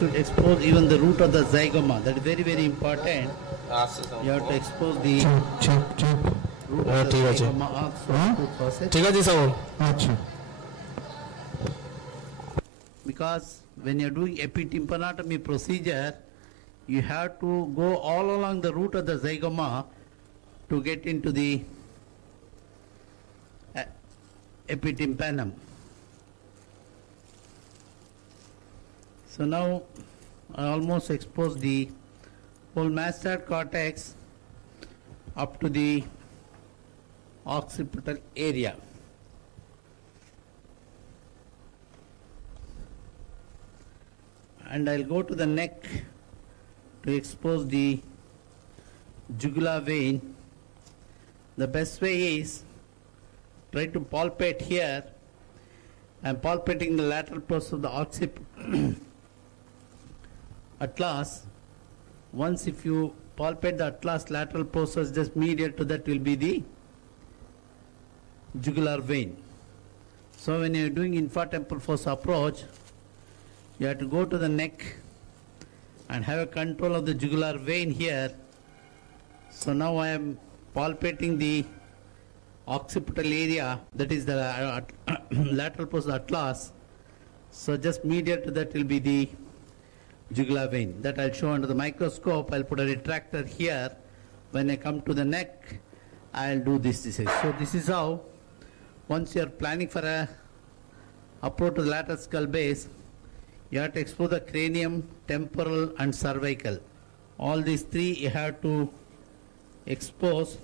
To expose even the root of the zygoma. That is very, very important. You have to expose the root of the zygoma also. Because when you are doing epitympanotomy procedure, you have to go all along the root of the zygoma to get into the epitympanum. So now I almost exposed the whole mastoid cortex up to the occipital area. And I'll go to the neck to expose the jugular vein. The best way is try to palpate here. I'm palpating the lateral process of the occipital atlas. Once if you palpate the atlas lateral process, just medial to that will be the jugular vein. So when you're doing infratemporal fossa approach, you have to go to the neck and have a control of the jugular vein here. So now I am palpating the occipital area, that is the lateral process atlas. So just medial to that will be the jugular vein. That I'll show under the microscope. I'll put a retractor here. When I come to the neck, I'll do this. So this is how, once you are planning for a approach to the lateral skull base, you have to expose the cranium, temporal and cervical. All these three you have to expose.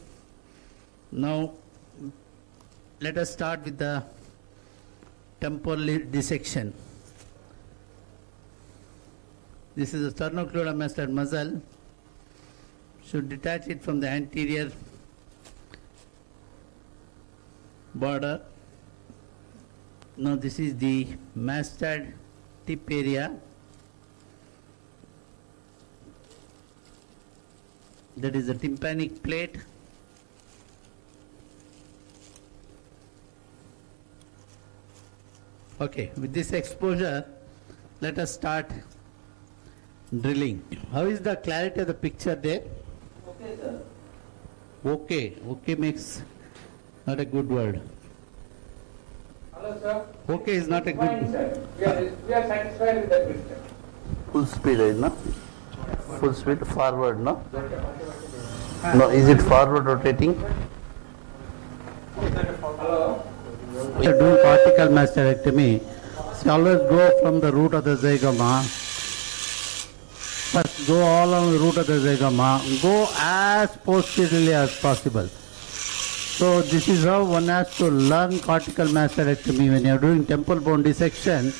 Now let us start with the temporal dissection. This is a sternocleidomastoid muscle. Should detach it from the anterior border. Now this is the mastoid tip area. That is the tympanic plate. Okay, with this exposure, let us start drilling. How is the clarity of the picture there? Okay, sir. Okay. Okay makes not a good word. Hello, sir. Okay is not a good Fine, sir. We are satisfied with that picture. Full speed, no? Full speed, forward, no? No, is it forward rotating? Hello. We are doing cortical mastoidectomy. So always go from the root of the zygoma. First go all along the root of the zygoma. Go as posteriorly as possible. So this is how one has to learn cortical mastoidectomy. When you are doing temple bone dissection,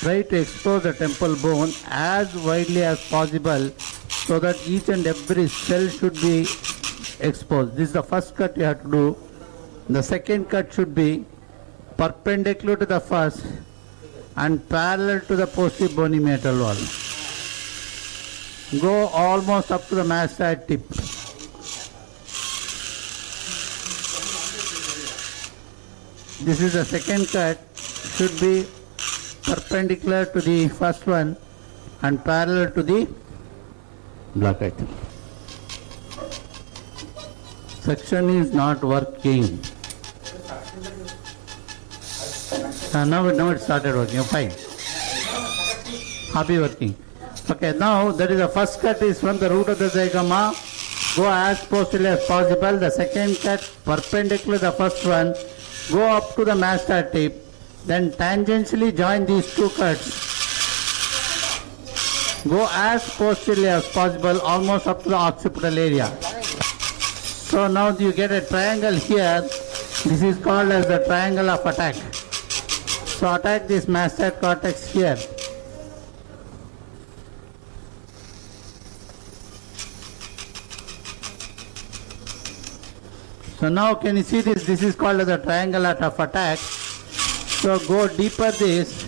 try to expose the temple bone as widely as possible so that each and every cell should be exposed. This is the first cut you have to do. The second cut should be perpendicular to the first and parallel to the posterior bony metal wall. Go almost up to the mastoid tip. This is the second cut, should be perpendicular to the first one and parallel to the black item. Section is not working. Now it started working, fine. Happy working. Okay, now that is the first cut is from the root of the zygoma. Go as posteriorly as possible. The second cut perpendicular to the first one. Go up to the mastoid tip. Then tangentially join these two cuts. Go as posteriorly as possible, almost up to the occipital area. So now you get a triangle here. This is called as the triangle of attack. So attack this mastoid cortex here. So now can you see this? This is called as a triangle of attack. So go deeper this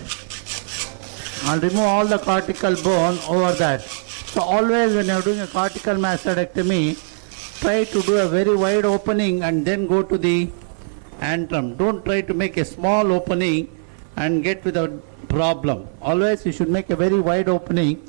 and remove all the cortical bone over that. So always when you are doing a cortical mastoidectomy, try to do a very wide opening and then go to the antrum. Don't try to make a small opening and get with a problem. Always you should make a very wide opening,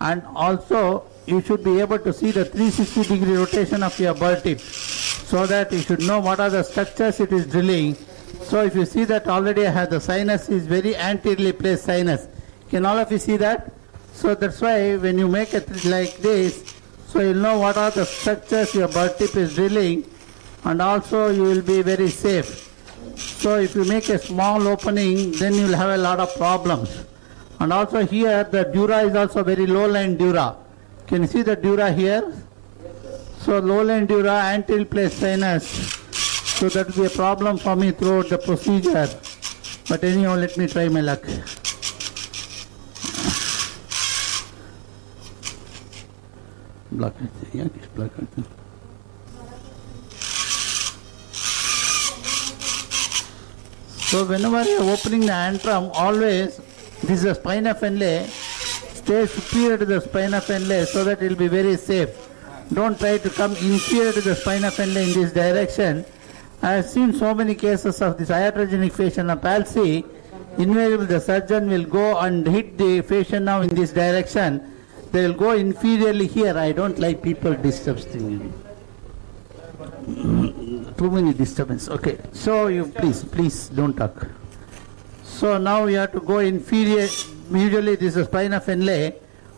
and also you should be able to see the 360-degree rotation of your ball tip, so that you should know what are the structures it is drilling. So if you see that already I have the sinus is very anteriorly placed sinus. Can all of you see that? So that's why when you make it like this, so you'll know what are the structures your ball tip is drilling, and also you will be very safe. So if you make a small opening, then you will have a lot of problems. And also here the dura is also very low line dura. Can you see the dura here? So low line dura, anterior placed sinus. So that will be a problem for me throughout the procedure. But anyhow, let me try my luck. Block it. Yeah, block it. So whenever you are opening the antrum, always this is the spina fenlae, stay superior to the spina fenlae so that it will be very safe. Don't try to come inferior to the spina fenlae in this direction. I have seen so many cases of this iatrogenic fascial palsy. Invariably the surgeon will go and hit the fascia now in this direction. They will go inferiorly here. I don't like people disturbing. Too many disturbance. Okay. So you please don't talk. So now you have to go inferior. Usually this is spina fenlae.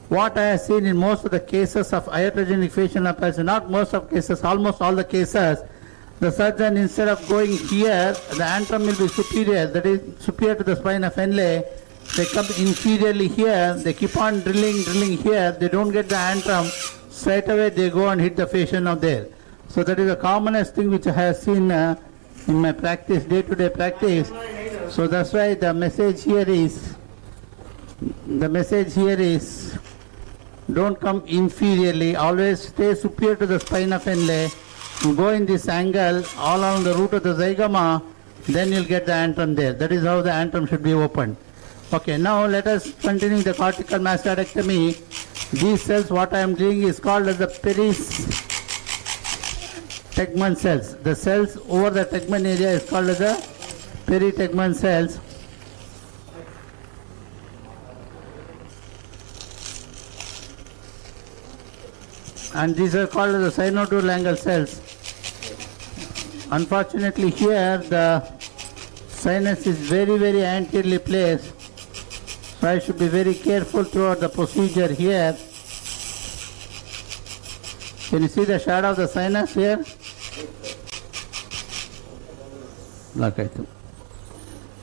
What I have seen in most of the cases of iatrogenic fascial palsy, not most of cases, almost all the cases, the surgeon, instead of going here, the antrum will be superior, that is superior to the spina fenlae. They come inferiorly here, they keep on drilling here, they don't get the antrum, straight away they go and hit the fascia now there. So that is the commonest thing which I have seen in my practice, day-to-day practice. So that's why the message here is, don't come inferiorly, always stay superior to the spina fenlae. You go in this angle all along the root of the zygoma, then you'll get the antrum there. That is how the antrum should be opened. Okay, now let us continue the cortical mastoidectomy. These cells, what I am doing is called as the peritegment cells. The cells over the tegment area is called as the peritegment cells. And these are called as the sinotural angle cells. Unfortunately here the sinus is very anteriorly placed. So I should be very careful throughout the procedure here. Can you see the shadow of the sinus here? Like I do.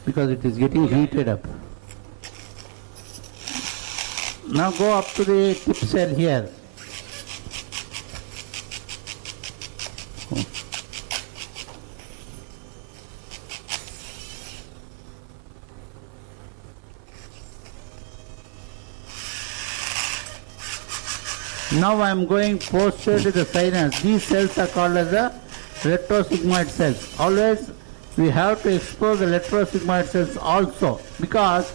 Because it is getting heated up. Now go up to the tip cell here. Now I am going posterior to the sinus. These cells are called as the retrosigmoid cells. Always we have to expose the retrosigmoid cells also, because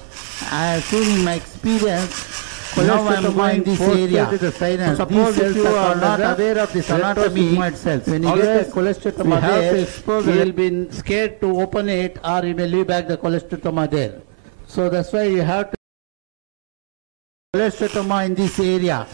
I have seen in my experience, now I am going this area to the sinus. So suppose if you are not aware of this anatomy, when you get a cholesteatoma there, you will be scared to open it, or you may leave back the cholesteatoma there. So that's why you have to cholesteatoma in this area.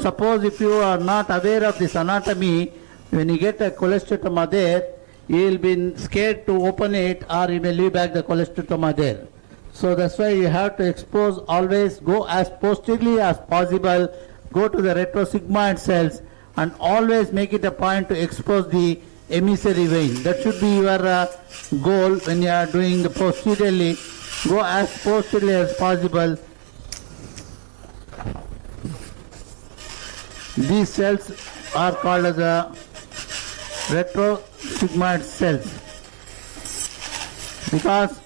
Suppose if you are not aware of this anatomy, when you get a cholesteatoma there, you will be scared to open it, or you may leave back the cholesteatoma there. So that's why you have to expose, always go as posteriorly as possible, go to the retrosigmoid cells, and always make it a point to expose the emissary vein. That should be your goal when you are doing the posteriorly. Go as posteriorly as possible. These cells are called as the retrosigmoid cells, because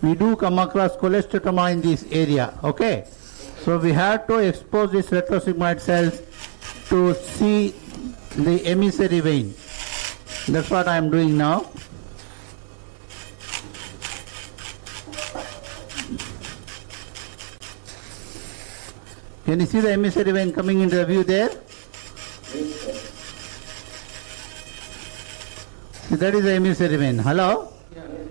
we do come across cholesteatoma in this area. Okay, so we have to expose these retrosigmoid cells to see the emissary vein. That's what I am doing now. Can you see the emissary vein coming into the view there? See, that is the emissary vein. Hello?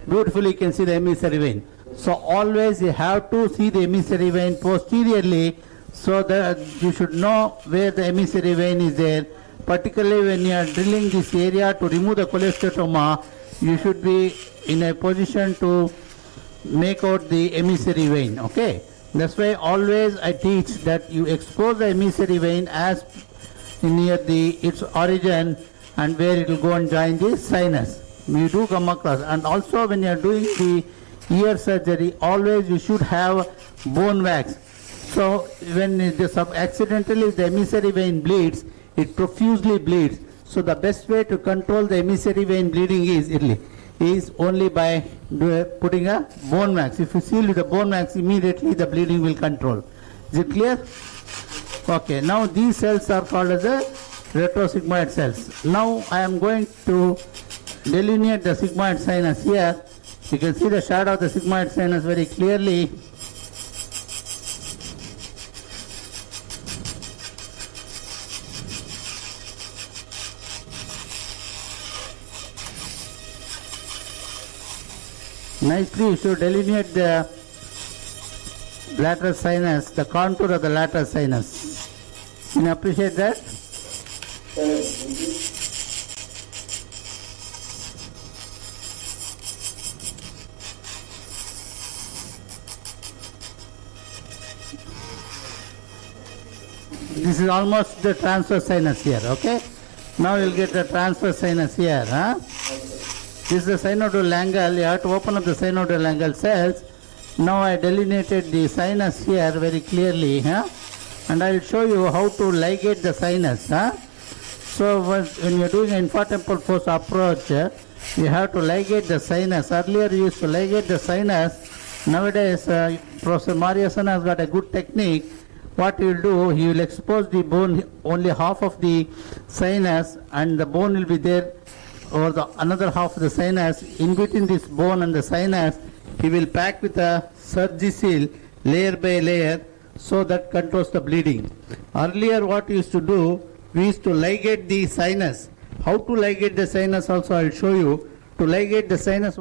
Beautifully you can see the emissary vein. So always you have to see the emissary vein posteriorly, so that you should know where the emissary vein is there. Particularly when you are drilling this area to remove the cholesteatoma, you should be in a position to make out the emissary vein. Okay, that's why always I teach that you expose the emissary vein as near its origin and where it will go and join the sinus. We do come across. And also when you are doing the ear surgery, always you should have bone wax. So when accidentally the emissary vein bleeds, it profusely bleeds. So the best way to control the emissary vein bleeding is only by putting a bone wax. If you seal with the bone wax, immediately the bleeding will control. Is it clear? Okay, now these cells are called as the retrosigmoid cells. Now I am going to delineate the sigmoid sinus here. You can see the shadow of the sigmoid sinus very clearly. Nicely you should delineate the lateral sinus, the contour of the lateral sinus. Can you appreciate that? This is almost the transverse sinus here, okay? Now you'll get the transverse sinus here, huh? This is the synodal angle. You have to open up the synodal angle cells. Now I delineated the sinus here very clearly, huh? And I will show you how to ligate the sinus, huh? So when you're doing an infratemporal force approach, you have to ligate the sinus. Earlier you used to ligate the sinus. Nowadays, Professor Mariason has got a good technique. What he will do, he will expose the bone, only half of the sinus, and the bone will be there over the another half of the sinus. In between this bone and the sinus, he will pack with a surgical layer by layer, so that controls the bleeding. Earlier what we used to do, we used to ligate the sinus. How to ligate the sinus also I will show you. To ligate the sinus,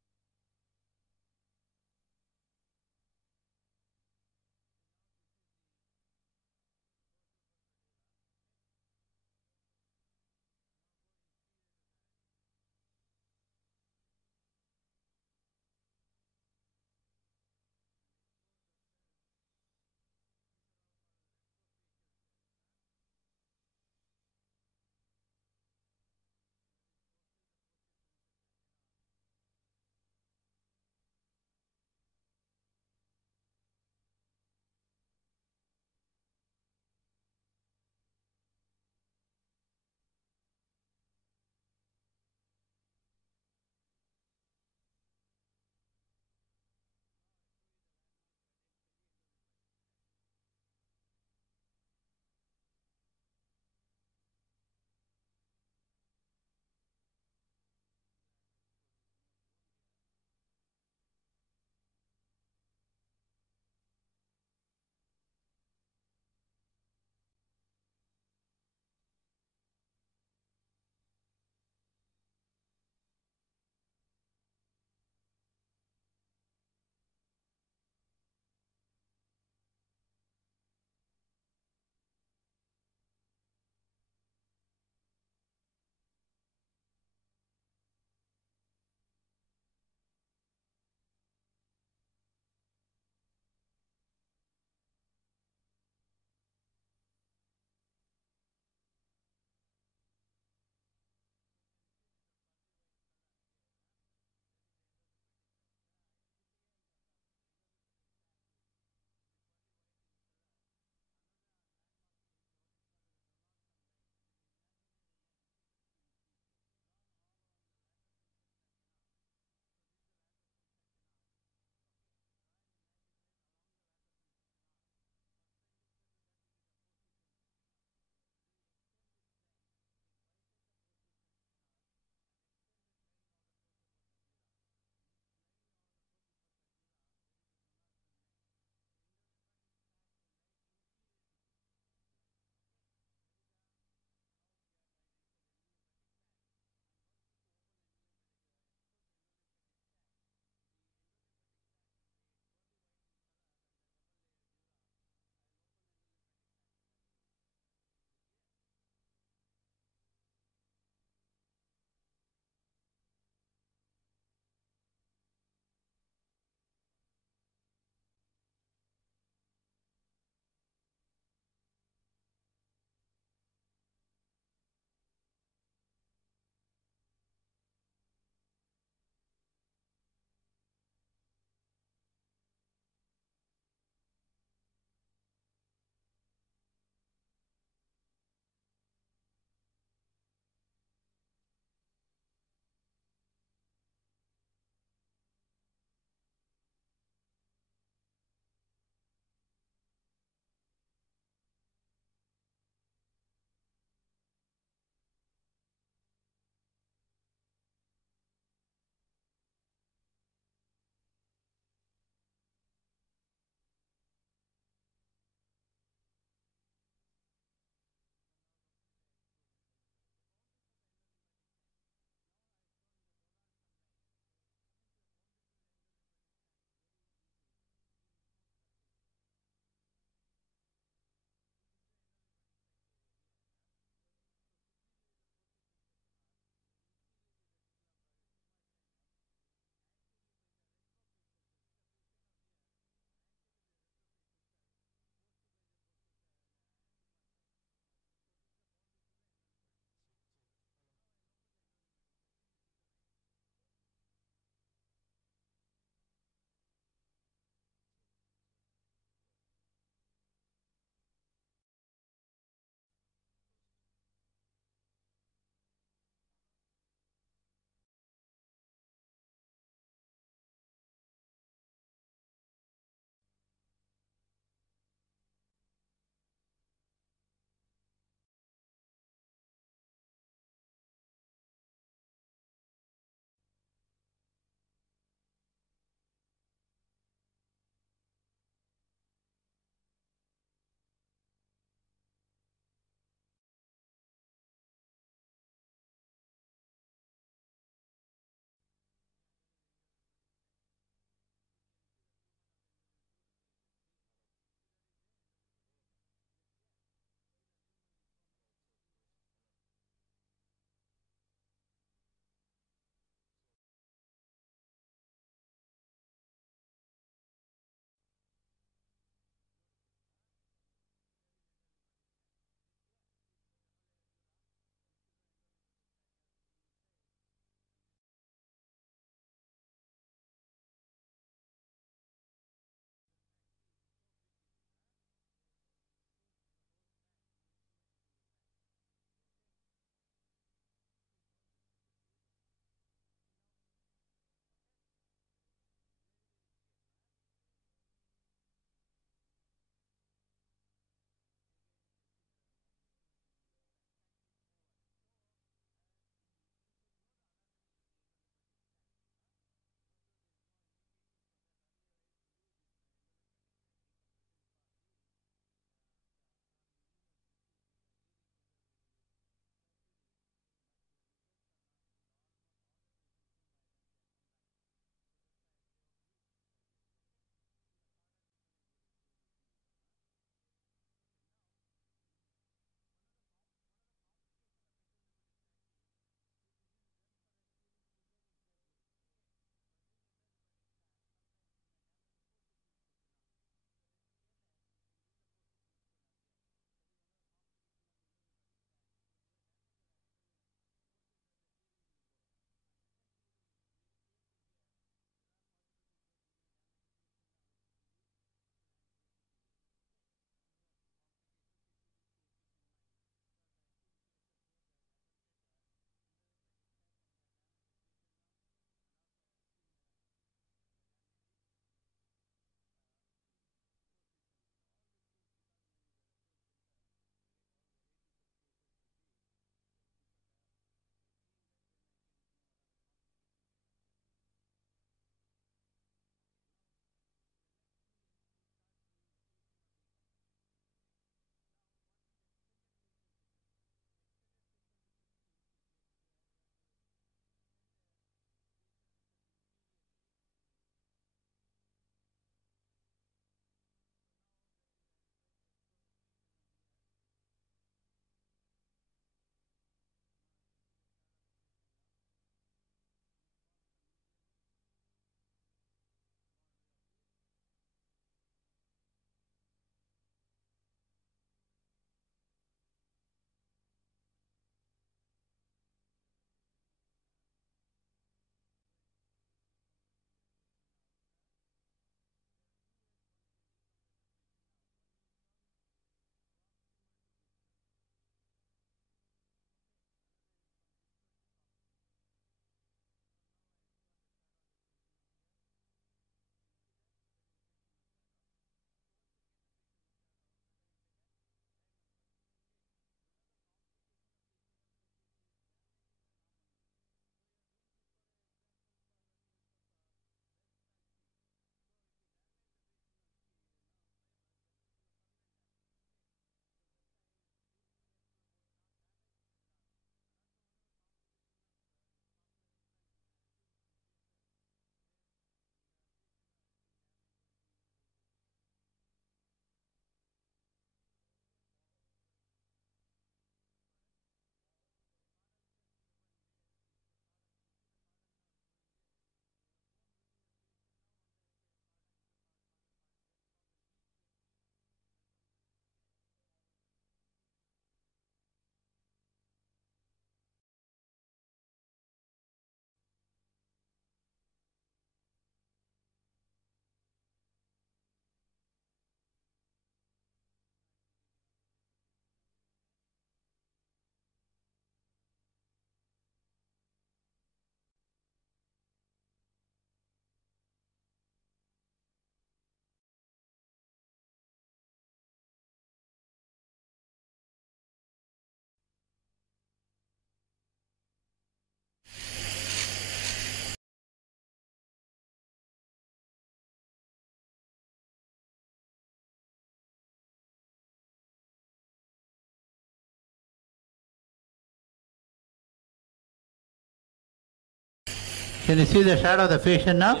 Can you see the shadow of the fascia now?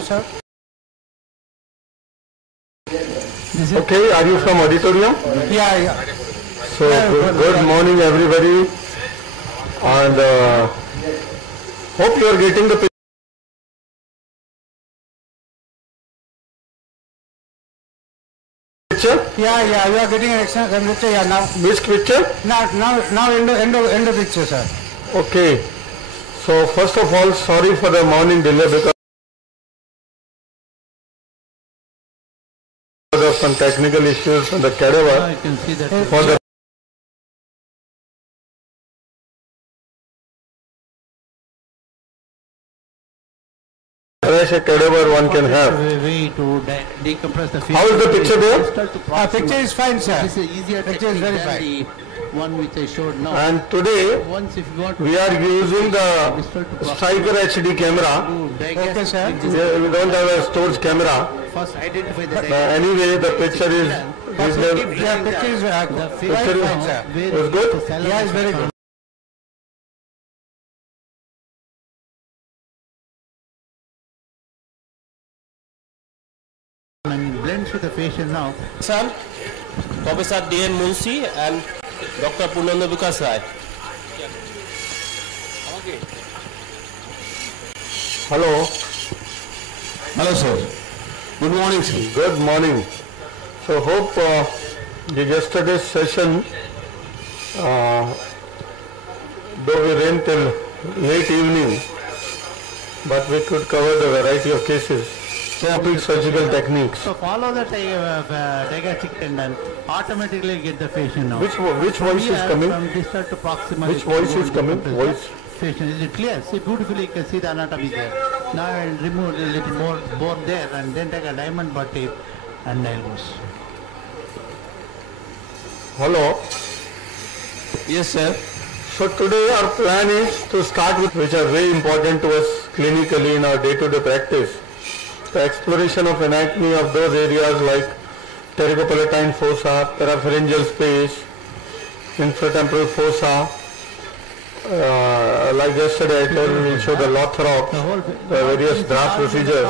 Sir. Okay, are you from auditorium? Yeah. So good morning everybody, and hope you are getting the picture. Yeah, we are getting an excellent picture. Yeah, now. Which picture? Now, end of picture, sir. Okay. So first of all, sorry for the morning delay because of some technical issues on the Now cadaver. you can see that. For the fresh cadaver one can have. Way to decompress the fascia. How is the picture there? Distal to proximal. Picture is fine, sir. This is easier Picture is technique very than fine. the one which I showed now. And today Once if you want to we are using the distal to proximal, Striker HD camera. do diagnostic, Okay, sir. which is We don't have a storage camera. first identify the Anyway, the picture is reasonable. Yeah, picture is the Picture is- fine, sir. is good? Yeah, it's very good. and blends with the facial now. Son, Professor D.N. Munshi and Dr. Purnanda Vikas Rai. Hello. Hello, sir. Good morning, sir. Good morning. So hope the yesterday's session, though we ran till late evening, but we could cover the variety of cases, complete surgical techniques. So follow the digastric tendon, automatically get the fascia now. Which voice is Here, coming? From distal to proximal. Which you can voice go is and coming? decompress Voice? the fascia. Is it clear? See beautifully you can see the anatomy there. Now I will remove a little more bone there and then take a diamond bar tape and nail goes. Hello. Yes, sir. So today our plan is to start with which are very important to us clinically in our day-to-day practice. The exploration of anatomy of those areas like pterygopalatine fossa, parapharyngeal space, infratemporal fossa. Like yesterday I told you we'll show the Lothrop, the various draft procedures,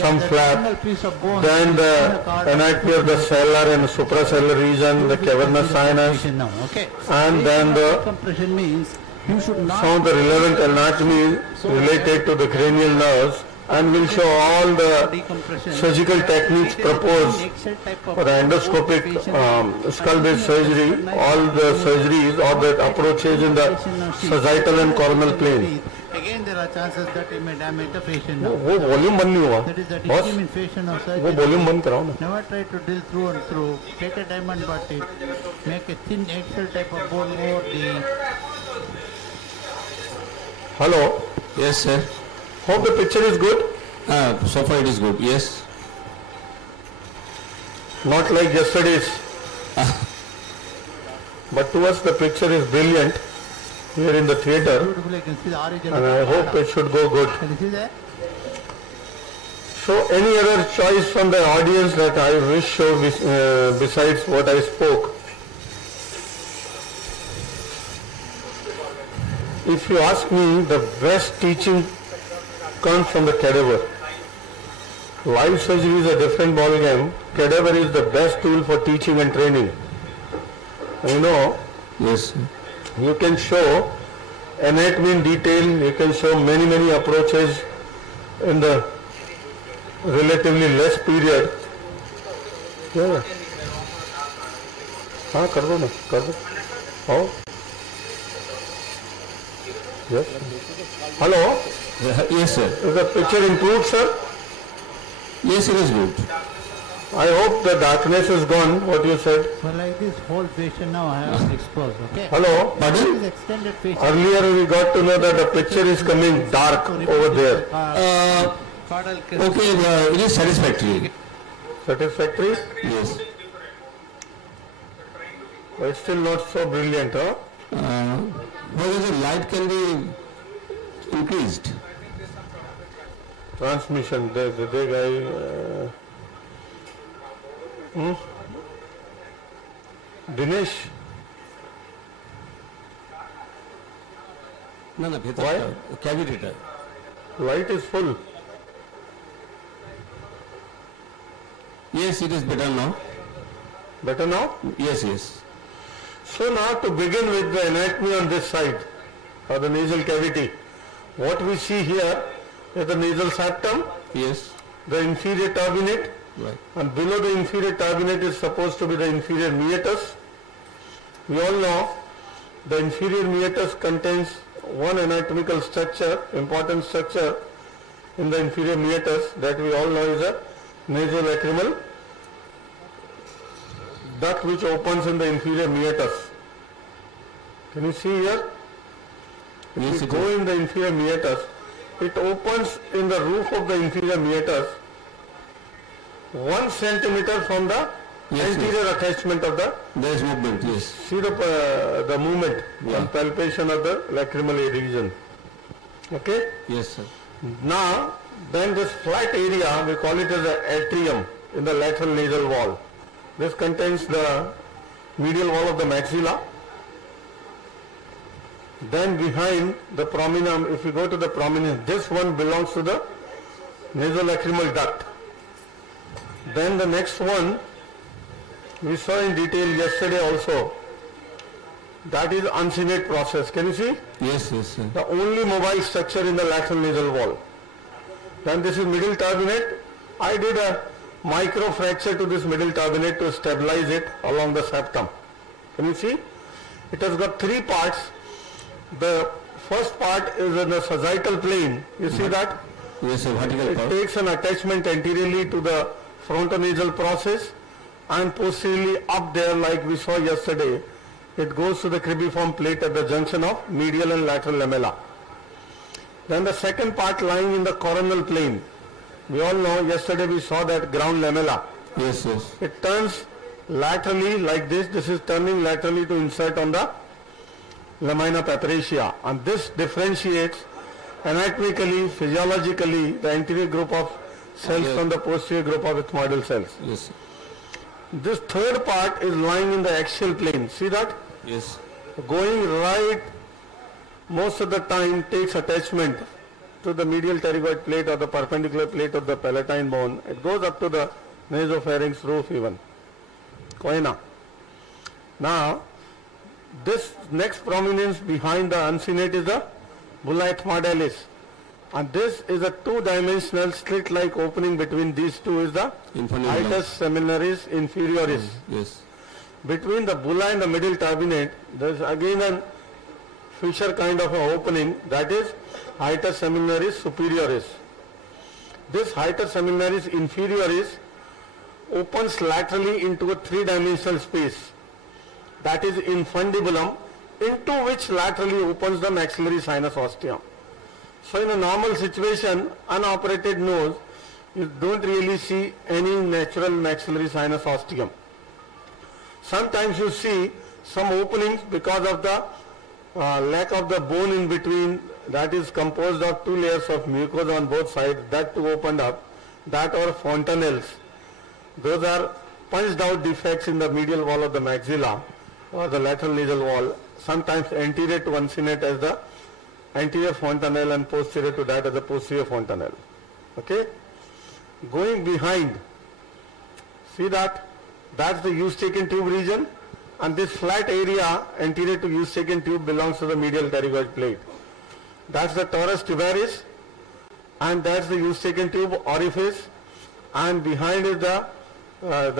some flap, then the anatomy of the cellular and supracellular region, the cavernous sinus, Okay. and then the Decompression means you should not some of the relevant anatomy related to the cranial nerves, and we'll show all the decompression. surgical techniques proposed for the endoscopic skull-base surgery, all the surgeries or the approaches in the sagittal and coronal plane. Again there are chances that it may damage the fascia now. वो volume बंद नहीं हुआ That is the boss discrimination of वो surgery. Volume बंद कराओ ना Never try to drill through and through. Take a diamond bar tip. Make a thin eggshell type of bone over the. Hello Yes, sir. Hope the picture is good So far it is good. Yes. not like yesterday's but to us the picture is brilliant here in the theater Beautifully, you can see the origin. and of I the hope flora. it should go good. Can you see that? So any other choice from the audience that I wish to besides what I spoke? If you ask me, the best teaching comes from the cadaver. Live surgery is a different ball game. Cadaver is the best tool for teaching and training. You know, Yes. you can show anatomy in detail, you can show many approaches in the relatively less period. Yeah. हाँ कर दो ना कर दो आओ yes hello Yes, sir. is the picture improved sir Yes, it is good. I hope the darkness is gone what you said So like this whole fascia now I have exposed. Okay. hello This is extended fascia. earlier we got to know that the picture is coming dark over there Caudal Okay, it is satisfactory. satisfactory Yes. but still not so brilliant huh Whether the light can be increased. transmission the guy Dinesh No, Why? cavitator. Light is full. Yes, it is better now. Better now? Yes, yes. So now to begin with the anatomy on this side, or the nasal cavity, what we see here is the nasal septum, Yes. the inferior turbinate, Right. and below the inferior turbinate is supposed to be the inferior meatus. We all know the inferior meatus contains one anatomical structure, important structure in the inferior meatus that we all know is a nasolacrimal duct which opens in the inferior meatus. Can you see here? If Yes, you it go is. in the inferior meatus, it opens in the roof of the inferior meatus 1 centimeter from the Yes, anterior attachment of the, There is movement, yes. see the movement Yeah. and palpation of the lacrimal region. Okay? Yes, sir. Now, then this flat area, we call it as the atrium in the lateral nasal wall. This contains the medial wall of the maxilla. Then behind the prominence, if you go to the prominence, this one belongs to the nasolacrimal duct. Then the next one, we saw in detail yesterday also, that is uncinate process. Can you see? Yes, yes, sir. The only mobile structure in the lateral nasal wall. Then this is middle turbinate. I did a micro fracture to this middle turbinate to stabilize it along the septum. Can you see? It has got three parts. The first part is in the sagittal plane. You see that? Yes, sir. Vertical It part. takes an attachment anteriorly to the frontonasal process and posteriorly up there like we saw yesterday. It goes to the cribriform plate at the junction of medial and lateral lamella. Then the second part lying in the coronal plane. We all know yesterday we saw that ground lamella. Yes, yes. It turns laterally like this. This is turning laterally to insert on the lamina papyracea. And this differentiates anatomically, physiologically the anterior group of cells Yes. from the posterior group of ethmoidal cells. Yes, sir. This third part is lying in the axial plane. See that? Yes. Going right most of the time takes attachment to the medial pterygoid plate or the perpendicular plate of the palatine bone. It goes up to the nasopharynx roof even. Coena. Now, this next prominence behind the uncinate is the bulla ethmoidalis. And this is a two-dimensional slit-like opening between these two is the Infundibulum. hiatus seminaris inferioris. Yes. Between the bulla and the middle turbinate, there is again a fissure kind of an opening, that is hiatus seminaris superioris. This hiatus seminaris inferioris opens laterally into a three-dimensional space, that is infundibulum, into which laterally opens the maxillary sinus ostium. So in a normal situation, unoperated nose, you don't really see any natural maxillary sinus ostium. Sometimes you see some openings because of the lack of the bone in between, that is composed of two layers of mucosa on both sides, that too opened up, that are fontanelles. Those are punched out defects in the medial wall of the maxilla or the lateral nasal wall, sometimes anterior to uncinate as the anterior fontanelle and posterior to that as the posterior fontanelle. Okay? Going behind, see that? That's the Eustachian tube region, and this flat area anterior to Eustachian tube belongs to the medial pterygoid plate. That's the torus tubaris, and that's the Eustachian tube orifice, and behind is the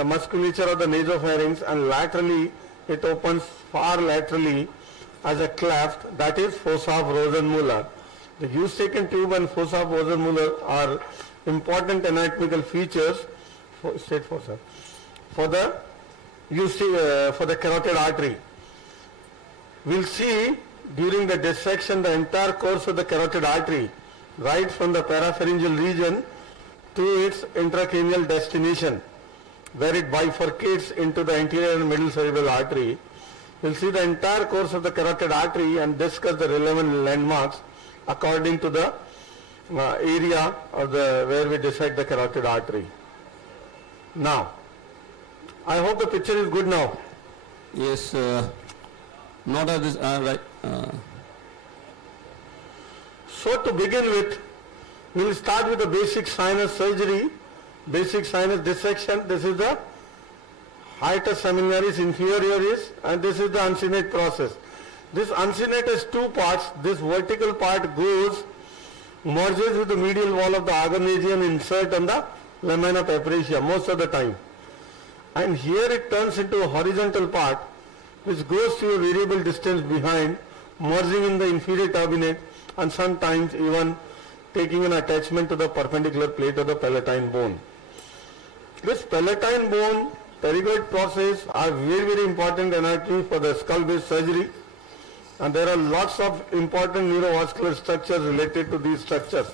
musculature of the nasopharynx, and laterally it opens far laterally as a cleft, that is fossa of Rosenmuller. The Eustachian tube and fossa of Rosenmuller are important anatomical features for the carotid artery. We'll see during the dissection the entire course of the carotid artery, right from the parapharyngeal region to its intracranial destination, where it bifurcates into the anterior and middle cerebral artery. We'll see the entire course of the carotid artery and discuss the relevant landmarks according to the area of where we dissect the carotid artery. Now, I hope the picture is good now. Yes, not at this, right. So to begin with, We will start with the basic sinus surgery, basic sinus dissection. This is the hiatus seminaris inferioris, and this is the uncinate process. This uncinate has two parts. This vertical part goes, merges with the medial wall of the agonasian insert on the lamina papyracea most of the time. And here it turns into a horizontal part which goes to a variable distance behind, merging in the inferior turbinate and sometimes even taking an attachment to the perpendicular plate of the palatine bone. This palatine bone pterygoid process are very important anatomy for the skull-based surgery, and there are lots of important neurovascular structures related to these structures.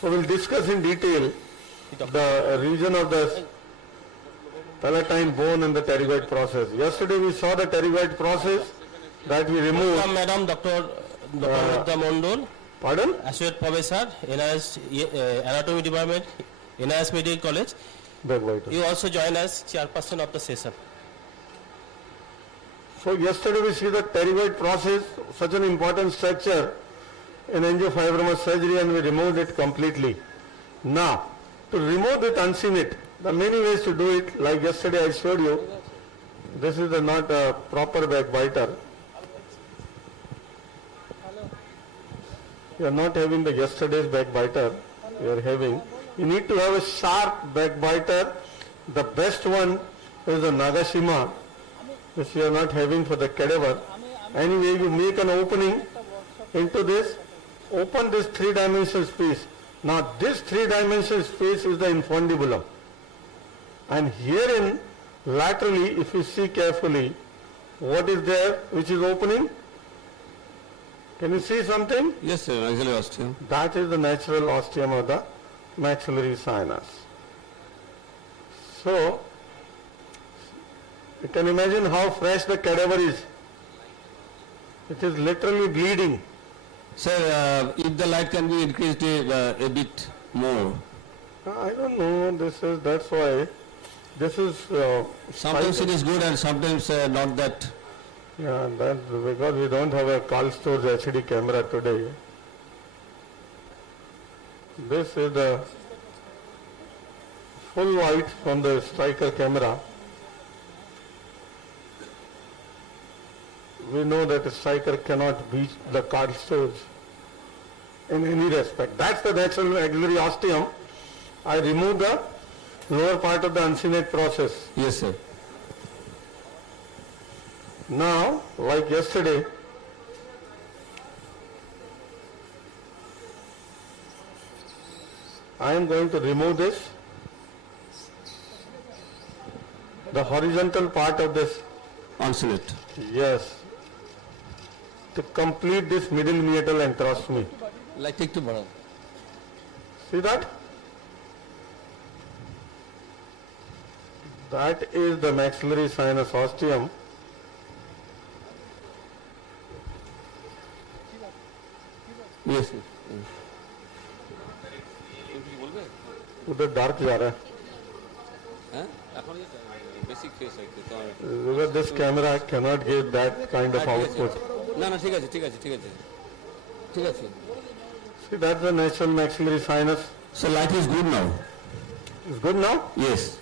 So we'll discuss in detail the region of the palatine bone and the pterygoid process. Yesterday we saw the pterygoid process that we removed. Welcome, Madam Dr. Mondol. Pardon? Associate Professor, NIS Anatomy Department, NIS Medical College. You also join as chairperson of the session. So yesterday we see the pterygoid process, such an important structure in angiofibromas surgery, and we removed it completely. Now, to remove it uncinate, there are many ways to do it. Like yesterday I showed you, this is not a proper backbiter. You are not having the yesterday's backbiter, you are having. You need to have a sharp backbiter. The best one is the Nagashima, which you are not having for the cadaver. Anyway, you make an opening into this, open this three-dimensional space. Now this three-dimensional space is the infundibulum. And herein, laterally, if you see carefully, what is there which is opening? Can you see something? Yes, sir, maxillary ostium. That is the natural ostium of the maxillary sinus. So, you can imagine how fresh the cadaver is. It is literally bleeding. Sir, if the light can be increased a bit more. I don't know, that's why. This is... Sometimes it is good and sometimes not that. Yeah, that's because we don't have a Karl Storz HD camera today. This is the full white from the striker camera. We know that a striker cannot beat the Karl Storz in any respect. That's the natural axillary ostium. I remove the lower part of the uncinate process. Yes, sir. Now, like yesterday, I am going to remove this, the horizontal part of this. Uncinate. Yes. To complete this middle meatal antrostomy. Like take to bottom. See that? That is the maxillary sinus ostium. Yes, sir. उधर dark जा रहा है. Because this camera cannot give that kind of output. No, ঠিক আছে. See, that's the natural maxillary sinus. So light is good now. It's good now? Yes.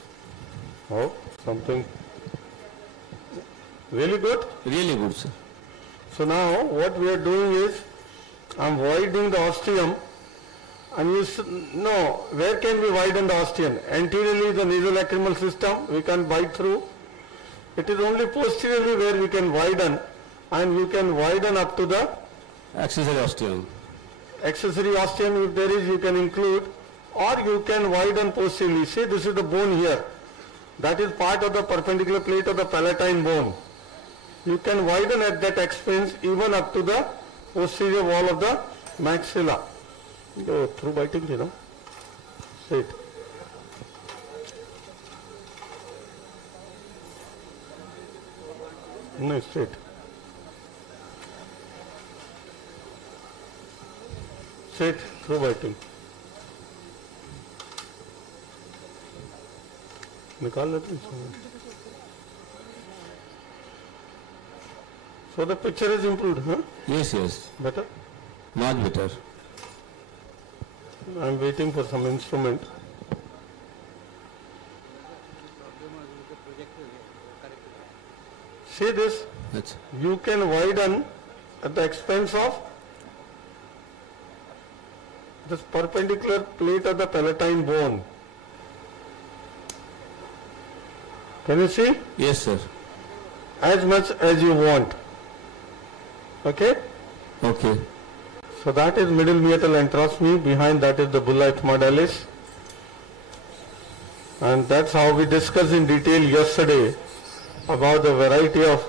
Oh, something really good. Really good, sir. So now what we are doing is, I'm widening the ostium, and you know, where can we widen the ostium? Anteriorly the nasolacrimal system, we can bite through. It is only posteriorly where we can widen, and you can widen up to the Accessory ostium. accessory ostium if there is, you can include, or you can widen posteriorly. See, this is the bone here. That is part of the perpendicular plate of the palatine bone. You can widen at that expense even up to the posterior wall of the maxilla. Go through biting, you know. Straight. No, straight. Straight through biting. निकाल लेते हैं. So the picture is improved, huh? Yes. Better? Much better. I'm waiting for some instrument. See this? That's You can widen at the expense of this perpendicular plate of the palatine bone. Can you see? yes, sir. As much as you want. Okay? Okay. So that is middle meatal antrostomy. Behind that is the bullite modalis. And that's how we discussed in detail yesterday about the variety of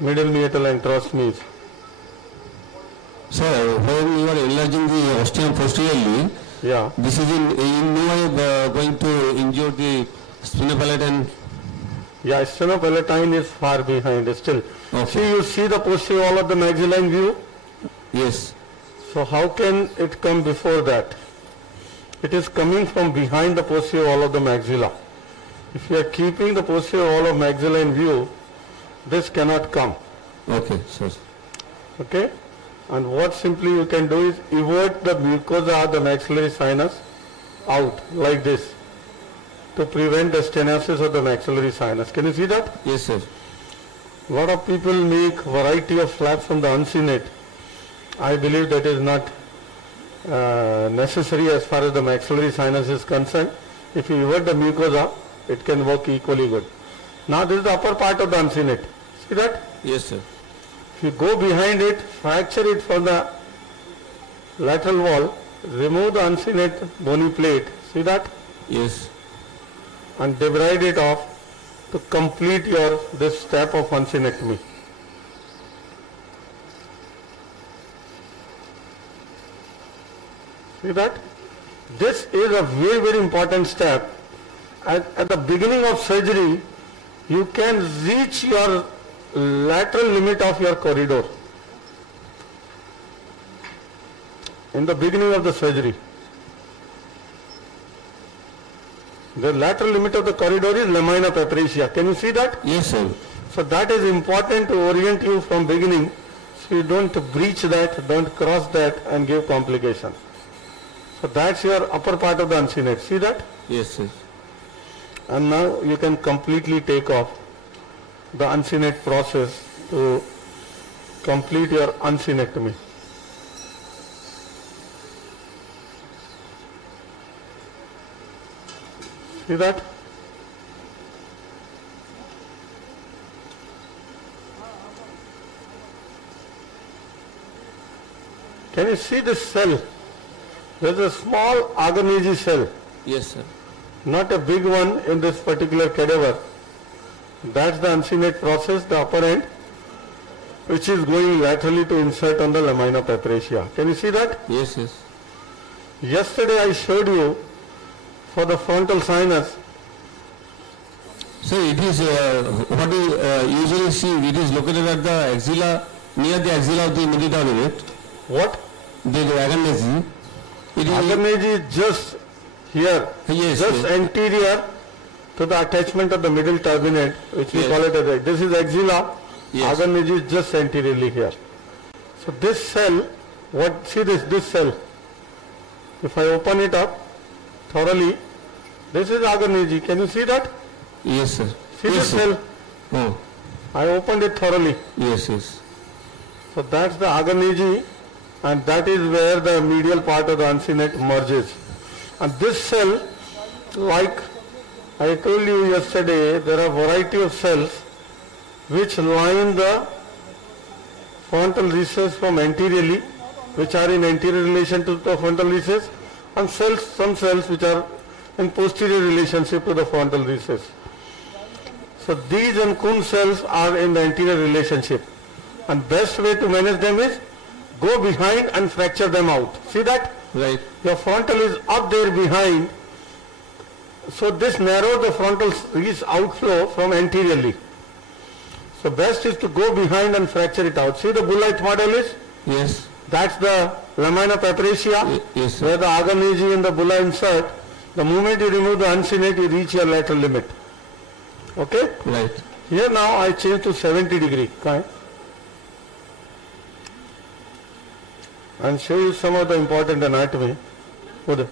middle meatal antrostomies. Sir, when you are enlarging the ostium posteriorly, Yeah. this is in no way going to injure the sphenopalatine. Yeah, stenopalatine is far behind still. Okay. See, you see the posterior wall of the maxilline view? Yes. So how can it come before that? It is coming from behind the posterior wall of the maxilla. If you are keeping the posterior wall of maxilla in view, this cannot come. Okay, sir. Okay? And what simply you can do is evert the mucosa of the maxillary sinus out like this to prevent the stenosis of the maxillary sinus. Can you see that? Yes, sir. A lot of people make variety of flaps from the uncinate. I believe that is not necessary as far as the maxillary sinus is concerned. If you evert the mucosa, it can work equally good. Now this is the upper part of the uncinate. See that? Yes, sir. If you go behind it, fracture it from the lateral wall, remove the uncinate bony plate. See that? Yes. And debride it off to complete your this step of uncinectomy. See that? This is a very, very important step. At the beginning of surgery, you can reach your lateral limit of your corridor. In the beginning of the surgery. The lateral limit of the corridor is lamina papricia. Can you see that? Yes, sir. So that is important to orient you from beginning, so you don't breach that, don't cross that and give complication. So that's your upper part of the uncinate. See that? Yes, sir. And now you can completely take off the uncinate process to complete your uncinectomy. See that? Can you see this cell? There is a small Agonese cell, Yes, sir. not a big one in this particular cadaver. That's the uncinate process, the upper end, which is going laterally to insert on the lamina papricia. Can you see that? Yes, yes. Yesterday I showed you for the frontal sinus. So it is what we usually see. It is located at the axilla, near the axilla of the middle unit. What? The agonese. It is Agonese is just here, Yes, just yes. anterior to the attachment of the middle turbinate, which we Yes. call it as this is axilla. Yes. Agonese is just anteriorly here. So this cell, see this cell. If I open it up thoroughly, this is agonese. Can you see that? Yes, sir. See Yes, this sir. cell? Oh, I opened it thoroughly. yes, yes. So that's the agonese, and that is where the medial part of the uncinate merges. And this cell, like I told you yesterday, there are variety of cells which line the frontal recess from anteriorly, which are in anterior relation to the frontal recess, and some cells which are in posterior relationship to the frontal recess. So these and Kuhn cells are in the anterior relationship. And best way to manage them is go behind and fracture them out. See that? Right. Your frontal is up there behind. So this narrows the frontal recess outflow from anteriorly. So best is to go behind and fracture it out. See the bullite modalis? Yes. That's the lamina papricia, Yes, sir. where the agonese in the bulla insert. The moment you remove the uncinate, you reach your lateral limit. Okay? Right. Here now I change to 70 degree. Kind. And show you some of the important anatomy. Go there.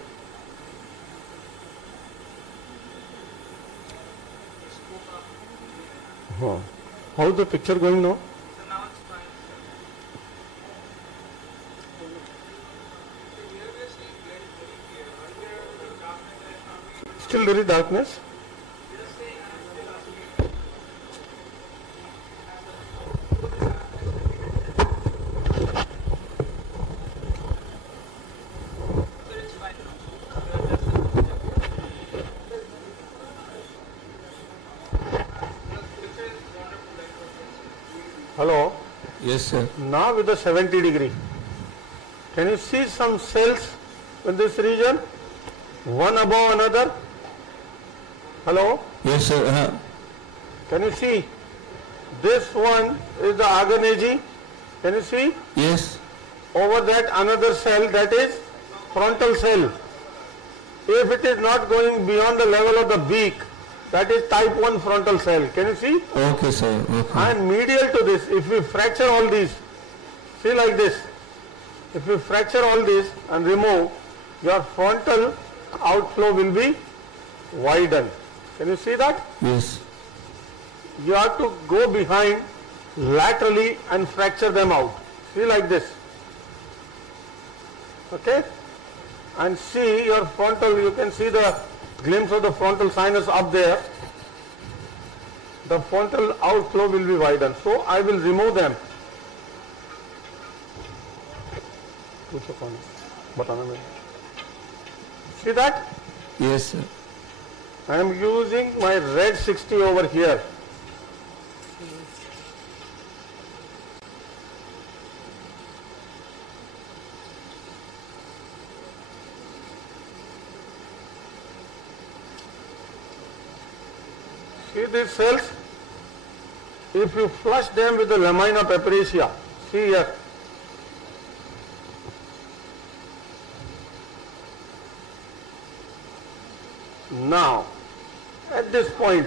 How is the picture going now? Still there is darkness? Hello? Yes, sir. Now with the 70 degree, can you see some cells in this region? One above another? Hello? Yes, sir. Can you see? This one is the agonage. Can you see? Yes. Over that another cell, that is frontal cell. If it is not going beyond the level of the beak, that is type 1 frontal cell. Can you see? Okay, sir. Okay. And medial to this, if we fracture all these, see like this, if we fracture all these and remove, your frontal outflow will be widened. Can you see that? Yes. You have to go behind laterally and fracture them out. See like this. Okay? And see your frontal, you can see the glimpse of the frontal sinus up there. The frontal outflow will be widened. So I will remove them. See that? Yes, sir. I am using my red 60 over here. See these cells? If you flush them with the lamina papyracea, see here. Now, at this point,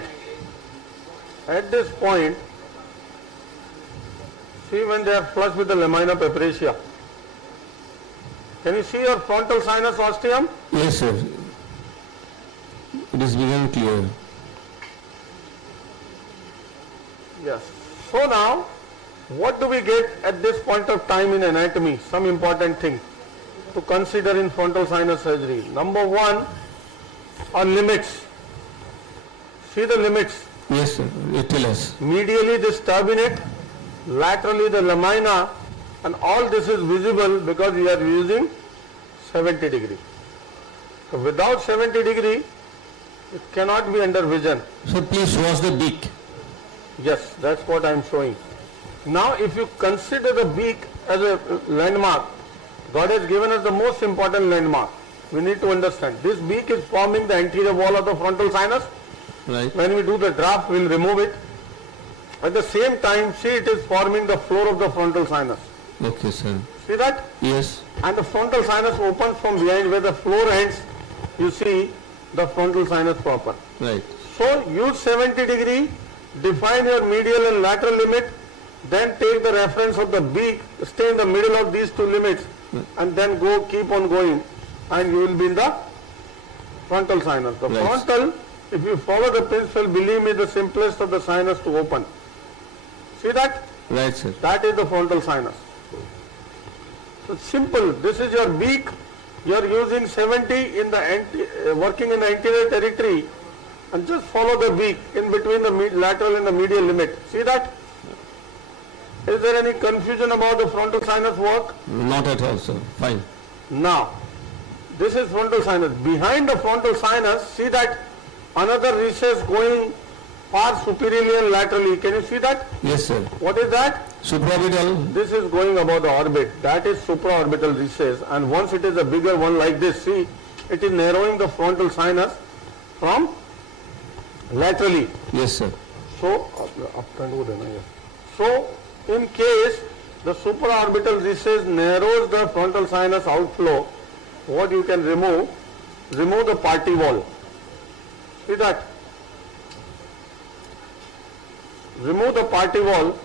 see when they are flushed with the lamina papyracea. Can you see your frontal sinus ostium? Yes, sir. It is becoming clear. Yes. So now, what do we get at this point of time in anatomy? Some important thing to consider in frontal sinus surgery. Number one are limits. See the limits. Yes, sir. It tell us. Medially this turbinate, laterally the lamina, and all this is visible because we are using 70 degree. So without 70 degree, it cannot be under vision. So please wash the beak. Yes, that's what I am showing. Now if you consider the beak as a landmark, God has given us the most important landmark. We need to understand. This beak is forming the anterior wall of the frontal sinus. Right. When we do the draft, we will remove it. At the same time, see it is forming the floor of the frontal sinus. Okay, sir. See that? Yes. And the frontal sinus opens from behind where the floor ends. You see the frontal sinus proper. Right. So use 70 degree, define your medial and lateral limit, then take the reference of the beak, stay in the middle of these two limits, and then go, keep on going, and you will be in the frontal sinus. The Right. frontal, if you follow the principle, believe me, the simplest of the sinus to open. See that? Right, sir. That is the frontal sinus. So it's simple. This is your beak. You are using 70 in the working in the anterior territory, and just follow the beak in between the lateral and the medial limit. See that? Is there any confusion about the frontal sinus work? Not at all, sir. Fine. Now, this is frontal sinus. Behind the frontal sinus, see that another recess going far superiorly and laterally. Can you see that? Yes, sir. What is that? Supraorbital. This is going above the orbit. That is supraorbital recess. And once it is a bigger one like this, see, it is narrowing the frontal sinus from laterally. Yes, sir. So, so in case the supraorbital recess narrows the frontal sinus outflow, what you can remove the party wall. See that? Remove the party wall.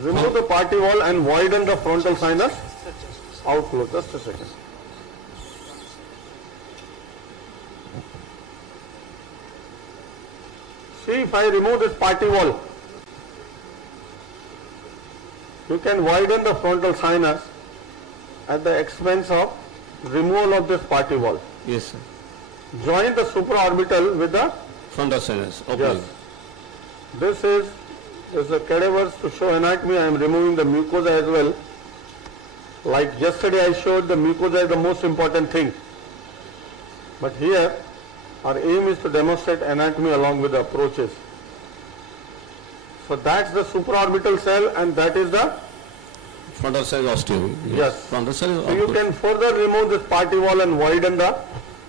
Remove the party wall and widen the frontal sinus outflow. Just a second. See, if I remove this party wall, you can widen the frontal sinus at the expense of removal of this party wall. Yes, sir. Join the supraorbital with the Frontal sinus. Okay. yes. This is a cadavers to show anatomy. I am removing the mucosa as well. Like yesterday I showed the mucosa is the most important thing. But here our aim is to demonstrate anatomy along with the approaches. So that's the supraorbital cell and that is the Frontal sinus osteo. yes. Frontal sinus. So you can further remove this party wall and widen the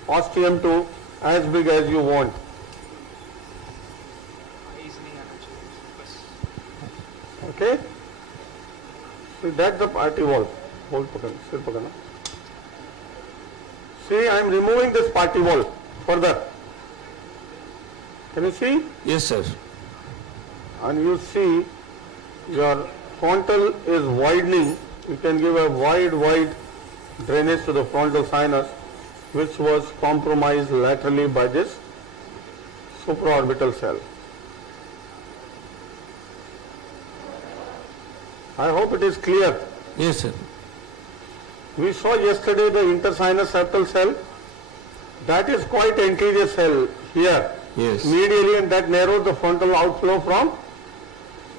ostium to as big as you want. Okay? See, that's the party wall. Hold pakan, sir pakana. See, I am removing this party wall further. Can you see? Yes, sir. And you see your frontal is widening. You can give a wide drainage to the frontal sinus, which was compromised laterally by this supraorbital cell. I hope it is clear. Yes, sir. We saw yesterday the intersinus septal cell. That is quite anterior cell here, Yes. medially, and that narrows the frontal outflow from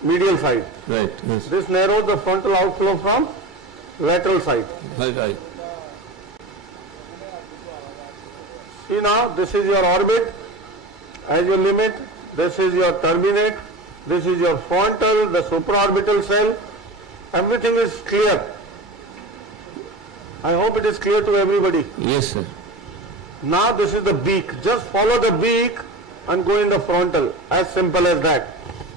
medial side. Right. Yes. This narrows the frontal outflow from lateral side. Right. See now, this is your orbit as your limit, this is your turbinate, this is your frontal, the supraorbital cell, everything is clear. I hope it is clear to everybody. Yes, sir. Now this is the beak, just follow the beak and go in the frontal, as simple as that.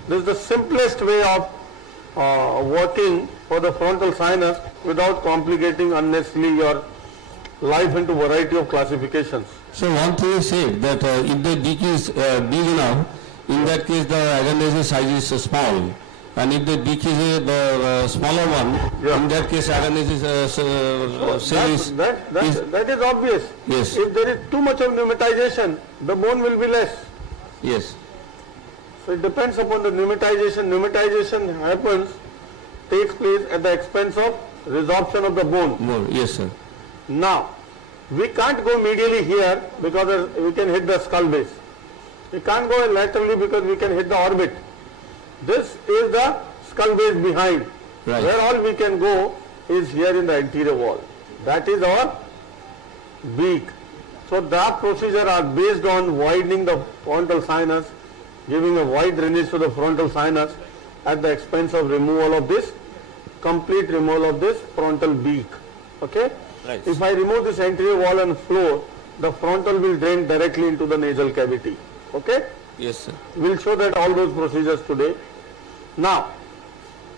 This is the simplest way of working for the frontal sinus without complicating unnecessarily your life into variety of classifications. So one thing is said that if the beak is big enough, in that case the agonizing size is small. And if the beak is the smaller one, Yeah. in that case agonizing cell is... That is obvious. Yes. If there is too much of pneumatization, the bone will be less. Yes. So it depends upon the pneumatization. Pneumatization takes place at the expense of resorption of the bone. More. Yes, sir. Now, we can't go medially here because we can hit the skull base. We can't go laterally because we can hit the orbit. This is the skull base behind. Right. Where all we can go is here in the anterior wall. That is our beak. So the procedure are based on widening the frontal sinus, giving a wide drainage to the frontal sinus at the expense of removal of this, complete removal of this frontal beak. Okay? Right. If I remove this anterior wall and floor, the frontal will drain directly into the nasal cavity. Okay? Yes, sir. We'll show that all those procedures today. Now,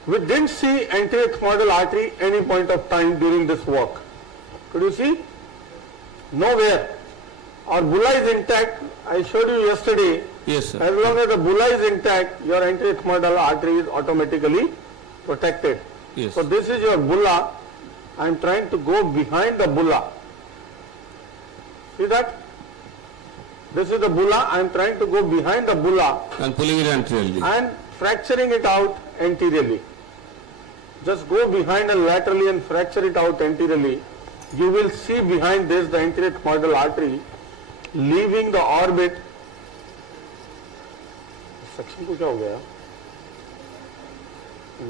we didn't see anterior ethmoidal artery any point of time during this walk. Could you see? Nowhere. Our bulla is intact. I showed you yesterday. Yes, sir. As long as the bulla is intact, your anterior ethmoidal artery is automatically protected. Yes. So this is your bulla. I am trying to go behind the bulla. See that? This is the bulla. I am trying to go behind the bulla And pulling it anteriorly. and fracturing it out anteriorly. Just go behind and laterally and fracture it out anteriorly. You will see behind this the anterior ethmoidal artery leaving the orbit. Section को क्या हो गया?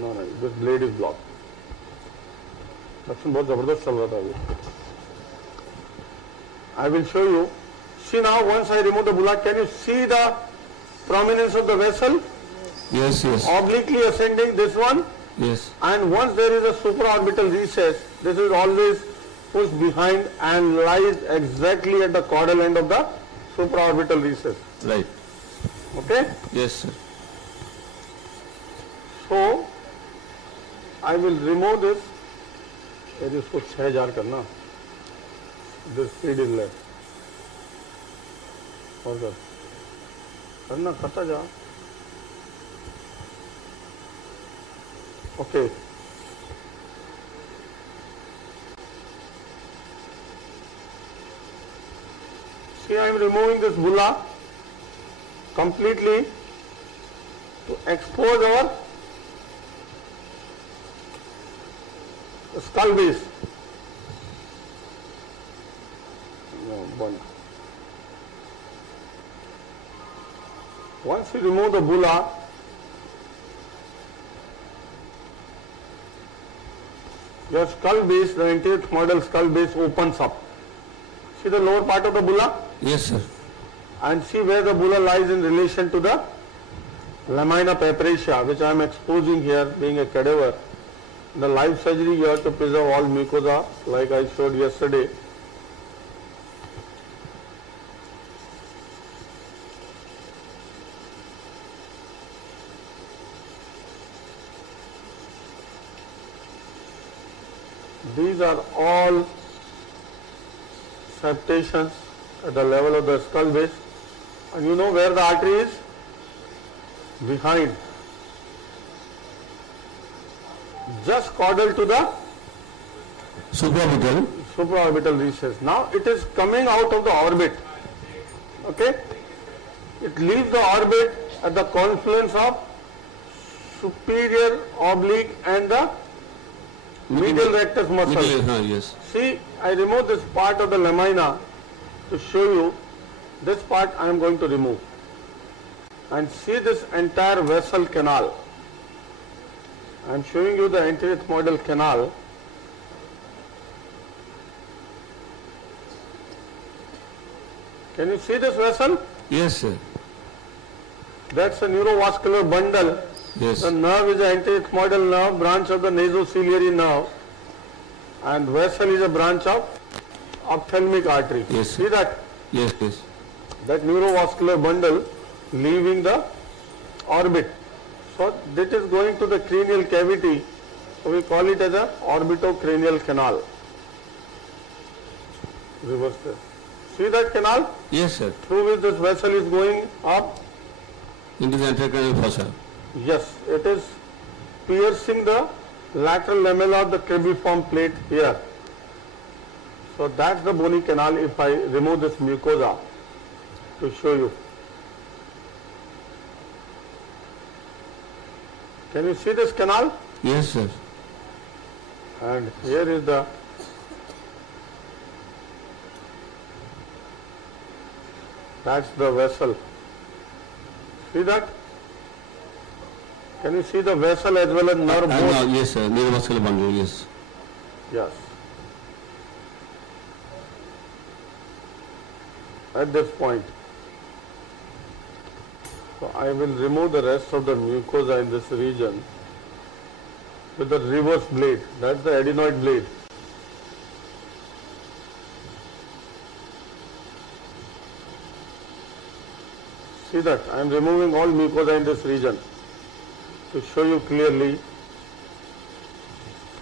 No, this blade is blocked. Section बहुत जबरदस्त चल रहा था अभी. I will show you. See now, once I remove the bulla, can you see the prominence of the vessel? Yes, yes. Obliquely ascending, this one. Yes. And once there is a supraorbital recess, this is always pushed behind and lies exactly at the caudal end of the supraorbital recess. Right. Okay? Yes, sir. So, I will remove this. यदि उसको 6000 करना, this speed is less. और करना करता जा. Okay. See, I am removing this bulla completely to expose our skull base. No, one. Once you remove the bulla, your skull base, the anterior model skull base opens up. See the lower part of the bulla? Yes, sir. And see where the bulla lies in relation to the lamina papyracea, which I am exposing here, being a cadaver. In the live surgery, you have to preserve all mucosa, like I showed yesterday. These are all septations at the level of the skull base. And you know where the artery is? Behind. Just caudal to the supraorbital recess. Now it is coming out of the orbit. Okay? It leaves the orbit at the confluence of superior oblique and the medial rectus muscle. Yes. See, I remove this part of the lamina to show you. This part I am going to remove. And see this entire vessel canal. I am showing you the anterior model canal. Can you see this vessel? Yes, sir. That's a neurovascular bundle. Yes. The nerve is an anterior model nerve, branch of the nasociliary nerve, and vessel is a branch of ophthalmic artery. Yes, sir. See that? Yes, yes. That neurovascular bundle leaving the orbit. So this is going to the cranial cavity. So we call it as a orbitocranial canal. Reverse this. See that canal? Yes, sir. Through which this vessel is going up? Into the anterocranial fossa. Yes, it is piercing the lateral lamella of the cribriform plate here. So that's the bony canal if I remove this mucosa to show you. Can you see this canal? Yes, sir. And here is the that's the vessel. See that? Can you see the vessel as well as nerve both? Yes, sir. Neurovascular bundle, yes. Yes. At this point. So I will remove the rest of the mucosa in this region with the reverse blade. That's the adenoid blade. See that? I am removing all mucosa in this region to show you clearly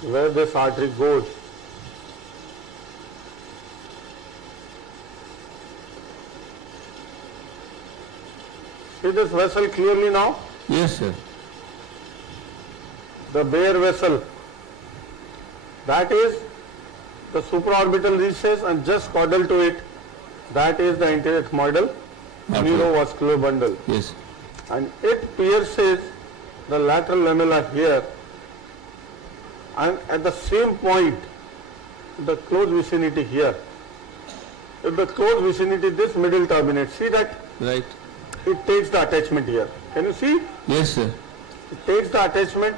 where this artery goes. See this vessel clearly now? Yes, sir. The bare vessel. That is the supraorbital recess, and just caudal to it, that is the anterior ethmoidal neurovascular bundle. Yes. And it pierces the lateral lamella here, and at the same point, the close vicinity here. If the close vicinity, this middle turbinate, see that? Right. It takes the attachment here. Can you see? Yes, sir. It takes the attachment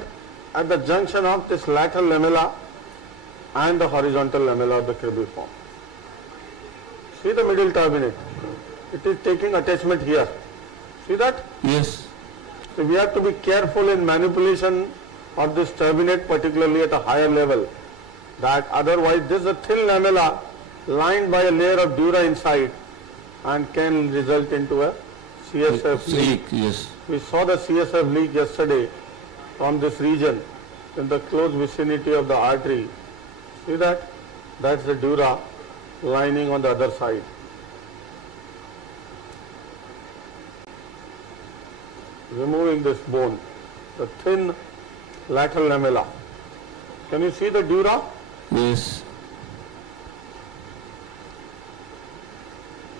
at the junction of this lateral lamella and the horizontal lamella of the cribriform. See the middle turbinate? It is taking attachment here. See that? Yes. So we have to be careful in manipulation of this turbinate, particularly at a higher level. That otherwise this is a thin lamella lined by a layer of dura inside and can result into a CSF leak. Yes. We saw the CSF leak yesterday from this region in the close vicinity of the artery. See that? That's the dura lining on the other side. Removing this bone, the thin lateral lamella. Can you see the dura? Yes.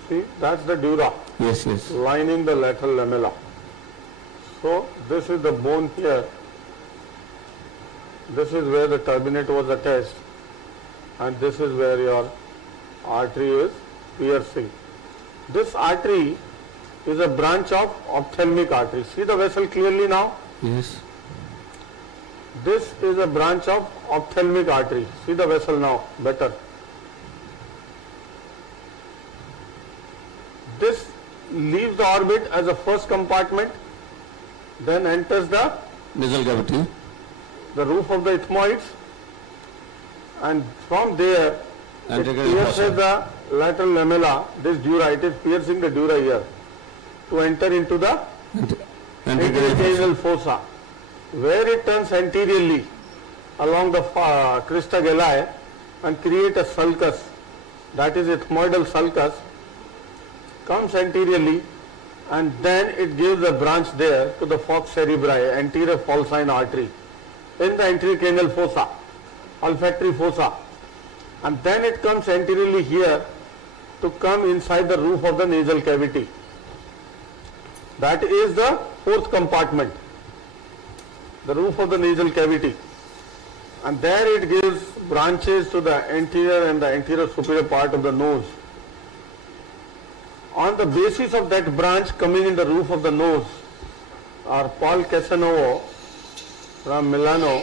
See, that's the dura Yes, yes. lining the lateral lamella. So this is the bone here. This is where the turbinate was attached, and this is where your artery is piercing. This artery is a branch of ophthalmic artery. See the vessel clearly now? Yes. This is a branch of ophthalmic artery. See the vessel now better. This leaves the orbit as a first compartment, then enters the Nasal cavity. roof of the ethmoids, and from there it Anterior pierces fossa. the lateral lamella, this dura, it is piercing the dura here to enter into the Anterior anterior fossa, where it turns anteriorly along the crista galli and create a sulcus, that is ethmoidal sulcus, comes anteriorly, and then it gives a branch there to the fox cerebri, anterior falcine artery, in the anterior cranial fossa, olfactory fossa, and then it comes anteriorly here to come inside the roof of the nasal cavity. That is the fourth compartment, the roof of the nasal cavity, and there it gives branches to the anterior and the anterior superior part of the nose. On the basis of that branch coming in the roof of the nose, our Paul Casanova from Milano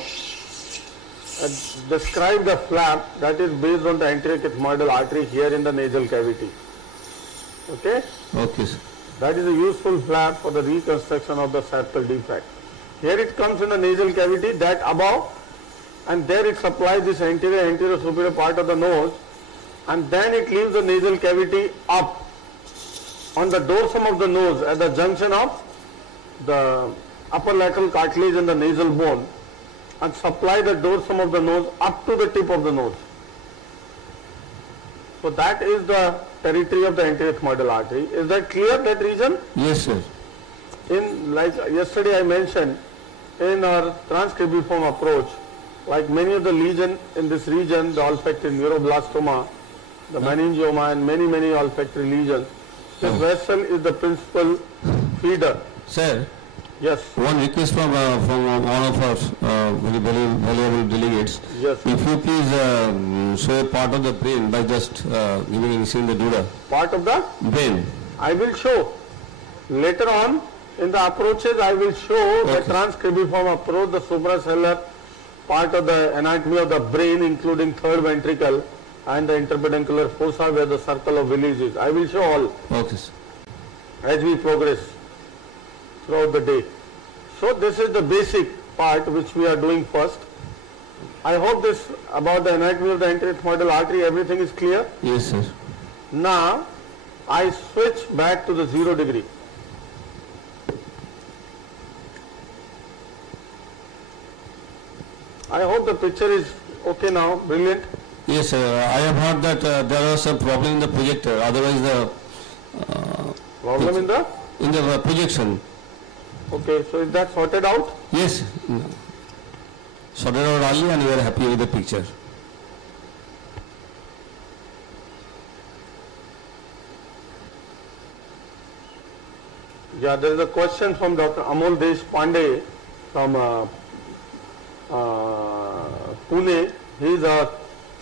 described a flap that is based on the anterior ethmoidal artery here in the nasal cavity. Okay? Okay, sir. That is a useful flap for the reconstruction of the septal defect. Here it comes in the nasal cavity, that above, and there it supplies this anterior superior part of the nose, and then it leaves the nasal cavity up on the dorsum of the nose at the junction of the upper lateral cartilage and the nasal bone, and supply the dorsum of the nose up to the tip of the nose. So that is the territory of the anterior ethmoidal artery. Is that clear, that region? Yes, sir. In, like yesterday I mentioned, in our transcribiform approach, like many of the lesions in this region, the olfactory neuroblastoma, the meningioma, and many olfactory lesions, this vessel is the principal feeder. Sir, Yes, one request from one of our very valuable delegates. yes. If you please show a part of the brain by just giving seeing the dura. Part of the, Brain. I will show. Later on, in the approaches, I will show the Okay. transcribiform approach, the supracellular part of the anatomy of the brain, including third ventricle and the interpeduncular fossa where the circle of Willis is. I will show all Okay, sir. as we progress throughout the day. So this is the basic part which we are doing first. I hope this about the anatomy of the anterior ethmoidal artery, everything is clear. Yes, sir. Now I switch back to the 0 degree. I hope the picture is okay now, brilliant. Yes, sir. I have heard that there was some problem in the projector. Otherwise, the Problem in the projection. okay, so is that sorted out? Yes. Sorted out early, and we are happy with the picture. Yeah, there is a question from Dr. Amol Deshpande from Pune. He is a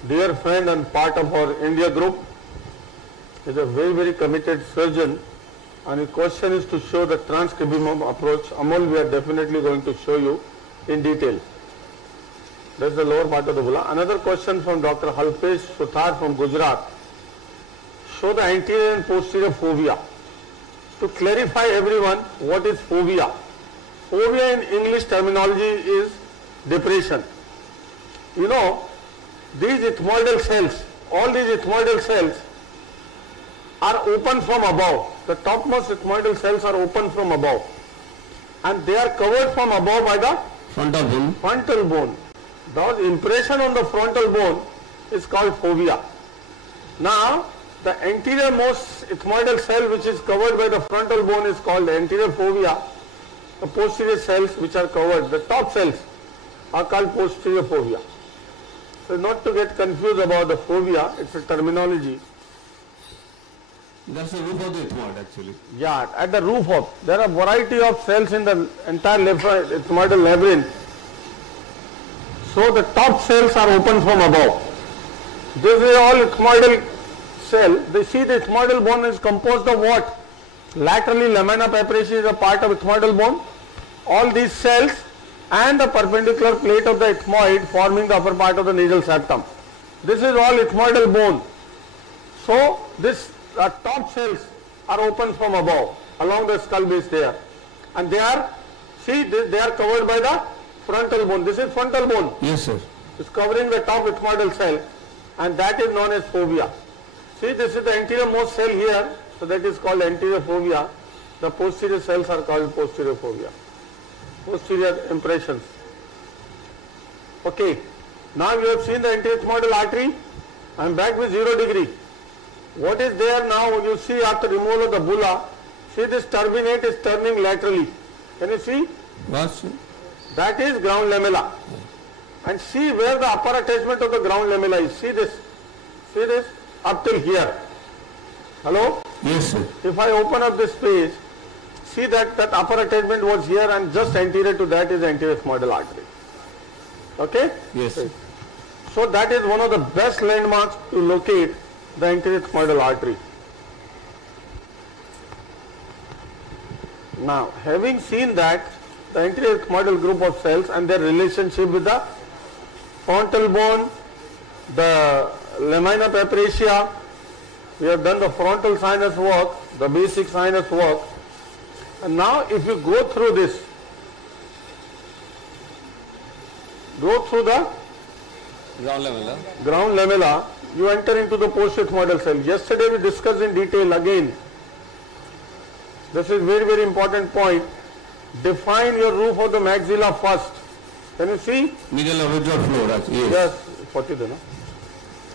dear friend and part of our India group. He is a very committed surgeon, and his question is to show the transcribiform approach. Amol, we are definitely going to show you in detail. That's the lower part of the bulla. Another question from Dr. Halpesh Suthar from Gujarat. Show the anterior and posterior fovea. To clarify everyone, what is fovea? Fovea in English terminology is depression. You know, these ethmoidal cells, all these ethmoidal cells are open from above. The topmost ethmoidal cells are open from above, and they are covered from above by the Frontal bone. frontal bone. Those impression on the frontal bone is called fovea. Now, the anterior most ethmoidal cell which is covered by the frontal bone is called the anterior fovea. The posterior cells which are covered, the top cells, are called posterior fovea. So not to get confused about the fovea, it's a terminology. That's the roof of the ethmoid actually. Yeah, at the roof of. There are variety of cells in the entire ethmoidal labyrinth. So the top cells are open from above. This is all ethmoidal cell. They see the ethmoidal bone is composed of what? Laterally lamina papyracea is a part of ethmoidal bone. All these cells and the perpendicular plate of the ethmoid forming the upper part of the nasal septum. This is all ethmoidal bone. So this top cells are open from above along the skull base there, and they are, see, they are covered by the frontal bone. This is frontal bone. Yes, sir. It's covering the top ethmoidal cell, and that is known as fovea. See, this is the anterior most cell here, so that is called anterior fovea. The posterior cells are called posterior fovea. Posterior impressions. Okay, now you have seen the anterior ethmoidal artery. I am back with 0 degree. What is there now? You see after removal of the bulla, see this turbinate is turning laterally. Can you see? What? That is ground lamella. And see where the upper attachment of the ground lamella is. See this. See this? Up till here. Hello? Yes, sir. If I open up this space, see that upper attachment was here, and just anterior to that is anterior ethmoidal artery. Okay? Yes, sir. So that is one of the best landmarks to locate the anterior ethmoidal artery. Now, having seen that, the anterior ethmoidal group of cells and their relationship with the frontal bone, the lamina papyracea, we have done the frontal sinus work, the basic sinus work, and now if you go through this, go through the ground lamella, you enter into the post-ethmoidal cell. Yesterday we discussed in detail again. This is very, very important point. Define your roof of the maxilla first. Can you see? Middle of the floor, yes. Yes, 40 then.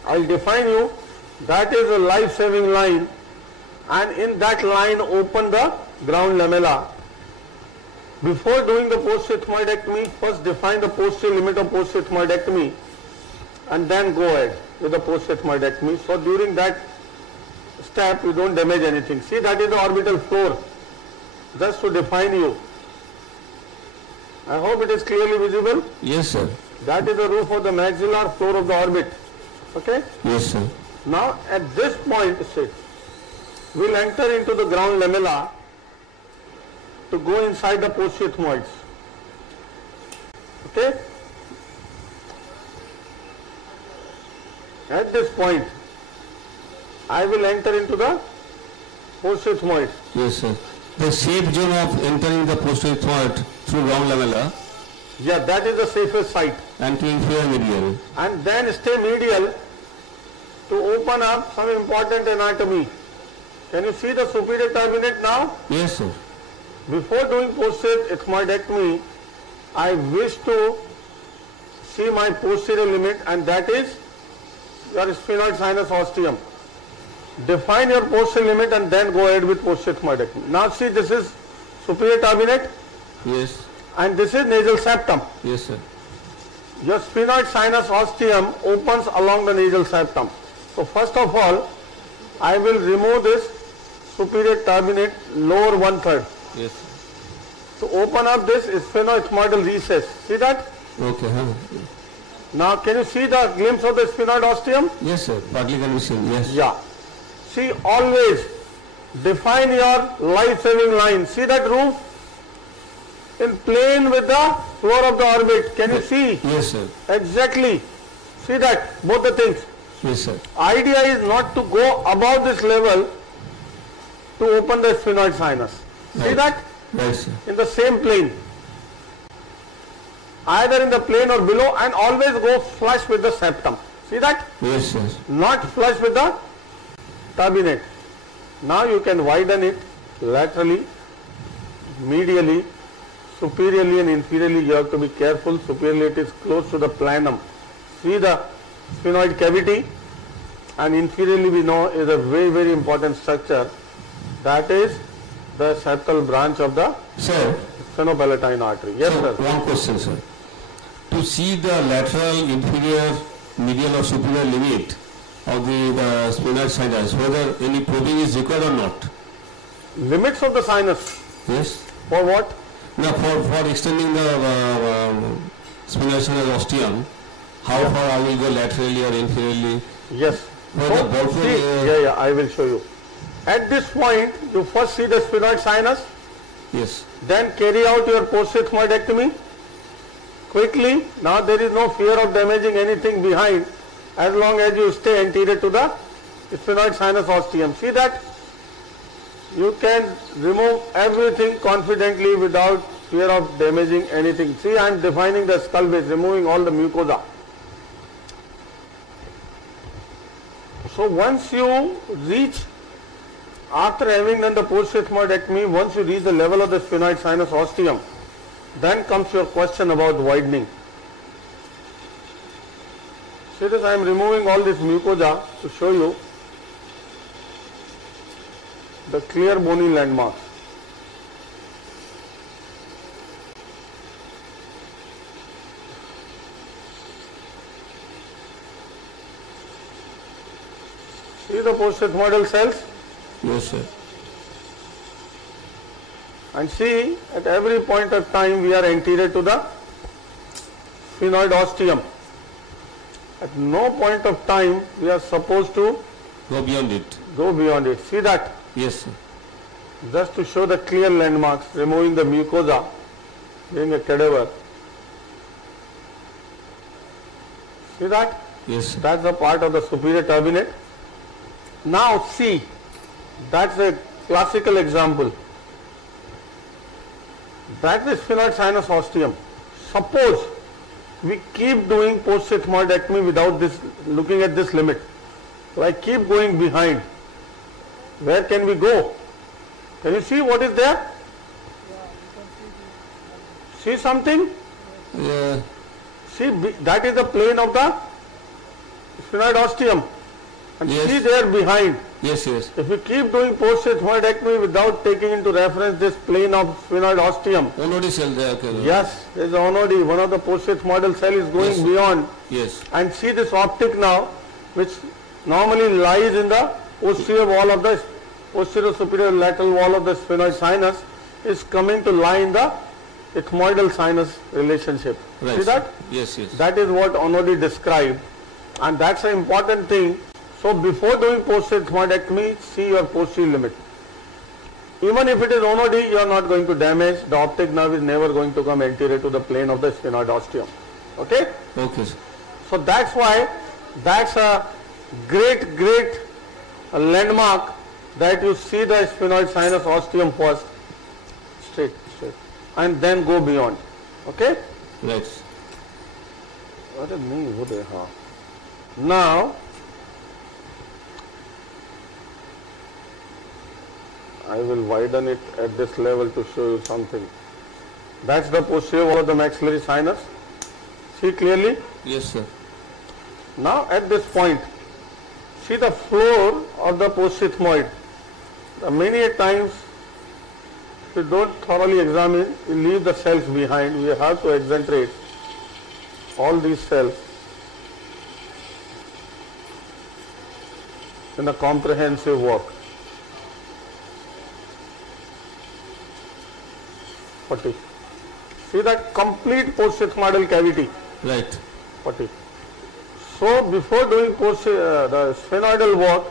I'll define you. That is a life-saving line, and in that line open the ground lamella. Before doing the post-ethmoidectomy, first define the posterior limit of post-ethmoidectomy, and then go ahead with the post-ethmoidectomy. So during that step you don't damage anything. See, that is the orbital floor, just to define you. I hope it is clearly visible. Yes, sir. That is the roof of the maxillar, floor of the orbit. Okay? Yes, sir. Now at this point, we'll enter into the ground lamella to go inside the post-ethmoids. Okay? At this point, I will enter into the post-ethmoid. Yes, sir. The safe zone of entering the post-ethmoid through ground lamella. Yeah, that is the safest site. And to inferior medial. And then stay medial to open up some important anatomy. Can you see the superior turbinate now? Yes, sir. Before doing posterior ethmoidectomy, I wish to see my posterior limit, and that is your sphenoid sinus ostium. Define your posterior limit and then go ahead with posterior ethmoidectomy. Now see, this is superior turbinate. Yes. And this is nasal septum. Yes, sir. Your sphenoid sinus ostium opens along the nasal septum. So first of all, I will remove this superior turbinate lower 1/3. Yes. To open up this sphenoethmoidal recess. See that? Okay. Now can you see the glimpse of the sphenoid ostium? Yes, sir. Partly can be seen. Yes. Yeah. See, always define your life-saving line. See that roof? In plane with the floor of the orbit. Can you see? Yes, sir. Exactly. See that? Both the things. Yes, sir. Idea is not to go above this level to open the sphenoid sinus. See Right. that? Yes, sir. In the same plane. Either in the plane or below, and always go flush with the septum. See that? Yes, sir. Not flush with the turbinate. Now you can widen it laterally, medially, superiorly and inferiorly. You have to be careful. Superiorly it is close to the planum. See the sphenoid cavity, and inferiorly we know is a very, very important structure. That is the septal branch of the Sir. sphenopalatine artery. Yes, sir. One question, sir. To see the lateral, inferior, medial or superior limit, of the sphenoid sinus, whether any probing is required or not. Limits of the sinus. Yes. For what? Now, for extending the sphenoid sinus ostium, how far I will go laterally or inferiorly? Yes. For So, the ball see, field, I will show you. At this point, you first see the sphenoid sinus, yes. then carry out your post-sigmoidectomy quickly. Now there is no fear of damaging anything behind as long as you stay anterior to the sphenoid sinus ostium. See that? You can remove everything confidently without fear of damaging anything. See, I am defining the skull base, removing all the mucosa. So once you reach, after having done the post-sigmoidectomy, once you reach the level of the sphenoid sinus ostium, then comes your question about widening. See this, I am removing all this mucosa to show you the clear bony landmarks. See the post-sigmoidal cells? Yes, sir. And see, at every point of time we are anterior to the sphenoid ostium. At no point of time we are supposed to Go beyond it. go beyond it. See that? Yes, sir. Just to show the clear landmarks, removing the mucosa, being a cadaver. See that? Yes, sir. That's a part of the superior turbinate. Now see, that's a classical example. That's the sphenoid sinus ostium. Suppose we keep doing post-sigmoidectomy without this, looking at this limit. Like keep going behind. Where can we go? Can you see what is there? See something? Yeah. See, that is the plane of the sphenoid ostium. And Yes. see there behind. Yes, yes. If you keep doing post-sigmoidectomy without taking into reference this plane of sphenoid ostium, Only cell there. Okay. yes, there is a onodi, one of the post-sigmoidal cell is going Yes. beyond. Yes. And see this optic now, which normally lies in the posterior wall of the posterior superior lateral wall of the sphenoid sinus, is coming to lie in the ethmoidal sinus relationship. Right. See that? Yes, yes. That is what Onodi described, and that's an important thing. So before doing post-sigmoidectomy, see your posterior limit. Even if it is Onodi, you are not going to damage. The optic nerve is never going to come anterior to the plane of the sphenoid ostium. Okay? Okay, sir. So that's why that's a great landmark that you see the sphenoid sinus ostium first, straight, and then go beyond. Okay? Right. Now, I will widen it at this level to show you something. That's the posterior wall of the maxillary sinus. See clearly? Yes, sir. Now at this point, see the floor of the post-sigmoid. Many a times, if you don't thoroughly examine, you leave the cells behind. We have to excentrate all these cells in a comprehensive work. 40. See that complete post-sigmoidal cavity. Right. 40. So before doing the sphenoidal work,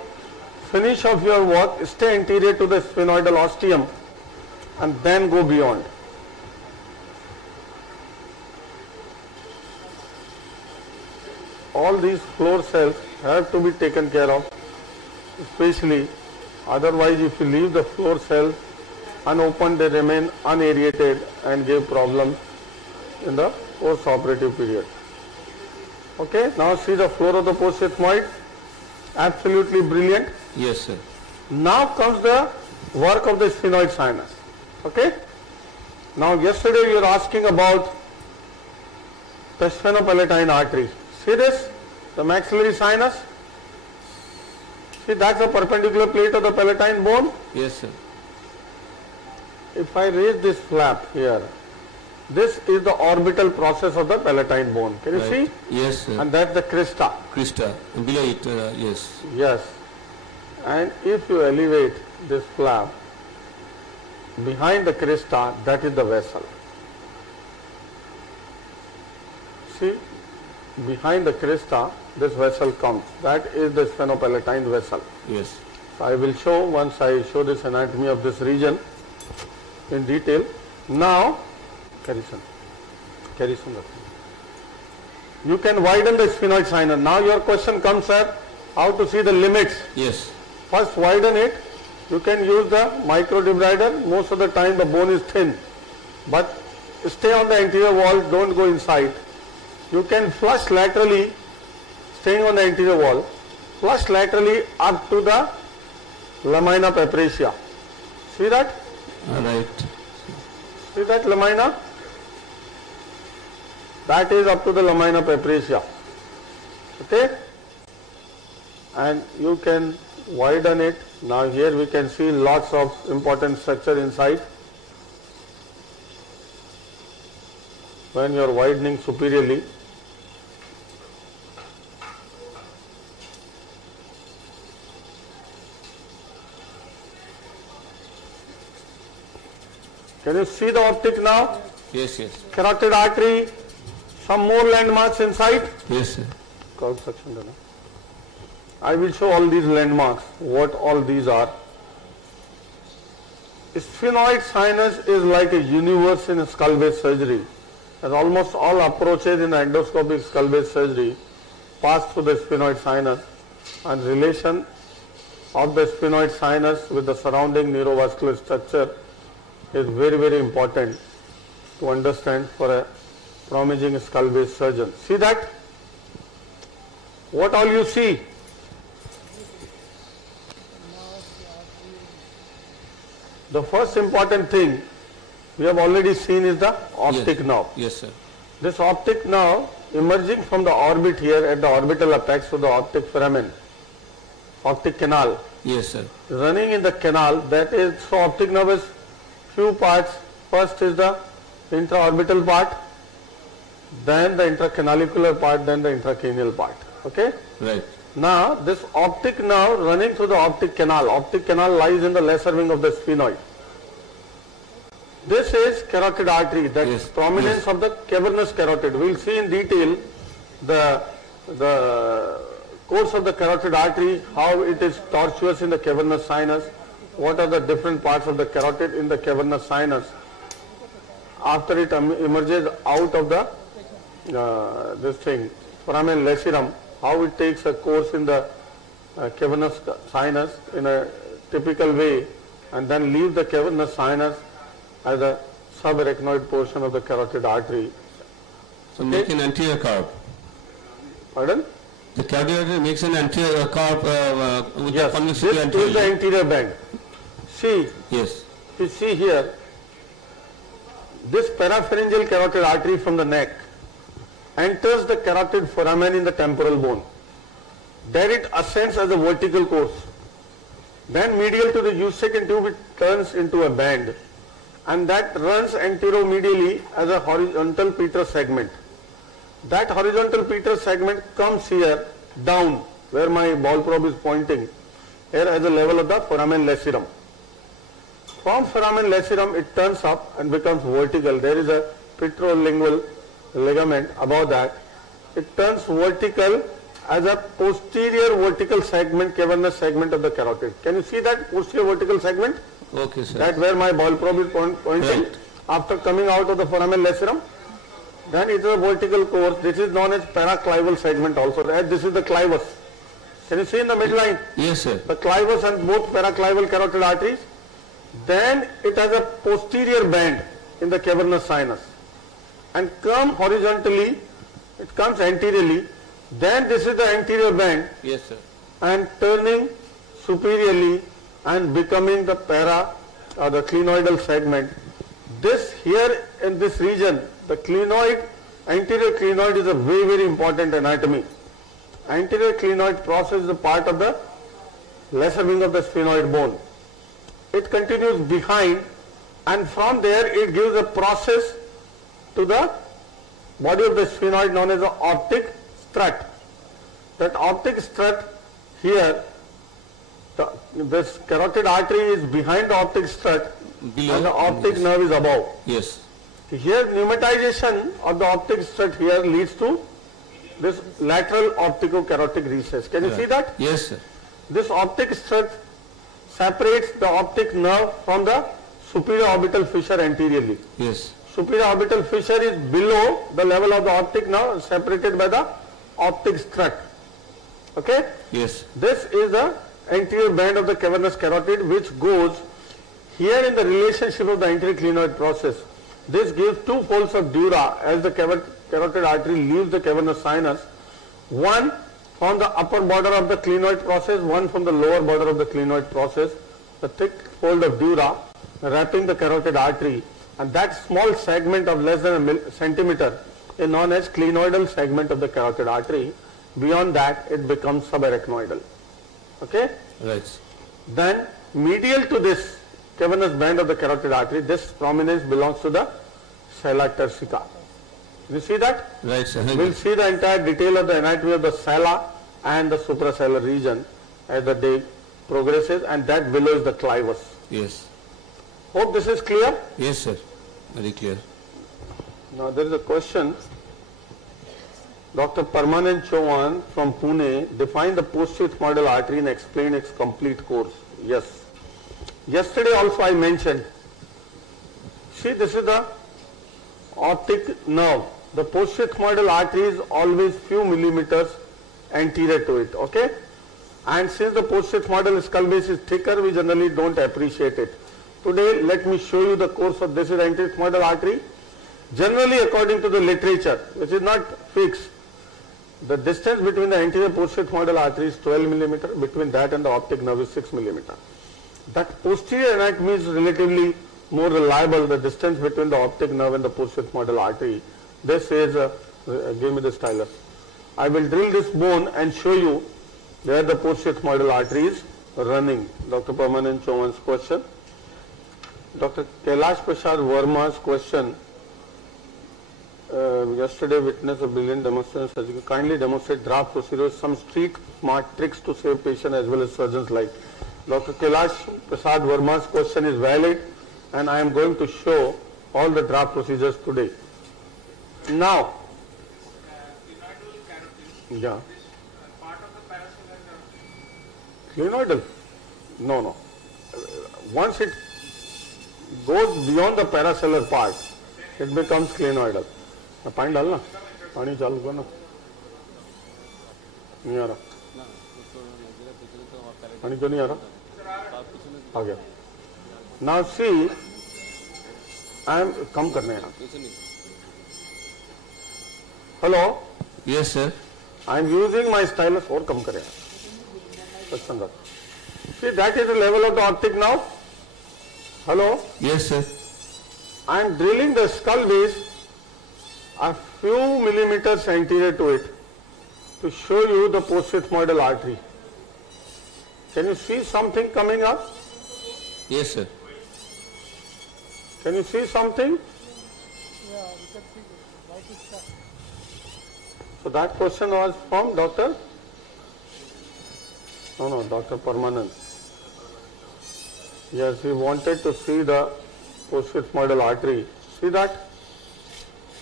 finish off your work, stay anterior to the sphenoidal ostium and then go beyond. All these floor cells have to be taken care of, especially otherwise if you leave the floor cells unopened, they remain unaerated and give problems in the post-operative period. Okay, now see the floor of the post-sigmoid, absolutely brilliant. Yes, sir. Now comes the work of the sphenoid sinus. Okay, now yesterday you were asking about the sphenopalatine artery. See this, the maxillary sinus. See, that's the perpendicular plate of the palatine bone. Yes, sir. If I raise this flap here, This is the orbital process of the palatine bone. Can you Right. see? Yes, sir. And that's the crista. Crista. Below it, yes. Yes. And if you elevate this flap, behind the crista, that is the vessel. See, behind the crista, this vessel comes. That is the sphenopalatine vessel. Yes. So I will show once I show this anatomy of this region in detail. Now, carry some. You can widen the sphenoid sinus. Now your question comes at how to see the limits. Yes. First widen it. You can use the microdebrider. Most of the time the bone is thin. But stay on the anterior wall, don't go inside. You can flush laterally, staying on the anterior wall, flush laterally up to the lamina papracia. See that? Right. See that lamina? That is up to the lamina papracia. Okay? And you can widen it. Now here we can see lots of important structure inside. When you are widening superiorly, can you see the optic now? Yes, yes. Carotid artery, some more landmarks inside. Yes, sir. Section done. I will show all these landmarks, what all these are. Sphenoid sinus is like a universe in skull-base surgery. As almost all approaches in endoscopic skull-base surgery pass through the sphenoid sinus, and relation of the sphenoid sinus with the surrounding neurovascular structure is very, very important to understand for a promising skull-base surgeon. See that? What all you see? The first important thing we have already seen is the optic nerve. Yes, sir. This optic nerve emerging from the orbit here at the orbital apex of the optic foramen, optic canal. Yes, sir. Running in the canal, that is, so optic nerve is few parts. First is the intraorbital part, then the intracanalicular part, then the intracranial part. Okay? Right. Now, this optic nerve running through the optic canal lies in the lesser wing of the sphenoid. This is carotid artery, that is prominence of the cavernous carotid. We will see in detail the course of the carotid artery, how it is tortuous in the cavernous sinus, what are the different parts of the carotid in the cavernous sinus after it emerges out of the foramen lacerum, how it takes a course in the cavernous sinus in a typical way and then leave the cavernous sinus as a subarachnoid portion of the carotid artery. So make an anterior curve. Pardon? The carotid artery makes an anterior curve with Yes, the this convexity anterior. is the anterior band. See, Yes. you see here, this parapharyngeal carotid artery from the neck enters the carotid foramen in the temporal bone. There it ascends as a vertical course. Then medial to the Eustachian tube it turns into a band, and that runs anteromedially as a horizontal petrous segment. That horizontal petrous segment comes here down where my ball probe is pointing, here at the level of the foramen lacerum. From foramen lacerum it turns up and becomes vertical. There is a petrolingual ligament above that. It turns vertical as a posterior vertical segment, cavernous segment of the carotid. Can you see that posterior vertical segment? Okay, sir. That where my ball probe is pointing. Right. After coming out of the foramen lacerum, then it is a vertical course. This is known as paraclival segment also. This is the clivus. Can you see in the midline? Yes, sir. The clivus and both paraclival carotid arteries. Then it has a posterior band in the cavernous sinus and come horizontally, it comes anteriorly. Then this is the anterior band. Yes, sir. And turning superiorly and becoming the the clinoidal segment. This here in this region, the clinoid, anterior clinoid is a very, very important anatomy. Anterior clinoid process is a part of the lesser wing of the sphenoid bone. It continues behind, and from there it gives a process to the body of the sphenoid known as the optic strut. That optic strut here, this carotid artery is behind the optic strut Below. and the optic nerve is above. Yes. Here pneumatization of the optic strut here leads to this lateral opticocarotid recess. Can you see that? Yes, sir. This optic strut separates the optic nerve from the superior orbital fissure anteriorly. Yes. Superior orbital fissure is below the level of the optic nerve, separated by the optic strut. Okay? Yes. This is the anterior band of the cavernous carotid, which goes here in the relationship of the anterior clinoid process. This gives two folds of dura as the carotid artery leaves the cavernous sinus, one from the upper border of the clinoid process, one from the lower border of the clinoid process, the thick fold of dura wrapping the carotid artery, and that small segment of less than a centimeter is known as clinoidal segment of the carotid artery. Beyond that, it becomes subarachnoidal. Okay? Right. Then medial to this cavernous band of the carotid artery, this prominence belongs to the sella turcica. You see that? Right, sir. We'll see the entire detail of the anatomy of the sella and the suprasellar region as the day progresses, and that below is the clivus. Yes. Hope this is clear? Yes, sir. Very clear. Now there is a question. Dr. Permanent Chauhan from Pune defined the posterior ethmoidal artery and explained its complete course. Yes. Yesterday also I mentioned. See, this is the optic nerve. The posterior ethmoidal artery is always few millimeters anterior to it. Okay? And since the posterior ethmoidal skull base is thicker, we generally don't appreciate it. Today, let me show you the course of this is anterior ethmoidal artery. Generally, according to the literature, which is not fixed, the distance between the anterior posterior ethmoidal artery is 12 millimeter. Between that and the optic nerve is 6 millimeter. That posterior anatomy is relatively more reliable, the distance between the optic nerve and the posterior ethmoidal artery. This is, give me the stylus. I will drill this bone and show you where the posterior ethmoidal artery is running. Dr. Permanent Chauhan's question. Dr. Kailash Prasad Verma's question. Yesterday witnessed a brilliant demonstration surgery. Kindly demonstrate draft procedure, some street smart tricks to save patient as well as surgeon's life. Dr. Kailash Prasad Verma's question is valid, and I am going to show all the draft procedures today. Now, yeah. Part of the paracellular nerve. Clinoidal? No. Once it goes beyond the paracellular part, it becomes clinoidal. पानी डालना, पानी चालू करना, नहीं आ रहा, पानी क्यों नहीं आ रहा? आ गया. Now see, I am कम करने हैं. Hello. Yes, sir. I am using my stylus और कम करें. See, that is the level of the optic now. Hello. Yes, sir. I am drilling the skull base a few millimeters anterior to it to show you the posterior ethmoidal artery. Can you see something coming up? Yes, sir. Can you see something? Yeah, we can see it. White is stuck. So that question was from Dr. No, Dr. Permanent. Yes, he wanted to see the posterior ethmoidal artery. See that?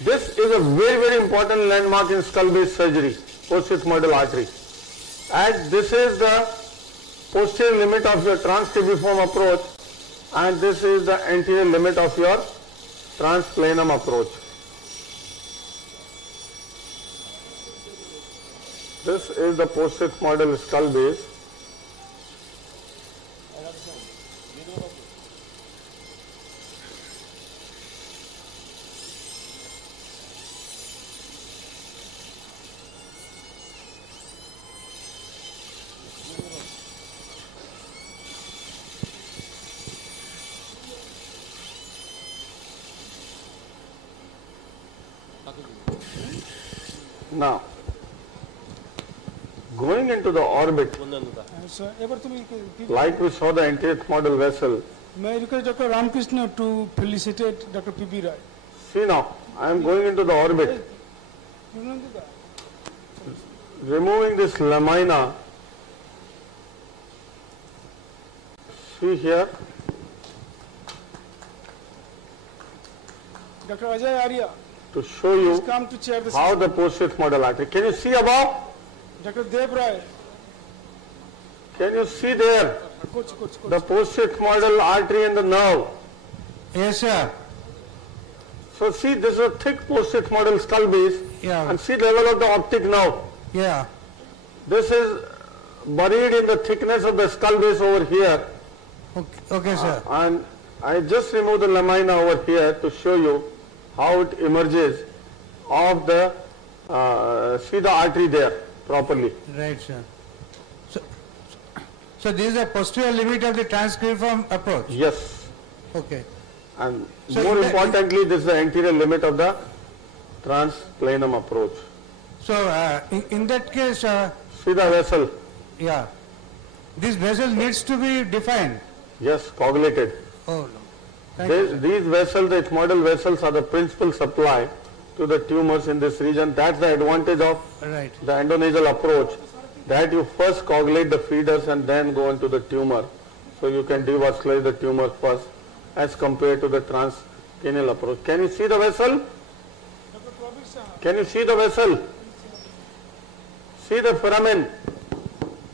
This is a very, very important landmark in skull base surgery, posterior ethmoidal artery. As this is the posterior limit of your transtibiform approach, and this is the anterior limit of your transplanum approach. This is the posterior ethmoidal skull base. Now, going into the orbit, So, ever to me, like we saw the anterior ethmoidal vessel, may I request Dr. Ramakrishna to felicitate Dr. P.B. Rai? See now, I am going into the orbit. Removing this lamina. See here. Dr. Ajay Arya, To show you come to chair the how the post model artery. Can you see above? Dr. Dev Rai, Can you see there? coach. The post model artery and the nerve. Yes, sir. So see, this is a thick post model skull base. Yeah. And see the level of the optic nerve. Yeah. This is buried in the thickness of the skull base over here. Okay, sir. And I just removed the lamina over here to show you how it emerges of the, see the artery there properly. Right, sir. So this is the posterior limit of the transcription approach? Yes. Okay. And So more in that- importantly, this is the anterior limit of the transplanum approach. So in that case, See the vessel? yeah, this vessel needs to be defined. Yes, coagulated. Oh, no. Thank you, sir. These vessels, the model vessels, are the principal supply to the tumors in this region. That's the advantage of Right. the endonasal approach, that you first coagulate the feeders and then go into the tumor. So you can devascularize the tumor first as compared to the transcranial approach. Can you see the vessel? Can you see the vessel? See the foramen,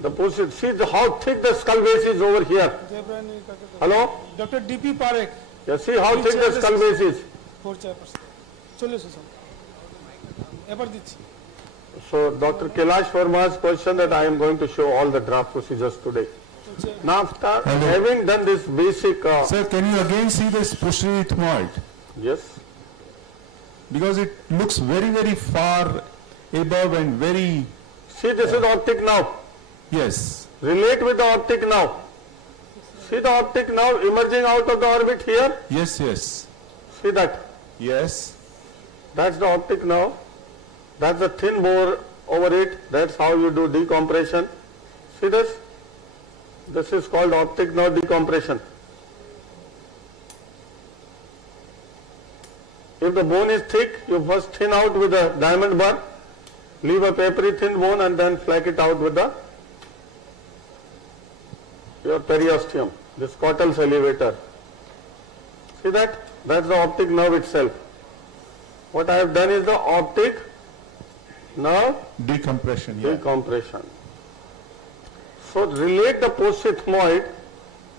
the posterior. See how thick the skull base is over here. Dev Rai ne kaka. Hello? Dr. DP Parekh, You see how thick the skull base is? 4 chairperson. চলে এসো sir এবার দিচ্ছি So Dr. Kailash Verma's question that I am going to show all the draft procedures today. Now after having done this basic, Sir, can you again see this posterior ethmoid? yes, Because it looks very, very far above and very, see this is the optic now. yes. Relate with the optic now. See the optic now emerging out of the orbit here. Yes, yes. See that? Yes. That's the optic now. That's the thin bore over it. That's how you do decompression. See this? This is called optic nerve decompression. If the bone is thick, you first thin out with a diamond bar, leave a papery thin bone and then fleck it out with the your periosteum, this Cottel's elevator. See that? That's the optic nerve itself. What I have done is the optic nerve Decompression, yeah. decompression. So relate the post-ethmoid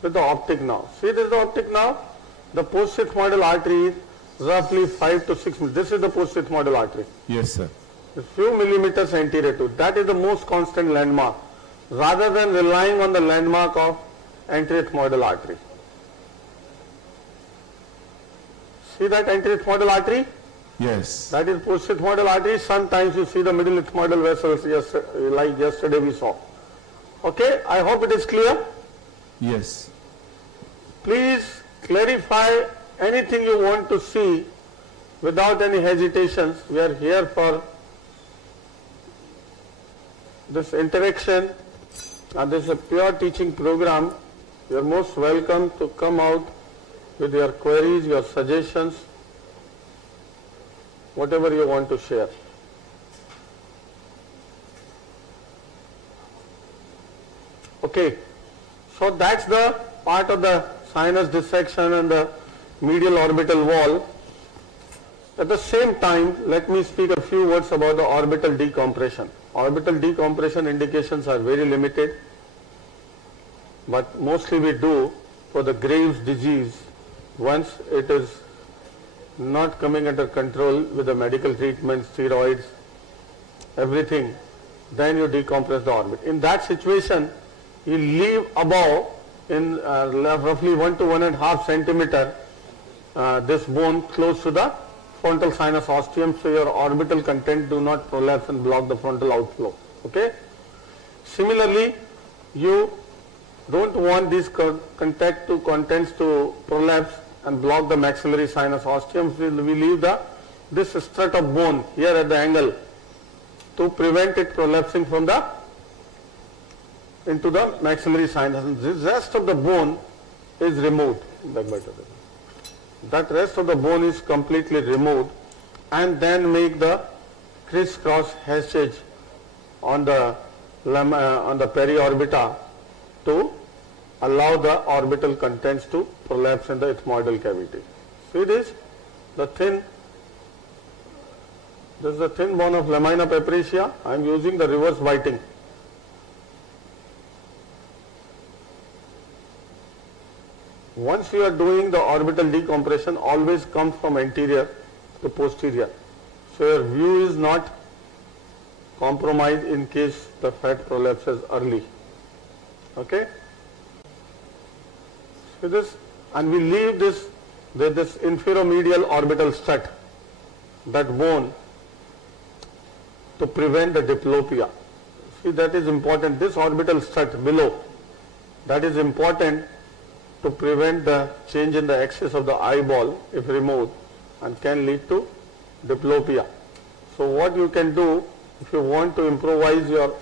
with the optic nerve. See this is the optic nerve? The post-ethmoidal artery is roughly 5 to 6 millimeters. This is the post-ethmoidal artery. Yes, sir. A few millimeters anterior to. That is the most constant landmark, rather than relying on the landmark of anterior ethmoidal artery. See that anterior ethmoidal artery? Yes. That is post-ethmoidal artery. Sometimes you see the middle ethmoidal vessels, like yesterday we saw. Okay, I hope it is clear. Yes. Please clarify anything you want to see without any hesitations. We are here for this interaction, and this is a pure teaching program. You are most welcome to come out with your queries, your suggestions, whatever you want to share. Okay, so that's the part of the sinus dissection and the medial orbital wall. At the same time, let me speak a few words about the orbital decompression. Orbital decompression indications are very limited, but mostly we do for the Graves' disease once it is not coming under control with the medical treatment, steroids, everything, then you decompress the orbit. In that situation, you leave above in roughly 1 to 1.5 centimeter this bone close to the frontal sinus ostium, so your orbital content do not prolapse and block the frontal outflow. Okay. Similarly, you don't want these contents to prolapse and block the maxillary sinus ostium. So we leave this strut of bone here at the angle to prevent it prolapsing from into the maxillary sinus. And the rest of the bone is removed. that rest of the bone is completely removed, and then make the crisscross hashes on the periorbita to allow the orbital contents to prolapse in the ethmoidal cavity. See this? This is the thin bone of lamina papricia. I am using the reverse biting. Once you are doing the orbital decompression, always come from anterior to posterior. So your view is not compromised in case the fat prolapses early. Okay? So this, and we leave this inferomedial orbital strut, that bone, to prevent the diplopia. See, that is important. This orbital strut below, that is important to prevent the change in the axis of the eyeball if removed, and can lead to diplopia. So what you can do, if you want to improvise your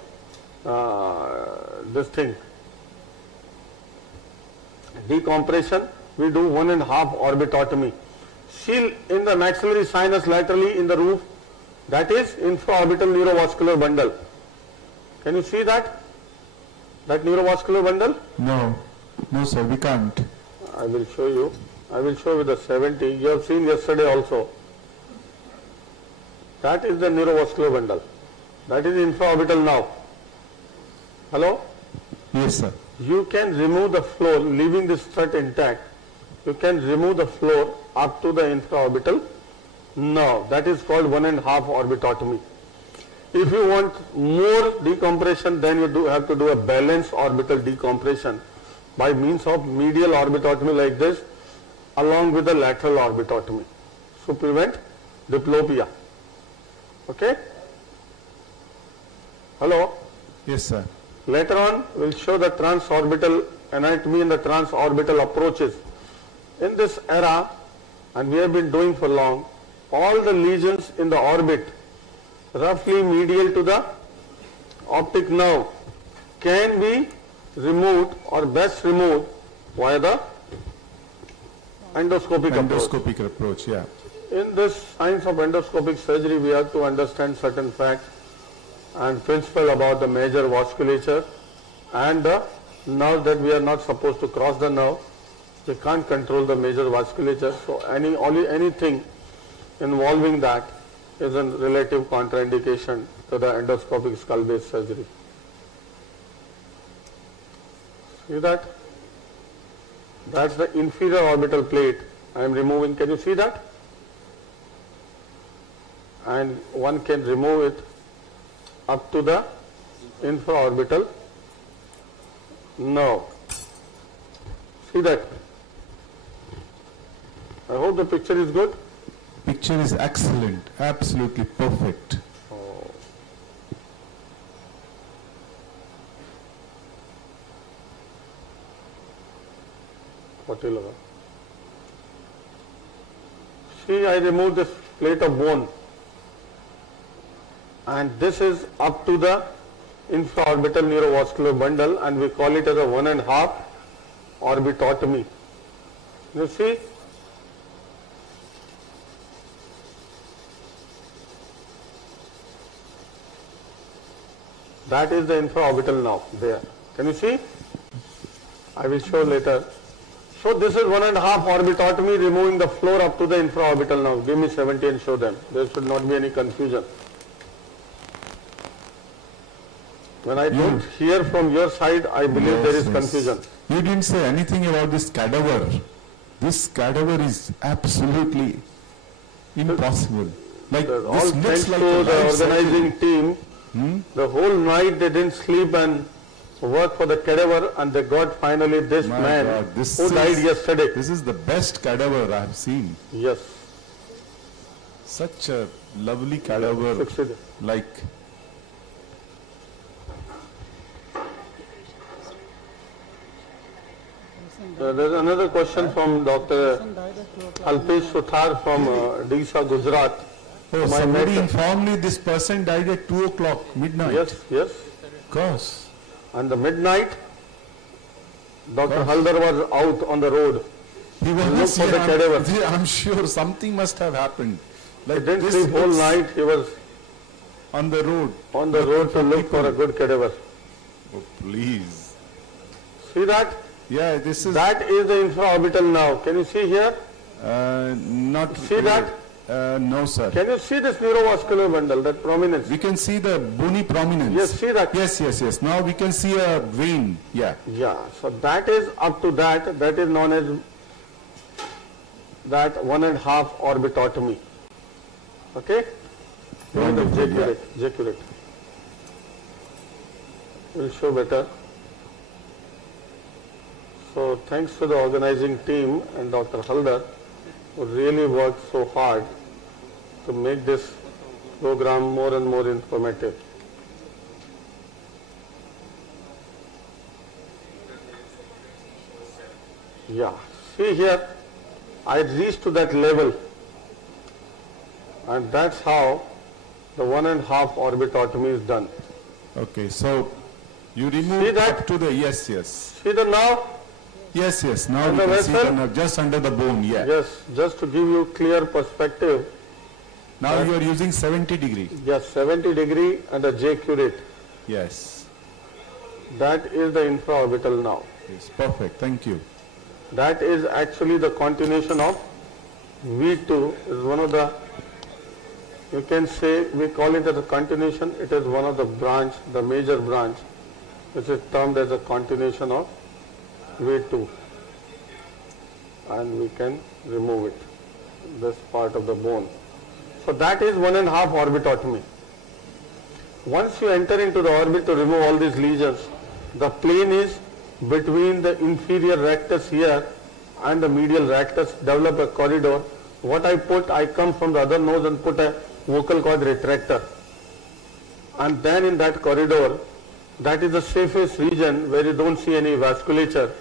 this thing, decompression, we do 1.5 orbitotomy. Seal in the maxillary sinus laterally in the roof, that is infraorbital neurovascular bundle. Can you see that? That neurovascular bundle? No. No, sir, we can't. I will show you. I will show you the 70. You have seen yesterday also. That is the neurovascular bundle. That is infraorbital now. Hello? Yes, sir. You can remove the floor, leaving the strut intact. You can remove the floor up to the infraorbital. No, that is called 1.5 orbitotomy. If you want more decompression, then you have to do a balanced orbital decompression by means of medial orbitotomy like this, along with the lateral orbitotomy, to prevent diplopia. Okay? Hello? Yes, sir. Later on, we'll show the transorbital anatomy and the transorbital approaches. In this era, and we have been doing for long, all the lesions in the orbit, roughly medial to the optic nerve, can be removed or best removed via the endoscopic approach. Endoscopic approach, yeah. In this science of endoscopic surgery, we have to understand certain facts and principle about the major vasculature and the nerve, that we are not supposed to cross the nerve. We can't control the major vasculature. So anything involving that is a relative contraindication to the endoscopic skull-base surgery. See that? That's the inferior orbital plate I am removing. Can you see that? And one can remove it up to the infraorbital nerve. See that? I hope the picture is good. Picture is excellent, absolutely perfect. See, I removed this plate of bone, and this is up to the infraorbital neurovascular bundle, and we call it as a 1.5 orbitotomy. You see? That is the infraorbital now, there. Can you see? I will show later. So this is 1.5 orbitotomy, removing the floor up to the infraorbital now. Give me 70 and show them. There should not be any confusion. When I don't hear from your side, I believe there is confusion. You didn't say anything about this cadaver. This cadaver is absolutely impossible. Like all this thanks looks to like the organizing team, the whole night they didn't sleep and work for the cadaver, and they got finally this man who died yesterday. This is the best cadaver I have seen. Yes. Such a lovely cadaver. Like there's another question from Dr. Alpesh Suthar from Disa, Gujarat. oh, somebody informed me this person died at 2 o'clock midnight. Yes, yes. Of course. And the midnight, Dr. Haldar was out on the road He look was, for the cadaver. I'm sure something must have happened. He Like didn't this sleep whole looks night. He was on the road. on the road to look for a good cadaver. Oh, please. See that? Yeah, this is... That is the infraorbital now. Can you see here? not... See that? No, sir. Can you see this neurovascular bundle, that prominence? We can see the bony prominence. Yes, see that? Yes. Now we can see a vein. Yeah. Yeah, so that is up to that. That is known as that 1.5 orbitotomy. Okay? Wonderful, yeah. Ejaculate. We'll show better. So thanks to the organizing team and Dr. Haldar, who really worked so hard to make this program more and more informative. Yeah, see here, I reached to that level, and that's how the 1.5 orbitotomy is done. Okay, so you remove See that? up to the... Yes. See the now? Yes. Now And we the can see vessel? the nerve just under the bone, yeah. Yes, just to give you clear perspective. Now you are using 70 degree. Yes, 70 degree and a J curate. Yes. That is the infraorbital now. Yes, perfect. Thank you. That is actually the continuation of V2. Is one of the, you can say, we call it as a continuation. It is one of the branch, the major branch, which is termed as a continuation of V2. And we can remove it, this part of the bone. So that is 1.5 orbitotomy. Once you enter into the orbit to remove all these lesions, the plane is between the inferior rectus here and the medial rectus, develop a corridor. What I come from the other nose and put a vocal cord retractor. And then in that corridor, that is the safest region where you don't see any vasculature.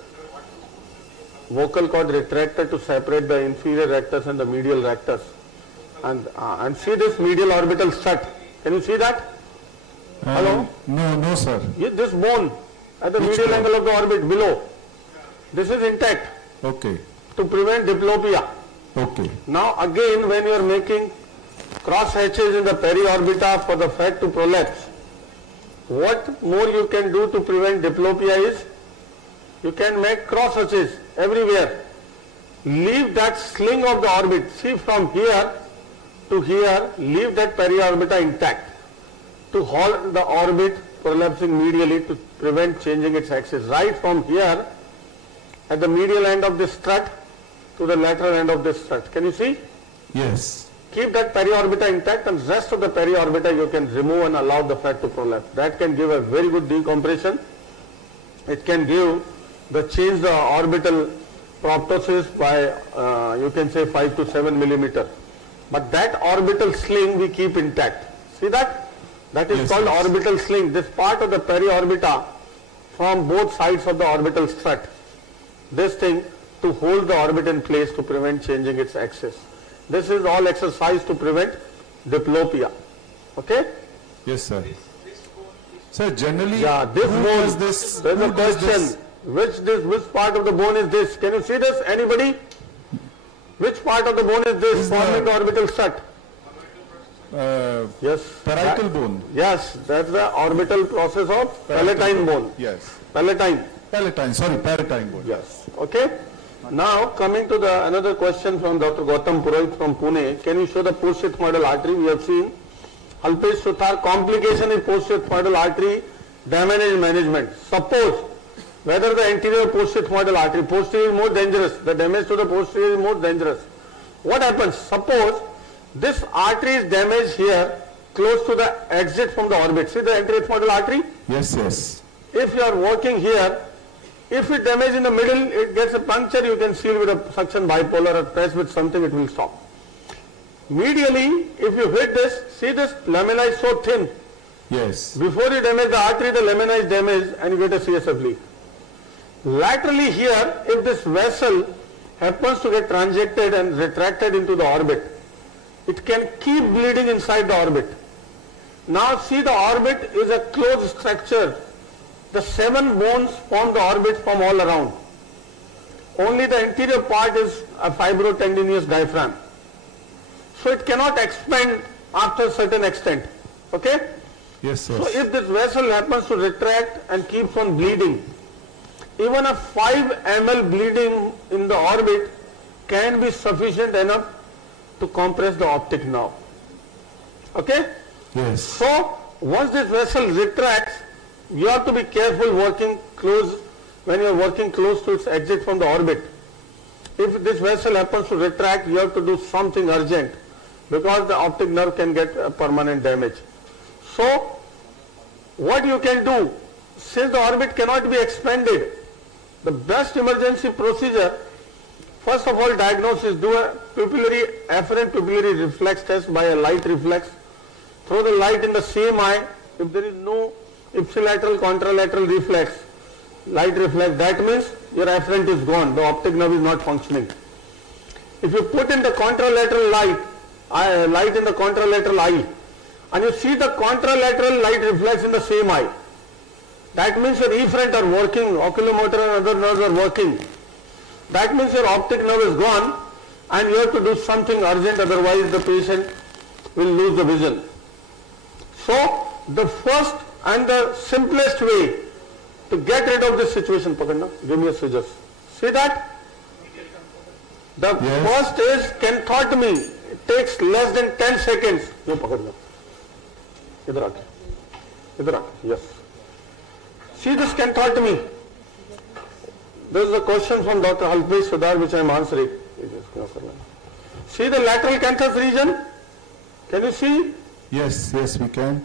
Vocal cord retractor to separate the inferior rectus and the medial rectus. And see this medial orbital strut. Can you see that? Hello? No, sir. This bone at the Which medial bone? angle of the orbit below. This is intact Okay. to prevent diplopia. Okay. Now again, when you are making cross hatches in the periorbita for the fat to prolapse, what more you can do to prevent diplopia is, you can make cross hatches everywhere. Leave that sling of the orbit. See, from here to here, leave that periorbita intact to hold the orbit prolapsing medially to prevent changing its axis. Right from here at the medial end of this strut to the lateral end of this strut. Can you see? Yes. Keep that periorbita intact, and rest of the periorbita you can remove and allow the fat to prolapse. That can give a very good decompression. It can give change the orbital proptosis by you can say 5 to 7 millimeter. But that orbital sling we keep intact. See that? That is called orbital sling. This part of the periorbita from both sides of the orbital strut. This thing to hold the orbit in place to prevent changing its axis. This is all exercise to prevent diplopia. Okay? Yes, sir. Sir, generally, Yeah, this who bone, does this? there is a who does question. this? Which part of the bone is this? Can you see this? Anybody? Which part of the bone is this Is forming the- the orbital strut? Yes. Parietal bone. Yes, that's the orbital process of palatine bone. Yes. Palatine. Palatine bone. Yes. Okay. Now coming to the another question from Dr. Gautam Purohit from Pune. Can you show the post-ethmoidal artery? We have seen Alpesh Suthar, complication in post-ethmoidal artery, damage and management. Suppose whether the anterior post-ethmoidal artery, posterior is more dangerous, the damage to the posterior is more dangerous. What happens? Suppose this artery is damaged here close to the exit from the orbit. See the anterior ethmoidal artery? Yes. If you are working here, if it damages in the middle, it gets a puncture, you can seal with a suction bipolar or press with something, it will stop. Medially, if you hit this, see this lamina is so thin. Yes. Before you damage the artery, the lamina is damaged and you get a CSF leak. Laterally here, if this vessel happens to get transected and retracted into the orbit, it can keep bleeding inside the orbit. Now see, the orbit is a closed structure. The 7 bones form the orbit from all around. only the anterior part is a fibrotendinous diaphragm. So it cannot expand after a certain extent. Okay? Yes, yes. So if this vessel happens to retract and keeps on bleeding, even a 5 ml bleeding in the orbit can be sufficient enough to compress the optic nerve. Okay? Yes. So once this vessel retracts, you have to be careful working close when you are working close to its exit from the orbit. If this vessel happens to retract, you have to do something urgent because the optic nerve can get permanent damage. So what you can do, since the orbit cannot be expanded, the best emergency procedure, first of all diagnosis, do a afferent pupillary reflex test by a light reflex. Throw the light in the same eye. If there is no ipsilateral contralateral reflex, light reflex, that means your afferent is gone, the optic nerve is not functioning. If you put in the contralateral light in the contralateral eye, and you see the contralateral light reflex in the same eye, that means your efferent are working, oculomotor and other nerves are working. That means your optic nerve is gone and you have to do something urgent, otherwise the patient will lose the vision. So the first and the simplest way to get rid of this situation, Pakanna, give me a scissors. See that? The first is canthotomy. It takes less than 10 seconds. You Pakanna. Idhar aake. Yes. See this canthotomy. There is a question from Dr. Alpesh Sudar which I am answering. See the lateral canthus region? Can you see? Yes, yes, we can.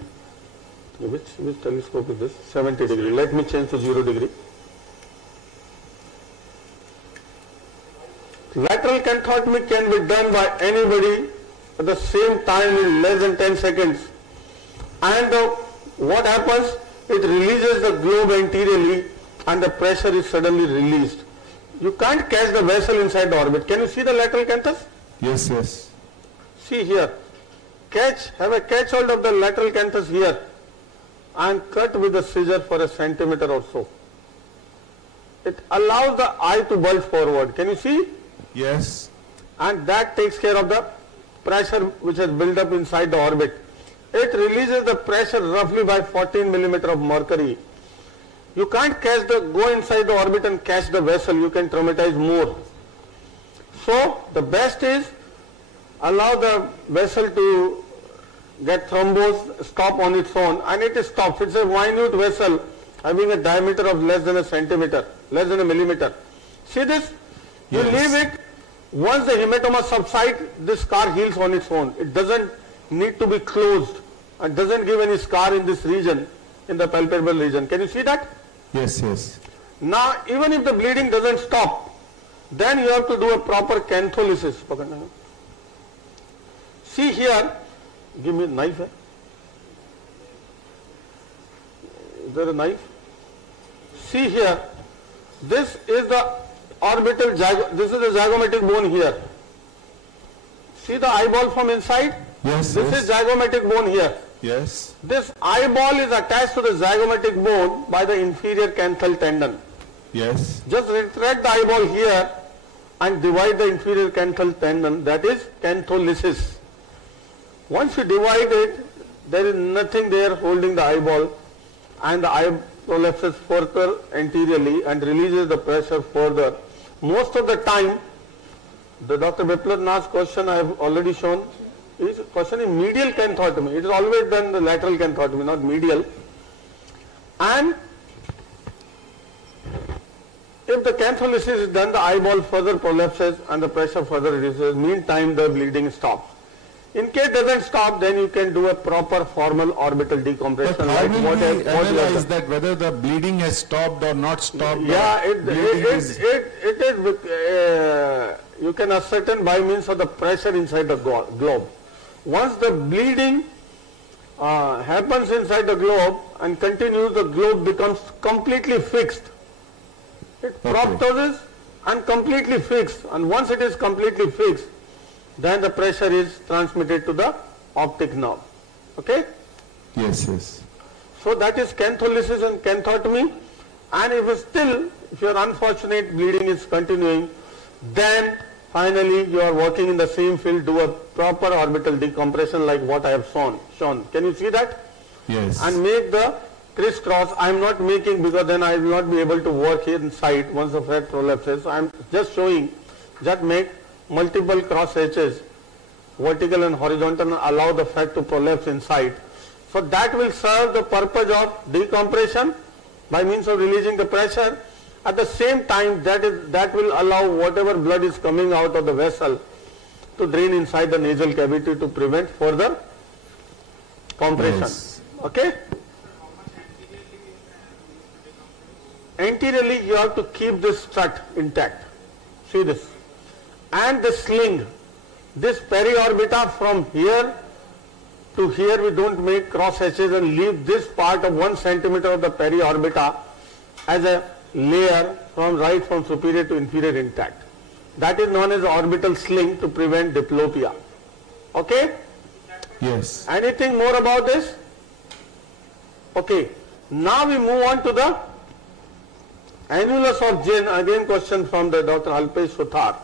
Which telescope is this? 70 degree. Let me change to 0 degree. Lateral canthotomy can be done by anybody at the same time in less than 10 seconds. And what happens? It releases the globe anteriorly and the pressure is suddenly released. You can't catch the vessel inside the orbit. Can you see the lateral canthus? Yes, yes. See here. Have a catch hold of the lateral canthus here and cut with a scissor for a centimeter or so. It allows the eye to bulge forward. Can you see? Yes. And that takes care of the pressure which has built up inside the orbit. It releases the pressure roughly by 14 millimeter of mercury. You can't go inside the orbit and catch the vessel. You can traumatize more. So the best is allow the vessel to get thrombosed, stop on its own, and it stops. It's a minute vessel having a diameter of less than a centimeter, less than a millimeter. See this? You leave it. Once the hematoma subsides, this scar heals on its own. It doesn't need to be closed and doesn't give any scar in this region, in the palpebral region. Can you see that? Yes, yes. Now, even if the bleeding doesn't stop, then you have to do a proper cantholysis. See here, give me a knife. Is there a knife? See here, this is the orbital, this is the zygomatic bone here. See the eyeball from inside? Yes, This is zygomatic bone here. Yes. This eyeball is attached to the zygomatic bone by the inferior canthal tendon. Yes. Just retract the eyeball here and divide the inferior canthal tendon, that is cantholysis. Once you divide it, there is nothing there holding the eyeball and the eye prolapses further anteriorly and releases the pressure further. Most of the time, the Dr. Biplatnath's question I have already shown, is question in medial canthotomy. It is always done the lateral canthotomy, not medial. And if the cantholysis is done, the eyeball further prolapses and the pressure further reduces. Meantime, the bleeding stops. In case it doesn't stop, then you can do a proper formal orbital decompression. But how will we analyze that whether the bleeding has stopped or not stopped? Yeah, it is. You can ascertain by means of the pressure inside the globe. Once the bleeding happens inside the globe and continues, the globe becomes completely fixed. It proptoses and completely fixed. And once it is completely fixed, then the pressure is transmitted to the optic nerve. Okay? Yes, yes. So that is cantholysis and canthotomy. And if still if your unfortunate bleeding is continuing, then finally you are working in the same field, do a proper orbital decompression like what I have shown. Can you see that? Yes. And make the crisscross. I am not making because then I will not be able to work here inside once the thread prolapses. I am just showing that make multiple cross hatches, vertical and horizontal, and allow the fat to prolapse inside. So that will serve the purpose of decompression by means of releasing the pressure. At the same time, that will allow whatever blood is coming out of the vessel to drain inside the nasal cavity to prevent further compression. Yes. Okay? Anteriorly, you have to keep this strut intact. See this. And the sling, this periorbita from here to here, we don't make cross hatches and leave this part of 1 centimeter of the periorbita as a layer from superior to inferior intact. That is known as orbital sling to prevent diplopia. Okay? Yes. Anything more about this? Okay. Now we move on to the annulus of Jain. Again question from the Dr. Alpesh Suthar.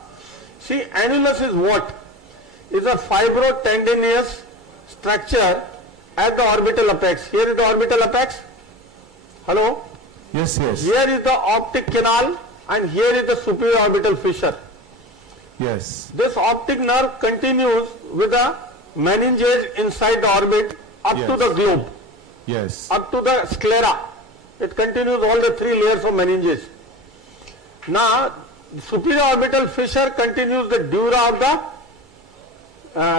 See, annulus is what? It's a fibrotendinous structure at the orbital apex. Here is the orbital apex. Hello? Yes, yes. Here is the optic canal and here is the superior orbital fissure. Yes. This optic nerve continues with the meninges inside the orbit up to the globe, Yes. up to the sclera. It continues all the 3 layers of meninges. Now, superior orbital fissure continues the dura of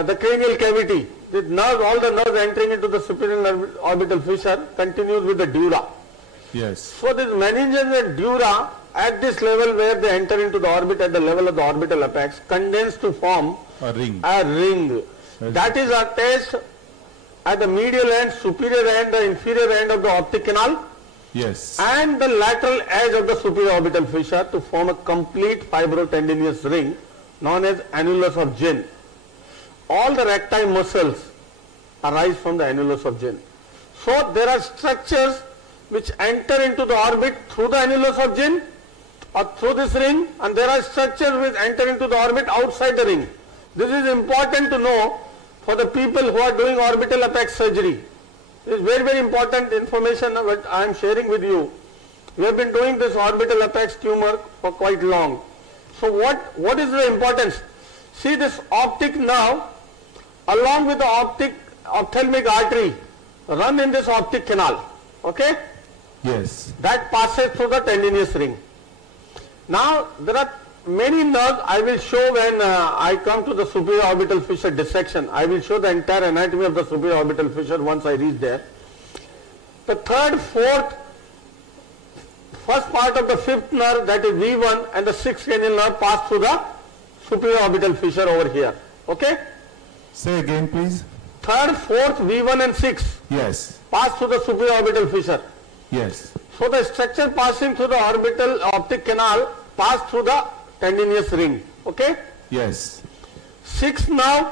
the cranial cavity. The nerve, all the nerves entering into the superior orbital fissure continues with the dura. Yes. So this meninges and dura at this level where they enter into the orbit at the level of the orbital apex condense to form A ring. a ring. That is attached at the medial end, superior end, the inferior end of the optic canal Yes. and the lateral edge of the superior orbital fissure to form a complete fibrotendinous ring known as annulus of Jain. All the recti muscles arise from the annulus of Jain. So there are structures which enter into the orbit through the annulus of Jain or through this ring, and there are structures which enter into the orbit outside the ring. This is important to know for the people who are doing orbital apex surgery. It is very, very important information that I am sharing with you. We have been doing this orbital apex tumor for quite long. So what is the importance? See this optic nerve along with the ophthalmic artery run in this optic canal. Okay? Yes. That passes through the tendinous ring. Now there are many nerves I will show when I come to the superior orbital fissure dissection. I will show the entire anatomy of the superior orbital fissure once I reach there. The third, fourth, first part of the 5th nerve, that is V1, and the 6th cranial nerve pass through the superior orbital fissure over here. Okay? Say again, please. Third, fourth, V1 and 6 Yes. pass through the superior orbital fissure. Yes. So the structure passing through the orbital optic canal pass through the tendinous ring. Okay? Yes. 6th nerve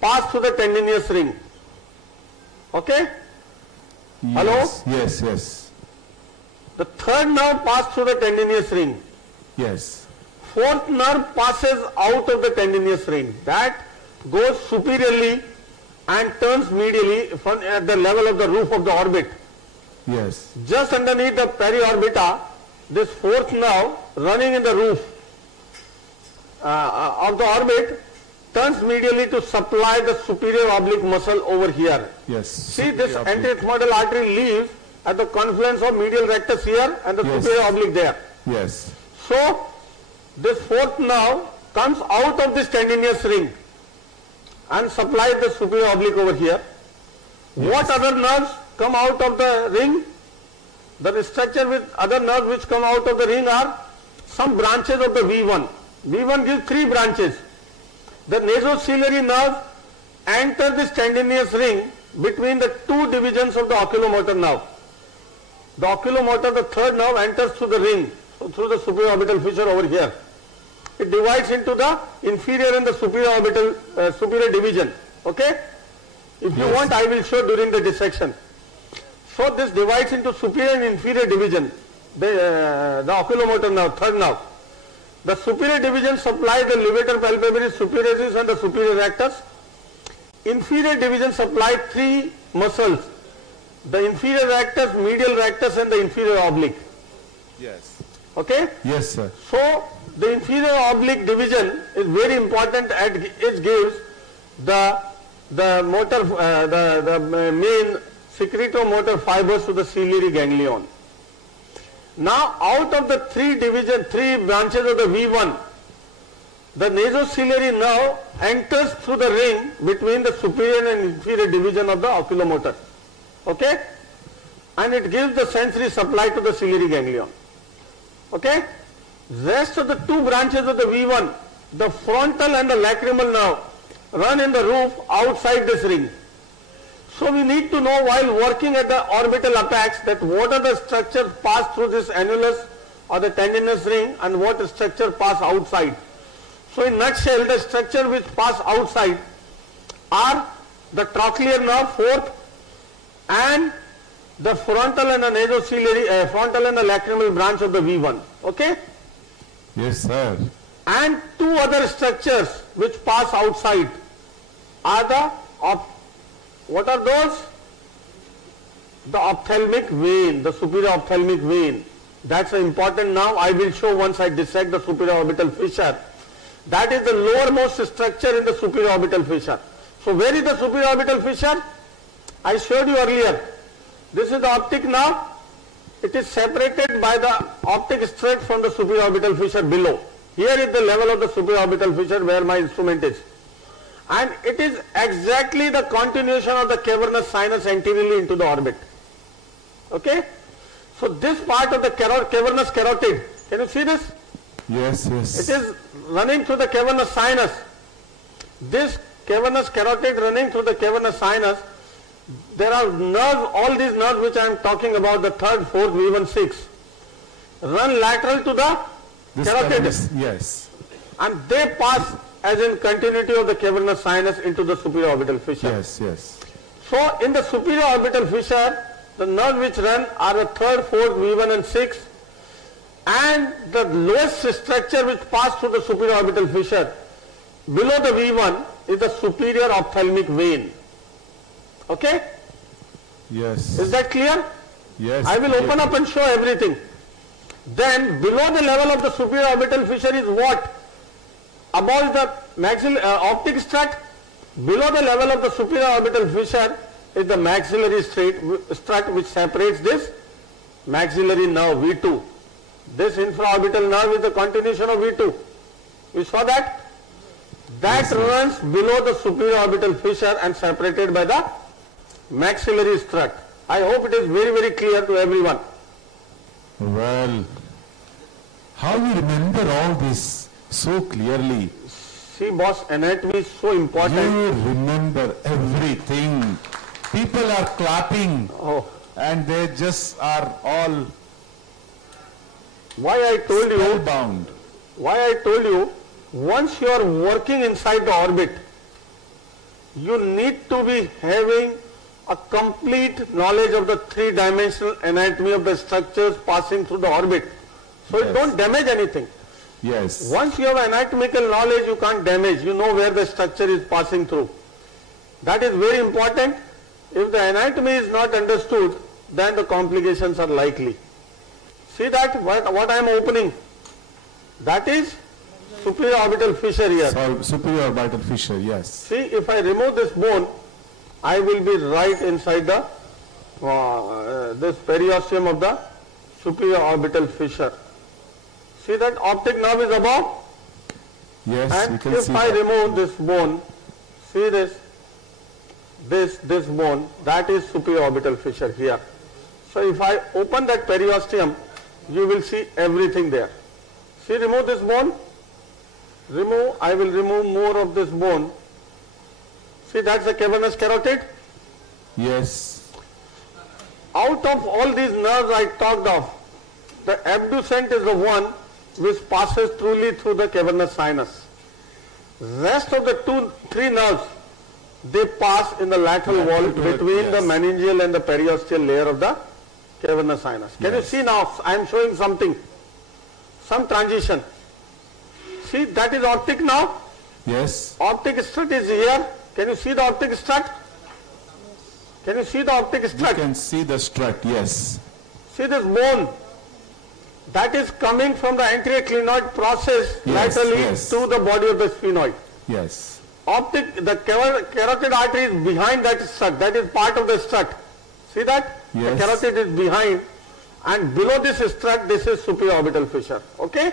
pass through the tendinous ring. Okay? Hello? Yes. Yes. Yes. The 3rd nerve pass through the tendinous ring. Yes. 4th nerve passes out of the tendinous ring. That goes superiorly and turns medially from at the level of the roof of the orbit. Yes. Just underneath the periorbita, this 4th nerve running in the roof of the orbit turns medially to supply the superior oblique muscle over here. Yes. See this anterior artery leaves at the confluence of medial rectus here and the superior oblique there. Yes. So this 4th nerve comes out of this tendinous ring and supplies the superior oblique over here. What other nerves come out of the ring? The structure with other nerves which come out of the ring are some branches of the V1. V1 gives 3 branches. The nasociliary nerve enter this tendinous ring between the 2 divisions of the oculomotor nerve. The oculomotor, the 3rd nerve, enters through the ring, through the superior orbital fissure over here. It divides into the inferior and the superior orbital, superior division. Okay? If you want, I will show during the dissection. So this divides into superior and inferior division. the oculomotor nerve, third nerve. The superior division supply the levator palpebrae, superior and the superior rectus. Inferior division supply three muscles, the inferior rectus, medial rectus and the inferior oblique. Yes. Okay? Yes, sir. So, the inferior oblique division is very important and it gives the motor, the main secretomotor fibers to the ciliary ganglion. Now, out of the three branches of the V1, the nasociliary nerve enters through the ring between the superior and inferior division of the oculomotor. Okay? And it gives the sensory supply to the ciliary ganglion. Okay? Rest of the two branches of the V1, the frontal and the lacrimal nerve, run in the roof outside this ring. So we need to know while working at the orbital apex that what are the structures pass through this annulus or the tendinous ring and what structure pass outside. So in nutshell, the structure which pass outside are the trochlear nerve, fourth, and the frontal and the nasociliary, frontal and the lacrimal branch of the V1. Okay? Yes, sir. And two other structures which pass outside are the, what are those? The ophthalmic vein, the superior ophthalmic vein. That's important now. I will show once I dissect the superior orbital fissure. That is the lowermost structure in the superior orbital fissure. So where is the superior orbital fissure? I showed you earlier. This is the optic nerve. It is separated by the optic strut from the superior orbital fissure below. Here is the level of the superior orbital fissure where my instrument is. And it is exactly the continuation of the cavernous sinus anteriorly into the orbit. Okay? So this part of the cavernous carotid, can you see this? Yes, yes. It is running through the cavernous sinus. This cavernous carotid running through the cavernous sinus, there are nerves, all these nerves which I am talking about, the third, fourth, V1, 6, run lateral to the carotid. Yes. And they pass as in continuity of the cavernous sinus into the superior orbital fissure. Yes, yes. So in the superior orbital fissure, the nerves which run are the third, fourth, V1 and 6, and the lowest structure which pass through the superior orbital fissure below the V1 is the superior ophthalmic vein. Okay? Yes. Is that clear? Yes. I will open up and show everything. Then below the level of the superior orbital fissure is what? Above the optic strut, below the level of the superior orbital fissure is the maxillary strut which separates this maxillary nerve V2. This infraorbital nerve is the continuation of V2. You saw that? That runs below the superior orbital fissure and separated by the maxillary strut. I hope it is very, very clear to everyone. Well, how we remember all this so clearly? See, boss, anatomy is so important. You remember everything. People are clapping and they just are all spellbound. Why I told you, once you are working inside the orbit, you need to be having a complete knowledge of the three-dimensional anatomy of the structures passing through the orbit. So you don't damage anything. Yes. Once you have anatomical knowledge, you can't damage. You know where the structure is passing through. That is very important. If the anatomy is not understood, then the complications are likely. See that, what I am opening? That is superior orbital fissure here. So, superior orbital fissure, yes. See, if I remove this bone, I will be right inside the this periosteum of the superior orbital fissure. See that optic nerve is above? Yes, and you can if see I that. remove this bone, see this bone, that is superior orbital fissure here. So if I open that periosteum, you will see everything there. See, remove this bone. I will remove more of this bone. See, that's the cavernous carotid. Yes. Out of all these nerves I talked of, the abducent is the one which passes truly through the cavernous sinus. Rest of the three nerves, they pass in the lateral wall between the meningeal and the periosteal layer of the cavernous sinus. Can Yes. you see now? I am showing something, some transition. See, that is optic now. Yes. Optic strut is here. Can you see the optic strut? Can you see the optic You strut? can see the strut, yes. See this bone? That is coming from the anterior clinoid process Yes, laterally yes. to the body of the sphenoid. Yes. The carotid artery is behind that strut. That is part of the strut. See that? Yes. The carotid is behind, and below this strut, this is supraorbital fissure. Okay?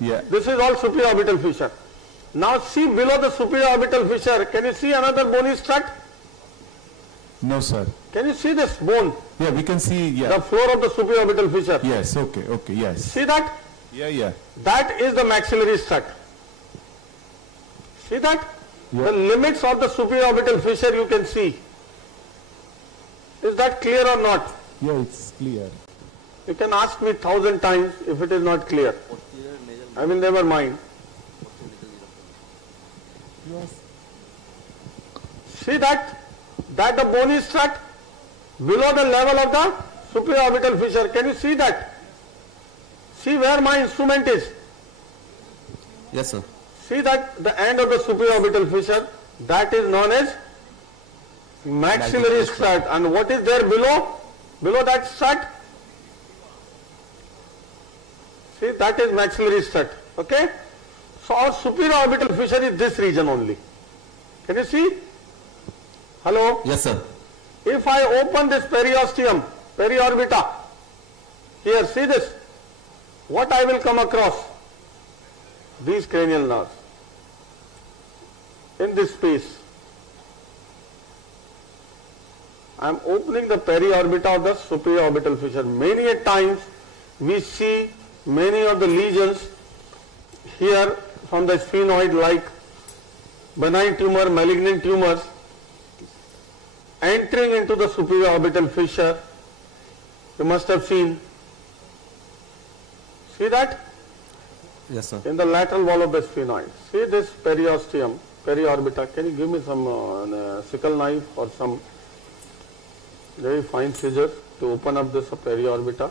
Yeah. This is all supraorbital fissure. Now see below the supraorbital fissure, can you see another bony strut? No, sir. Can you see this bone? Yeah, we can see, The yeah. floor of the supraorbital fissure. Yes, okay, okay, yes. See that? Yeah, yeah. That is the maxillary strut. See that? Yeah. The limits of the supraorbital fissure you can see. Is that clear or not? Yeah, it's clear. You can ask me 1,000 times if it is not clear. I will never mind. See that? That the bony strut below the level of the supraorbital fissure. Can you see that? See where my instrument is. Yes, sir. See that the end of the supraorbital fissure, that is known as maxillary strut. And what is there below? Below that strut? See, that is maxillary strut. Okay? So our supraorbital fissure is this region only. Can you see? Hello? Yes, sir. If I open this periosteum, periorbita, here, see this, what I will come across? These cranial nerves in this space. I am opening the periorbita of the supraorbital fissure. Many a times we see many of the lesions here from the sphenoid, like benign tumor, malignant tumors, entering into the supraorbital fissure. You must have seen. See that? Yes, sir. In the lateral wall of the sphenoid. See this periosteum, periorbita. Can you give me some sickle knife or some very fine scissors to open up this periorbita?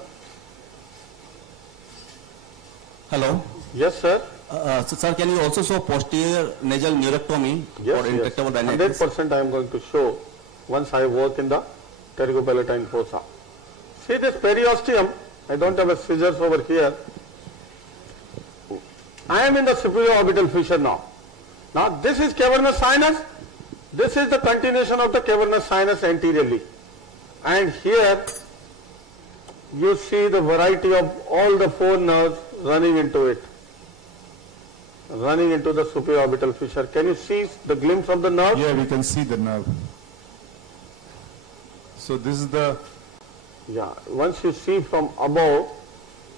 Hello. Yes, sir. So, sir, can you also show posterior nasal neurectomy Yes, for yes. intractable dynamics? 100% I am going to show once I work in the pterygopalatine fossa. See this periosteum, I don't have a scissors over here. I am in the supraorbital fissure now. Now this is cavernous sinus, this is the continuation of the cavernous sinus anteriorly. And here you see the variety of all the four nerves running into it. Running into the supraorbital fissure. Can you see the glimpse of the nerve? Yeah, we can see the nerve. So this is the... Yeah, once you see from above,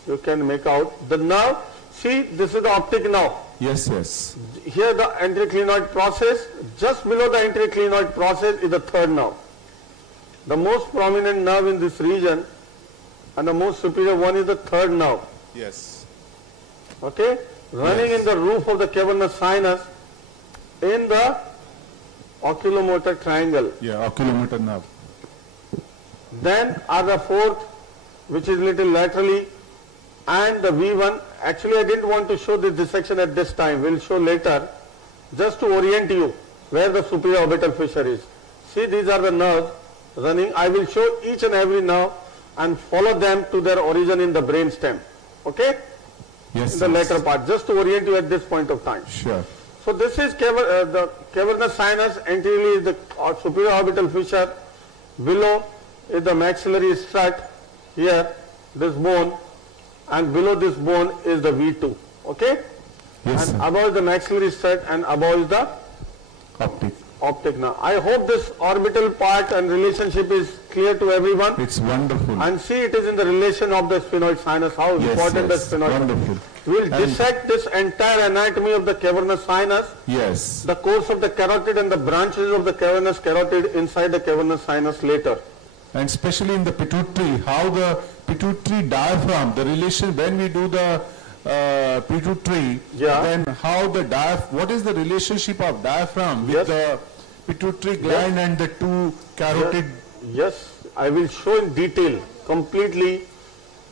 you can make out the nerve. See, this is the optic nerve. Yes, yes. Here the anteroclinoid process, just below the anteroclinoid process is the third nerve. The most prominent nerve in this region and the most superior one is the third nerve. Yes. Okay? Running in the roof of the cavernous sinus in the oculomotor triangle. Yeah, oculomotor nerve. Then are the fourth, which is little laterally, and the V1. Actually, I didn't want to show this dissection at this time. We'll show later, just to orient you where the supraorbital fissure is. See, these are the nerves running. I will show each and every nerve and follow them to their origin in the brain stem. Okay? Yes, In the later part, just to orient you at this point of time. Sure. So this is the cavernous sinus. Anteriorly is the supraorbital fissure. Below is the maxillary strut. Here, this bone, and below this bone is the V2. Okay? Yes, And sir. above is the maxillary strut, and above is the Optic. optic nerve. I hope this orbital part and relationship is clear to everyone. It's wonderful. And see, it is in the relation of the sphenoid sinus, how Yes, important yes. the sphenoid. Wonderful. We will And- dissect this entire anatomy of the cavernous sinus, Yes. the course of the carotid and the branches of the cavernous carotid inside the cavernous sinus later. And especially in the pituitary, how the pituitary diaphragm, the relation, when we do the pituitary, Yeah. then how the what is the relationship of diaphragm with Yes. the pituitary gland and the two carotid? Yes, I will show in detail. completely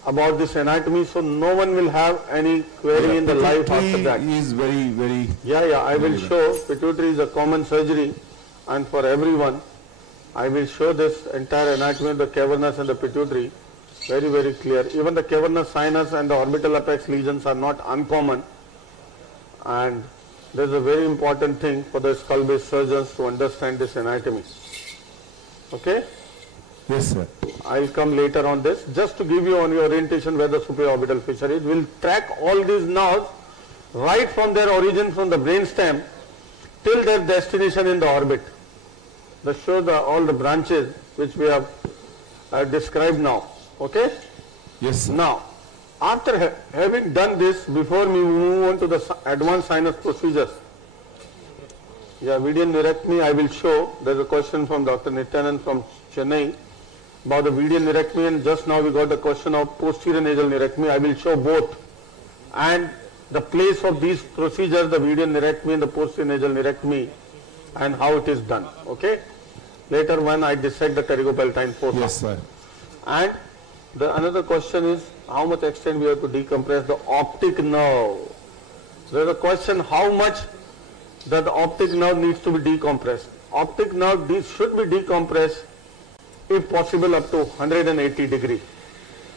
about this anatomy, so no one will have any query in the life after that. Is very. Yeah, I will show. Pituitary is a common surgery, and for everyone, I will show this entire anatomy of the cavernous and the pituitary, very clear. Even the cavernous sinus and the orbital apex lesions are not uncommon, and this is a very important thing for the skull-based surgeons to understand this anatomy. Okay? Yes, sir. I'll come later on this. Just to give you on your orientation where the superior orbital fissure is, we'll track all these nerves right from their origin from the brainstem till their destination in the orbit. That shows all the branches which we have described now. Okay? Yes, sir. Now, after having done this, before we move on to the advanced sinus procedures, video neurectomy I will show. There's a question from Dr. Nityanand from Chennai about the video neurectomy, and just now we got a question of posterior nasal neurectomy. I will show both and the place of these procedures, the video neurectomy and the posterior nasal neurectomy, and how it is done. Okay? Later when I dissect the pterygopalatine fossa. Yes, sir. And the another question is how much extent we have to decompress the optic nerve. There is a question how much that the optic nerve needs to be decompressed. Optic nerve should be decompressed if possible up to 180 degree.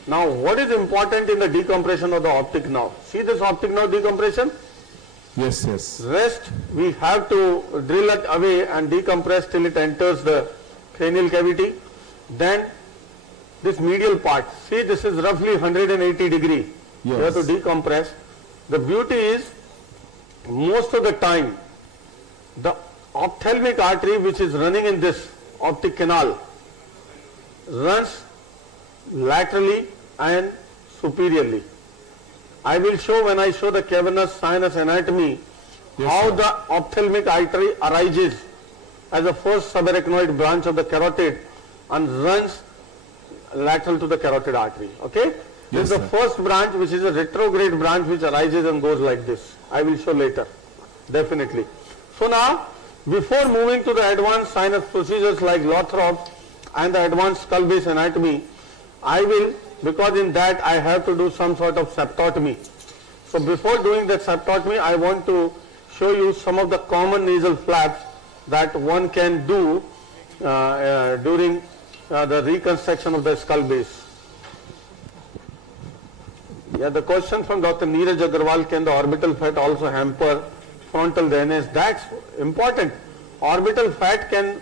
Now what is important in the decompression of the optic nerve? See this optic nerve decompression? Yes, yes. Rest we have to drill it away and decompress till it enters the cranial cavity. Then this medial part, see this is roughly 180 degree. Yes. You have to decompress. The beauty is most of the time the ophthalmic artery which is running in this optic canal runs laterally and superiorly. I will show when I show the cavernous sinus anatomy how the ophthalmic artery arises as a first subarachnoid branch of the carotid and runs lateral to the carotid artery. Okay? This is the first branch which is a retrograde branch which arises and goes like this. I will show later. Definitely. So now, before moving to the advanced sinus procedures like Lothrop and the advanced skull base anatomy, I will, because in that I have to do some sort of septotomy. So before doing that septotomy, I want to show you some of the common nasal flaps that one can do during the reconstruction of the skull base. Yeah, the question from Dr. Neeraj Agarwal, can the orbital fat also hamper frontal drainage? That's important. Orbital fat can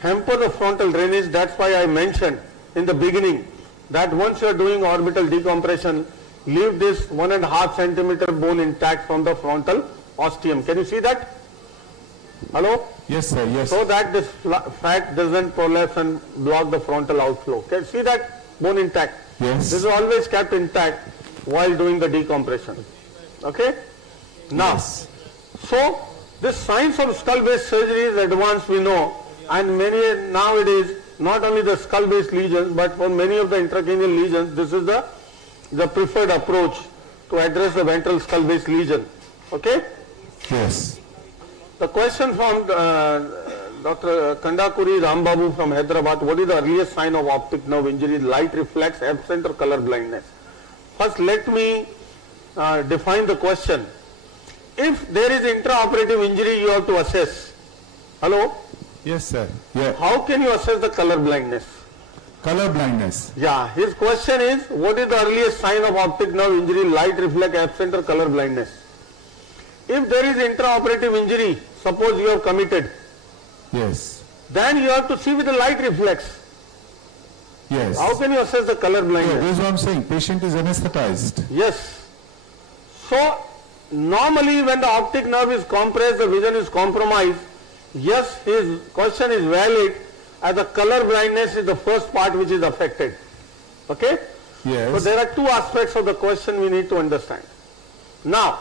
hamper the frontal drainage. That's why I mentioned in the beginning that once you are doing orbital decompression, leave this 1.5 centimeter bone intact from the frontal ostium. Can you see that? Hello? Yes, sir. Yes. So that this fat doesn't prolapse and block the frontal outflow. Can you see that bone intact? Yes. This is always kept intact while doing the decompression. Okay? Now, Yes. so this science of skull-based surgery is advanced, we know, and many nowadays, not only the skull-based lesions, but for many of the intracranial lesions, this is the preferred approach to address the ventral skull-based lesion. Okay? Yes. The question from Dr. Kandakuri Rambabu from Hyderabad, what is the earliest sign of optic nerve injury? Light reflex, absent or color blindness? First, let me define the question. If there is intraoperative injury, you have to assess. Hello? Yes, sir. Yeah. How can you assess the color blindness? Color blindness. Yeah, his question is, what is the earliest sign of optic nerve injury? Light reflex, absent or color blindness? If there is intraoperative injury, suppose you have committed, Yes. then you have to see with the light reflex. Yes. How can you assess the color Yeah, blindness? that's what I'm saying. Patient is anesthetized. Yes. So, normally when the optic nerve is compressed, the vision is compromised. Yes, his question is valid, as the color blindness is the first part which is affected. Okay? Yes. So there are two aspects of the question we need to understand. Now,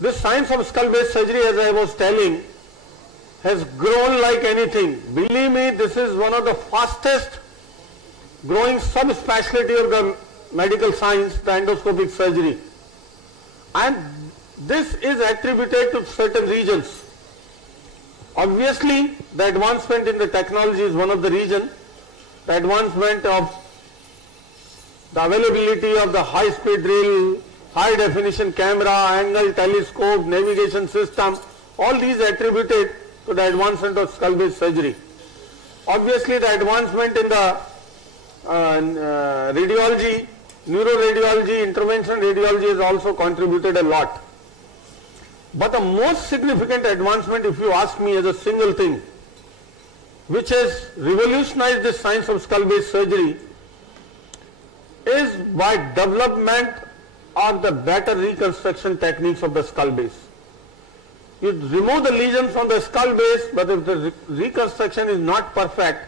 this science of skull-based surgery, as I was telling, has grown like anything. Believe me, this is one of the fastest growing subspecialty of the medical science, the endoscopic surgery. And this is attributed to certain regions. Obviously, the advancement in the technology is one of the reasons. The advancement of the availability of the high-speed drill, high-definition camera, angle, telescope, navigation system, all these attributed to the advancement of skull-base surgery. Obviously, the advancement in the radiology, neuroradiology, intervention radiology has also contributed a lot. But the most significant advancement, if you ask me, as a single thing, which has revolutionized the science of skull-base surgery, is by development of the better reconstruction techniques of the skull base. You remove the lesion from the skull base, but if the reconstruction is not perfect,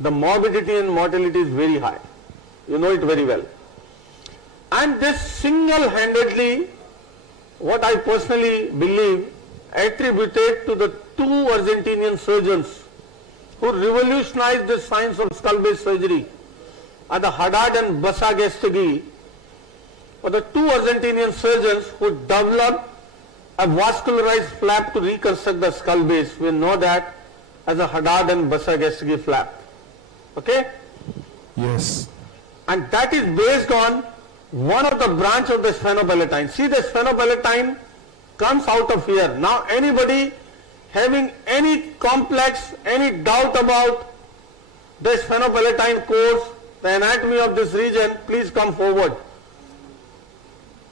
the morbidity and mortality is very high. You know it very well. And this single-handedly, what I personally believe, attributed to the two Argentinian surgeons who revolutionized the science of skull-base surgery, are the Haddad and Basagestegui, or the two Argentinian surgeons who developed a vascularized flap to reconstruct the skull base. We know that as a Haddad and Basagestegui flap. Okay? Yes. And that is based on one of the branch of the sphenopalatine. See, the sphenopalatine comes out of here. Now anybody having any complex, any doubt about the sphenopalatine course, the anatomy of this region, please come forward.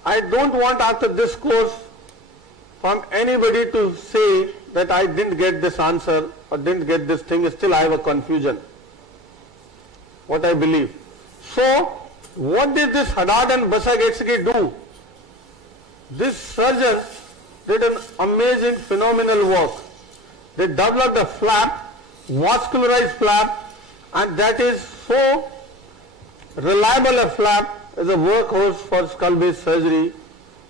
I don't want after this course from anybody to say that I didn't get this answer or didn't get this thing, still I have a confusion. What I believe. So, what did this Haddad and Basagestegui do? These surgeons did an amazing, phenomenal work. They developed a flap, vascularized flap, and that is so reliable a flap as a workhorse for skull-base surgery.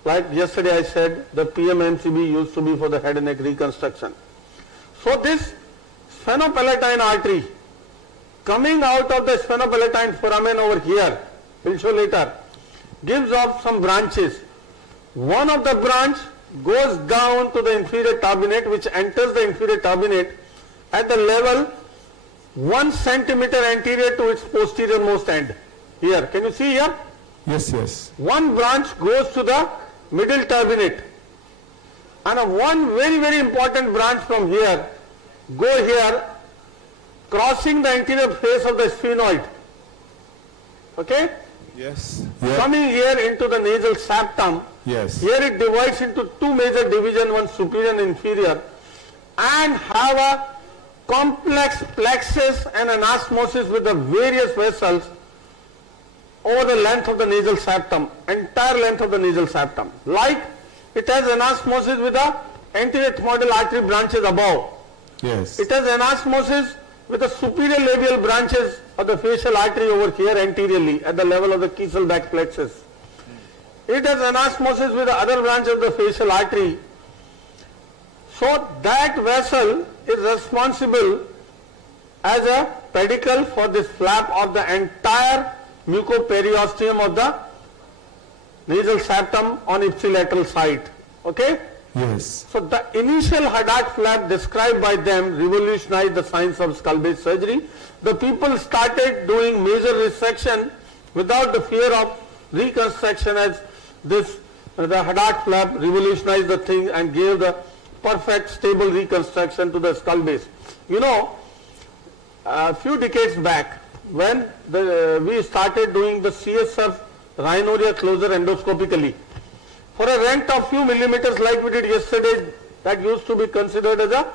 Like yesterday I said, the PMMCB used to be for the head and neck reconstruction. So this sphenopalatine artery coming out of the sphenopalatine foramen over here, we'll show later, gives off some branches. One of the branch goes down to the inferior turbinate, which enters the inferior turbinate at the level 1 centimeter anterior to its posterior most end. Here, can you see here? Yes, yes. One branch goes to the middle turbinate, and one very, very important branch from here, go here, crossing the anterior face of the sphenoid. Okay? Yes. Coming here into the nasal septum. Yes. Here it divides into two major divisions, one superior and inferior, and have a complex plexus and anastomosis with the various vessels over the length of the nasal septum, entire length of the nasal septum. Like it has anastomosis with the anterior ethmoidal artery branches above. Yes. It has anastomosis with the superior labial branches of the facial artery over here anteriorly at the level of the Kieselbeck plexus. It has anastomosis with the other branch of the facial artery. So that vessel is responsible as a pedicle for this flap of the entire mucoperiosteum of the nasal septum on ipsilateral side. Okay? Yes. So the initial Haddad flap described by them revolutionized the science of skull-base surgery. The people started doing major resection without the fear of reconstruction, as this the Haddad flap revolutionized the thing and gave the perfect stable reconstruction to the skull base. You know, a few decades back, when we started doing the CSF rhinoria closure endoscopically, for a rent of few millimeters like we did yesterday, that used to be considered as a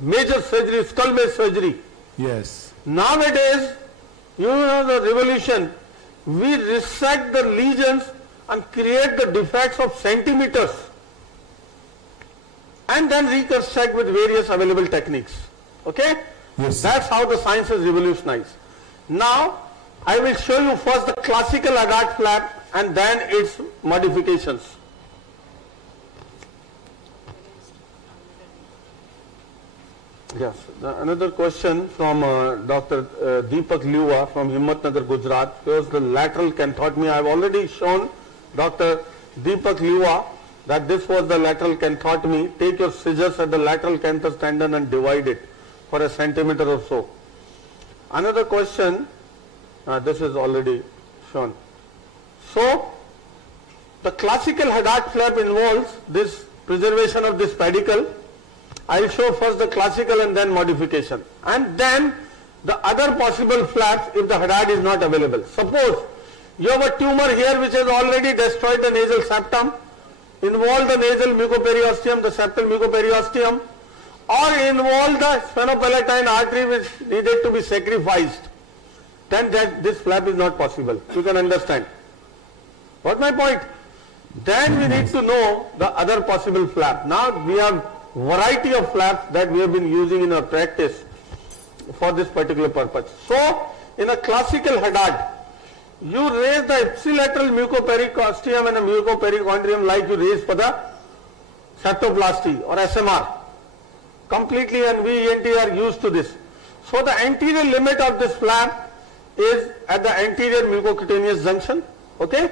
major surgery, skull-base surgery. Yes. Nowadays, you know the revolution, we resect the lesions and create the defects of centimeters and then reconstruct with various available techniques. Okay? Yes. That's how the science is revolutionized. Now, I will show you first the classical Haddad flap and then its modifications. Yes, another question from Dr. Deepak Liuva from Himmatnagar, Gujarat. Here's the lateral canthotomy. I have already shown Dr. Deepak Liuva that this was the lateral canthotomy. Take your scissors at the lateral canthus tendon and divide it for a centimeter or so. Another question, this is already shown. So the classical Haddad flap involves this preservation of this pedicle. I'll show first the classical and then modification, and then the other possible flaps if the Haddad is not available. Suppose you have a tumor here which has already destroyed the nasal septum, involved the nasal mucoperiosteum, the septal mucoperiosteum, or involved the sphenopalatine artery which needed to be sacrificed, then this flap is not possible. You can understand. What's my point? Then we need to know the other possible flap. Now we have variety of flaps that we have been using in our practice for this particular purpose. So in a classical Haddad, you raise the ipsilateral mucopericosteum and a mucoperichondrium like you raise for the septoplasty or SMR completely, and we ENT are used to this. So the anterior limit of this flap is at the anterior mucocutaneous junction. Okay?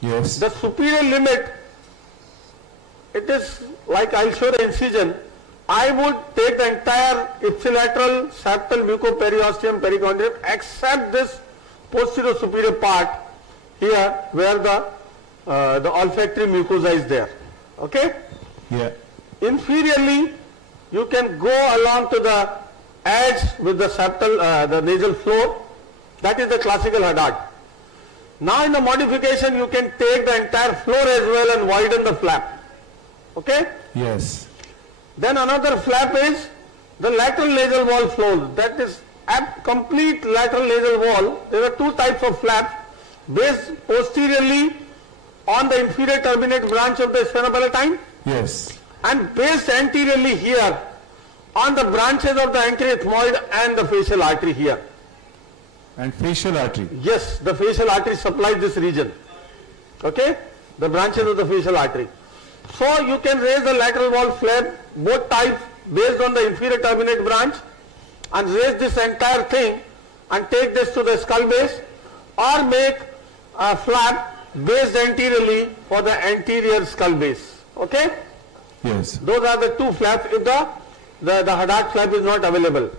Yes. The superior limit, it is like I'll show the incision. I would take the entire ipsilateral septal mucoperiosteum perichondrium except this posterior superior part here where the olfactory mucosa is there. Okay? Yeah. Inferiorly, you can go along to the edge with the septal, the nasal floor. That is the classical Haddad. Now in the modification, you can take the entire floor as well and widen the flap. Okay? Yes. Then another flap is the lateral nasal wall flow. That is a complete lateral nasal wall. There are two types of flaps, based posteriorly on the inferior turbinate branch of the sphenopalatine. Yes. And based anteriorly here on the branches of the anterior ethmoid and the facial artery here. And facial artery. Yes, the facial artery supplies this region. Okay? The branches of the facial artery. So you can raise the lateral wall flap, both types, based on the inferior turbinate branch, and raise this entire thing and take this to the skull base, or make a flap based anteriorly for the anterior skull base. Okay? Yes. Those are the two flaps if the Haddad flap is not available.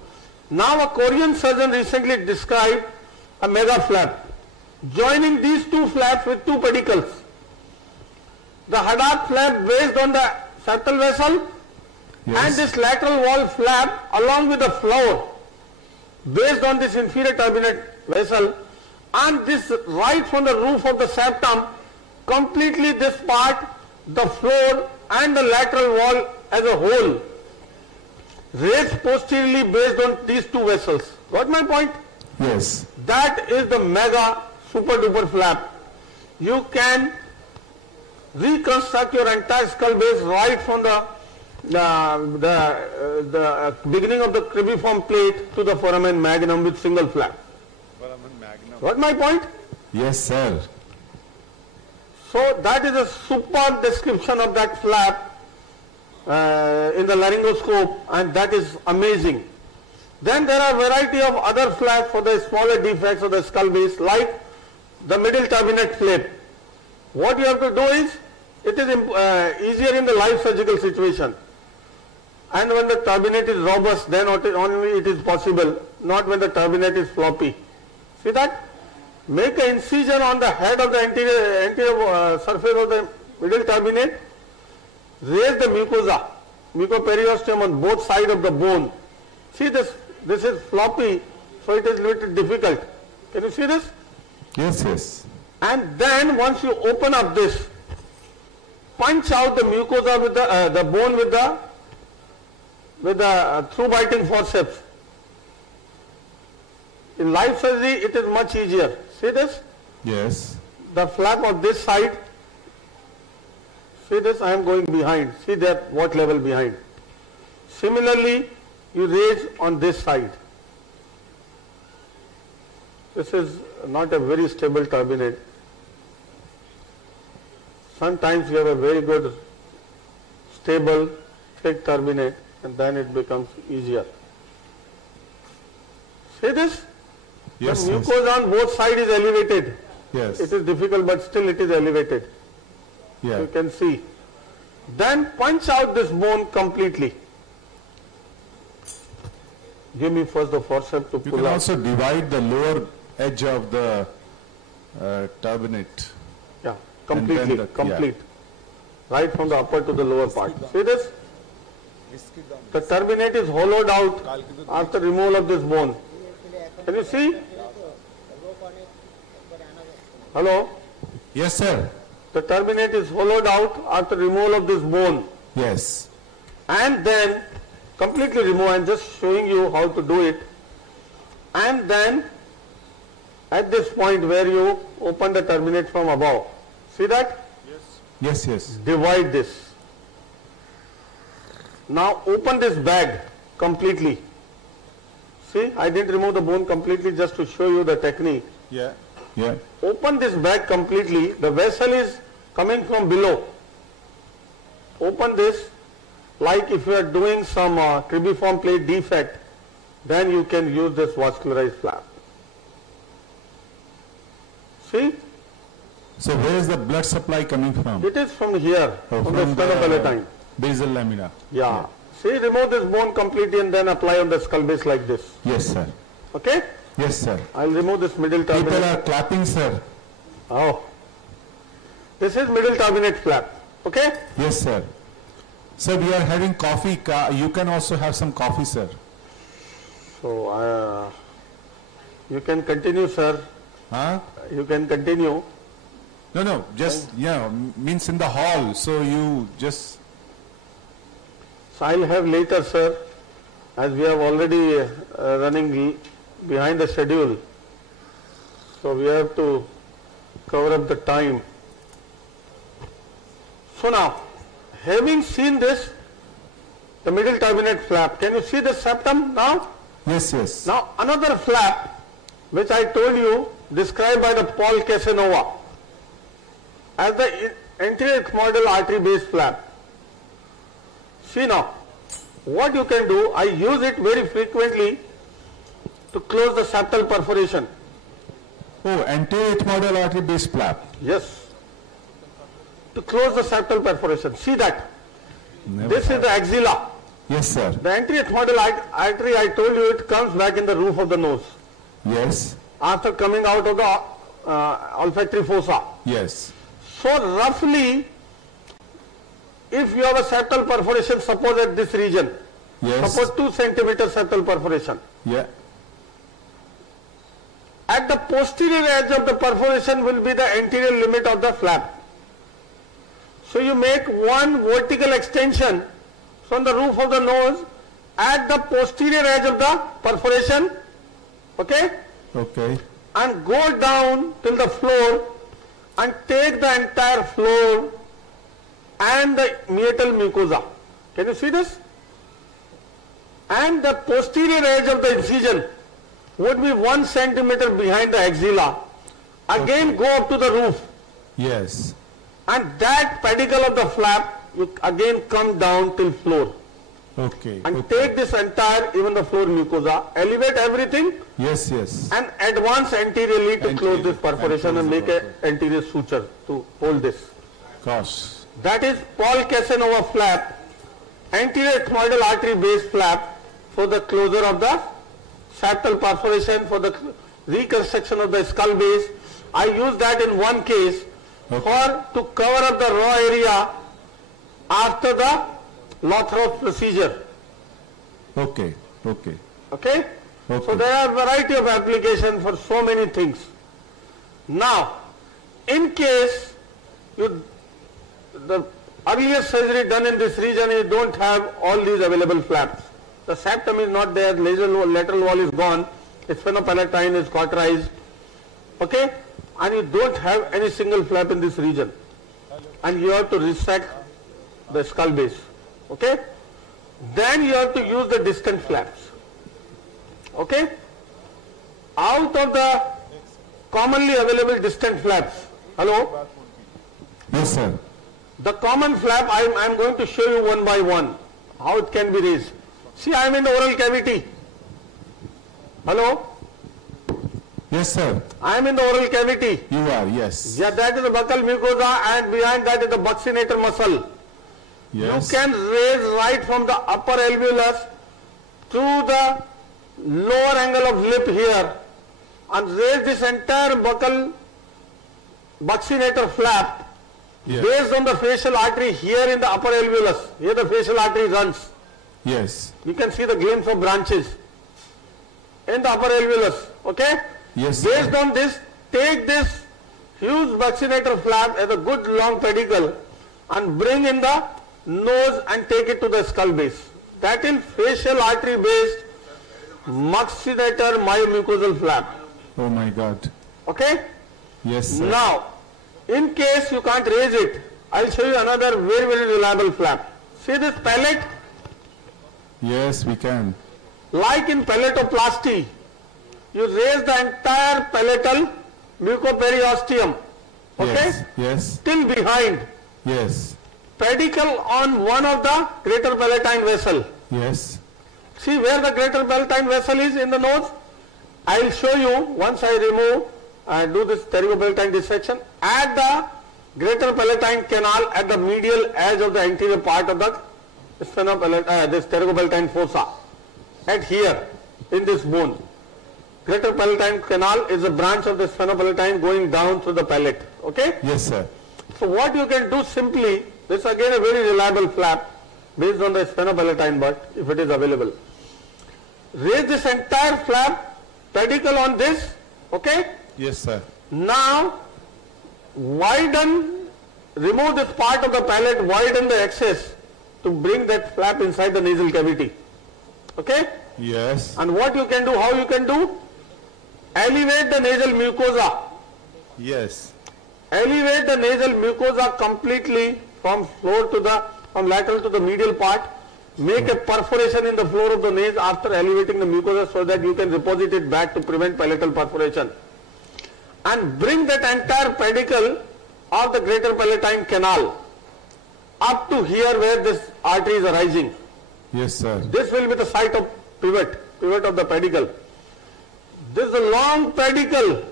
Now a Korean surgeon recently described a mega flap, joining these two flaps with two pedicles. The Haddad flap based on the septal vessel, yes, and this lateral wall flap along with the floor based on this inferior turbinate vessel, and this right from the roof of the septum, completely this part, the floor and the lateral wall as a whole, raised posteriorly based on these two vessels. Got my point? Yes. That is the mega super duper flap. You can reconstruct your entire skull base right from the beginning of the cribriform plate to the foramen magnum with single flap. Foramen magnum. Got my point? Yes, sir. So that is a superb description of that flap in the laryngoscope, and that is amazing. Then there are variety of other flaps for the smaller defects of the skull base, like the middle turbinate flap. What you have to do is, it is easier in the live surgical situation. And when the turbinate is robust, then only it is possible, not when the turbinate is floppy. See that? Make an incision on the head of the anterior surface of the middle turbinate, raise the mucosa, mucoperiosteum on both sides of the bone. See this is floppy, so it is a little difficult. Can you see this? Yes, yes. And then once you open up this, punch out the mucosa with the bone with the through biting forceps. In live surgery, it is much easier. See this? Yes. The flap of this side. See this? I am going behind. See that what level behind. Similarly, you raise on this side. This is not a very stable turbinate. Sometimes you have a very good, stable, thick turbinate, and then it becomes easier. See this? Yes. The mucosa on both sides is elevated. Yes. It is difficult, but still it is elevated. Yeah. You can see. Then punch out this bone completely. Give me first the forceps to You pull can out. also divide the lower edge of the turbinate. Yeah, completely, the, complete. Right from the upper to the lower part. See this? The turbinate is hollowed out after removal of this bone. Can you see? Hello? Yes, sir. The turbinate is hollowed out after removal of this bone. Yes. And then completely remove. I'm just showing you how to do it. And then at this point where you open the turbinate from above, see that? Yes, yes. Divide this. Now open this bag completely. See, I didn't remove the bone completely just to show you the technique. Yeah. Yeah. Open this bag completely. The vessel is coming from below. Open this like if you are doing some cribriform plate defect, then you can use this vascularized flap. See? So where is the blood supply coming from? It is from here, from the stenopalatine. Basal lamina. Yeah. See, remove this bone completely and then apply on the skull base like this. Yes, sir. Okay? Yes, sir. I'll remove this middle turbinate. People are clapping, sir. Oh. This is middle turbinate flap. Okay? Yes, sir. Sir, we are having coffee. You can also have some coffee, sir. So, you can continue, sir. Huh? You can continue. No, just, means in the hall. So you just... So I'll have later, sir, as we have already running behind the schedule. So we have to cover up the time. So now, having seen this, the middle turbinate flap, can you see the septum now? Yes, yes. Now another flap, which I told you, described by the Paul Casanova as the anterior ethmoidal artery base flap. See now, what you can do, I use it very frequently to close the septal perforation. Oh, anterior ethmoidal artery base flap. Yes. To close the septal perforation. See that? Never This is the axilla. Yes, sir. The anterior ethmoidal artery, I told you, it comes back in the roof of the nose. Yes. After coming out of the olfactory fossa. Yes. So roughly, if you have a septal perforation, suppose at this region, Yes. suppose 2 centimeter septal perforation. Yeah. At the posterior edge of the perforation will be the anterior limit of the flap. So you make one vertical extension from the roof of the nose at the posterior edge of the perforation, okay? Okay. And go down till the floor and take the entire floor and the meatal mucosa. Can you see this? And the posterior edge of the incision would be 1 centimeter behind the axilla. Again go up to the roof. Yes. And that pedicle of the flap, you again come down till floor. Okay. And take this entire, even the floor mucosa, elevate everything. Yes, yes. And advance anteriorly to close this perforation and make an anterior suture to hold this. Gosh. That is Paul Casanova flap, anterior ethmoidal artery base flap for the closure of the septal perforation, for the reconstruction of the skull base. I use that in one case for to cover up the raw area after the Lothrop procedure. Okay. Okay. Okay? Okay. So there are a variety of applications for so many things. Now, in case the earliest surgery done in this region, you don't have all these available flaps. The septum is not there, lateral wall is gone, sphenopalatine is cauterized, okay? And you don't have any single flap in this region. And you have to resect the skull base, okay? Then you have to use the distant flaps, okay? Out of the commonly available distant flaps, hello? Yes, sir. The common flap, I am going to show you one by one how it can be raised. See, I am in the oral cavity. Hello? Yes, sir. I am in the oral cavity. You are, yes. Yeah, that is the buccal mucosa and behind that is the buccinator muscle. Yes. You can raise right from the upper alveolus to the lower angle of lip here and raise this entire buccal buccinator flap Yes. based on the facial artery here in the upper alveolus. Here the facial artery runs. Yes. You can see the glimpse of branches in the upper alveolus. Okay? Yes. Based on this, take this huge buccinator flap as a good long pedicle and bring in the nose and take it to the skull base. That is facial artery based buccinator myomucosal flap. Oh my God. Okay? Yes, sir. Now, in case you can't raise it, I'll show you another very, very reliable flap. See this palate? Yes, we can. Like in palatoplasty, you raise the entire palatal mucoperiosteum. Okay? Yes. Yes. Till behind. Yes. Pedicle on one of the greater palatine vessel. Yes. See where the greater palatine vessel is in the nose? I'll show you once I remove and do this pterygopalatine dissection. At the greater palatine canal at the medial edge of the anterior part of the this pterygopalatine fossa. At here in this bone. Greater palatine canal is a branch of the sphenopalatine going down through the palate. Okay? Yes, sir. So what you can do simply, this is again a very reliable flap based on the sphenopalatine bud if it is available. Raise this entire flap, pedicle on this, okay? Yes, sir. Now widen, remove this part of the palate, widen the excess to bring that flap inside the nasal cavity. Okay? Yes. And what you can do, how you can do? Elevate the nasal mucosa. Yes. Elevate the nasal mucosa completely from lateral to the medial part. Make a perforation in the floor of the nape after elevating the mucosa so that you can deposit it back to prevent palatal perforation. And bring that entire pedicle of the greater palatine canal up to here where this artery is arising. Yes, sir. This will be the site of pivot of the pedicle. This is a long pedicle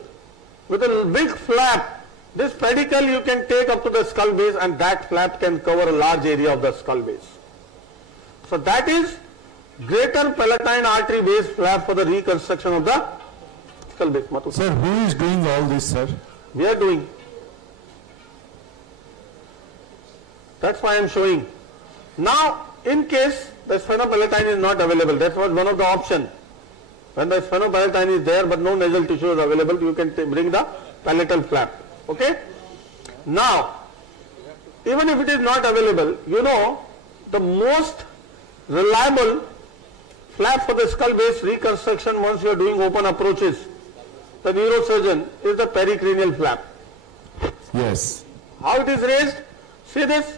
with a big flap. This pedicle you can take up to the skull base and that flap can cover a large area of the skull base. So that is greater palatine artery base flap for the reconstruction of the skull base. Matu. Sir, who is doing all this, sir? We are doing. That's why I am showing. Now, in case the sphenopalatine is not available, that was one of the options. When the sphenopalatine is there but no nasal tissue is available, you can bring the palatal flap. Okay? Now, even if it is not available, you know, the most reliable flap for the skull base reconstruction once you are doing open approaches, the neurosurgeon, is the pericranial flap. Yes. How it is raised? See this?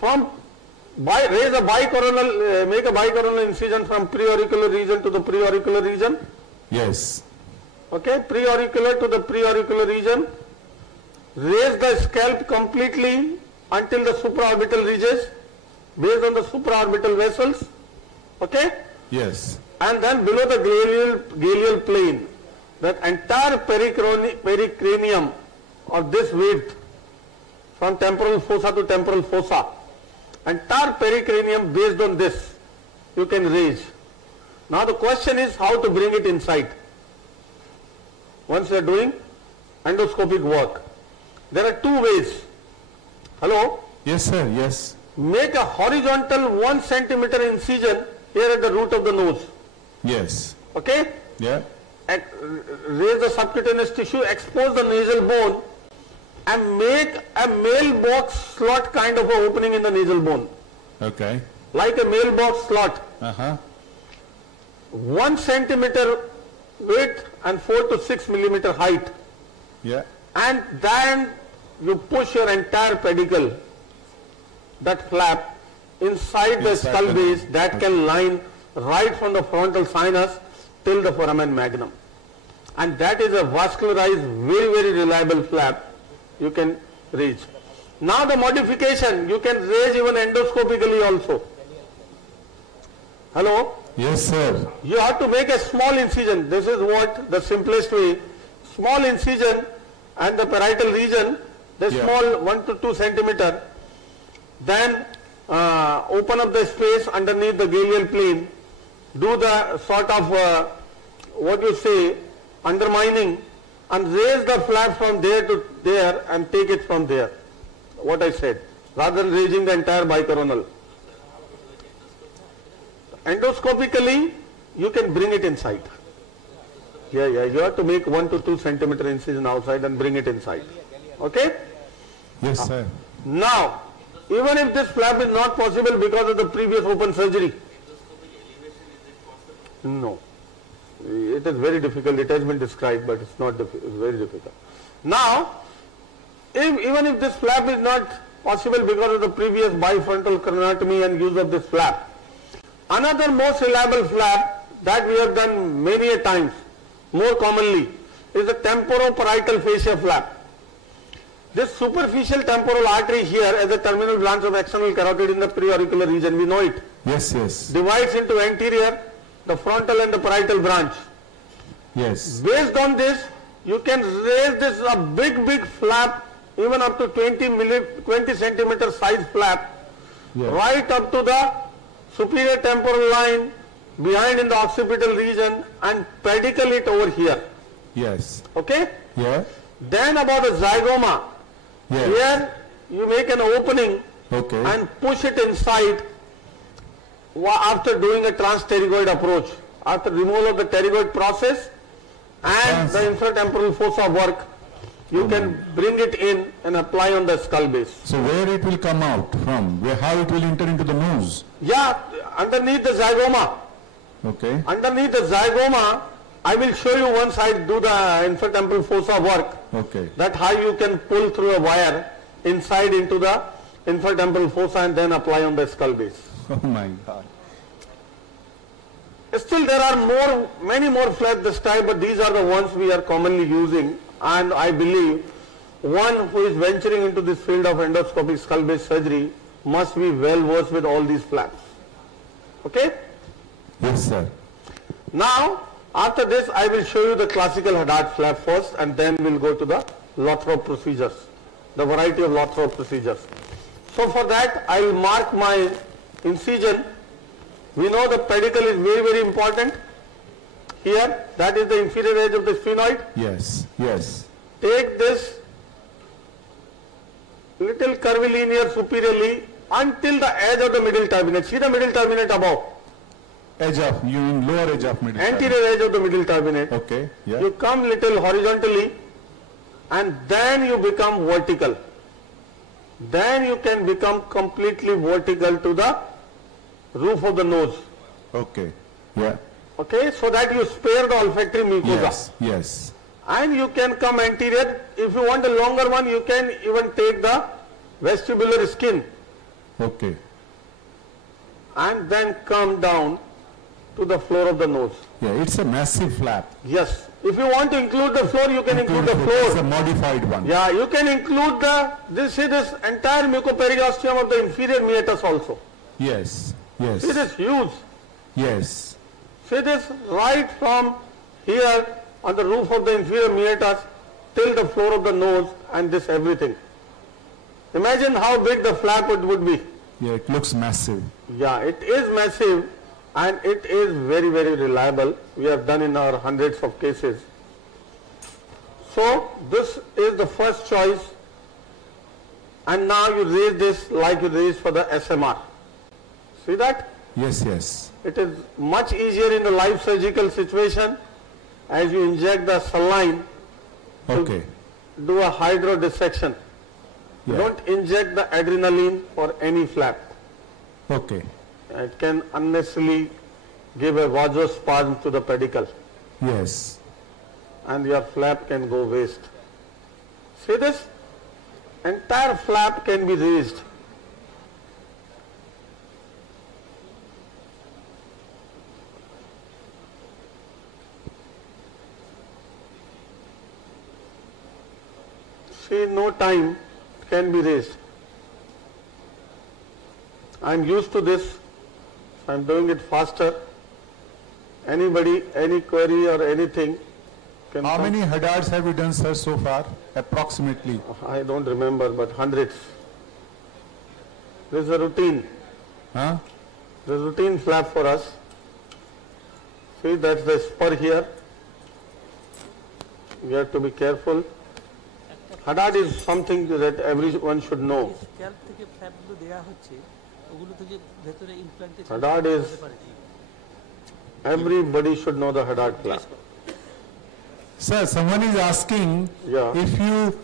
Raise a bicoronal, make a bicoronal incision from preauricular region to the preauricular region. Yes. Okay, preauricular to the preauricular region. Raise the scalp completely until the supraorbital ridges, based on the supraorbital vessels. Okay? Yes. And then below the galeal plane, that entire pericranium of this width, from temporal fossa to temporal fossa, entire pericranium based on this, you can raise. Now the question is how to bring it inside. Once you are doing endoscopic work, there are two ways. Hello? Yes, sir. Yes. Make a horizontal 1 centimeter incision here at the root of the nose. Yes. Okay? Yeah. Raise the subcutaneous tissue, expose the nasal bone and make a mailbox slot kind of a opening in the nasal bone. Okay. Like a mailbox slot. 1 centimeter width and 4 to 6 millimeter height. Yeah. And then you push your entire pedicle, that flap, inside the skull base that can line right from the frontal sinus till the foramen magnum. And that is a vascularized, very, very reliable flap you can raise. Now the modification, you can raise even endoscopically also. Hello? Yes, sir. You have to make a small incision. This is what the simplest way. Small incision and the parietal region, the small 1 to 2 centimeter. Then open up the space underneath the galeal plane. Do the sort of, undermining and raise the flap from there to there and take it from there. What I said, rather than raising the entire bicoronal. Endoscopically, you can bring it inside. Yeah, you have to make 1 to 2 centimeter incision outside and bring it inside. Okay? Yes, sir. Now, even if this flap is not possible because of the previous open surgery, no. It is very difficult. It has been described, but it's not it's very difficult. Now, even if this flap is not possible because of the previous bifrontal craniotomy and use of this flap, another most reliable flap that we have done many a times, more commonly, is the temporoparietal fascia flap. This superficial temporal artery here as a terminal branch of external carotid in the preauricular region, we know it. Yes, yes. Divides into anterior, the frontal and the parietal branch. Yes. Based on this, you can raise this a big flap, even up to 20 centimeter size flap, yes, right up to the superior temporal line, behind in the occipital region, and pedicle it over here. Yes. Okay? Yeah. Then about the zygoma, yes, here you make an opening, okay, and push it inside after doing a transpterygoid approach. After removal of the pterygoid process and the infratemporal fossa work, you can bring it in and apply on the skull base. So where it will come out from? How it will enter into the nose? Yeah, underneath the zygoma. Okay. Underneath the zygoma, I will show you once I do the infratemporal fossa work. Okay. That how you can pull through a wire inside into the infratemporal fossa and then apply on the skull base. Oh my God. Still there are many more flaps this type, but these are the ones we are commonly using, and I believe one who is venturing into this field of endoscopic skull base surgery must be well versed with all these flaps. Okay? Yes, sir. Now, after this I will show you the classical Haddad flap first, and then we'll go to the Lothrop procedures, the variety of Lothrop procedures. So for that I will mark my incision. We know the pedicle is very important. Here, that is the inferior edge of the sphenoid. Yes, yes. Take this little curvilinear superiorly until the edge of the middle turbinate. See the middle turbinate above. Edge of, you mean lower edge of middle Anterior turbinate. edge of the middle turbinate. Okay, yeah. You come little horizontally and then you become vertical. Then you can become completely vertical to the roof of the nose. Okay, yeah. Okay, so that you spare the olfactory mucosa. Yes, yes. And you can come anterior. If you want a longer one, you can even take the vestibular skin. Okay. And then come down to the floor of the nose. Yeah, it's a massive flap. Yes. If you want to include the floor, you can include the floor. It's a modified one. Yeah, you can include this entire mucoperiosteum of the inferior meatus also. Yes, yes. See this huge. Yes. See this right from here on the roof of the inferior meatus till the floor of the nose, and this everything. Imagine how big the flap would be. Yeah, it looks massive. Yeah, it is massive and it is very reliable. We have done in our hundreds of cases. So this is the first choice, and now you raise this like you raised for the SMR. See that? Yes, yes. It is much easier in the live surgical situation as you inject the saline Okay. to do a hydro dissection. Yeah. Don't inject the adrenaline for any flap. Okay. It can unnecessarily give a vasospasm to the pedicle Yes. and your flap can go waste. See this? Entire flap can be raised. See, no time can be raised. I am used to this, so I am doing it faster. Anybody, any query or anything can How come. many Haddards have you done, sir, so far? Approximately. I don't remember, but hundreds. This is a routine. Huh? This is a routine flap for us. See, that's the spur here. you have to be careful. Hadad is something that everyone should know. Hadad is, everybody should know the Hadad flap. Sir, someone is asking if you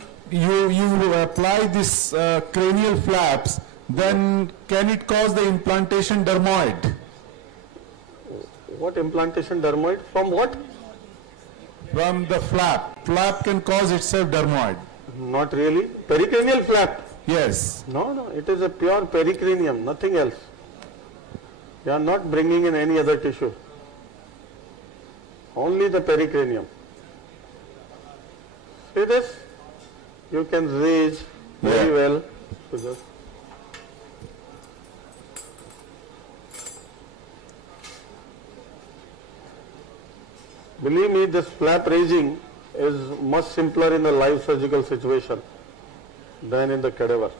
apply this cranial flaps, then can it cause the implantation dermoid? What implantation dermoid? From what? From the flap. Flap can cause itself dermoid. Not really. Pericranial flap? Yes. No, it is a pure pericranium, nothing else. You are not bringing in any other tissue. Only the pericranium. See this? You can raise very well. So just believe me, this flap raising is much simpler in a live surgical situation than in the cadaver.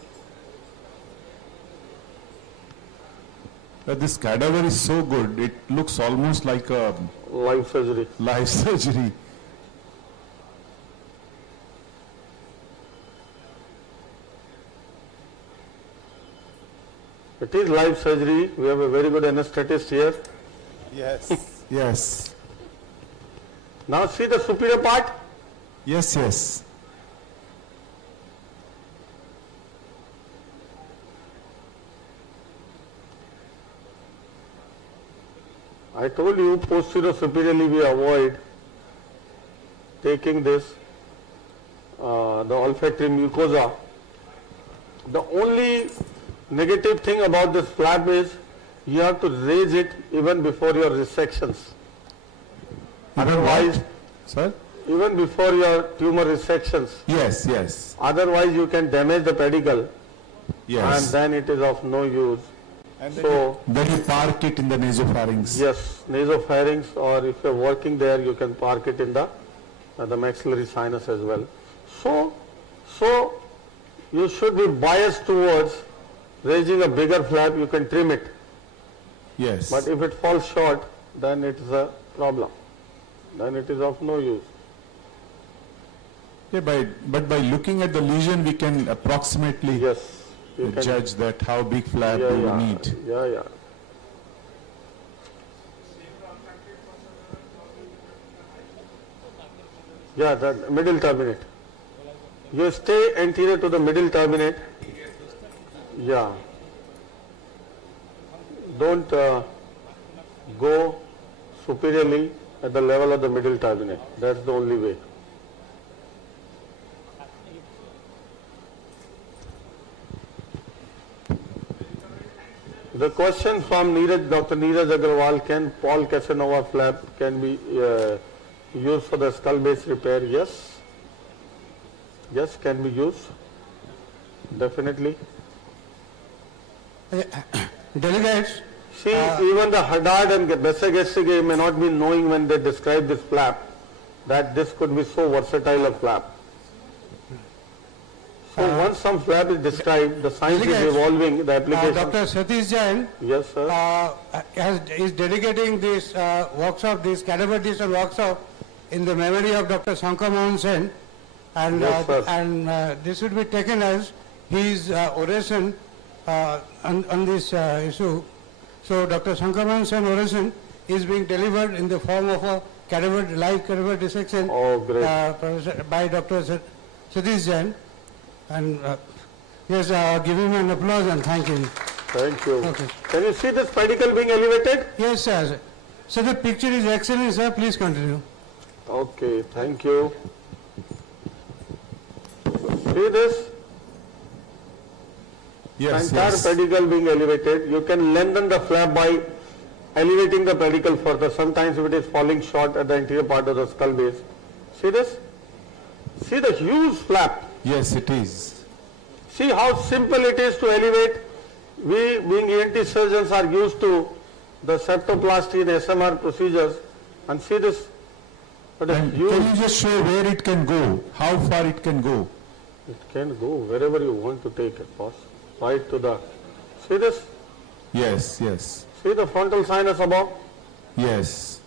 This cadaver is so good, it looks almost like a live surgery. Live surgery. It is live surgery. We have a very good anesthetist here. Yes. Yes. Now see the superior part? Yes, yes. I told you posterior superiorly we avoid taking this, the olfactory mucosa. The only negative thing about this flap is you have to raise it even before your resections. Otherwise, sir? Even before your tumor resections. Yes, yes. Otherwise you can damage the pedicle. Yes. And then it is of no use. And so then you park it in the nasopharynx. Yes, nasopharynx, or if you are working there, you can park it in the maxillary sinus as well. So you should be biased towards raising a bigger flap. You can trim it. Yes. But if it falls short, then it is a problem. Then it is of no use. Yeah, but by looking at the lesion, we can approximately judge that how big flap do you need. Yeah. Yeah, the middle turbinate. You stay anterior to the middle turbinate. Yeah. Don't go superiorly at the level of the middle turbinate. That's the only way. The question from Dr. Neeraj Agarwal, can Paul Casanova flap can be used for the skull base repair? Yes. Yes, can be used. Definitely. Delegates. See, even the Hadad and Bessegestige may not be knowing when they describe this flap that this could be so versatile a flap. So once some flap is described, the science is evolving, the application. Dr. Satish Jain yes, sir. Is dedicating this workshop, this cadaver distal workshop in the memory of Dr. Shankar Mohan Sen, and, this would be taken as his oration on this issue. So Dr. Shankar Mohan Sen oration is being delivered in the form of a live cadaver dissection by Dr. Satish Jain. And yes, give him an applause and thank him. Thank you. Okay. Can you see this pedicle being elevated? Yes, sir. So the picture is excellent, sir. Please continue. Okay, thank you. See this? Yes, entire pedicle being elevated. You can lengthen the flap by elevating the pedicle further. Sometimes if it is falling short at the anterior part of the skull base. See this? See the huge flap. Yes, it is. See how simple it is to elevate. We, being ENT surgeons, are used to the septoplasty and SMR procedures. And see this. Can you just show where it can go? How far it can go? It can go wherever you want to take it, boss. Right to the. See this? Yes, yes. See the frontal sinus above? Yes.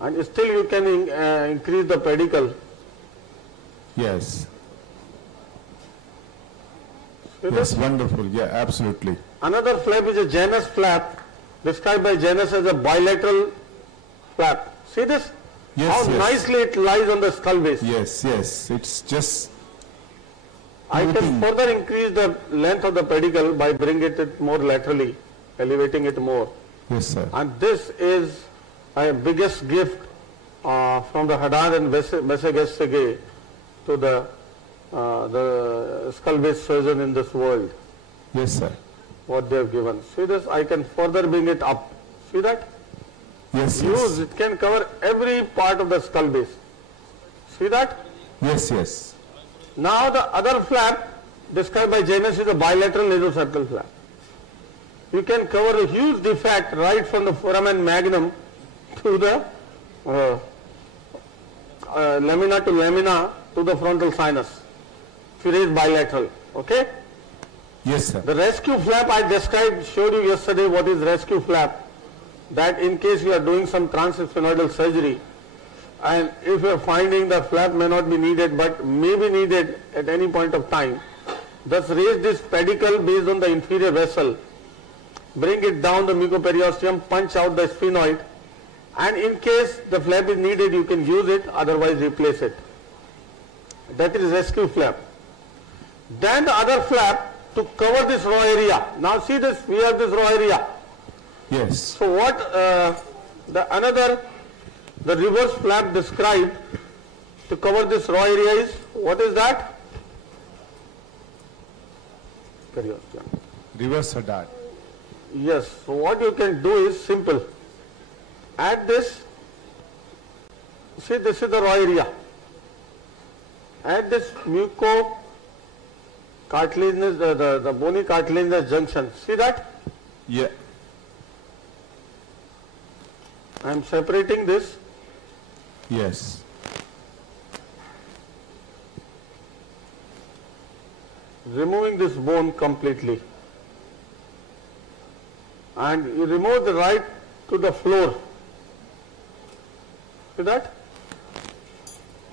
and still you can increase the pedicle. Yes. See Yes, this? wonderful. Yeah, absolutely. Another flap is a Janus flap, described by Janus as a bilateral flap. See this? Yes, How yes. nicely it lies on the skull base. Yes, yes. It's just I can further increase the length of the pedicle by bringing it more laterally, elevating it more. yes, sir. And this is my biggest gift from the Haddad and Bessegesege to the skull base surgeon in this world. Yes, sir. What they have given. See this? I can further bring it up. See that? Yes, Use, yes. it can cover every part of the skull base. See that? Yes, yes. Now the other flap described by Janus is a bilateral nasoseptal flap. You can cover a huge defect right from the foramen magnum to the lamina to lamina to the frontal sinus. If you raise bilateral, okay? Yes, sir. The rescue flap I described, showed you yesterday what is rescue flap. That in case you are doing some transsphenoidal surgery, and if you are finding the flap may not be needed but may be needed at any point of time, thus raise this pedicle based on the inferior vessel, bring it down the mucoperiosteum, punch out the sphenoid, and in case the flap is needed you can use it, otherwise replace it. That is rescue flap. Then the other flap to cover this raw area. Now see this, we have this raw area. Yes. So what the reverse flap described to cover this raw area is, what is that? Periosteum. Reverse Haddad. Yes, so what you can do is simple. Add this, see this is the raw area. Add this muco-cartilaginous, the bony cartilaginous junction. See that? Yeah. I am separating this. Yes. Removing this bone completely. And you remove the right to the floor. See that?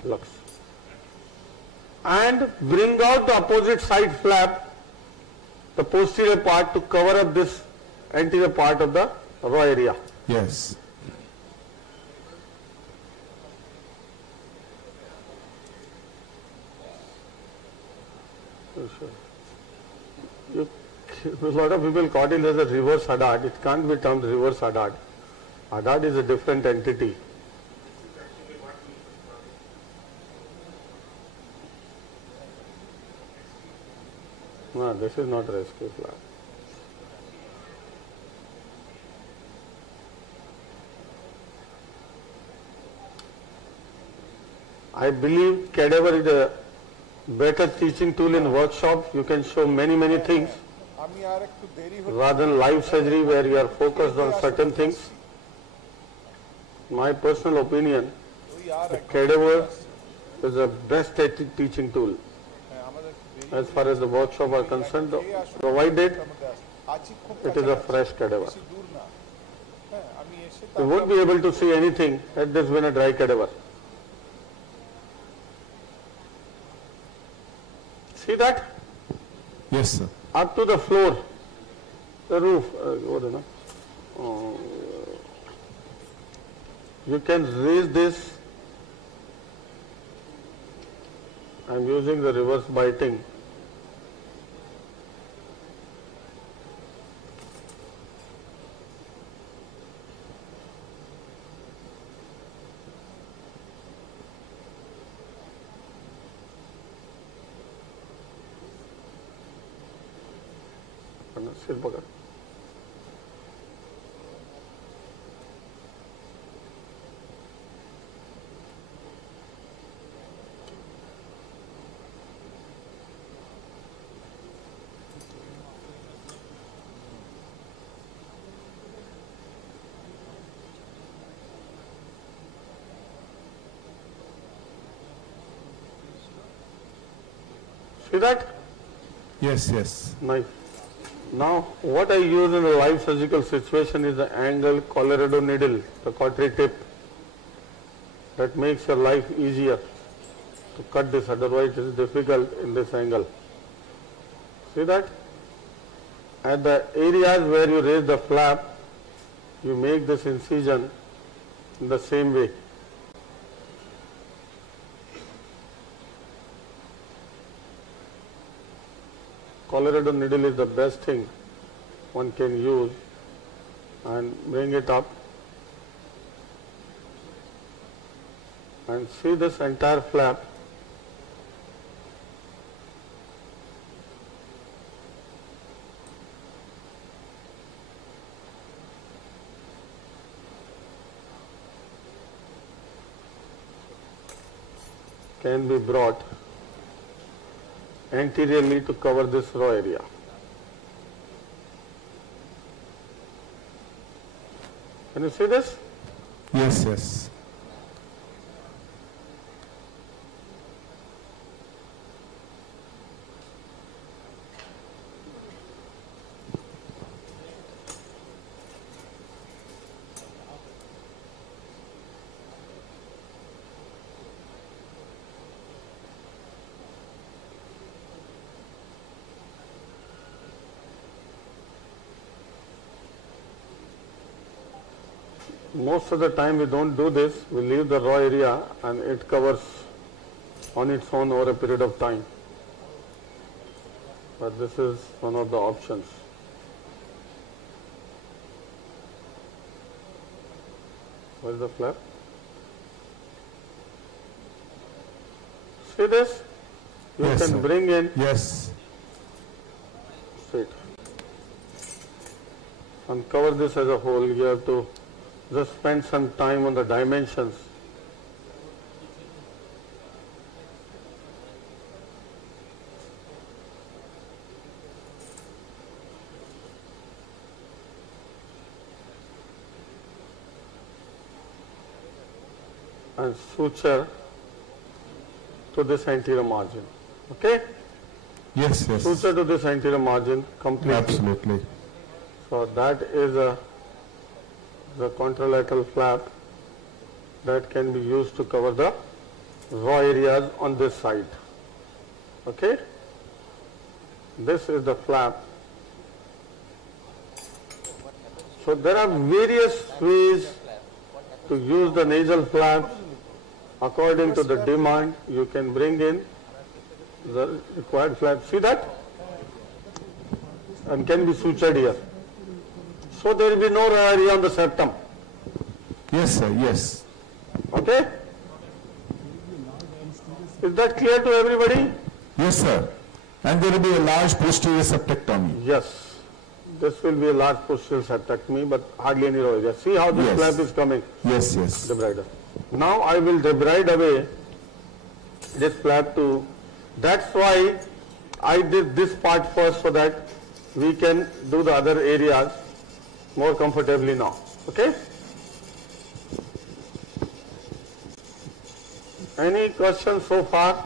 Lux. And bring out the opposite side flap, the posterior part, to cover up this anterior part of the raw area. Yes. A lot of people caught it as a reverse Haddad. It can't be termed reverse Haddad. Haddad is a different entity. No, this is not rescue flap. I believe cadaver is a better teaching tool in workshop. You can show many things rather than live surgery where you are focused on certain things. My personal opinion, cadaver is the best teaching tool as far as the workshop are concerned, provided it is a fresh cadaver. You won't be able to see anything had this been a dry cadaver. See that? Yes, sir. Up to the floor, the roof. You can raise this. I am using the reverse biting. सिर पकड़ See that? Yes, yes. Nice. Now, what I use in a live surgical situation is the angle Colorado needle, the cautery tip. That makes your life easier to cut this, otherwise it is difficult in this angle. See that? At the areas where you raise the flap, you make this incision in the same way. Colorado needle is the best thing one can use, and bring it up and see this entire flap. Can be brought anteriorly to cover this raw area. Can you see this? Yes, yes. Most of the time we don't do this, we leave the raw area and it covers on its own over a period of time. But this is one of the options. Where is the flap? See this? You Yes, can sir. bring in Yes. straight and cover this as a whole. You have to just spend some time on the dimensions. And suture to this anterior margin. Okay? Yes, yes. Suture to this anterior margin completely. Absolutely. So that is the contralateral flap that can be used to cover the raw areas on this side. Okay? This is the flap. So there are various ways to use the nasal flap. According to the demand, you can bring in the required flap. See that? And can be sutured here. So there will be no raw area on the septum. Yes, sir, yes. Okay? Is that clear to everybody? Yes, sir. And there will be a large posterior septectomy. Yes. This will be a large posterior septectomy, but hardly any raw area. See how this Yes. flap is coming? Yes, yes. Debride. Now I will debride away this flap too. That's why I did this part first, so that we can do the other areas more comfortably now. Okay? Any questions so far?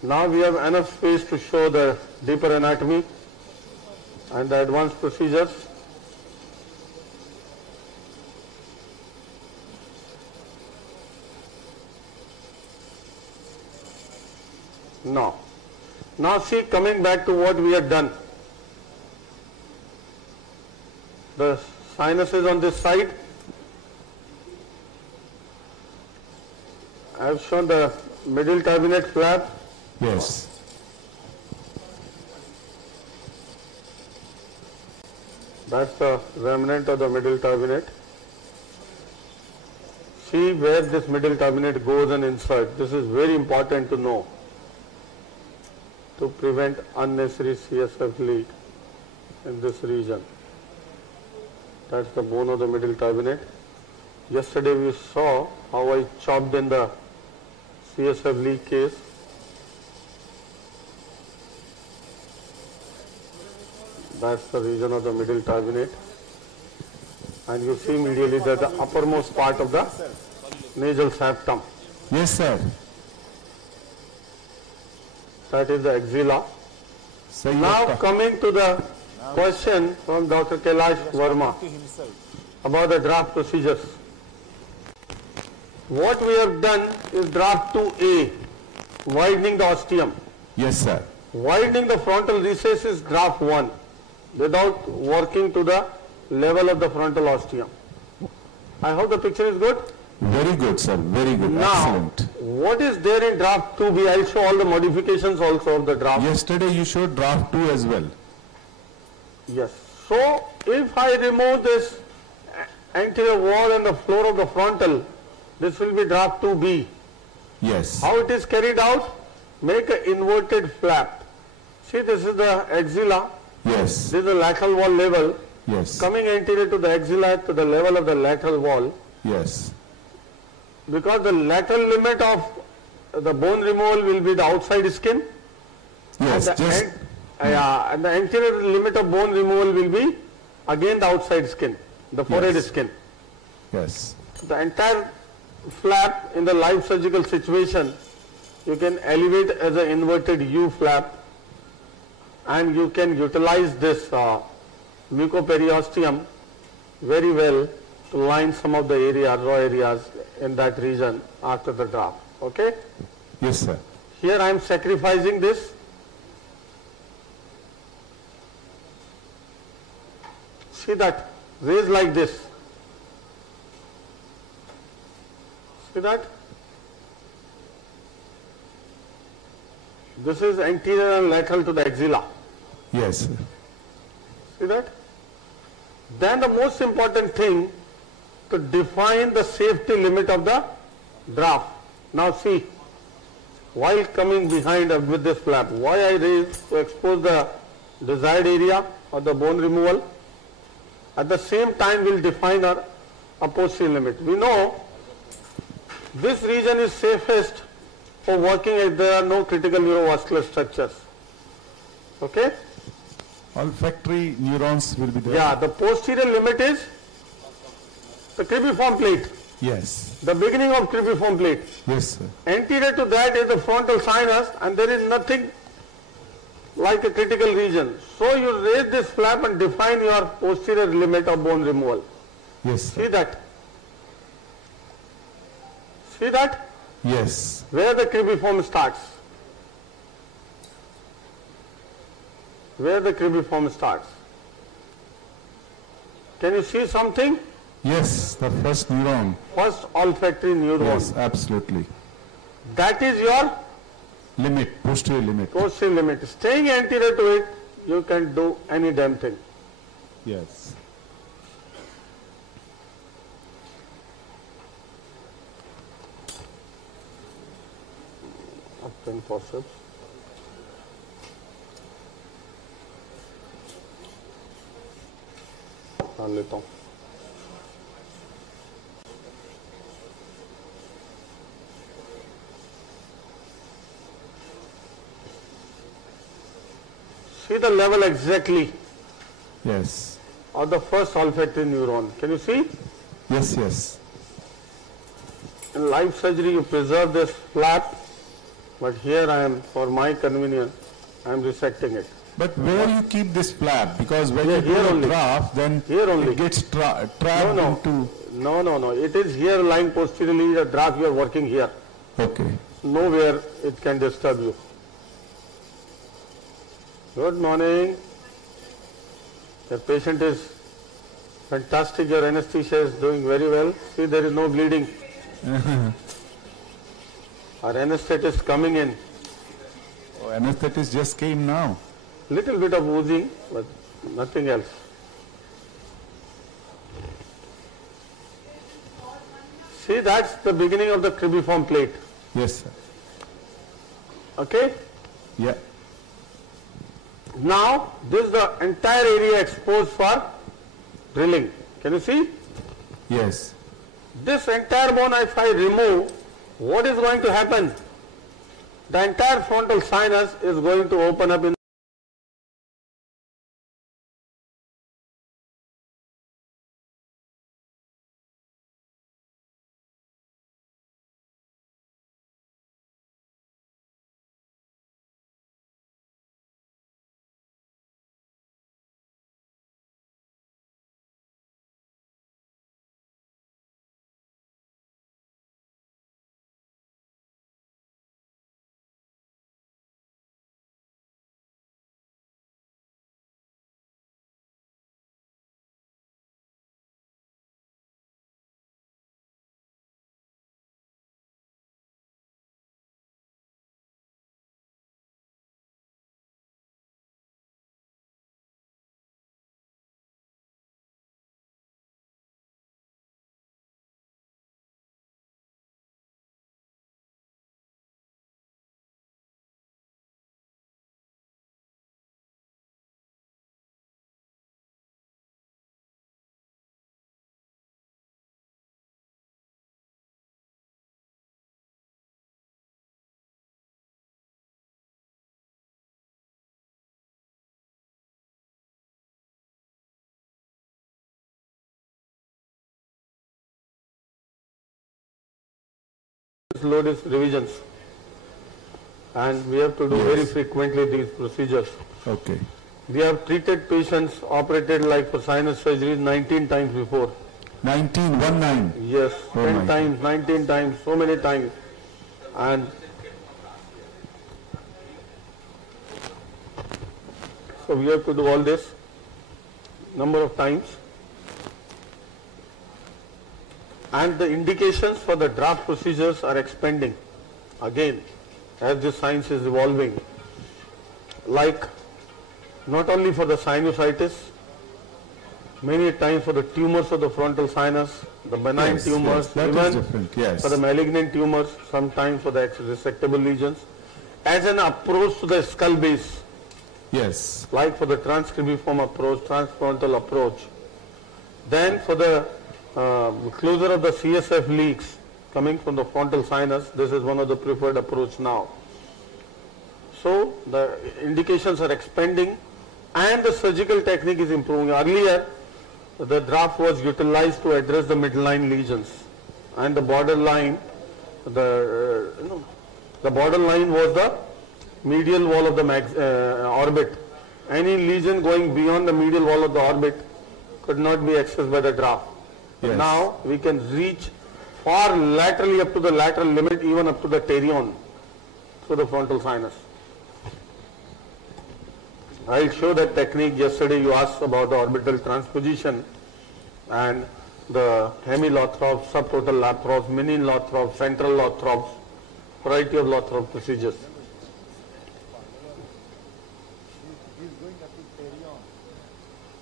Now we have enough space to show the deeper anatomy and the advanced procedures. Now see, coming back to what we had done. The sinuses on this side. I have shown the middle turbinate flap. Yes. That's the remnant of the middle turbinate. See where this middle turbinate goes and insert. This is very important to know to prevent unnecessary CSF leak in this region. That's the bone of the middle turbinate. Yesterday we saw how I chopped in the CSF leak case. That's the region of the middle turbinate. And you see immediately that the uppermost part of the nasal septum. Yes, sir. That is the axilla. Now coming to the question from Dr. Kailash Verma about the draft procedures. What we have done is draft 2A, widening the ostium. Yes, sir. Widening the frontal recess is draft 1, without working to the level of the frontal ostium. I hope the picture is good. Very good, sir. Very good. Now, Excellent. what is there in draft 2B? I'll show all the modifications also of the draft. Yesterday you showed draft 2 as well. Yes. So, if I remove this anterior wall and the floor of the frontal, this will be draft 2B. Yes. How it is carried out? Make an inverted flap. See, this is the axilla. Yes. This is the lateral wall level. Yes. Coming anterior to the axilla to the level of the lateral wall. Yes. Because the lateral limit of the bone removal will be the outside skin. Yes. And the anterior limit of bone removal will be again the outside skin, the forehead skin. Yes. The entire flap in the live surgical situation, you can elevate as an inverted U flap, and you can utilize this mucoperiosteum very well to line some of the areas, raw areas in that region after the draft. Okay? Yes, sir. Here I am sacrificing this. See that? Raise like this. See that? This is anterior and lateral to the axilla. Yes, sir. See that? Then the most important thing, to define the safety limit of the draft. Now see, while coming behind with this flap, why I raise to expose the desired area of the bone removal. At the same time we'll define our posterior limit. We know this region is safest for working if there are no critical neurovascular structures. Okay? Olfactory neurons will be there. Yeah, the posterior limit is the cribriform plate. Yes. The beginning of cribriform plate. Yes, sir. Anterior to that is the frontal sinus, and there is nothing like a critical region. So you raise this flap and define your posterior limit of bone removal. Yes, sir. See that? See that? Yes. Where the cribriform starts. Where the cribriform starts. Can you see something? Yes, the first neuron. First olfactory neuron. Yes, absolutely. That is your limit, posterior limit. Posterior limit. Staying anterior to it, you can do any damn thing. Yes. Open forceps. डाल लेता हूँ. See the level exactly. Yes. Of the first olfactory neuron. Can you see? Yes, yes. In live surgery you preserve this flap, but here I am, for my convenience, I am resecting it. But where you keep this flap? Because when you do here a only. draft, then Here only. it gets trapped into... No. It is here lying posteriorly, the draft you are working here. Okay. Nowhere it can disturb you. Good morning. The patient is fantastic. Your anesthesia is doing very well. See, there is no bleeding. Our anesthetist coming in. Oh, anesthetist just came now. Little bit of oozing, but nothing else. See, that's the beginning of the cribriform plate. Yes, sir. Okay? Yeah. Now, this is the entire area exposed for drilling. Can you see? Yes. This entire bone, if I remove, what is going to happen? The entire frontal sinus is going to open up in load is revisions. And we have to do very frequently these procedures. Okay. We have treated patients operated like for sinus surgery 19 times before. 19, 19? Yes, Oh 10 times, 19 times, so many times. And so we have to do all this number of times. And the indications for the draft procedures are expanding again as the science is evolving. Like not only for the sinusitis, many times for the tumors of the frontal sinus, the benign tumors, even for the malignant tumors, sometimes for the resectable lesions, as an approach to the skull base. Yes. Like for the transcribiform approach, transfrontal approach. Then for the closure of the CSF leaks coming from the frontal sinus, this is one of the preferred approach now. So the indications are expanding and the surgical technique is improving. Earlier, the draft was utilized to address the midline lesions and the borderline, the borderline was the medial wall of the orbit. Any lesion going beyond the medial wall of the orbit could not be accessed by the draft. Yes. Now we can reach far laterally up to the lateral limit, even up to the pterion through the frontal sinus. I'll show that technique. Yesterday you asked about the orbital transposition and the hemilothrop, subtotal lathrop, mini lothrop, central lothrop, variety of lothrop procedures.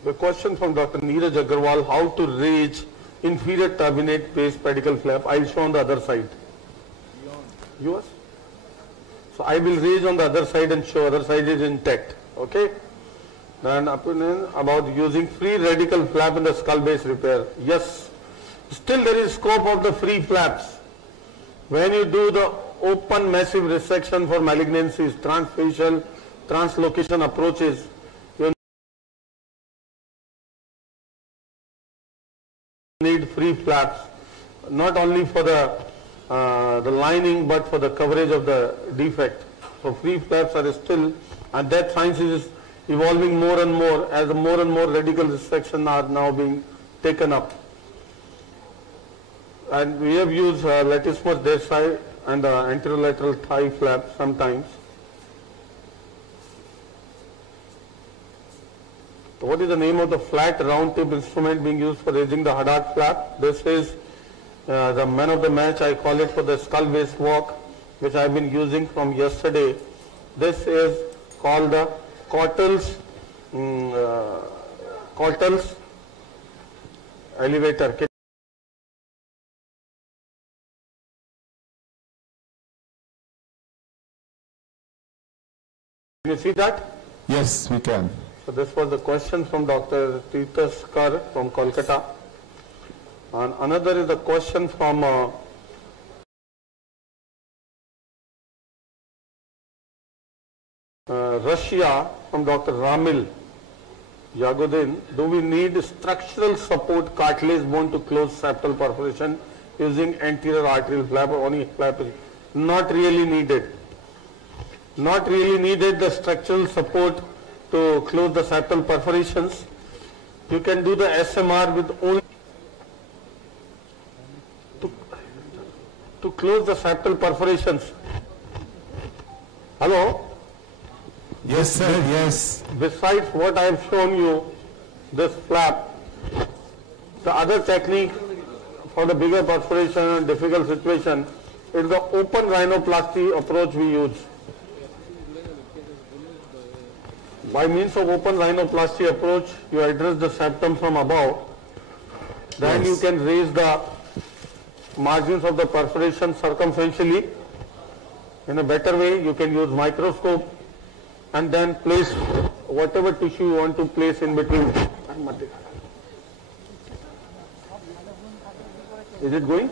The question from Dr. Neeraj Agarwal, how to raise inferior turbinate base pedicle flap. I'll show on the other side. Yours? So I will raise on the other side and show other side is intact. Okay? Then opinion about using free radical flap in the skull base repair. Yes. Still there is scope of the free flaps. When you do the open massive resection for malignancies, transfacial, translocation approaches, you need free flaps, not only for the lining but for the coverage of the defect. So free flaps are still, and that science is evolving more and more as more and more radical resection are now being taken up. And we have used latissimus dorsi and the anterolateral thigh flap sometimes. So what is the name of the flat round tip instrument being used for raising the haddock flap? This is the man of the match, I call it, for the skull base walk, which I have been using from yesterday. This is called the Cortels elevator. Can you see that? Yes, we can. So this was the question from Dr. Kar from Culcutta. And another is the question from Russia from Dr. Ramil Yagodin. Do we need structural support cartilage bone to close septal perforation using anterior arterial flap or only flap? Not really needed. Not really needed the structural support to close the septal perforations. You can do the SMR with only to close the septal perforations. Hello? Yes, sir, yes. Besides what I have shown you, this flap, the other technique for the bigger perforation and difficult situation is the open rhinoplasty approach we use. By means of open rhinoplasty approach, you address the septum from above. Then you can raise the margins of the perforation circumferentially. In a better way, you can use microscope and then place whatever tissue you want to place in between. Is it going?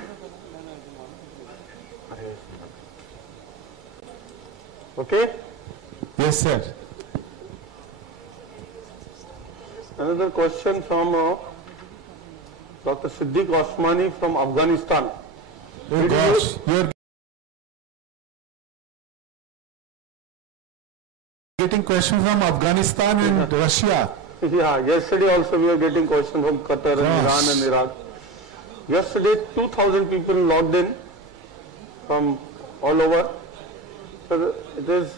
Okay? Yes, sir. Another question from Dr. Siddiq Osmani from Afghanistan. Oh gosh, you are getting questions from Afghanistan and Russia. Yeah, yesterday also we were getting questions from Qatar and Iran and Iraq. Yesterday 2,000 people logged in from all over. So it is,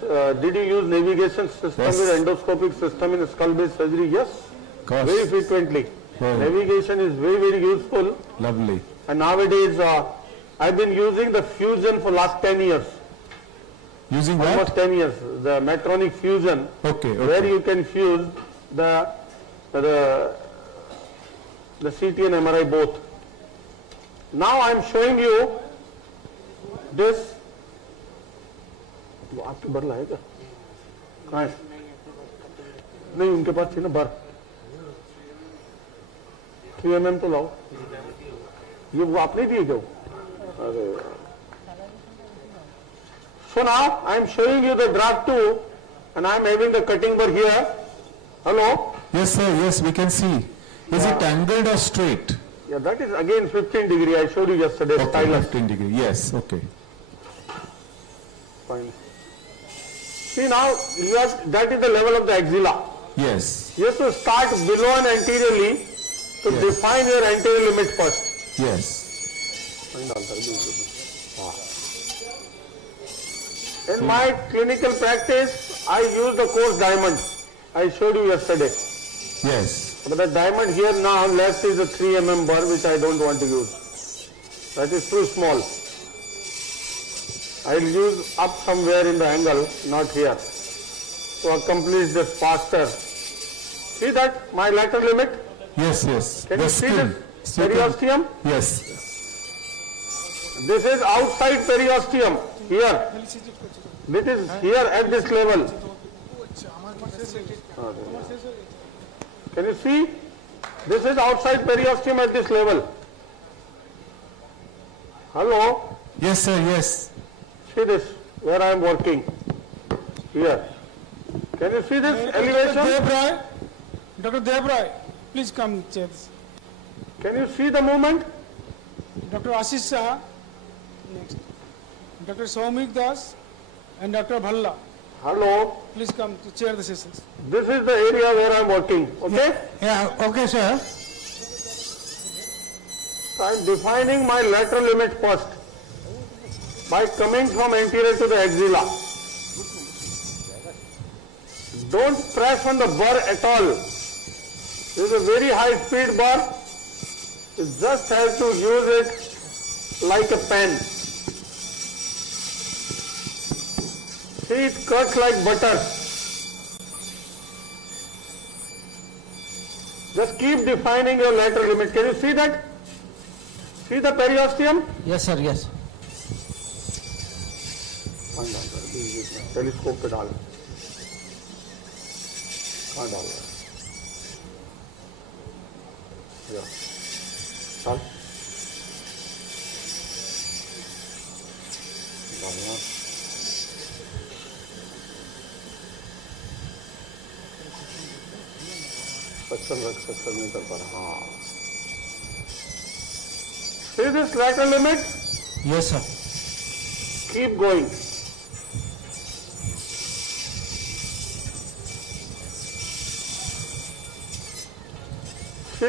did you use navigation system with endoscopic system in skull-based surgery? Yes, very frequently. Navigation is very, very useful. Lovely. And nowadays I've been using the fusion for last 10 years. Using what? Almost 10 years. The Medtronic fusion, where you can fuse the CT and MRI both. Now I am showing you this. वो आपके बर लाए क्या? कहाँ है? नहीं उनके पास थी ना बर. 3 mm तो लाओ. ये वो आपने दिए क्या? अरे. So now I am showing you the draft 2 and I am having the cutting bar here. Hello? Yes sir, yes we can see. Is it angled or straight? Yeah, that is again 15 degree. I showed you yesterday. Okay, 15 degree. Yes, okay. Fine. See now, that is the level of the axilla. Yes. You have to start below and anteriorly to define your anterior limit first. Yes. In my clinical practice, I use the coarse diamond. I showed you yesterday. Yes. But the diamond here now left is a 3 mm bar which I don't want to use. That is too small. I will use up somewhere in the angle, not here, to accomplish this faster. See that, my lateral limit? Yes, yes. Can you see this periosteum? Yes. This is outside periosteum, here. This is here at this level. Can you see? This is outside periosteum at this level. Hello? Yes, sir, yes. See this, where I am working. Here. Can you see this elevation? Dr. Devroy, please come check this. Can you see the movement? Dr. Ashish Saha, next. Dr. Soumik Das and Dr. Bhalla. Hello? Please come to chair the sessions. This is the area where I am working, okay? Yeah, okay, sir. I am defining my lateral limit first by coming from anterior to the axilla. Don't press on the bar at all. This is a very high speed bar. You just have to use it like a pen. See, it cuts like butter. Just keep defining your lateral limit. Can you see that? See the periosteum? Yes, sir, yes. Telescope पे डाल कहाँ डाल रहा है डाल डालना suction नहीं कर पा रहा हाँ see this lateral limit? Yes, sir. Keep going.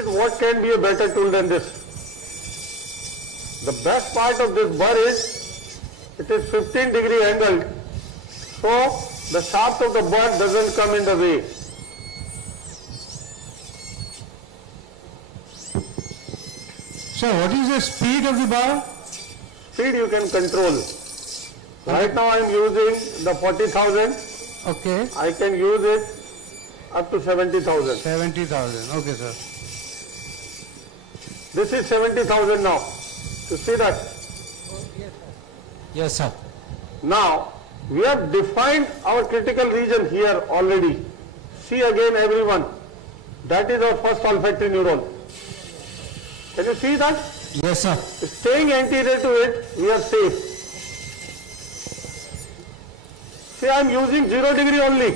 What can be a better tool than this? The best part of this bar is it is 15 degree angled, so the shaft of the bar doesn't come in the way. So what is the speed of the bar? Speed you can control. Right now I am using the 40,000. Okay. I can use it up to 70,000. 70,000. Okay, sir. This is 70,000 now. You see that? Yes, sir. Now, we have defined our critical region here already. See again everyone. That is our first olfactory neuron. Can you see that? Yes, sir. Staying anterior to it, we are safe. See, I am using 0 degree only.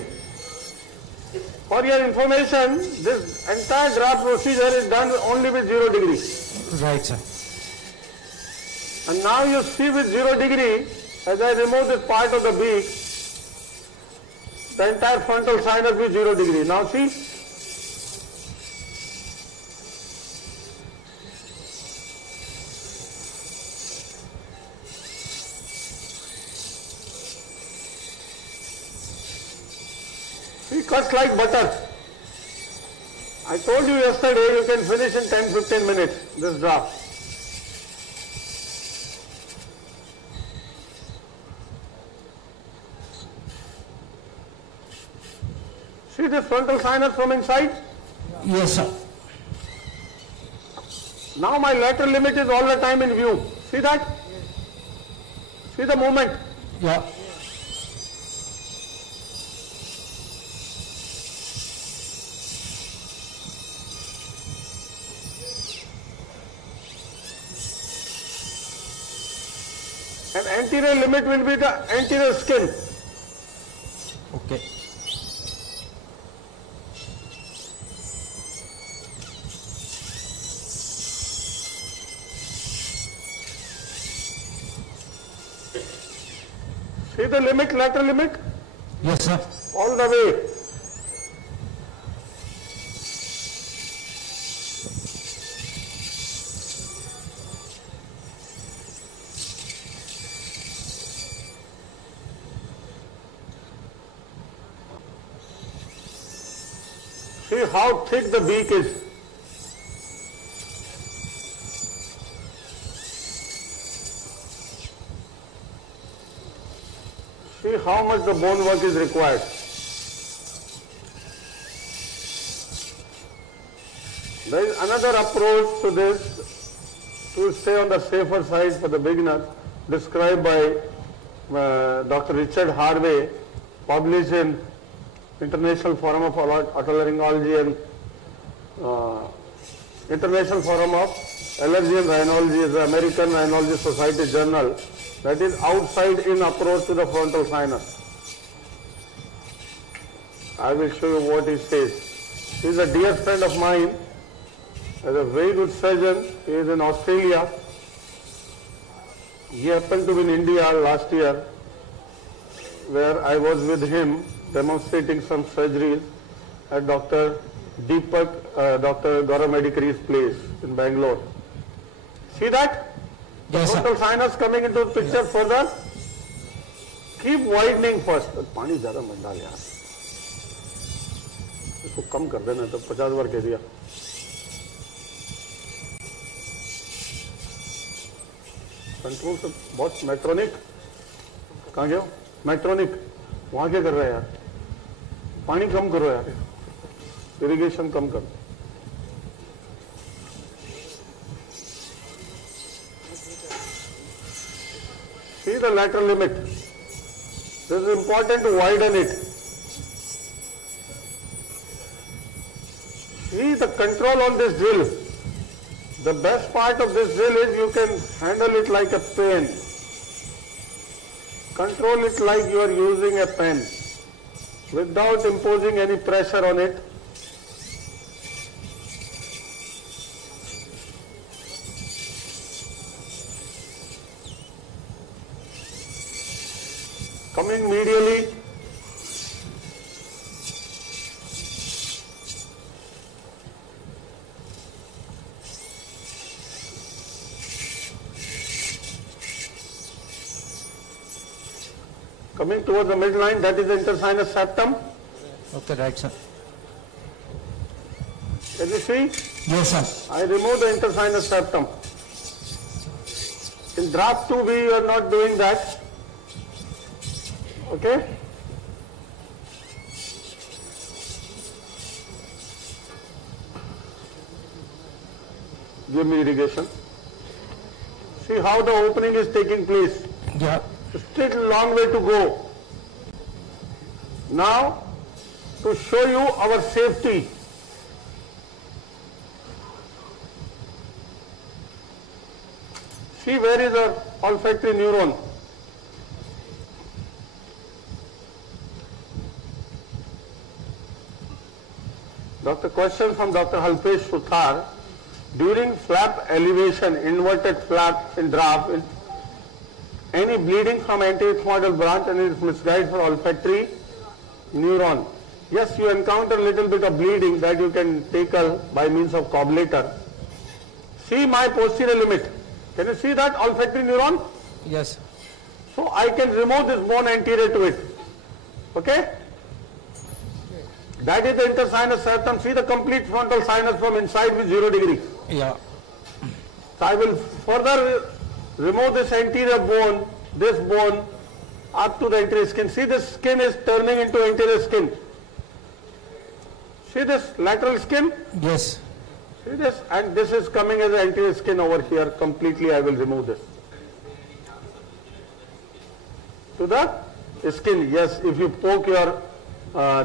For your information, this entire draft procedure is done only with 0 degree. Right, sir. And now you see with 0 degree, as I remove this part of the beak, the entire frontal sinus be 0 degree. Now see. See, cuts like butter. I told you yesterday you can finish in 10-15 minutes this draft. See this frontal sinus from inside? Yes, sir. Now my lateral limit is all the time in view. See that? See the movement? Yeah. And anterior limit will be the anterior skin. Okay. See the limit, lateral limit? Yes, sir. All the way. See how thick the beak is. See how much the bone work is required. There is another approach to this to stay on the safer side for the beginner, described by Dr. Richard Harvey, published in International Forum of Otolaryngology and International Forum of Allergy and Rhinology is the American Rhinology Society Journal. That is outside in approach to the frontal sinus. I will show you what he says. He is a dear friend of mine, is a very good surgeon. He is in Australia. He happened to be in India last year, where I was with him demonstrating some surgeries at Dr. Dr. Gaurav Medicari's place in Bangalore. See that? Yes, Frontal sinus coming into the picture further. Keep widening first. पानी ज़्यादा मत डाल यार. इसको कम कर देना तो 50 बार कह दिया. कंट्रोल से बहुत मेट्रोनिक. कहाँ गया? मेट्रोनिक. वहाँ क्या कर रहा है यार? पानी कम करो यार. इरिगेशन कम करो. See the lateral limit. This is important to widen it. See the control on this drill. The best part of this drill is you can handle it like a pen. Control it like you are using a pen without imposing any pressure on it. Coming medially, coming towards the midline, that is the intersinus septum. Okay, right, sir. Can you see? Yes, sir. I remove the intersinus septum. In draft 2 we are not doing that. Okay? Give me irrigation. See how the opening is taking place. Yeah. Still a long way to go. Now, to show you our safety, see where is the olfactory neuron. Question from Dr. Halpesh Suthar. During flap elevation, inverted flap in draft, any bleeding from anterior ethmoidal branch and is misguided for olfactory neuron. Yes, you encounter a little bit of bleeding that you can tackle by means of cobblator. See my posterior limit. Can you see that olfactory neuron? Yes. So I can remove this bone anterior to it. Okay? That is the intersinus septum. See the complete frontal sinus from inside with 0 degree. Yeah. So I will further remove this anterior bone, this bone, up to the anterior skin. See, this skin is turning into anterior skin. See this lateral skin? Yes. See this? And this is coming as anterior skin over here. Completely I will remove this. To the skin, yes, if you poke your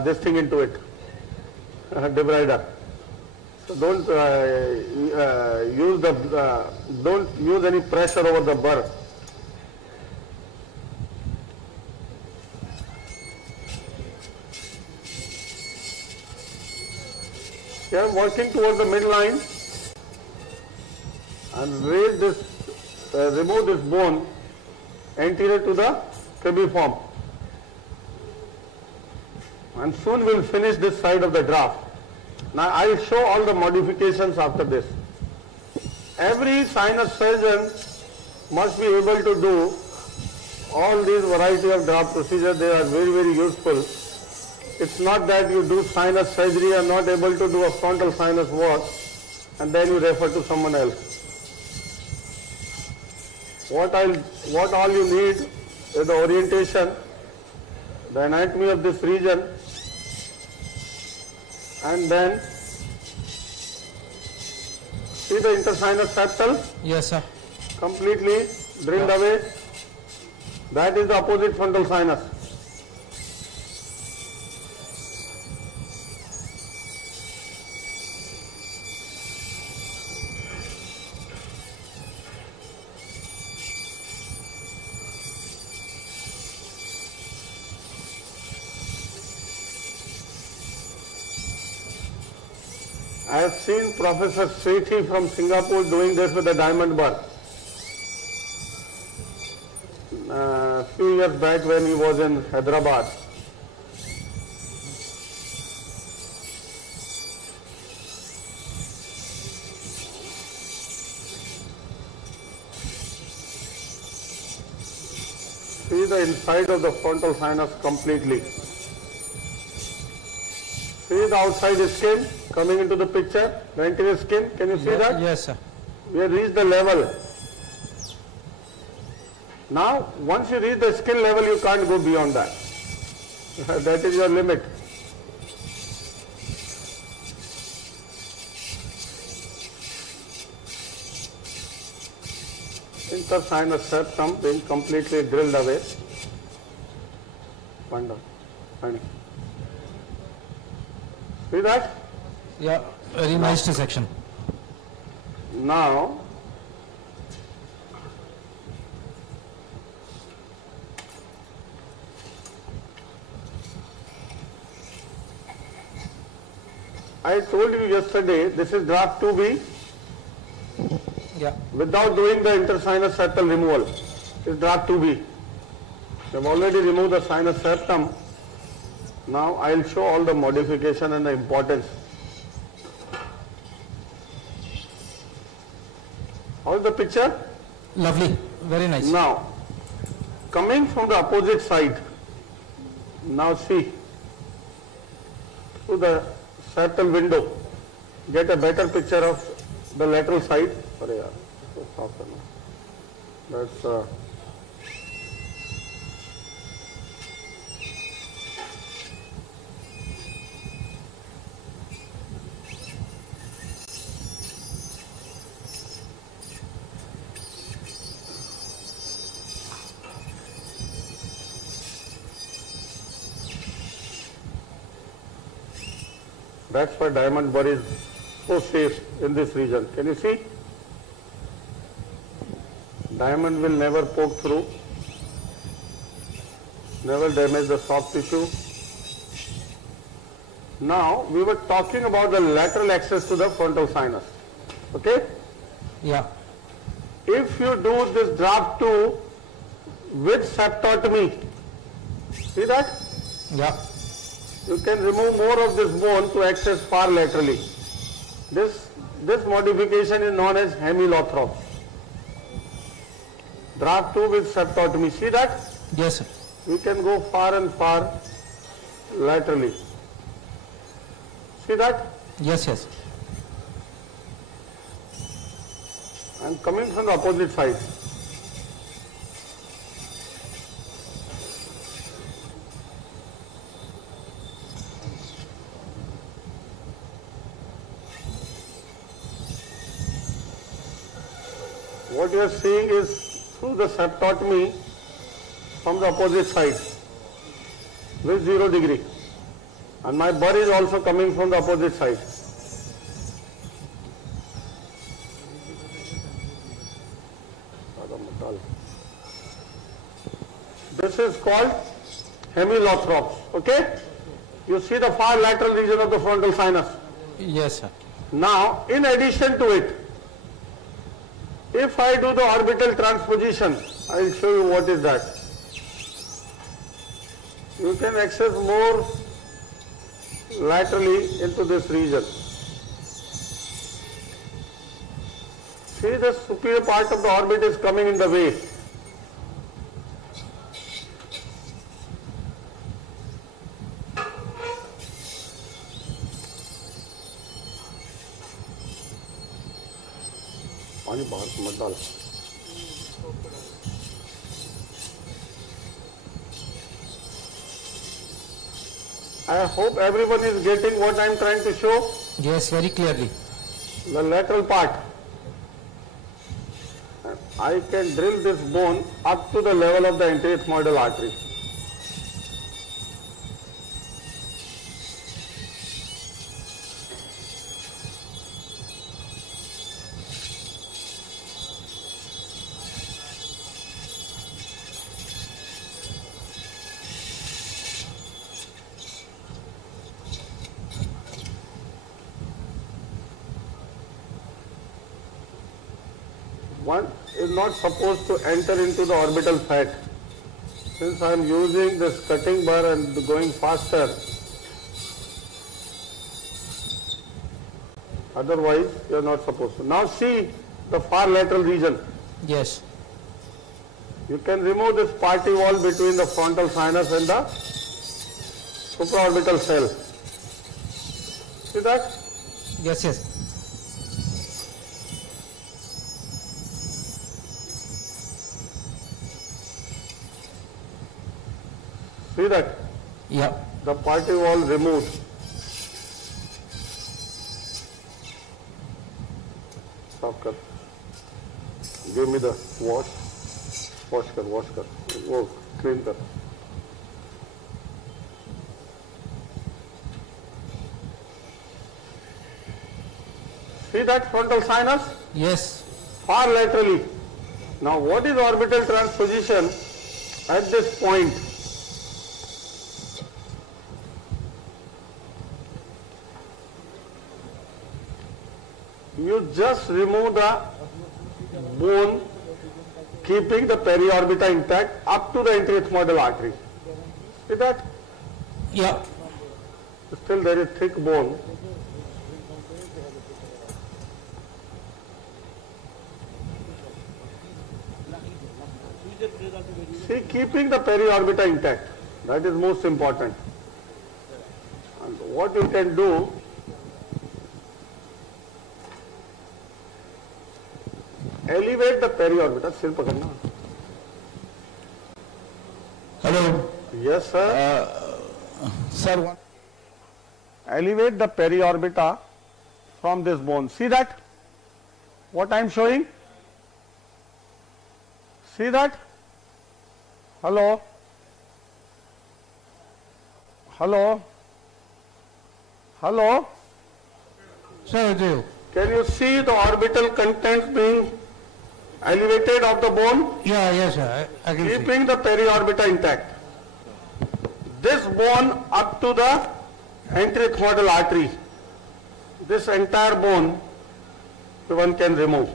this thing into it, debrider. So don't don't use any pressure over the burr. Okay, I am working towards the midline and raise this, remove this bone anterior to the cribriform. And soon we will finish this side of the draft. Now I will show all the modifications after this. Every sinus surgeon must be able to do all these variety of draft procedures. They are very, very useful. It's not that you do sinus surgery and not able to do a frontal sinus wash and then you refer to someone else. What all you need is the orientation, the anatomy of this region, and then see the intersinus septal? Yes, sir. Completely drilled away. That is the opposite frontal sinus. I have seen Professor Satish from Singapore doing this with a diamond burr. A few years back when he was in Hyderabad. See the inside of the frontal sinus completely. See the outside skin coming into the picture, the anterior skin, can you see that? Yes, sir. We have reached the level. Now, once you reach the skin level, you can't go beyond that. That is your limit. Intersinus septum being completely drilled away. One down. Fine. See that? Yeah, very nice dissection. Now, I told you yesterday, this is draft 2B. Yeah. Without doing the intersinus septal removal. It's draft 2B. We have already removed the sinus septum. Now I will show all the modification and the importance. How is the picture? Lovely, very nice. Now, coming from the opposite side, now see, through the septal window, get a better picture of the lateral side. Sorry, so soft enough. That's that's why diamond burr is so safe in this region. Can you see? Diamond will never poke through, never damage the soft tissue. Now, we were talking about the lateral access to the frontal sinus. Okay? Yeah. If you do this draft 2 with septotomy, see that? Yeah. you can remove more of this bone to access far laterally. This modification is known as hemilothorax. Draft 2 with septotomy. See that? Yes, sir. We can go far and far laterally. See that? Yes, yes. And coming from the opposite side. What you are seeing is through the septotomy from the opposite side with 0 degree. And my burr is also coming from the opposite side. This is called hemilothorax. Okay? You see the far lateral region of the frontal sinus. Yes, sir. Now, in addition to it, if I do the orbital transposition, I will show you what is that. You can access more laterally into this region. See, the superior part of the orbit is coming in the way. पानी बाहर मत डाल. I hope everyone is getting what I am trying to show. Yes, very clearly. The lateral part. I can drill this bone up to the level of the anterior ethmoidal artery. One is not supposed to enter into the orbital fat. Since I am using this cutting bar and going faster, otherwise you are not supposed to. Now see the far lateral region. Yes. You can remove this party wall between the frontal sinus and the supraorbital cell. See that? Yes, yes. See that? Yeah. The party wall removed. Stop kar. Give me the wash. Wash kar, wash kar. Oh, clean kar. See that frontal sinus? Yes. Far laterally. Now what is orbital transposition at this point? You just remove the bone, keeping the periorbita intact up to the anterior ethmoidal artery. See that? Yeah. Still there is thick bone. See, keeping the periorbita intact. That is most important. And what you can do, elevate the periorbita. Sir pakadna. Hello. Yes, sir. Sir, Elevate the periorbita from this bone. See that? What I am showing? See that? Hello? Hello? Hello? Sir, Can you see the orbital contents being elevated of the bone? yeah, yes, sir. I can see. Keeping the periorbita intact. This bone up to the anterior ethmoidal artery. This entire bone one can remove.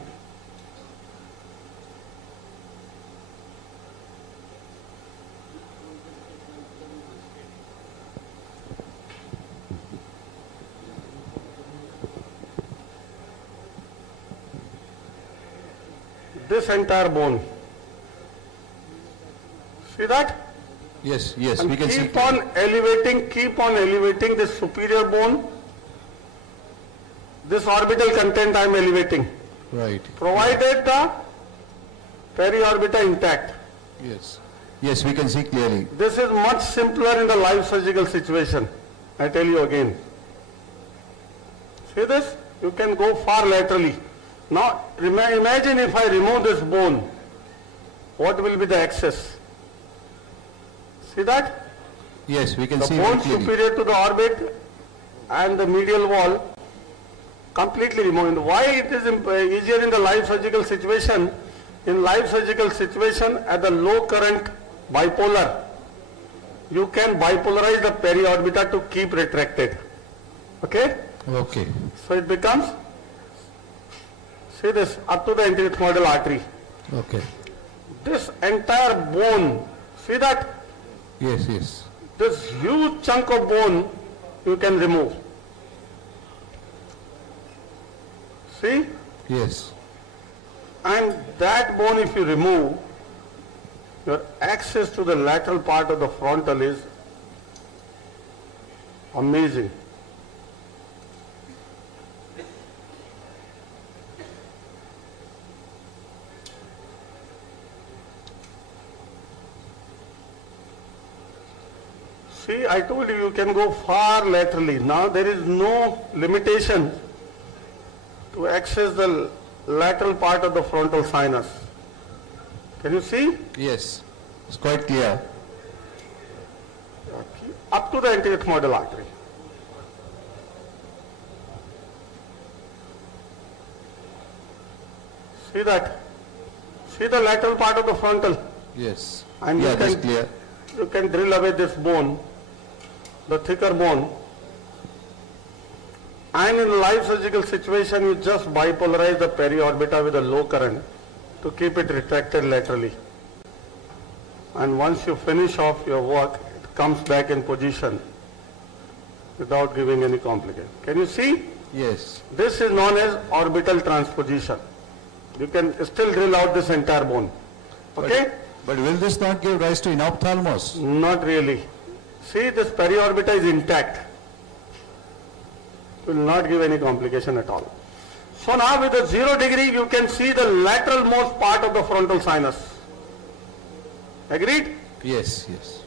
this entire bone. See that? Yes, yes, and we can see. keep on elevating this superior bone. This orbital content I am elevating. Right. Provided the periorbita intact. Yes. Yes, we can see clearly. This is much simpler in the live surgical situation. I tell you again. See this? You can go far laterally. Now imagine if I remove this bone, what will be the excess? See that? Yes, we can the see bone very clearly. superior to the orbit and the medial wall completely removed. Why it is easier in the live surgical situation? In live surgical situation at the low current bipolar, you can bipolarize the periorbita to keep retracted. Okay? Okay. So it becomes, see this, up to the anterior ethmoidal artery. Okay. This entire bone, see that? Yes, yes. This huge chunk of bone you can remove. See? Yes. And that bone if you remove, your access to the lateral part of the frontal is amazing. See, I told you, you can go far laterally. Now there is no limitation to access the lateral part of the frontal sinus. Can you see? Yes. It's quite clear. Up to the anterior ethmoidal artery. See that? See the lateral part of the frontal? Yes. And yeah, that's clear. You can drill away this bone, the thicker bone. And in live surgical situation, you just bipolarize the periorbita with a low current to keep it retracted laterally. And once you finish off your work, it comes back in position without giving any complication. Can you see? Yes. This is known as orbital transposition. You can still drill out this entire bone. Okay? But will this not give rise to inophthalmos? Not really. See, this periorbita is intact. Will not give any complication at all. So now with a 0 degree, you can see the lateral most part of the frontal sinus. Agreed? Yes, yes.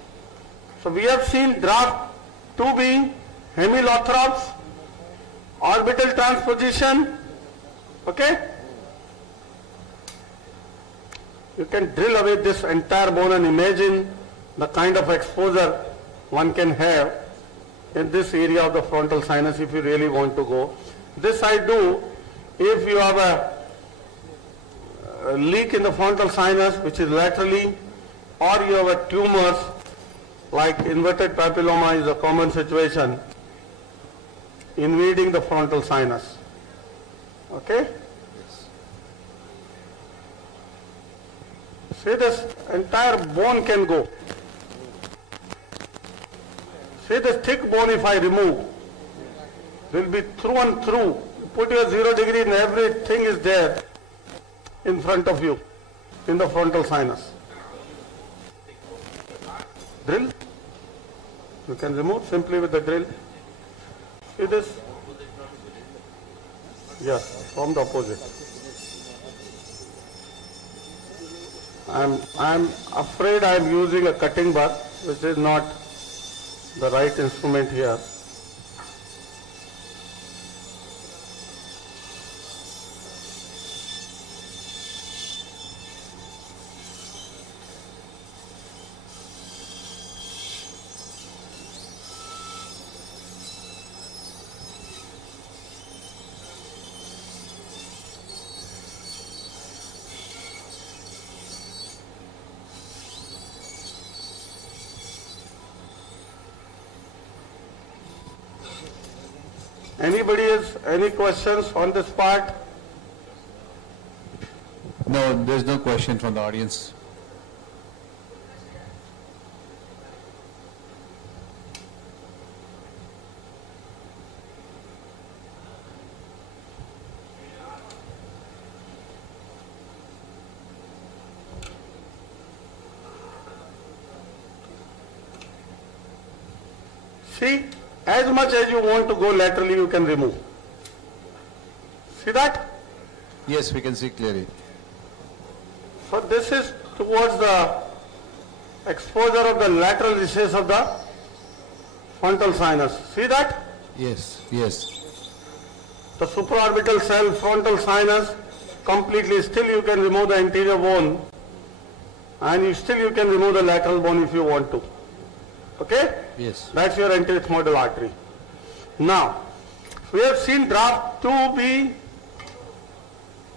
So we have seen draft 2B, hemilothrobs, orbital transposition. Okay? You can drill away this entire bone and imagine the kind of exposure one can have in this area of the frontal sinus if you really want to go. This I do if you have a leak in the frontal sinus which is laterally, or you have a tumors like inverted papilloma is a common situation invading the frontal sinus. Okay? See, this entire bone can go. See, this thick bone if I remove, will be through and through. You put your 0 degree and everything is there in front of you, in the frontal sinus. Drill. You can remove simply with the drill. See this? Yes, from the opposite. I'm afraid I'm using a cutting bar, which is not the right instrument here. Anybody has any questions on this part? No, there's no question from the audience. See, as much as you want to go laterally, you can remove. See that? Yes, we can see clearly. So this is towards the exposure of the lateral recess of the frontal sinus. See that? Yes, yes. The supraorbital cell, frontal sinus, completely. Still you can remove the anterior bone, and still you can remove the lateral bone if you want to. Okay? Yes. That's your anterothymoidal artery. Now, we have seen draft 2B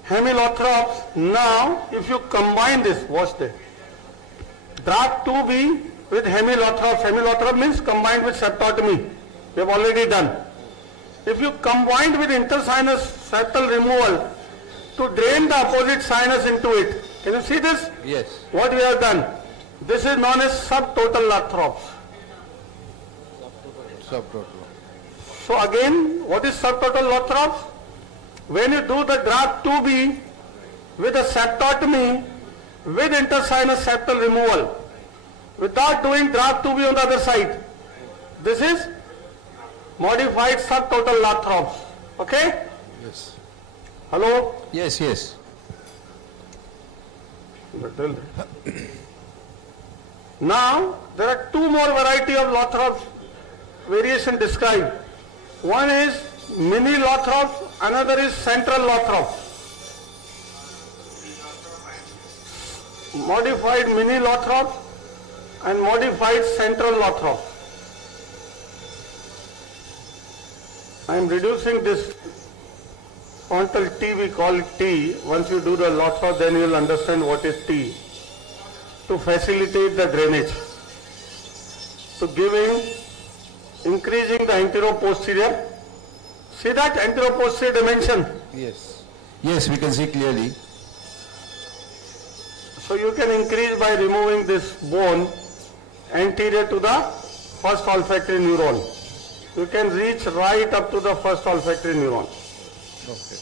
hemilothorax. Now, if you combine this, watch this. Draft 2B with hemilothorax. Hemilothorax means combined with septotomy. We have already done. If you combined with intersinus septal removal to drain the opposite sinus into it. Can you see this? Yes. What we have done? This is known as subtotal lothorax. Subtotal. So again, what is subtotal lothorax? When you do the draft 2B with a septotomy with intersinus septal removal, without doing draft 2B on the other side, this is modified subtotal lothorax. Okay? Yes. Hello? Yes, yes. Now, there are two more variety of lothorax variation described. One is mini lothorax, another is central lothorax. Modified mini lothorax and modified central lothorax. I am reducing this frontal T, we call it T. Once you do the lothorax, then you will understand what is T. To facilitate the drainage. To increasing the anterior-posterior. See that anterior-posterior dimension? Yes. Yes, we can see clearly. So you can increase by removing this bone anterior to the first olfactory neuron. You can reach right up to the first olfactory neuron. Okay.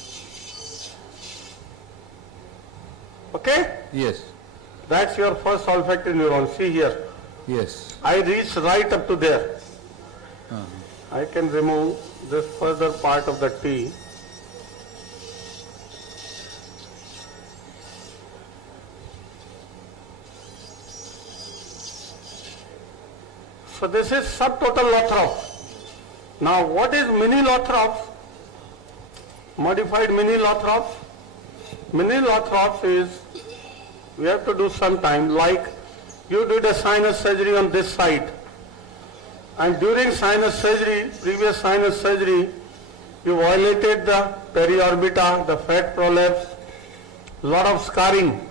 Okay? Yes. That's your first olfactory neuron. See here. Yes. I reach right up to there. I can remove this further part of the T. So this is subtotal lothorax. Now what is mini lothorax? Modified mini lothorax. Mini lothorax is, we have to do sometime, like you did a sinus surgery on this side, and during sinus surgery, previous sinus surgery, you violated the periorbita, the fat prolapse, lot of scarring.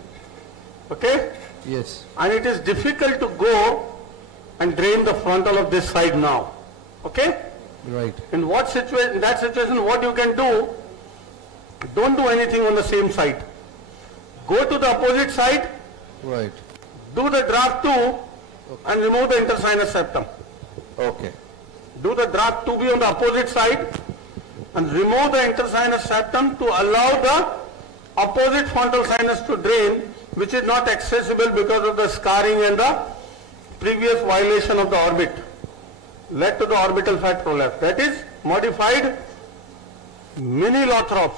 Okay? Yes. And it is difficult to go and drain the frontal of this side now. Okay? Right. In what situation, in that situation, what you can do, don't do anything on the same side. Go to the opposite side. Right. Do the draft 2 and remove the intersinus septum. Okay. Do the draft 2B on the opposite side and remove the intersinus septum to allow the opposite frontal sinus to drain, which is not accessible because of the scarring and the previous violation of the orbit, led to the orbital fat prolapse. That is modified mini lothorax.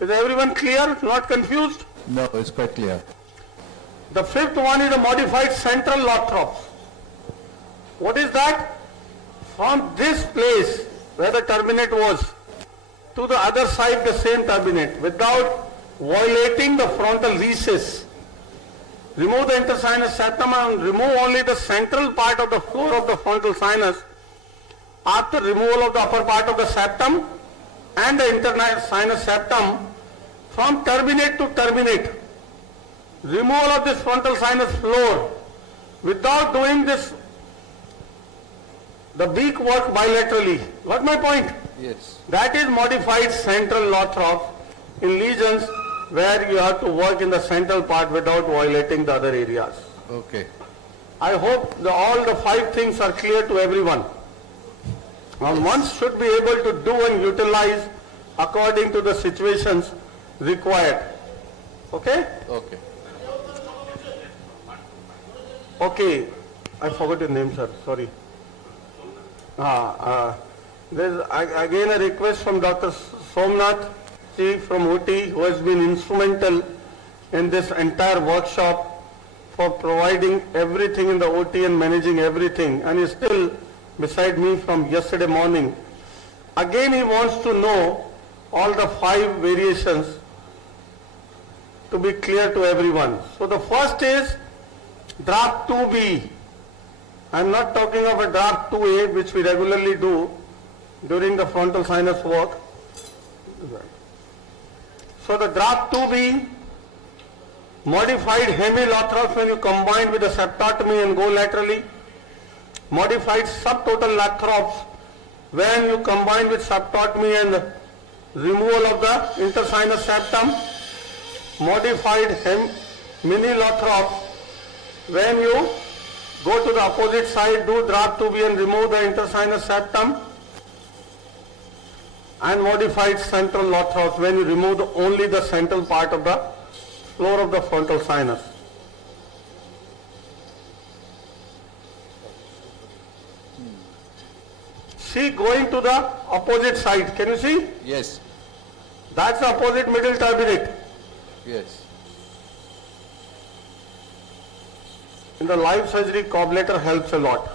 Is everyone clear? Not confused? No, it's quite clear. The fifth one is a modified central lothorax. What is that? From this place where the turbinate was to the other side the same turbinate without violating the frontal recess. Remove the intersinus septum and remove only the central part of the floor of the frontal sinus. After removal of the upper part of the septum and the intersinus septum, from turbinate to turbinate, removal of this frontal sinus floor without doing this, the beak work bilaterally. Got my point? Yes. That is modified central lothorax in lesions where you have to work in the central part without violating the other areas. Okay. I hope all the 5 things are clear to everyone. Now one should be able to do and utilize according to the situations required. Okay? Okay. Okay. I forgot your name, sir. Sorry. There's again a request from Dr. Somnath Ji from Ooty, who has been instrumental in this entire workshop for providing everything in the OT and managing everything, and is still beside me from yesterday morning. Again he wants to know all the 5 variations to be clear to everyone. So the first is draft 2B. I am not talking of a draft 2A which we regularly do during the frontal sinus work. So the draft 2B, modified hemilothrus when you combine with the septotomy and go laterally, modified subtotal lathrus when you combine with septotomy and removal of the intersinus septum, modified minilothrus when you go to the opposite side, do draft 2B and remove the intersinus septum, and modified central lothrus when you remove only the central part of the floor of the frontal sinus. See, going to the opposite side, can you see? Yes. That's the opposite middle turbinate. Yes. In the live surgery, cobbletter helps a lot.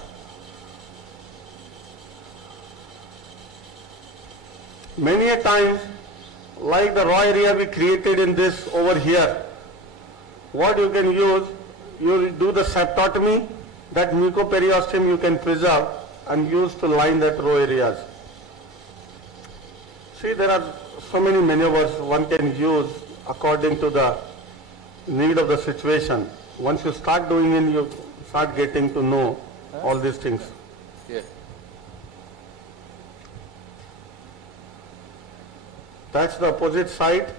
Many a times, like the raw area we created in this over here, what you can use, you do the septotomy, that mucoperiosteum you can preserve and use to line that raw areas. See, there are so many maneuvers one can use according to the need of the situation. Once you start doing it, you start getting to know all these things. Yeah. That's the opposite side.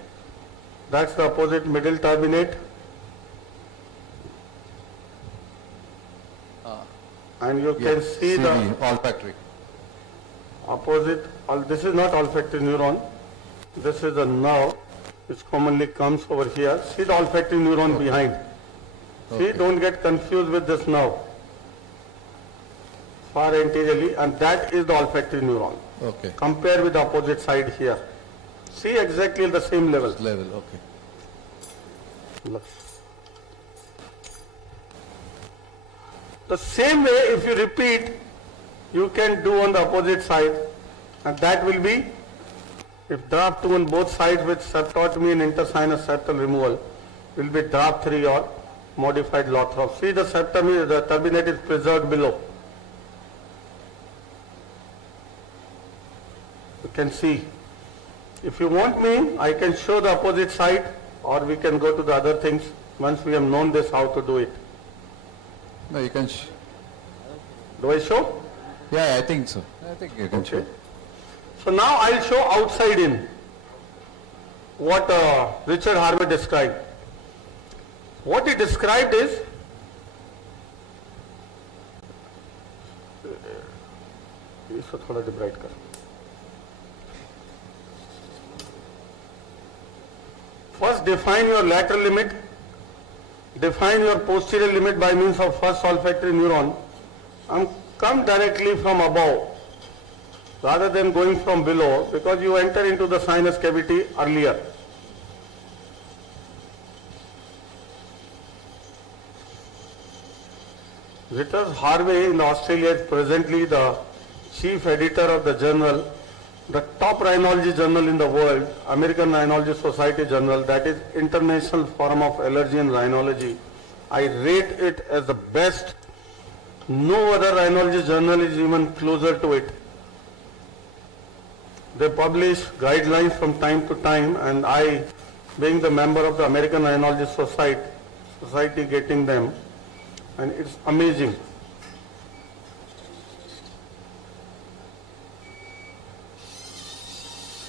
That's the opposite middle turbinate. And you can see the olfactory. Opposite. This is not olfactory neuron. This is a nerve which commonly comes over here. See the olfactory neuron behind. See, don't get confused with this nerve. Far anteriorly, and that is the olfactory neuron. Okay. Compare with the opposite side here. See exactly the same level. Okay. Look. The same way, if you repeat, you can do on the opposite side, and that will be, if draft 2 on both sides with septotomy and intersinus septal removal, will be draft 3 or modified lothrop. See the septum, the turbinate is preserved below. You can see. If you want me, I can show the opposite side, or we can go to the other things once we have known this, how to do it. No, you can. Do I show? Yeah, I think so. I think you can show. So now I'll show outside in what Richard Harvey described. What he described is इसको थोड़ा डिब्राइट कर. First, define your lateral limit. Define your posterior limit by means of first olfactory neuron, and come directly from above rather than going from below, because you enter into the sinus cavity earlier. Richard Harvey in Australia is presently the chief editor of the journal, the top rhinology journal in the world, American Rhinology Society Journal, that is International Forum of Allergy and Rhinology. I rate it as the best. No other rhinology journal is even closer to it. They publish guidelines from time to time, and I, being the member of the American Rhinology Society getting them, and it's amazing.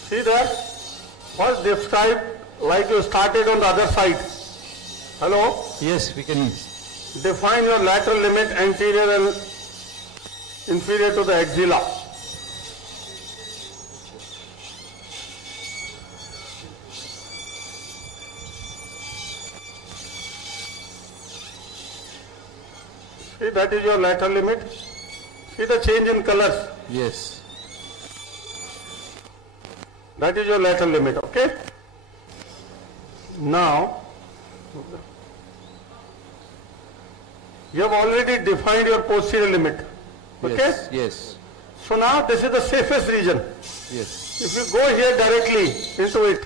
See there? First describe like you started on the other side. Hello? Yes, we can. Define your lateral limit anterior and inferior to the axilla. See, that is your lateral limit. See the change in colors? Yes. That is your lateral limit, okay? Now, you have already defined your posterior limit, okay? Yes. Yes. So now this is the safest region. Yes. If you go here directly into it,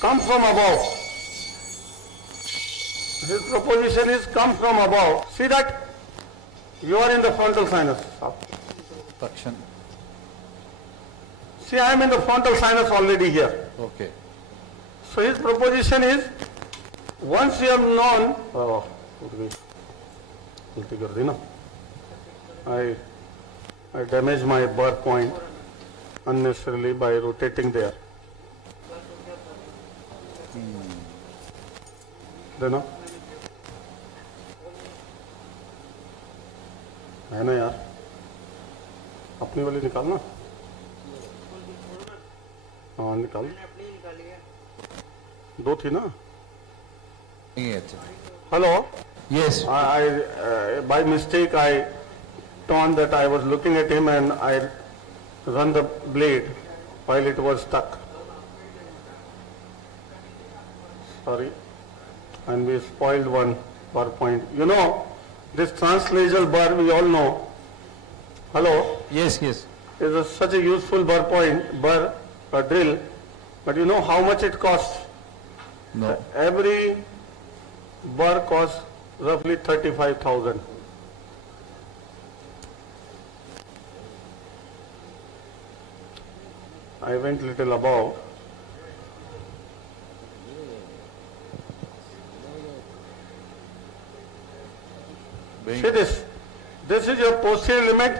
come from above. His proposition is come from above. See that? You are in the frontal sinus. Traction. See, I am in the frontal sinus already here. Okay. So his proposition is, once you have known, I damaged my burr point unnecessarily by rotating there. देना है ना यार, अपनी वाली निकालना। हाँ निकाल, दो थी ना। Hello. Yes. By mistake I turned that I was looking at him and I run the blade while it was stuck. Sorry. And we spoiled one burr point. You know, this translasal burr we all know. Hello. Yes. Yes. Is such a useful burr point, burr drill. But you know how much it costs? No. Every burr costs roughly 35,000. I went little above. See this. This is your posterior limit.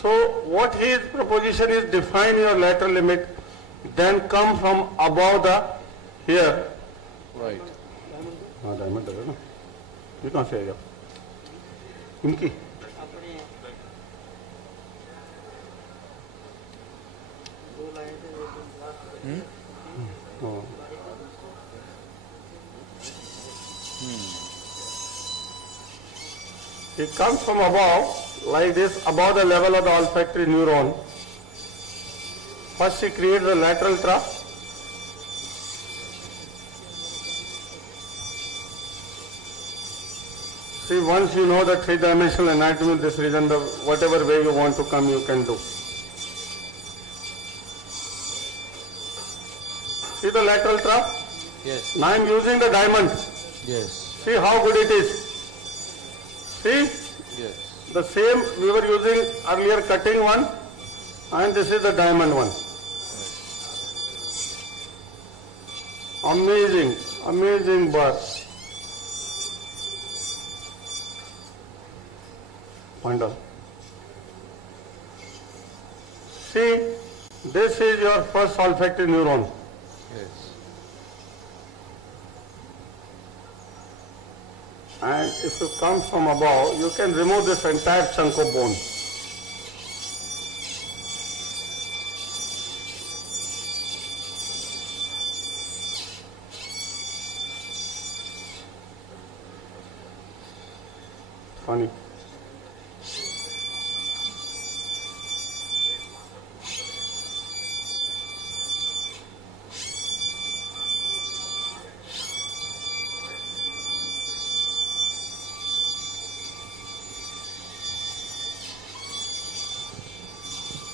So what his proposition is, define your lateral limit, then come from above the here. Right. हाँ diamond है ना, ये कहाँ से आएगा? इनकी It comes from above, like this, above the level of the olfactory neuron. First he creates the lateral trough. See, once you know the three-dimensional anatomy of this region, whatever way you want to come, you can do. See the lateral trough? Yes. Now I am using the diamond. Yes. See how good it is. See? Yes. The same we were using earlier cutting one, and this is the diamond one. Amazing, amazing burr. Wonder. See, this is your first olfactory neuron. Yes. And if you come from above, you can remove this entire chunk of bone. Funny.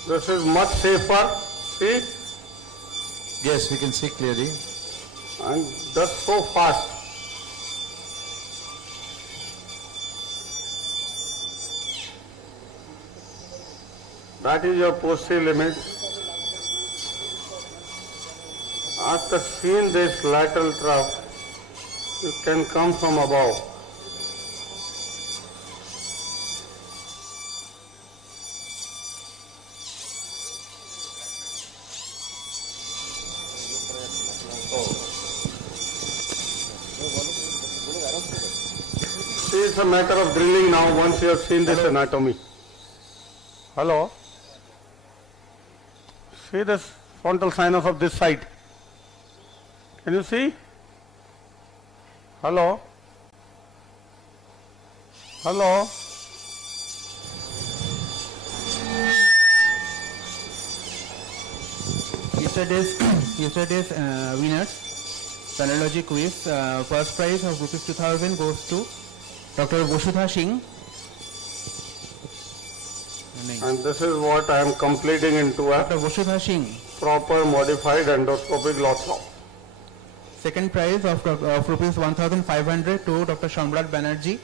This is much safer, see? Yes, we can see clearly. And just so fast. That is your posterior limit. After seeing this lateral trough, you can come from above. See, it's a matter of drilling now once you have seen this anatomy. Hello? See this frontal sinus of this side. Can you see? Hello? Hello? yesterday's winners, Panology quiz. First prize of rupees 2000 goes to Dr. Vasudha Singh. And this is what I am completing into a Dr. Vasudha Singh. proper modified endoscopic lothrop. Second prize of rupees 1500 to Dr. Shamrat Banerjee.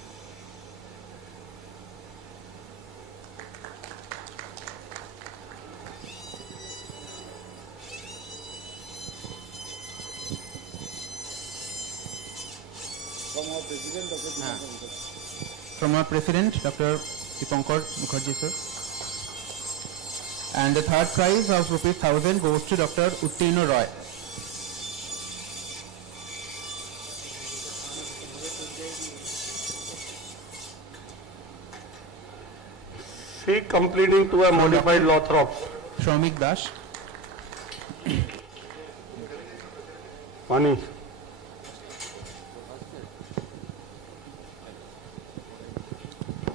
From our President, Dr. Dipankar Mukherjee, sir. And the third prize of rupees 1000 goes to Dr. Uttino Roy. See, completing to a modified lothrop. Shomik Das. Funny.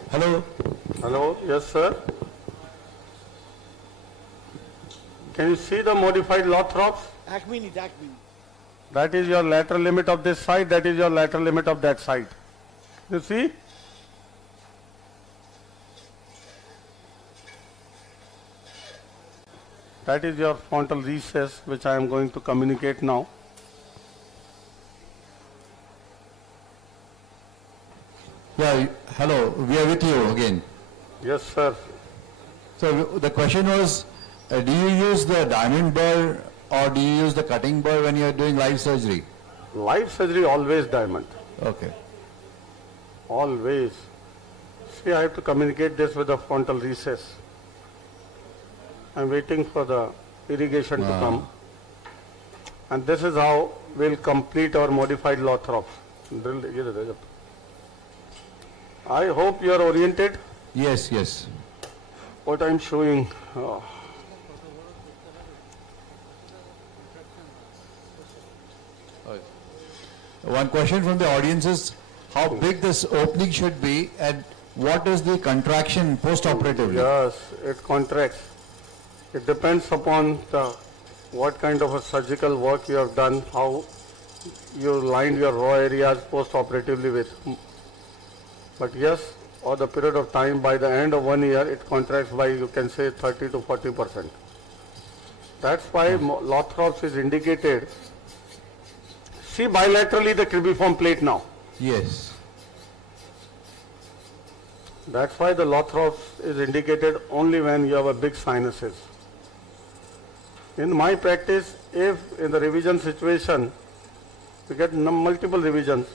Hello. Hello, yes sir. Can you see the modified lothrops? Acme. That is your lateral limit of this side, that is your lateral limit of that side. You see? That is your frontal recess, which I am going to communicate now. Yeah, hello, we are with you again. Yes, sir. So the question was, do you use the diamond burr or do you use the cutting burr when you are doing live surgery? Live surgery always diamond. Okay. Always. See, I have to communicate this with the frontal recess. I'm waiting for the irrigation to come. And this is how we'll complete our modified lothrop. I hope you are oriented. Yes, yes. What I'm showing. One question from the audience is, how big this opening should be and what is the contraction post-operatively? Yes, it contracts. It depends upon what kind of a surgical work you have done, how you lined your raw areas post-operatively with. But yes, over the period of time, by the end of 1 year, it contracts by, you can say, 30 to 40%. That's why lothrops is indicated. See bilaterally the cribriform plate now. Yes. That's why the lothrops is indicated only when you have a big sinuses. In my practice, if in the revision situation, we get multiple revisions,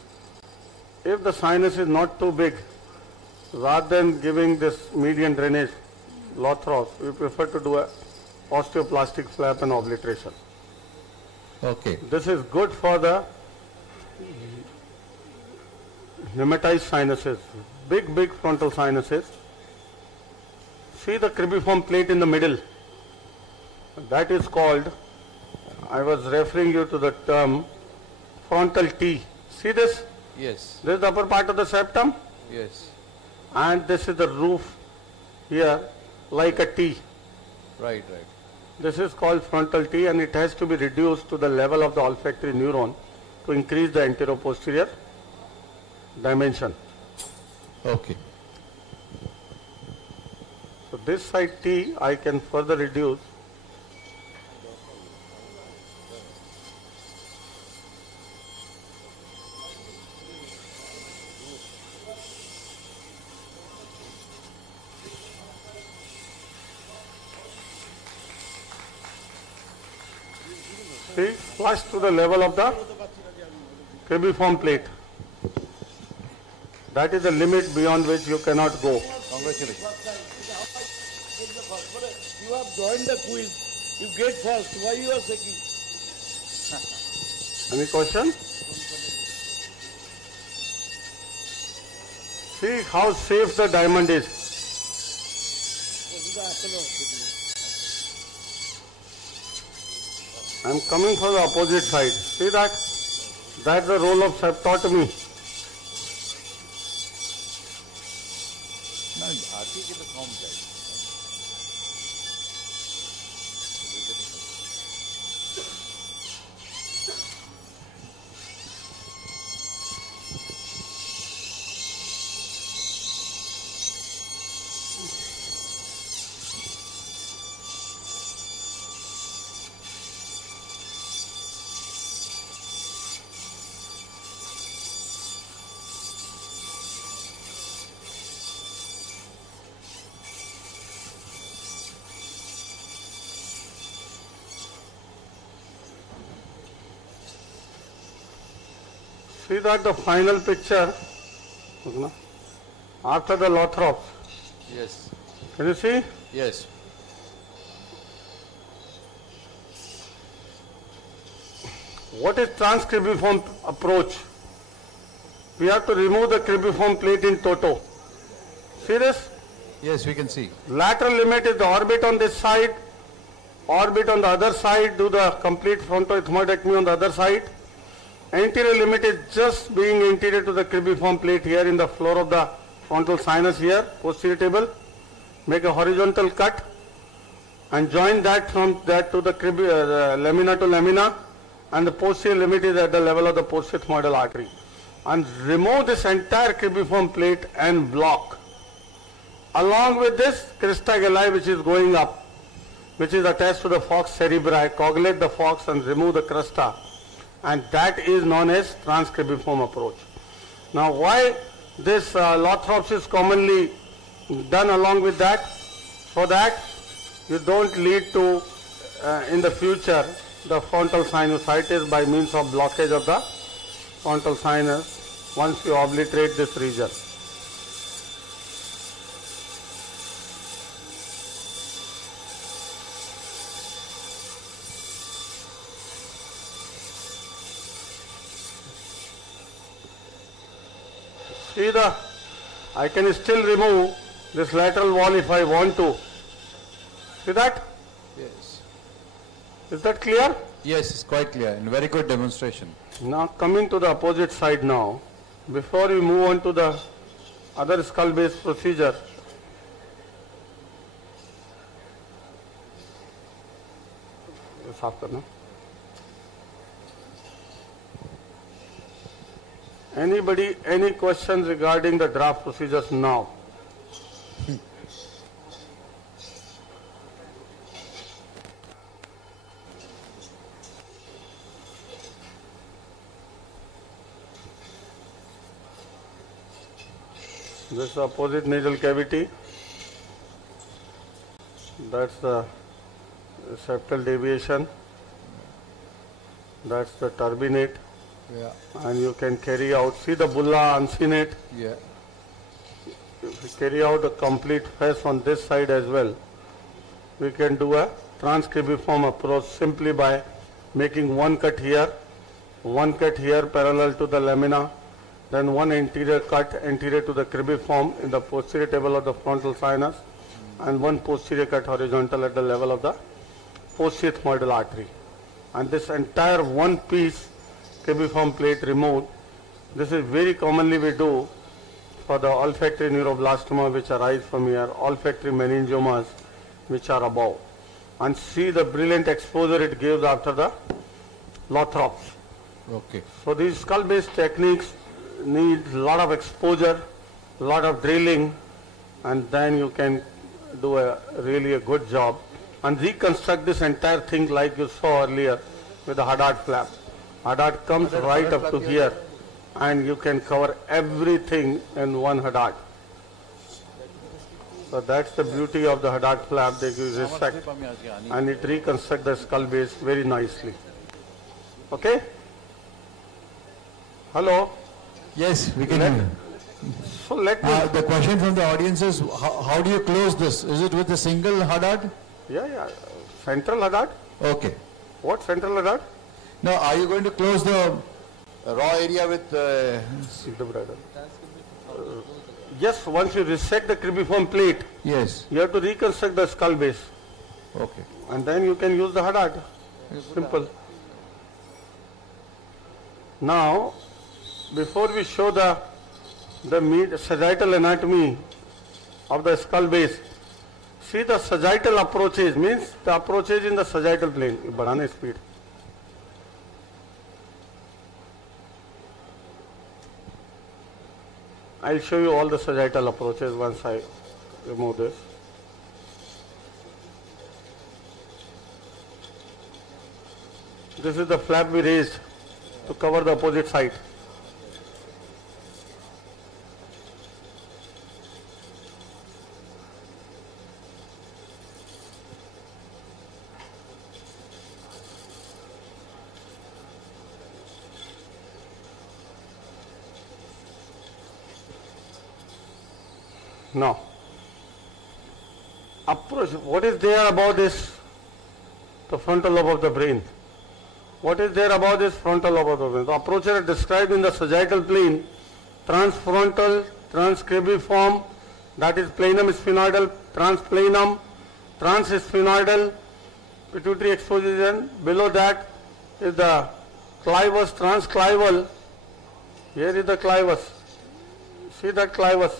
if the sinus is not too big, rather than giving this median drainage lothrops, we prefer to do a osteoplastic flap and obliteration. Okay. This is good for the pneumatized sinuses, big frontal sinuses. See the cribriform plate in the middle. That is called, I was referring you to the term frontal T. See this? Yes. This is the upper part of the septum. Yes. And this is the roof here like a T. Right. This is called frontal T and it has to be reduced to the level of the olfactory neuron to increase the anteroposterior dimension. Okay. So this side T I can further reduce. See, flush to the level of the cribriform plate. That is the limit beyond which you cannot go. Congratulations. You have joined the quiz. You get first. Why you are second? Any question? See how safe the diamond is. I am coming from the opposite side. See that? That's the role of septotomy. See that the final picture after the Lothrops. Yes. Can you see? Yes. What is transcribiform approach? We have to remove the cribiform plate in toto. See this? Yes, we can see. Lateral limit is the orbit on this side, orbit on the other side, do the complete frontoethmoidectomy on the other side. Anterior limit is just being anterior to the cribiform plate here in the floor of the frontal sinus here, posterior table. Make a horizontal cut and join that from that to the lamina to lamina, and the posterior limit is at the level of the posterior ethmoidal artery. And remove this entire cribiform plate and block. Along with this crista galli which is going up, which is attached to the fox cerebri, coagulate the fox and remove the cresta, and that is known as transcribiform approach. Now why this Lothrops is commonly done along with that? So that you don't lead to in the future the frontal sinusitis by means of blockage of the frontal sinus once you obliterate this region. See I can still remove this lateral wall if I want to. See that? Yes. Is that clear? Yes, it's quite clear and very good demonstration. Now coming to the opposite side now, before we move on to the other skull base procedure, anybody, any questions regarding the draft procedures now? This is the opposite nasal cavity. That's the septal deviation. That's the turbinate. Yeah. And you can carry out, see the bulla uncinate? Yeah. If we carry out a complete face on this side as well, we can do a transcribiform approach simply by making one cut here parallel to the lamina, then one anterior cut anterior to the cribiform in the posterior table of the frontal sinus, and one posterior cut horizontal at the level of the posterior ethmoidal artery. And this entire one piece cribiform plate removed. This is very commonly we do for the olfactory neuroblastoma which arise from here, olfactory meningiomas which are above. And see the brilliant exposure it gives after the Lothrops. Okay. So these skull-based techniques need a lot of exposure, a lot of drilling, and then you can do really a good job and reconstruct this entire thing like you saw earlier with the Haddad flap. Haddad comes right up to here and you can cover everything in one Haddad. So that's the beauty of the Haddad flap, that you resect and it reconstructs the skull base very nicely. Okay? Hello? Yes, we can hear. So let me... The question from the audience is, how do you close this? Is it with a single Haddad? Yeah. Central Haddad? Okay. What central Haddad? Now, are you going to close the raw area with... Yes, once you resect the cribiform plate, yes, you have to reconstruct the skull base. Okay. And then you can use the Haddad. Simple. Now, before we show the sagittal anatomy of the skull base, see the sagittal approaches, means the approaches in the sagittal plane. Badhane speed. I'll show you all the sagittal approaches once I remove this. This is the flap we raised to cover the opposite side. Now, approach, what is there about this, the frontal lobe of the brain? What is there about this frontal lobe of the brain? The approaches are described in the sagittal plane, transfrontal, transcribiform, that is planum sphenoidal, transplanum, transsphenoidal, pituitary exposition. Below that is the clivus, transclival. Here is the clivus. See that clivus?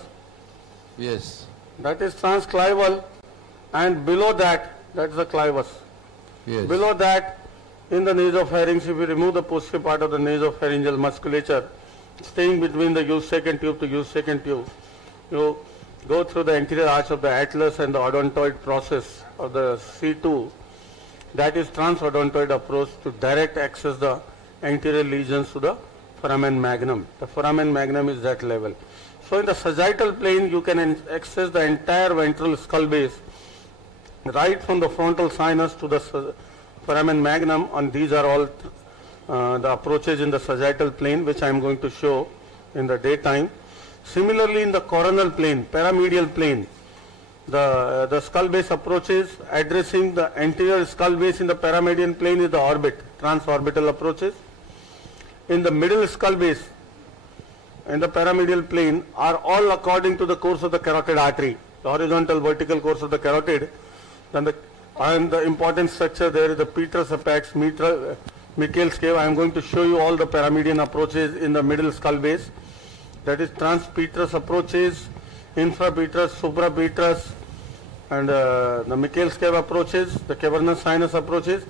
Yes. That is transclival, and below that, that is the clivus. Yes. Below that, in the nasopharynx, if you remove the posterior part of the nasopharyngeal musculature, staying between the Eustachian tube to Eustachian tube, you go through the anterior arch of the atlas and the odontoid process of the C2. That is transodontoid approach to direct access the anterior lesions to the foramen magnum. The foramen magnum is that level. So in the sagittal plane, you can access the entire ventral skull base, right from the frontal sinus to the foramen magnum, and these are all the approaches in the sagittal plane, which I am going to show in the daytime. Similarly, in the coronal plane, paramedial plane, the skull base approaches addressing the anterior skull base in the paramedian plane is the orbit, transorbital approaches. In the middle skull base, in the paramedial plane, are all according to the course of the carotid artery, the horizontal vertical course of the carotid. Then the important structure there is the petrous apex, Michel's cave. I am going to show you all the paramedian approaches in the middle skull base. That is transpetrous approaches, infrapetrous, suprapetrous, and the Michel's cave approaches, the cavernous sinus approaches.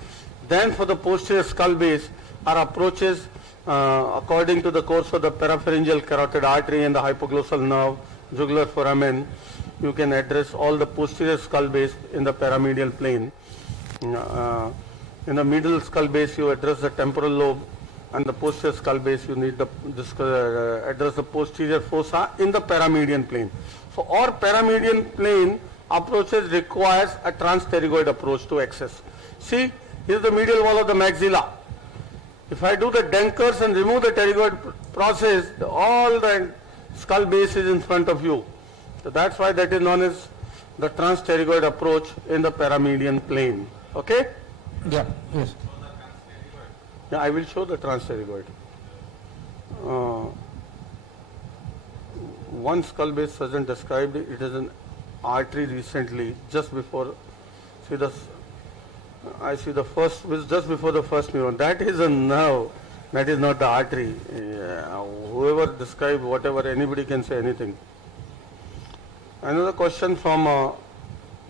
Then for the posterior skull base are approaches according to the course of the parapharyngeal carotid artery and the hypoglossal nerve, jugular foramen. You can address all the posterior skull base in the paramedial plane. In the middle skull base, you address the temporal lobe, and the posterior skull base, you need to address the posterior fossa in the paramedian plane. So, our paramedian plane approaches requires a transpterygoid approach to access. See, here is the medial wall of the maxilla. If I do the Denkers and remove the pterygoid process, all the skull base is in front of you. So that's why that is known as the transpterygoid approach in the paramedian plane. Okay? Yeah. Yes. Yeah, I will show the transpterygoid. One skull base surgeon described it as an artery recently, just before. See the. I see the first, just before the first neuron. That is a nerve. That is not the artery. Whoever described whatever, anybody can say anything. Another question from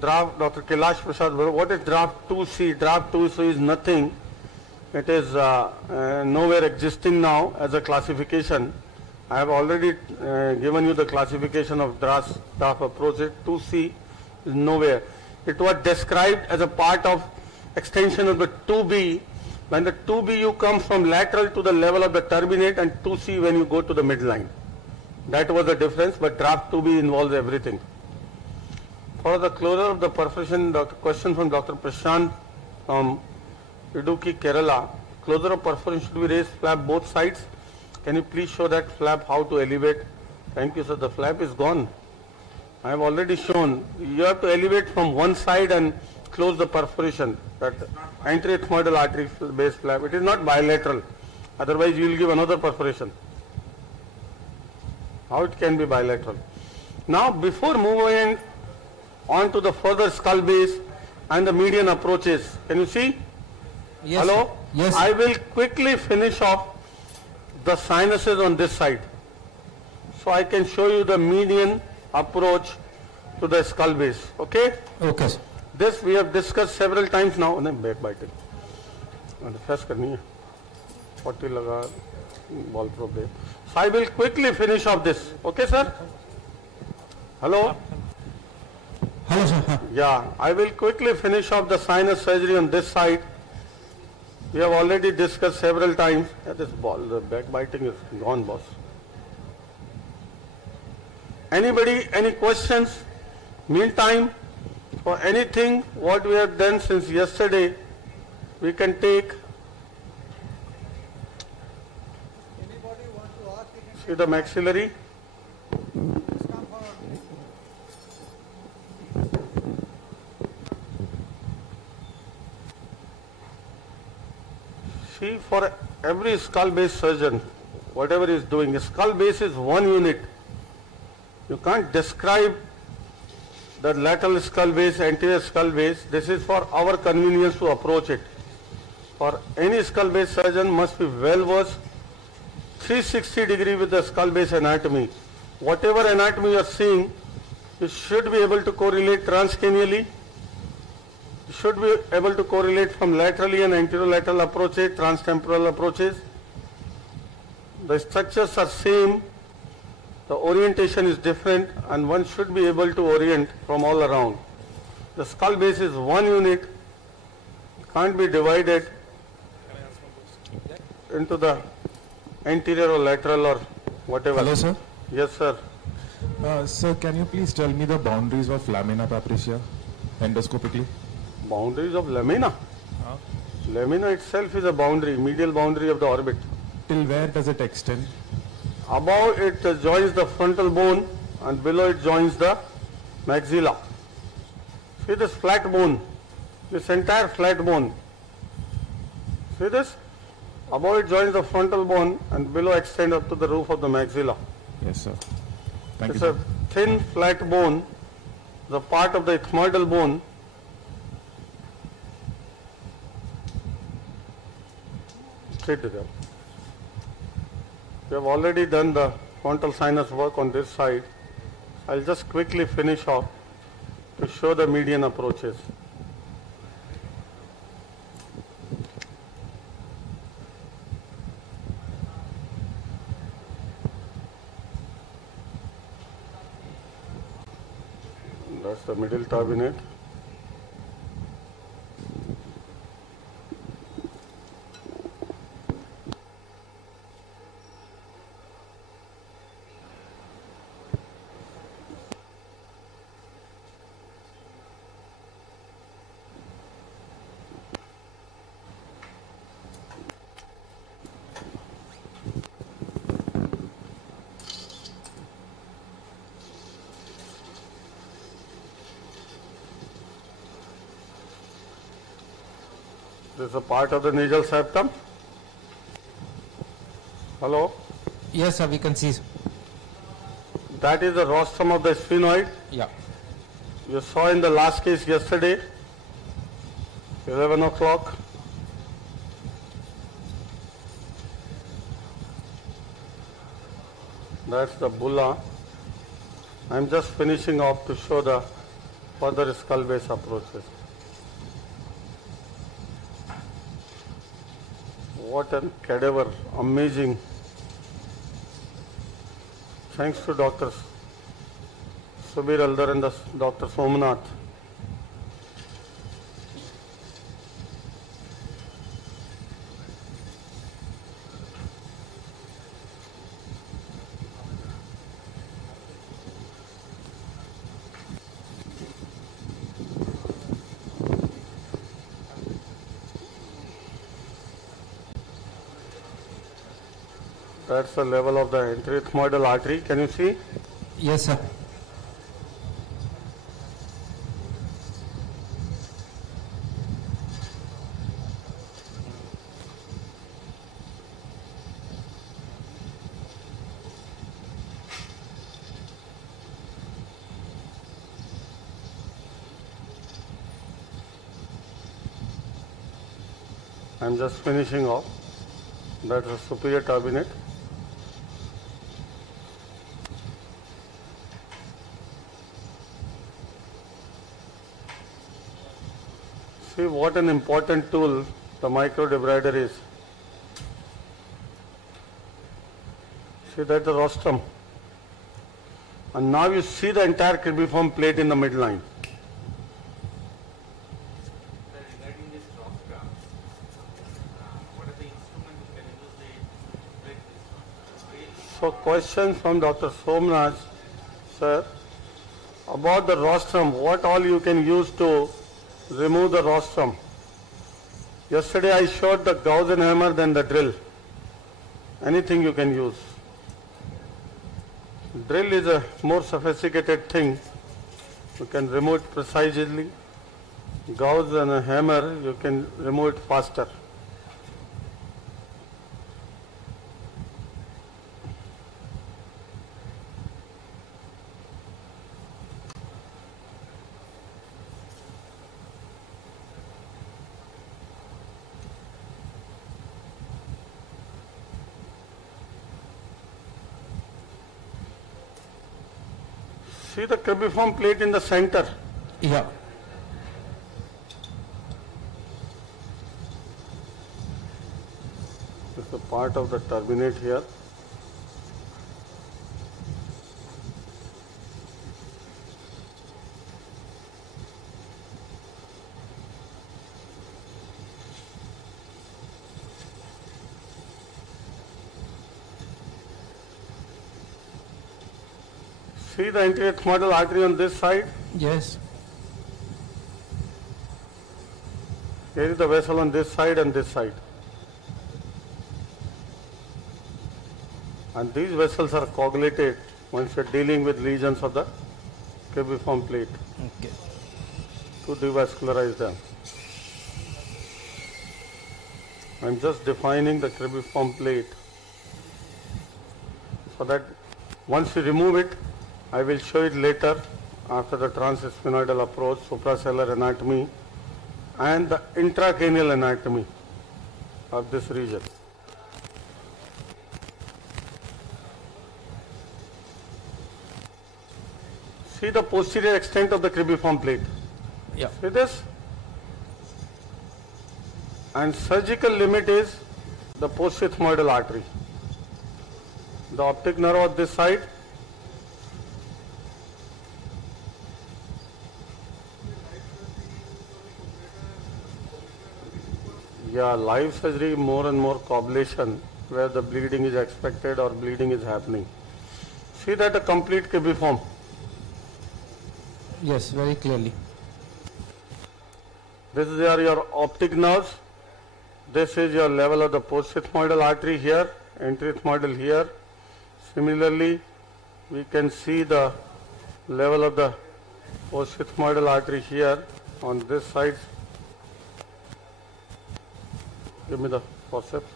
draft Dr. Kailash Prasad. What is draft 2C? Draft 2C is nothing. It is nowhere existing now as a classification. I have already given you the classification of draft approaches. 2C is nowhere. It was described as a part of extension of the 2B. When the 2B you come from lateral to the level of the turbinate, and 2C when you go to the midline. That was the difference, but draft 2B involves everything. For the closure of the perforation, question from Dr. Prashant from Idukki, Kerala. Closure of perforation should be raised flap both sides. Can you please show that flap how to elevate? Thank you, sir. The flap is gone. I have already shown. You have to elevate from one side and close the perforation. That anterior ethmoidal artery base flap. It is not bilateral. Otherwise, you will give another perforation. How it can be bilateral? Now, before moving on to the further skull base and the median approaches, can you see? Yes. Hello? Yes. I will quickly finish off the sinuses on this side. So I can show you the median approach to the skull base. Okay? Okay. This we have discussed several times now. Back biting. First करनी है. 40 लगा ball probe. So I will quickly finish off this. Okay, sir? Hello? Hello, sir. Yeah, I will quickly finish off the sinus surgery on this side. We have already discussed several times. This ball, the backbiting is gone, boss. Anybody, any questions? Meantime, for anything what we have done since yesterday, we can take. See the maxillary. See, for every skull base surgeon, whatever he is doing, a skull base is one unit. You can't describe the lateral skull base, anterior skull base. This is for our convenience to approach it. For any skull base surgeon must be well versed 360 degree with the skull base anatomy. Whatever anatomy you are seeing, you should be able to correlate transcranially. You should be able to correlate from laterally and anterolateral approaches, transtemporal approaches. The structures are same, the orientation is different, and one should be able to orient from all around. The skull base is one unit, can't be divided into the anterior or lateral or whatever. Hello, sir. Yes, sir. Sir, can you please tell me the boundaries of lamina papyracea endoscopically? Boundaries of lamina? Lamina itself is a boundary, medial boundary of the orbit. Till where does it extend? Above it joins the frontal bone and below it joins the maxilla. See this flat bone, this entire flat bone. See this? Above it joins the frontal bone and below extend up to the roof of the maxilla. Yes, sir. Thank it's you. a thin flat bone, the part of the ethmoidal bone. Straight to them. We have already done the frontal sinus work on this side. I'll just quickly finish off to show the median approaches. That's the middle turbinate. This is a part of the nasal septum. Hello? Yes, sir, we can see. That is the rostrum of the sphenoid. Yeah. You saw in the last case yesterday, 11 o'clock. That's the bulla. I'm just finishing off to show the further skull base approaches. What a cadaver, amazing. Thanks to Dr. Subir Aldar and Dr. Somnath. That's the level of the anterioethmoidal artery. Can you see? Yes, sir. I'm just finishing off. That's the superior turbinate. See what an important tool the microdebrider is. See that the rostrum. And now you see the entire cribriform plate in the midline. Regarding this rostrum, what are the instruments you can use to break this? So question from Dr. Somnath, sir, about the rostrum, what all you can use to remove the rostrum. Yesterday I showed the Gaussian hammer, then the drill. Anything you can use. Drill is a more sophisticated thing. You can remove it precisely. Gauss and a hammer, you can remove it faster. See the cribriform plate in the center? Yeah. This is a part of the turbinate here. See the anterior ethmoidal artery on this side? Yes. Here is the vessel on this side and this side. And these vessels are coagulated once you are dealing with lesions of the cribriform plate. Okay. To devascularize them. I am just defining the cribriform plate so that once you remove it, I will show it later after the transsphenoidal approach, suprasellar anatomy and the intracranial anatomy of this region. See the posterior extent of the cribriform plate. Yeah. See this? And surgical limit is the posterior ethmoidal artery. The optic nerve on this side. Yeah, live surgery, more and more coagulation where the bleeding is expected or bleeding is happening. See that a complete cribriform. Yes, very clearly. This is your optic nerves. This is your level of the postethmoidal artery here, anterethmoidal here. Similarly, we can see the level of the postethmoidal artery here on this side. Give me the forceps.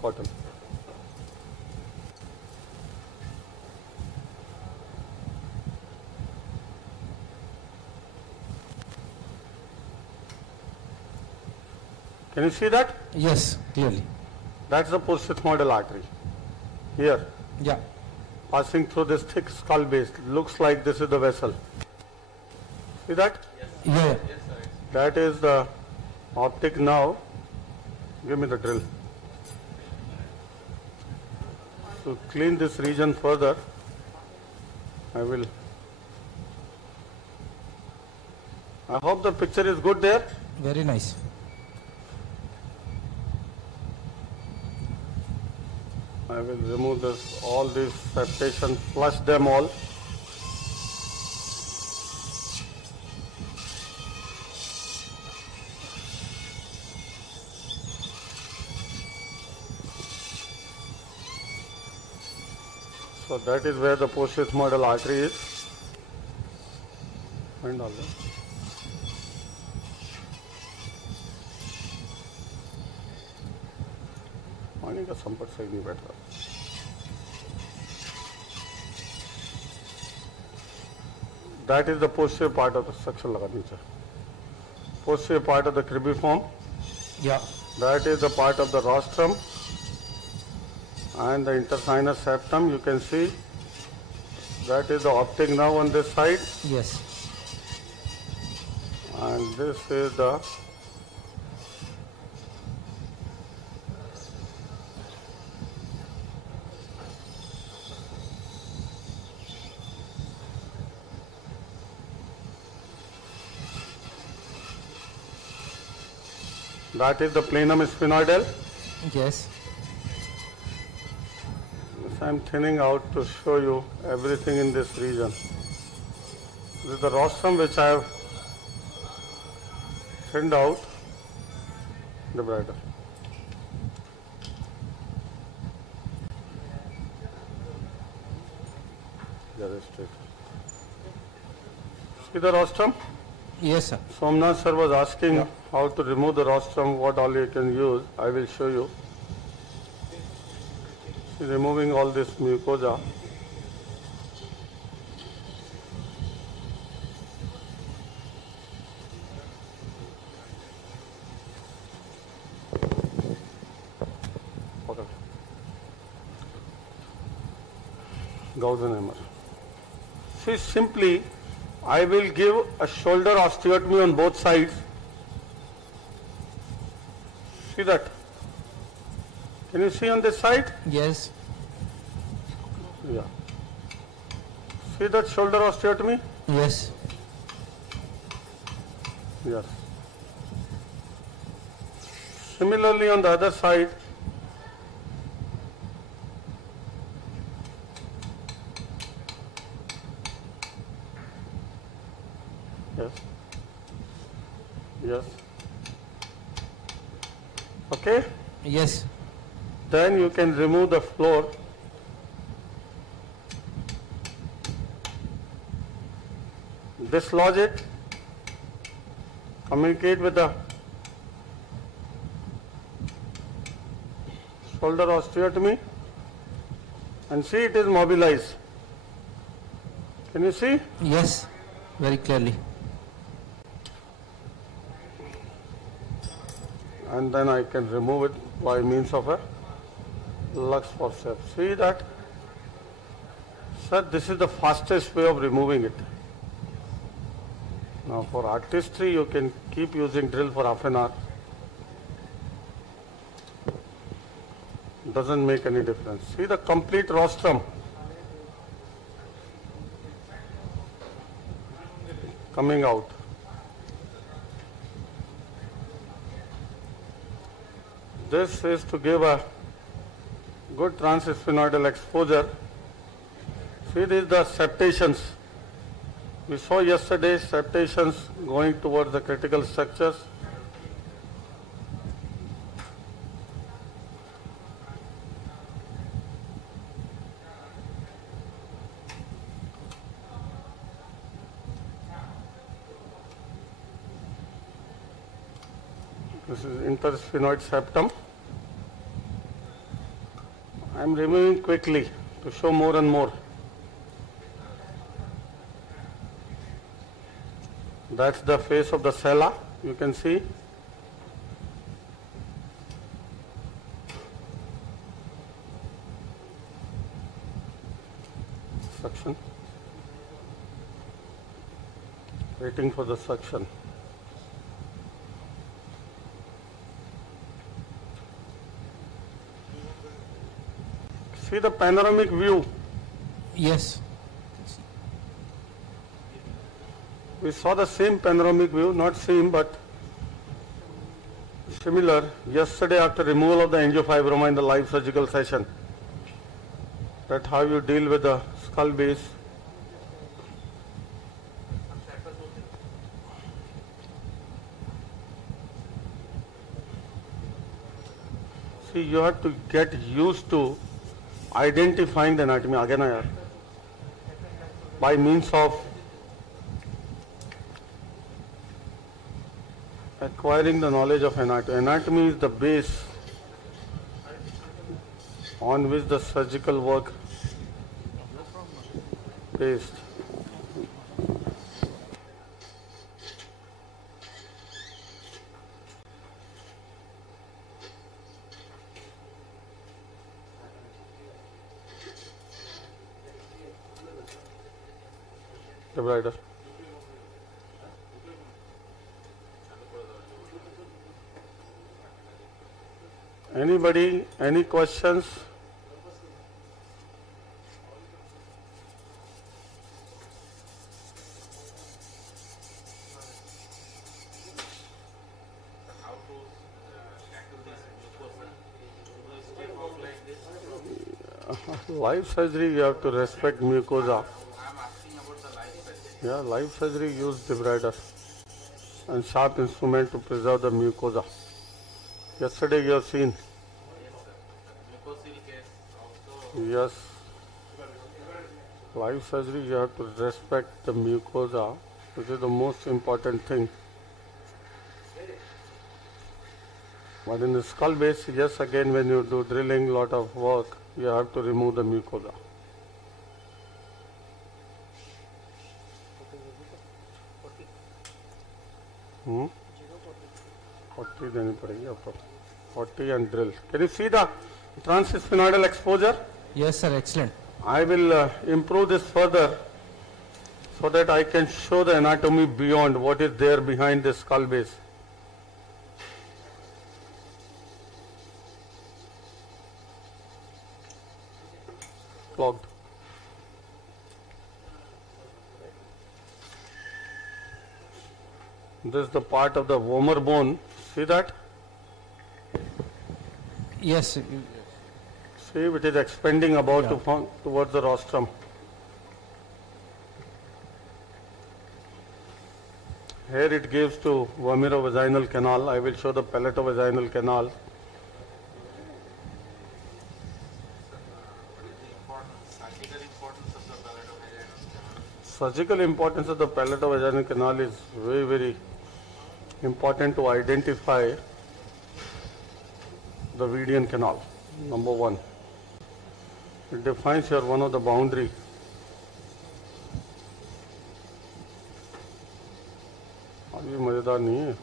Cotton. Can you see that? Yes, clearly. That's the postethmoidal artery. Here. Yeah. Passing through this thick skull base. Looks like this is the vessel. See that? Yes. Yeah. Yes, sir. That is the optic nerve. Give me the drill. To clean this region further, I hope the picture is good there. Very nice. I will remove this, all these septation, flush them all. So that is where the postethmoidal artery is. And all that. पानी का संपर्क सही नहीं बैठ रहा. That is the posterior part of the suction लगा नीचे. Posterior part of the cribriform. Yeah. That is the part of the rostrum and the intersinus septum. You can see that is the optic nerve on this side. Yes. And this is the that is the plenum sphenoidal. Yes. I'm thinning out to show you everything in this region. This is the rostrum which I have thinned out. The brighter. See the rostrum? Yes, sir. Somnath sir was asking how to remove the rostrum, what all you can use. I will show you. See, removing all this mucosa. Gaussian hammer. See, simply I will give a shoulder osteotomy on both sides. See that? Can you see on this side? Yes. Yeah. See that shoulder osteotomy? Yes. Yes. Similarly on the other side, yes, yes, okay? Yes. Then you can remove the floor. Dislodge it, communicate with the shoulder osteotomy, and see it is mobilized. Can you see? Yes, very clearly. And then I can remove it by means of a lux forceps. See that? Sir, this is the fastest way of removing it. Now for artistry you can keep using drill for half an hour. Doesn't make any difference. See the complete rostrum. Coming out. This is to give a good transsphenoidal exposure. See, these are the septations. We saw yesterday septations going towards the critical structures. This is intersphenoid septum. I am removing quickly to show more and more. That's the face of the sella, you can see. Suction. Waiting for the suction. See the panoramic view? Yes. We saw the same panoramic view, not same but similar yesterday after removal of the angiofibroma in the live surgical session. That's how you deal with the skull base. See, you have to get used to identifying the anatomy again by means of acquiring the knowledge of anatomy. Anatomy is the base on which the surgical work is based. The brighter. Anybody, any questions? Live surgery, you have to respect mucosa. Yeah, live surgery use debrider and sharp instrument to preserve the mucosa. Yesterday you have seen. Yes. Live surgery you have to respect the mucosa, which is the most important thing. But in the skull base, yes, again when you do drilling, lot of work, you have to remove the mucosa. Hmm? 40 देनी पड़ेगी आपको 40 and drill. Can you see the transsphenoidal exposure? Yes, sir. Excellent. I will improve this further so that I can show the anatomy beyond what is there behind the skull base. Clogged. This is the part of the vomer bone. See that? Yes. See, it is expanding about towards the rostrum. Here it gives to vomerovaginal canal. I will show the palatovaginal canal. Surgical importance of the palatovaginal canal is very, very important to identify the Vedian canal. Number one, it defines your one of the boundary. ये मजेदार नहीं है.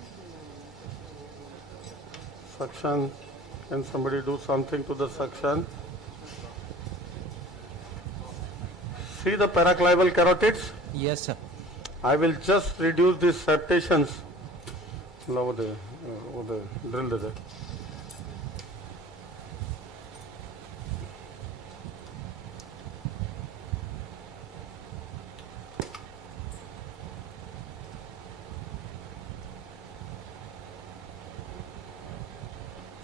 Suction. Can somebody do something to the suction? See the paraclival carotids? Yes, sir. I will just reduce these septations. Over there, drill there.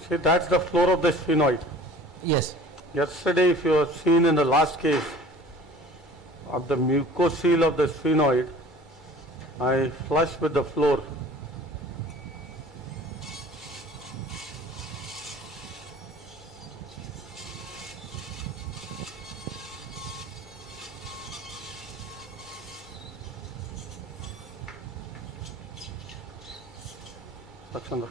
See, that's the floor of the sphenoid. Yes. Yesterday, if you have seen in the last case of the mucocele of the sphenoid, I flushed with the floor. Suction.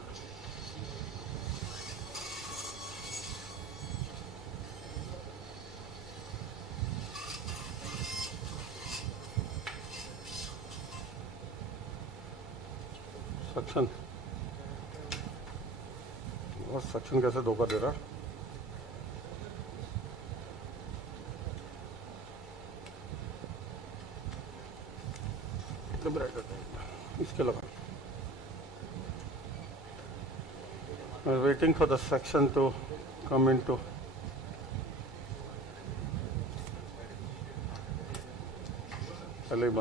Suction. वो suction कैसे धोखा दे रहा? इसके लगा. I'm waiting for the suction to come into. पहले ही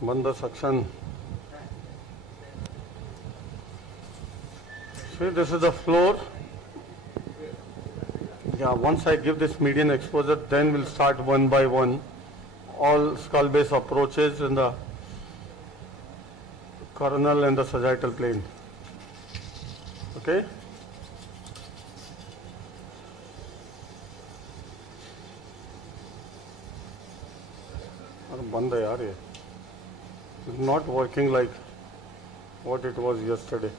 बंद the suction. See, this is the floor. Yeah, once I give this median exposure, then we'll start one by one all skull base approaches in the coronal and the sagittal plane. Okay? बंद है यार ये. It's not working like what it was yesterday.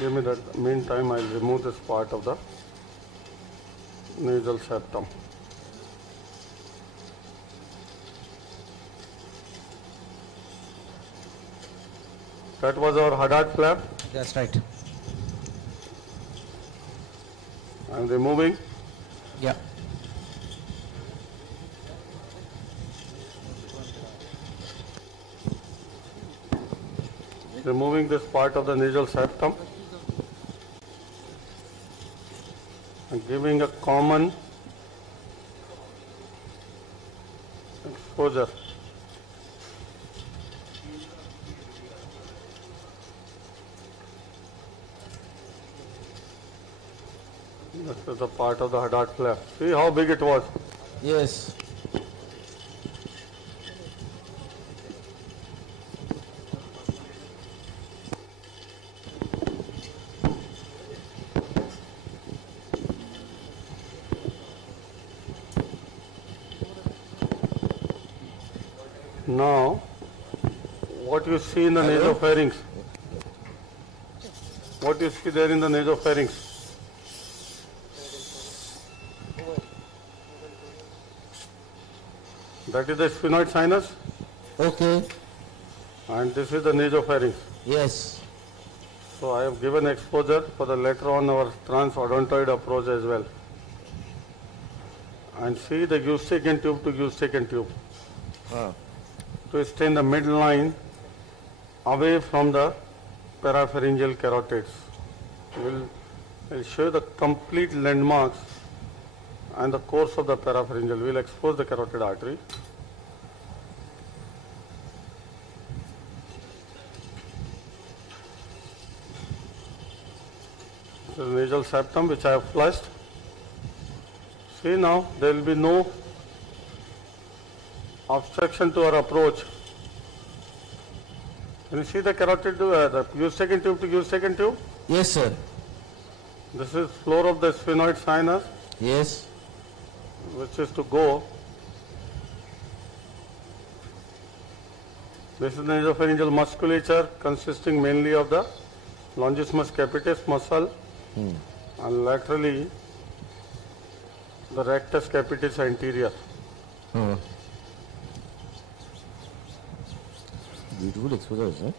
Give me that. Meantime, I'll remove this part of the nasal septum. That was our Hadad flap. That's right. I'm removing. Yeah. Removing this part of the nasal septum and giving a common exposure. This is the part of the Hadad flap. See how big it was? Yes. Now, what you see in the nasopharynx? What you see there in the nasopharynx? That is the sphenoid sinus. Okay. And this is the nasopharynx. Yes. So I have given exposure for the later on our transodontoid approach as well. And see the Eustachian tube to Eustachian tube. To stay in the midline away from the parapharyngeal carotids. We'll show you the complete landmarks and the course of the parapharyngeal. We'll expose the carotid artery. This is nasal septum which I have flushed. See now, there will be no obstruction to our approach. Can you see the carotid, the Eustachian tube to Eustachian tube? Yes, sir. This is floor of the sphenoid sinus. Yes. Which is to go. This is the nasopharyngeal musculature consisting mainly of the longissimus capitis muscle and laterally the rectus capitis anterior. Beautiful exposure, sir.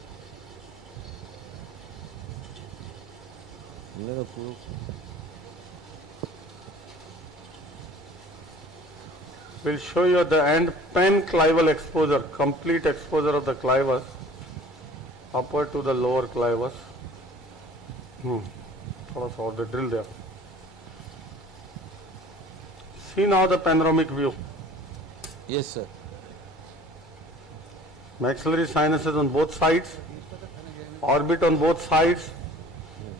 We'll show you at the end panclival exposure, complete exposure of the clivus upper to the lower clivus. Or the drill there. See now the panoramic view. Yes, sir. Maxillary sinuses on both sides, orbit on both sides,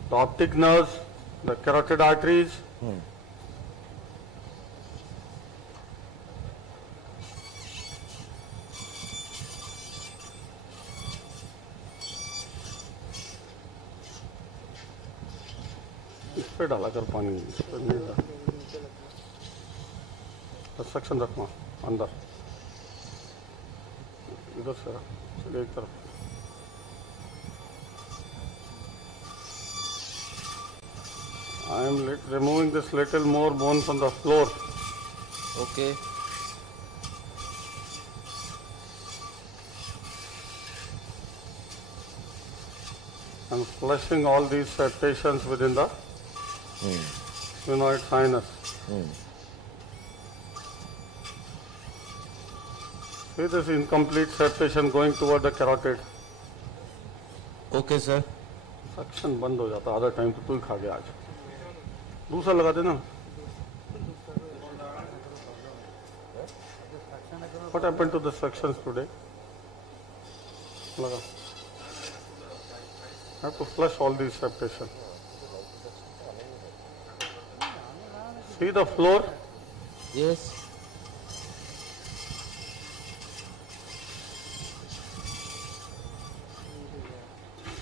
the optic nerves, the carotid arteries. इस पे डाला कर पानी, इस पे नहीं डाला। Dissection रखना अंदर, इधर से रख, चलिए एक तरफ। I am removing this little more bone from the floor. Okay. I'm flushing all these septations within the sphenoid sinus. See this incomplete septation going toward the carotid. Okay, sir. Suction बंद हो जाता, आधा time तो तू ही खा गया आज। दूसरा लगा देना। What happened to the suctions today? लगा। I have to flush all these septation. See the floor? Yes.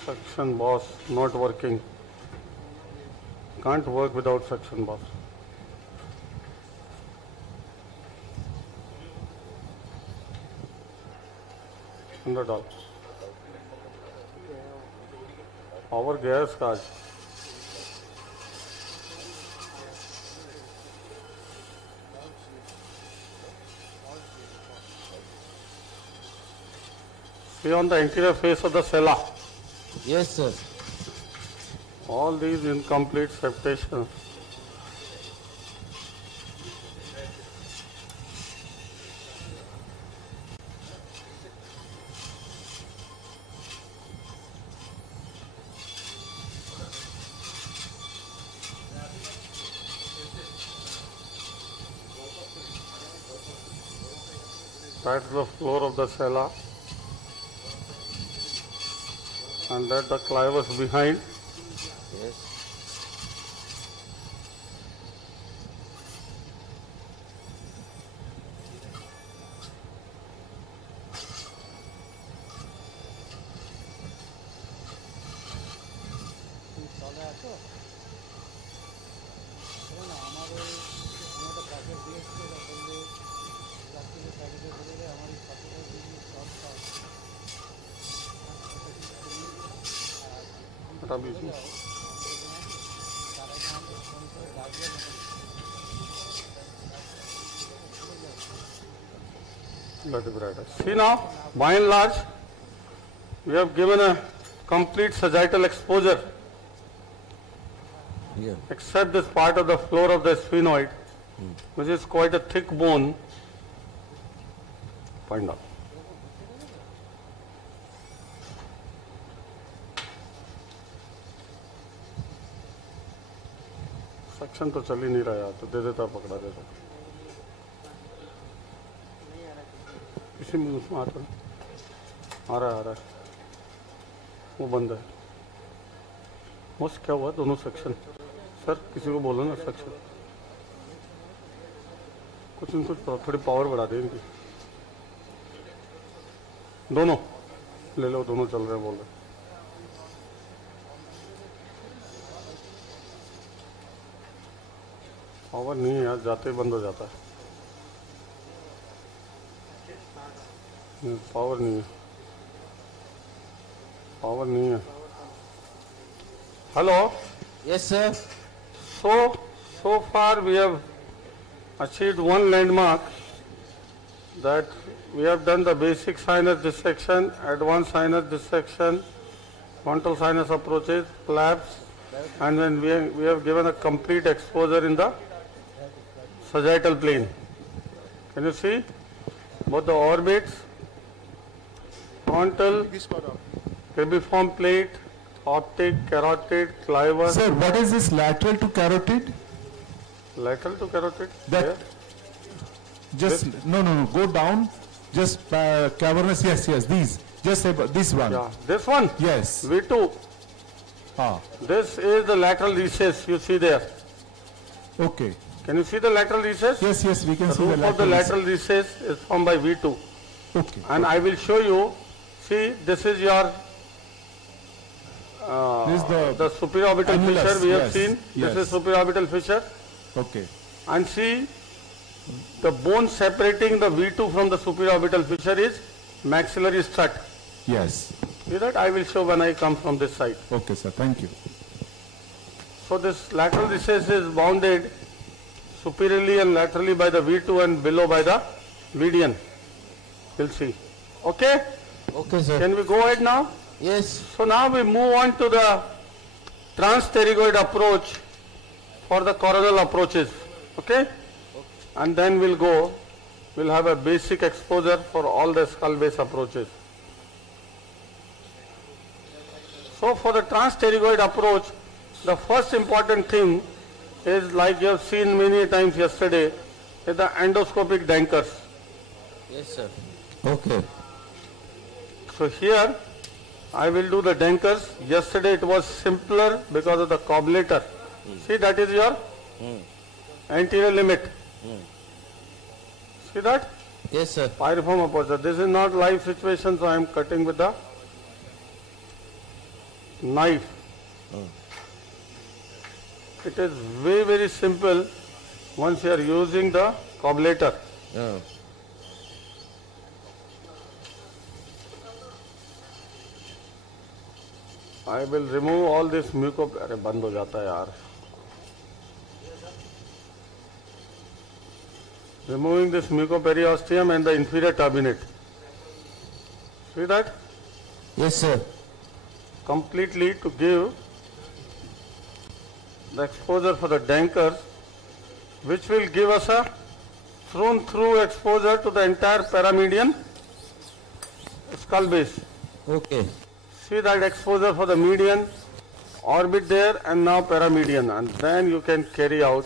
Suction boss not working. Can't work without suction boss. अंदर डाल। पावर गैस का आज। See on the anterior face of the sella. Yes, sir. All these incomplete septations. That's the floor of the sella. And that the clivus behind. Yes. vertebratus. See now, by and large, we have given a complete sagittal exposure, except this part of the floor of the sphenoid, which is quite a thick bone. Find out. Section तो चल ही नहीं रहा यार, तो दे देता पकड़ा देता इसी में उसमें आ रहा है वो बंद है। मोस्ट क्या हुआ दोनों सेक्शन? सर किसी को बोलो ना सेक्शन कुछ इनको थोड़ी पावर बढ़ा दे इनकी। दोनों ले लो, दोनों चल रहे हैं बोल रहे। पावर नहीं है यार, जाते ही बंद हो जाता है। पावर नहीं है, पावर नहीं है। Hello. Yes, sir. So far we have achieved one landmark, that we have done the basic sinus dissection, advanced sinus dissection, frontal sinus approaches, flaps, and then we have given a complete exposure in the sagittal plane. Can you see both the orbits, frontal, cribriform plate, optic, carotid, clivus. Sir, what is this lateral to carotid? Lateral to carotid? That Here? just This? no, go down. Just cavernous. Yes, these. Just say this one. Yeah, this one. Yes. V2. This is the lateral recess. You see there. Okay. Can you see the lateral recess? Yes, we can see the roof of the lateral recess is formed by V2. Okay. And I will show you. See, this is your this is the superorbital annulus, fissure we have yes, seen. yes. This is superorbital fissure. Okay. And see, the bone separating the V2 from the superorbital fissure is maxillary strut. Yes. See that? I will show when I come from this side. Okay, sir. Thank you. So this lateral recess is bounded superiorly and laterally by the V2 and below by the median. We'll see. Okay? Okay, sir. Can we go ahead now? Yes. So now we move on to the transpterygoid approach for the coronal approaches. Okay? And then we'll have a basic exposure for all the skull base approaches. So for the transpterygoid approach, the first important thing is, like you have seen many times yesterday, is the endoscopic dankers. Yes, sir. Okay. So here I will do the dankers. Yesterday it was simpler because of the cobblator. See, that is your anterior limit. See that? Yes, sir. Pyriform aperture. This is not live situation, so I am cutting with the knife. It is very, very simple once you are using the cobblator. I will remove all this mucop. अरे बंद हो जाता है यार. Removing this mucoperiosteum and the inferior turbinate. See that? Yes, sir. Completely to give the exposure for the dankers, which will give us a through exposure to the entire paramedian skull base. Okay. See that exposure for the median, orbit there, and now paramedian, and then you can carry out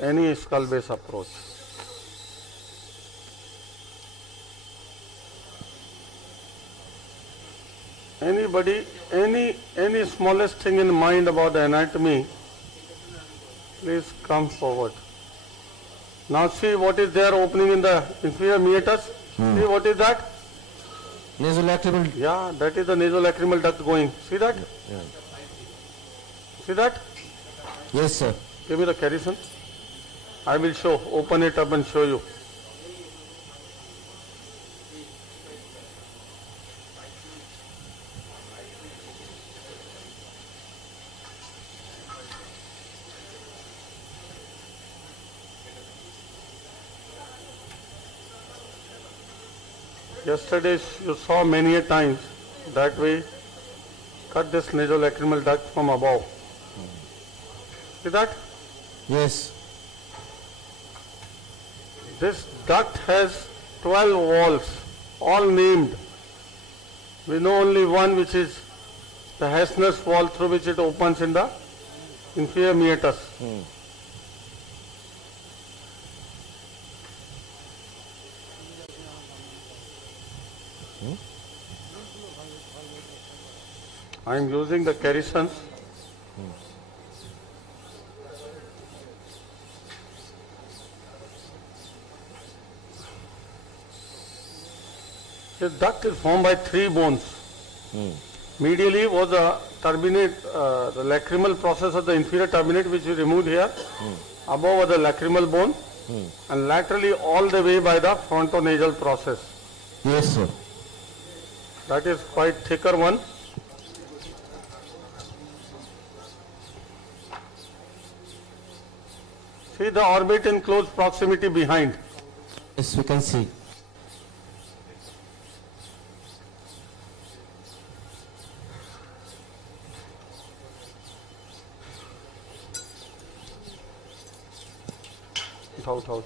any skull base approach. Anybody, any smallest thing in mind about the anatomy, please come forward. Now see what is there opening in the inferior meatus. See what is that? Nasolacrimal. Yeah, that is the nasolacrimal duct going. See that? Yeah. See that? Yes, sir. Give me the kerosene. I will show. Open it up and show you. Yesterday you saw many a times that we cut this nasolacrimal duct from above. See that? Yes. This duct has 12 walls, all named. We know only one, which is the Hessner's wall, through which it opens in the inferior meatus. I am using the Kerisons. The duct is formed by 3 bones. Medially was the turbinate, the lacrimal process of the inferior turbinate, which we removed here. Above was the lacrimal bone, and laterally all the way by the frontonasal process. Yes, sir. That is quite thicker one. See the orbit in close proximity behind. Yes, we can see. उठाओ।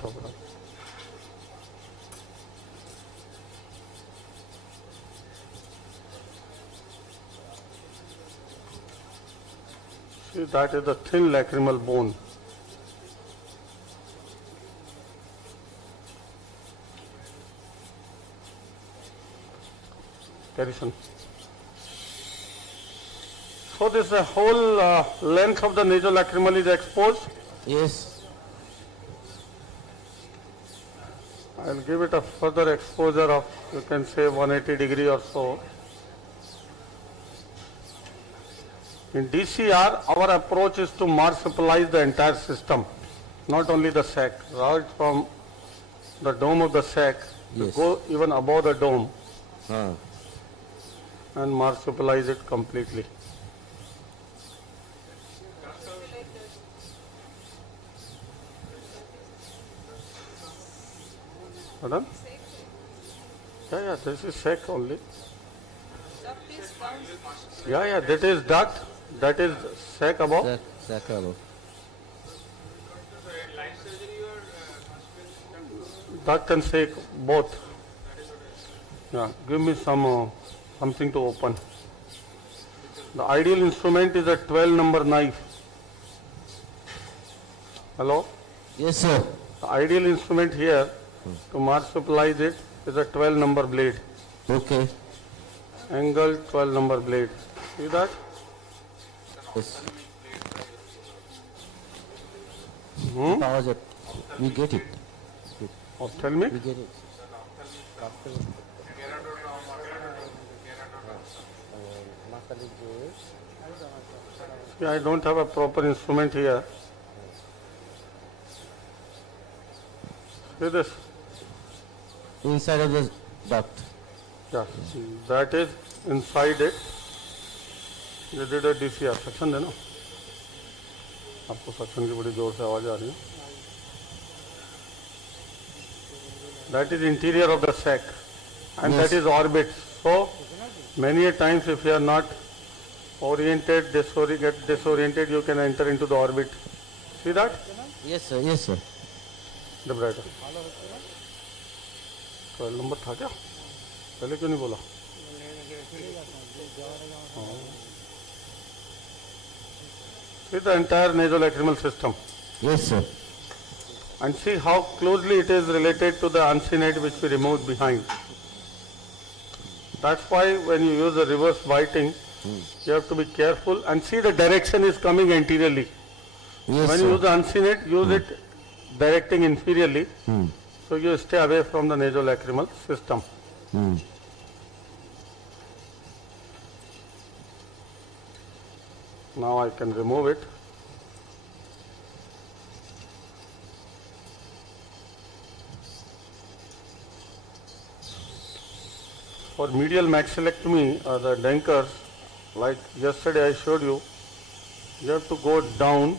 See, that is the thin lacrimal bone. Carison. So this whole length of the nasolacrimal is exposed. Yes. I'll give it a further exposure of, you can say, 180 degree or so. In DCR, our approach is to marsupialize the entire system, not only the sac, right from the dome of the sac, to go even above the dome and marsupialize it completely. Pardon? Yeah, this is sac only. Yeah, that is duct, that is sac above. Sac above. Duct and sac both. Yeah, give me something to open. The ideal instrument is a 12 number knife. Hello? Yes, sir. The ideal instrument here to marsupialize it is a 12 number blade. Okay. Angle 12 number blade. See that? Yes. Hmm? We get it. Oh, tell me. We get it. See, I don't have a proper instrument here. See this? Inside of the duct. Yeah, that is inside it. ये did a DCR section है ना? आपको section की बड़ी जोर से आवाज आ रही है. That is interior of the sac, and that is orbit. So many a times, if you are not oriented, get disoriented, you can enter into the orbit. See that? Yes, sir. Yes, sir. The brighter. 12 number था क्या? पहले क्यों नहीं बोला? See the entire nasolacrimal system. Yes, sir. And see how closely it is related to the uncinate which we removed behind. That's why when you use the reverse biting, you have to be careful and see the direction is coming anteriorly. Yes, when you use the uncinate, use it directing inferiorly. So you stay away from the nasolacrimal system. Now I can remove it. For medial maxillectomy, the dankers, like yesterday I showed you, you have to go down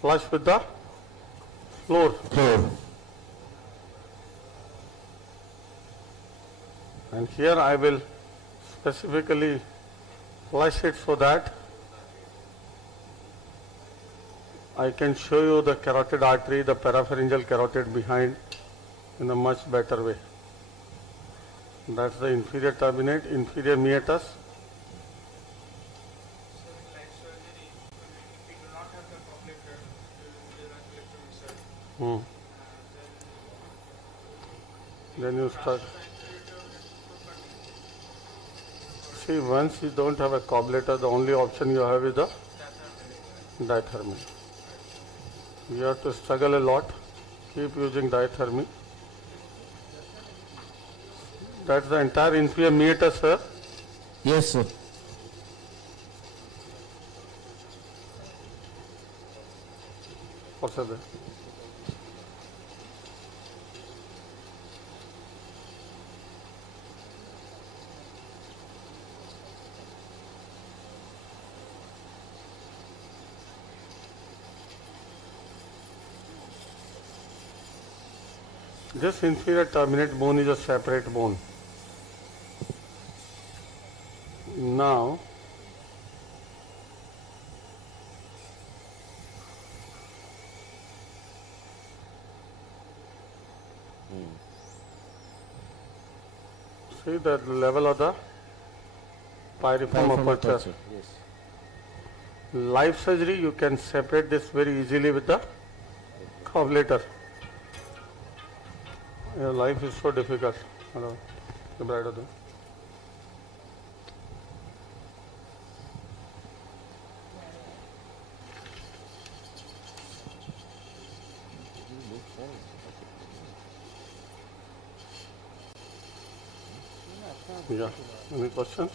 flush with the floor. And here I will specifically flush it so that I can show you the carotid artery, the parapharyngeal carotid behind in a much better way. That's the inferior turbinate, inferior meatus. Then you start. See, once you don't have a cobbleter, the only option you have is the diathermy. You have to struggle a lot. Keep using diathermy. That's the entire inferior meatus, sir. Yes, sir. What's that? This inferior turbinate bone is a separate bone. Now, see the level of the piriform aperture. Yes. Life surgery, you can separate this very easily with the cobbleter. Your life is so difficult. Hello. The bride of the yeah. Any questions?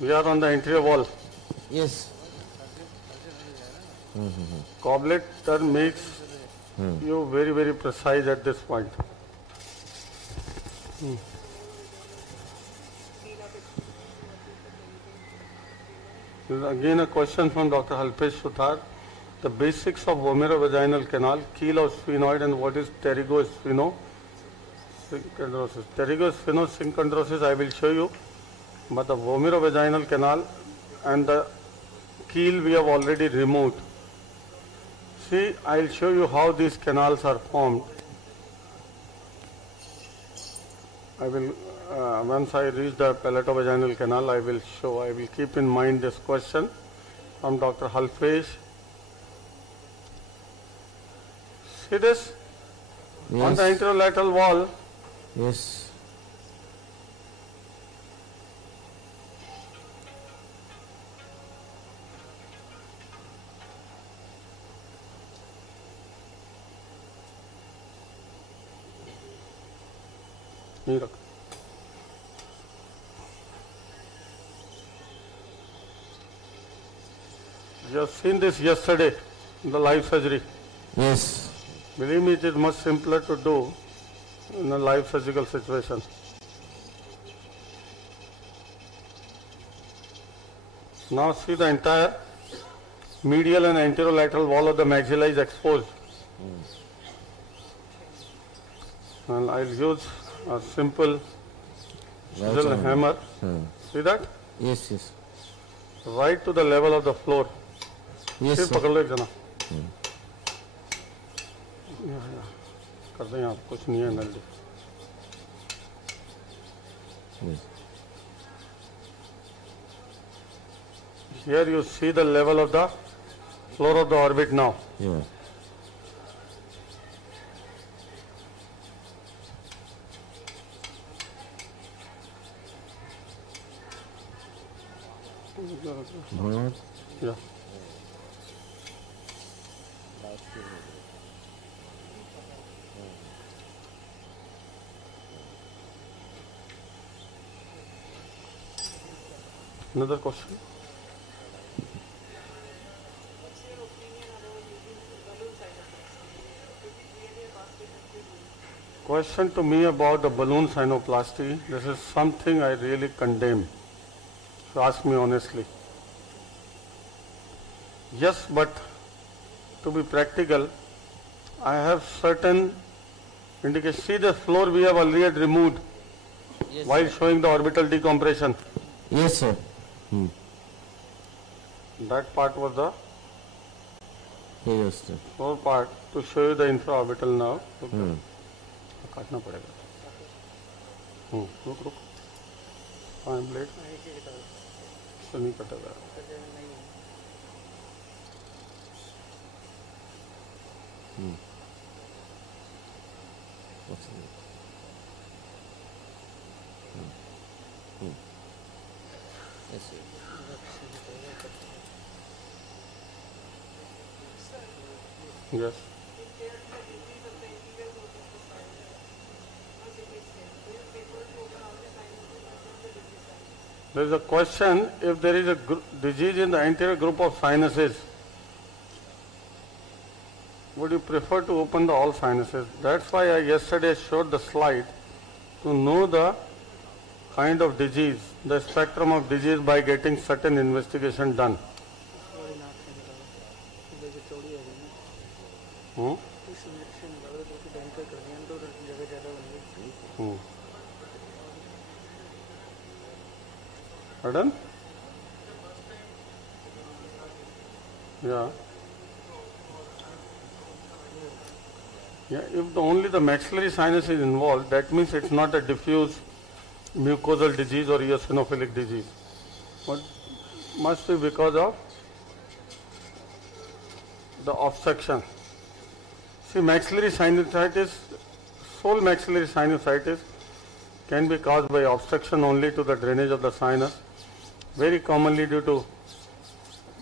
We are on the anterior wall. Yes. Cobbleter makes you very, very precise at this point. This is again a question from Dr. Halpesh Suthar. The basics of vomerovaginal canal, keel of sphenoid, and what is pterygosphenosyncondrosis. Pterygosphenosyncondrosis I will show you, but the vomerovaginal canal and the keel we have already removed. See, I will show you how these canals are formed. I will, once I reach the palatovaginal canal, I will keep in mind this question from Dr. Halpesh. See this? Yes. On the anterolateral wall. Yes. You have seen this yesterday in the live surgery. Yes. Believe me, it is much simpler to do in a live surgical situation. Now see the entire medial and anterolateral wall of the maxilla is exposed. And I'll use a simple chisel hammer. See that? Yes, yes. Right to the level of the floor. Yes, सिर्फ sir. पकड़ लो एक जना कर दें आप कुछ नहीं है नल्ली Yes. Here you see the level of the floor of the orbit now. Yeah. Yeah. Another question? Question to me about the balloon sinoplasty. This is something I really condemn. If you ask me honestly. Yes, but to be practical, I have certain indications. See the floor we have already removed while showing the orbital decompression. Yes, sir. That part was the Yes, sir. floor part to show you the infraorbital nerve. काटना पड़ेगा. रुक. हाँ blade तो नहीं कटेगा. Yes. There is a question, if there is a disease in the anterior group of sinuses, would you prefer to open the all sinuses? That's why I yesterday showed the slide to know the kind of disease, the spectrum of disease by getting certain investigation done. Pardon? Yeah. Yeah, if only the maxillary sinus is involved, that means it's not a diffuse mucosal disease or eosinophilic disease. But must be because of the obstruction. See, maxillary sinusitis, sole maxillary sinusitis can be caused by obstruction only to the drainage of the sinus, very commonly due to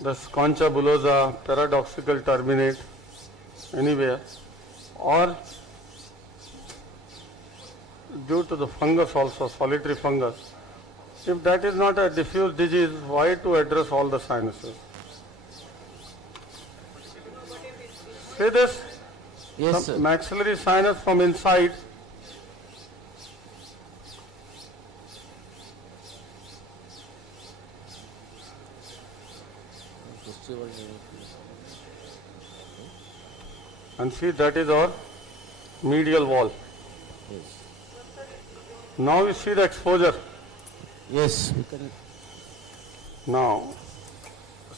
the concha bullosa, paradoxical turbinate, anywhere, or due to the fungus also, solitary fungus. If that is not a diffuse disease, why to address all the sinuses? See this? Yes, sir. Maxillary sinus from inside. And see, that is our medial wall. Yes. Now you see the exposure. Yes. Now,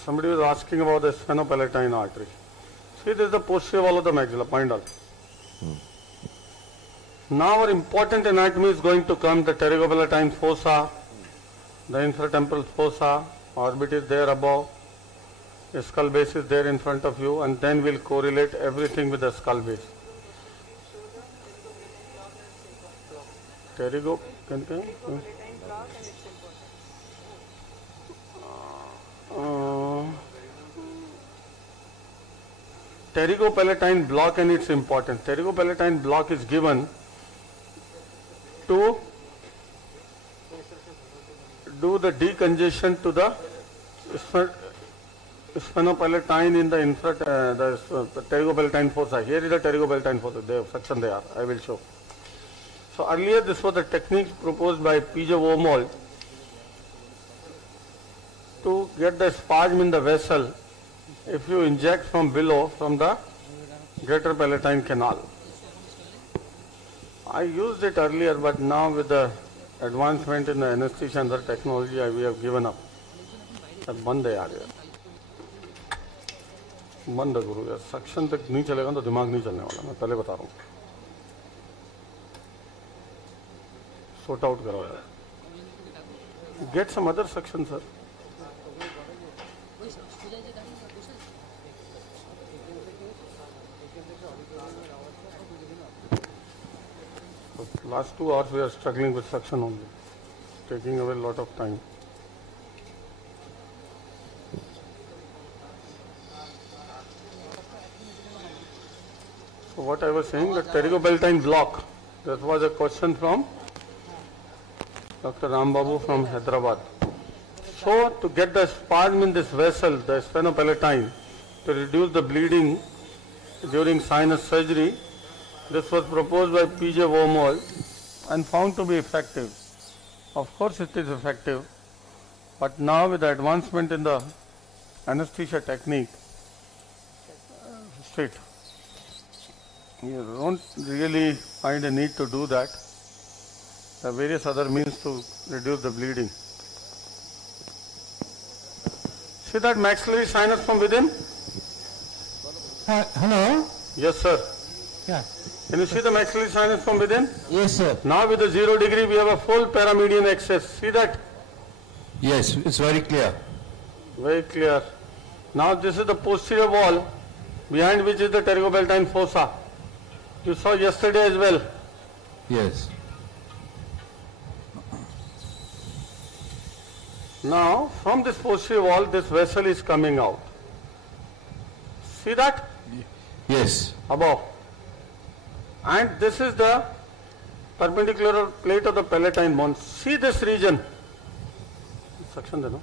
somebody was asking about the sphenopalatine artery. See, this is the posterior wall of the maxilla, pindal. Now our important anatomy is going to come, the pterygopalatine fossa, the infratemporal fossa, orbit is there above, the skull base is there in front of you, and then we'll correlate everything with the skull base. Pterygo, pterygopalatine block, and it's important. Pterygopalatine block is given to do the decongestion to the sphenopalatine in the pterygopalatine fossa. Here is the pterygopalatine fossa. They have section there. I will show. So earlier this was the technique proposed by P.J. Wormold to get the spasm in the vessel if you inject from below, from the greater palatine canal. I used it earlier, but now with the advancement in the anesthesia and the technology, we have given up. That बंद है यार, बंद है गुरु यार. Suction तक नहीं चलेगा तो दिमाग नहीं चलने वाला. मैं पहले बता रहा हूँ. Sort out करो यार. Get some other suction, sir. Last 2 hours we are struggling with suction only, taking away a lot of time. So what I was saying, the pterygopalatine block, that was a question from Dr. Rambabu from Hyderabad. So to get the spasm in this vessel, the sphenopalatine, to reduce the bleeding during sinus surgery, this was proposed by P.J. Wormold and found to be effective. Of course it is effective, but now with the advancement in the anesthesia technique, sit. You don't really find a need to do that. There are various other means to reduce the bleeding. See that maxillary sinus from within? Hello? Yes, sir. Yeah. Can you see the maxillary sinus from within? Yes, sir. Now with the 0 degree, we have a full paramedian access. See that? Yes, it's very clear. Very clear. Now this is the posterior wall, behind which is the pterygobaltine fossa. You saw yesterday as well. Yes. Now, from this posterior wall, this vessel is coming out. See that? Yes. Above. And this is the perpendicular plate of the palatine bone. See this region. Suction, no?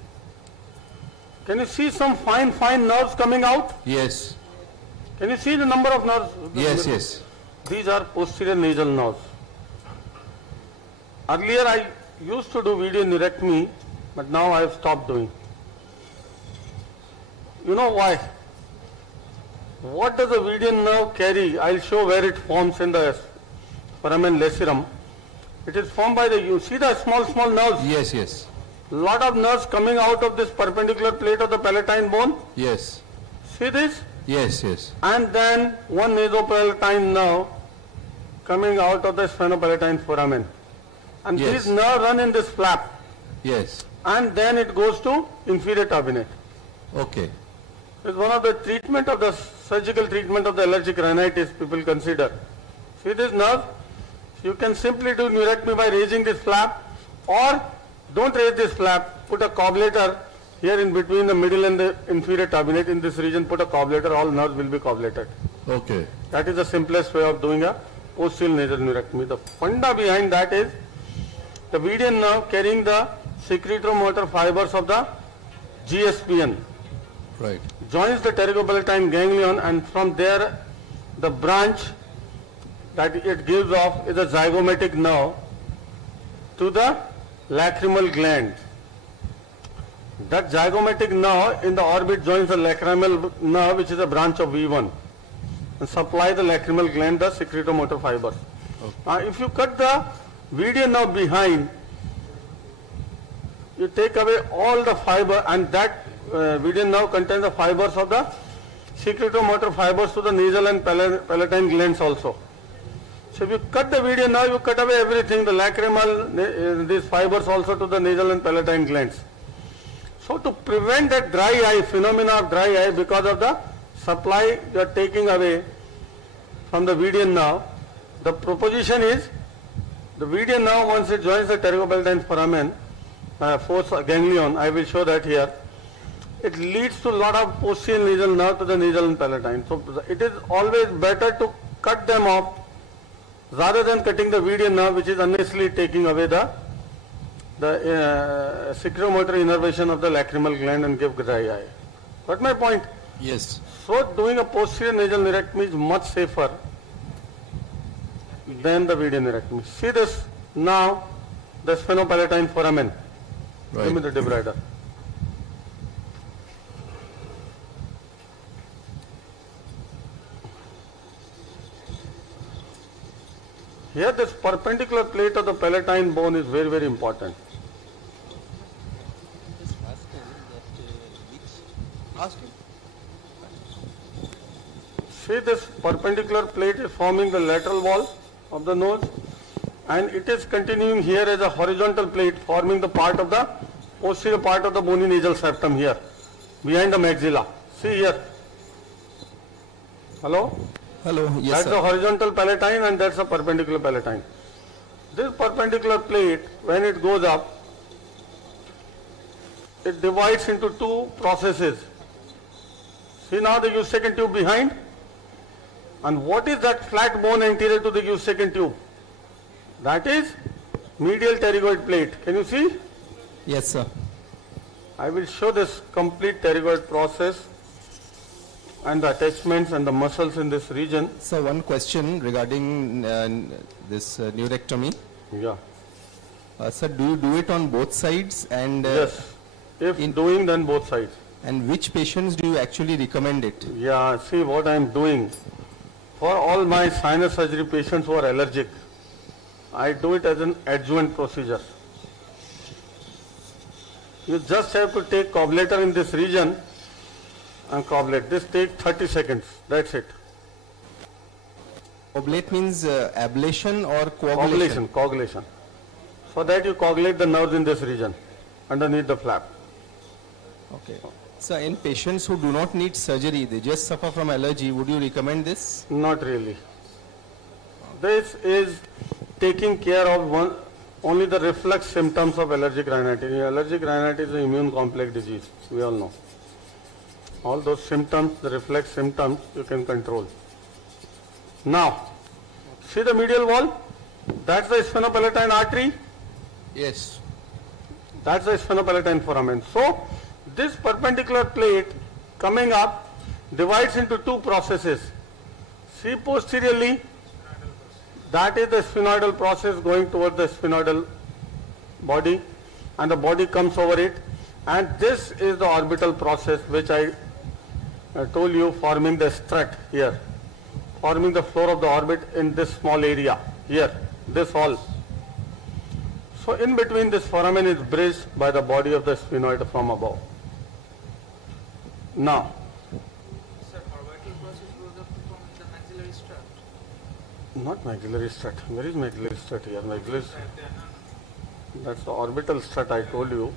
Can you see some fine nerves coming out? Yes. Can you see the number of nerves? Yes, yes. These are posterior nasal nerves. Earlier I used to do video neurectomy, but now I have stopped doing. You know why? What does the median nerve carry? I'll show where it forms in the foramen lacerum. It is formed by you see the small nerves? Yes, yes. Lot of nerves coming out of this perpendicular plate of the palatine bone. Yes. See this? Yes, yes. And then one nasopalatine nerve coming out of the sphenopalatine foramen. And Yes. these nerves run in this flap. Yes. And then it goes to inferior turbinate. Okay. It's one of the treatment of the surgical treatment of the allergic rhinitis people consider. See this nerve? You can simply do neurectomy by raising this flap, or don't raise this flap, put a cobbleator here in between the middle and the inferior turbinate. In this region, put a cobbleator, all nerves will be cobbleated. Okay. That is the simplest way of doing a posterior nasal neurectomy. The funda behind that is the median nerve carrying the secretomotor fibers of the GSPN. Right. Joins the pterygopalatine ganglion, and from there the branch that it gives off is a zygomatic nerve to the lacrimal gland. That zygomatic nerve in the orbit joins the lacrimal nerve, which is a branch of V1, and supply the lacrimal gland the secretomotor fibers. Okay. Now if you cut the median nerve behind, you take away all the fiber, and that median nerve contains the fibers of the secretomotor fibers to the nasal and palatine glands also. So if you cut the median nerve, you cut away everything, the lacrimal, these fibers also to the nasal and palatine glands. So to prevent that dry eye, phenomena of dry eye because of the supply you are taking away from the median nerve, the proposition is the median nerve, once it joins the pterygopalatine foramen, fossa ganglion, I will show that here, it leads to a lot of posterior nasal nerve to the nasal and palatine. So it is always better to cut them off rather than cutting the median nerve, which is unnecessarily taking away the secretomotor innervation of the lacrimal gland and give dry eye. Got my point? Yes. So doing a posterior nasal neurectomy is much safer than the median neurectomy. See this now, the sphenopalatine foramen. Right. Give me the debrider. Here this perpendicular plate of the palatine bone is very, very important. See this perpendicular plate is forming the lateral wall of the nose, and it is continuing here as a horizontal plate forming the part of the posterior part of the bony nasal septum here, behind the maxilla. See here. Hello? Hello, yes, that's sir. the horizontal palatine and that's the perpendicular palatine. This perpendicular plate, when it goes up, it divides into two processes. See now the Eustachian tube behind? And what is that flat bone anterior to the Eustachian tube? That is medial pterygoid plate. Can you see? Yes, sir. I will show this complete pterygoid process and the attachments and the muscles in this region. So one question regarding this neurectomy. Yeah. Sir, do you do it on both sides? And yes. If doing, then both sides. And which patients do you actually recommend it? Yeah, see what I am doing. For all my sinus surgery patients who are allergic, I do it as an adjuvant procedure. You just have to take coagulator in this region and coagulate. This takes 30 seconds. That's it. Coagulate means ablation or coagulation? Coagulation. For that you coagulate the nerves in this region, underneath the flap. Okay. So in patients who do not need surgery, they just suffer from allergy, would you recommend this? Not really. This is taking care of only the reflex symptoms of allergic rhinitis. Allergic rhinitis is an immune complex disease, we all know. All those symptoms, the reflex symptoms, you can control. Now, see the medial wall? That's the sphenopalatine artery. Yes. That's the sphenopalatine foramen. So, this perpendicular plate coming up divides into two processes. See posteriorly, that is the sphenoidal process going towards the sphenoidal body, and the body comes over it. And this is the orbital process which I told you, forming the strut here, forming the floor of the orbit in this small area here, this hall. So in between, this foramen is bridged by the body of the sphenoid from above. Now, Sir, orbital process goes up from the maxillary strut. not maxillary strut. Where is maxillary strut here? Maxillary, that's the orbital strut I told you,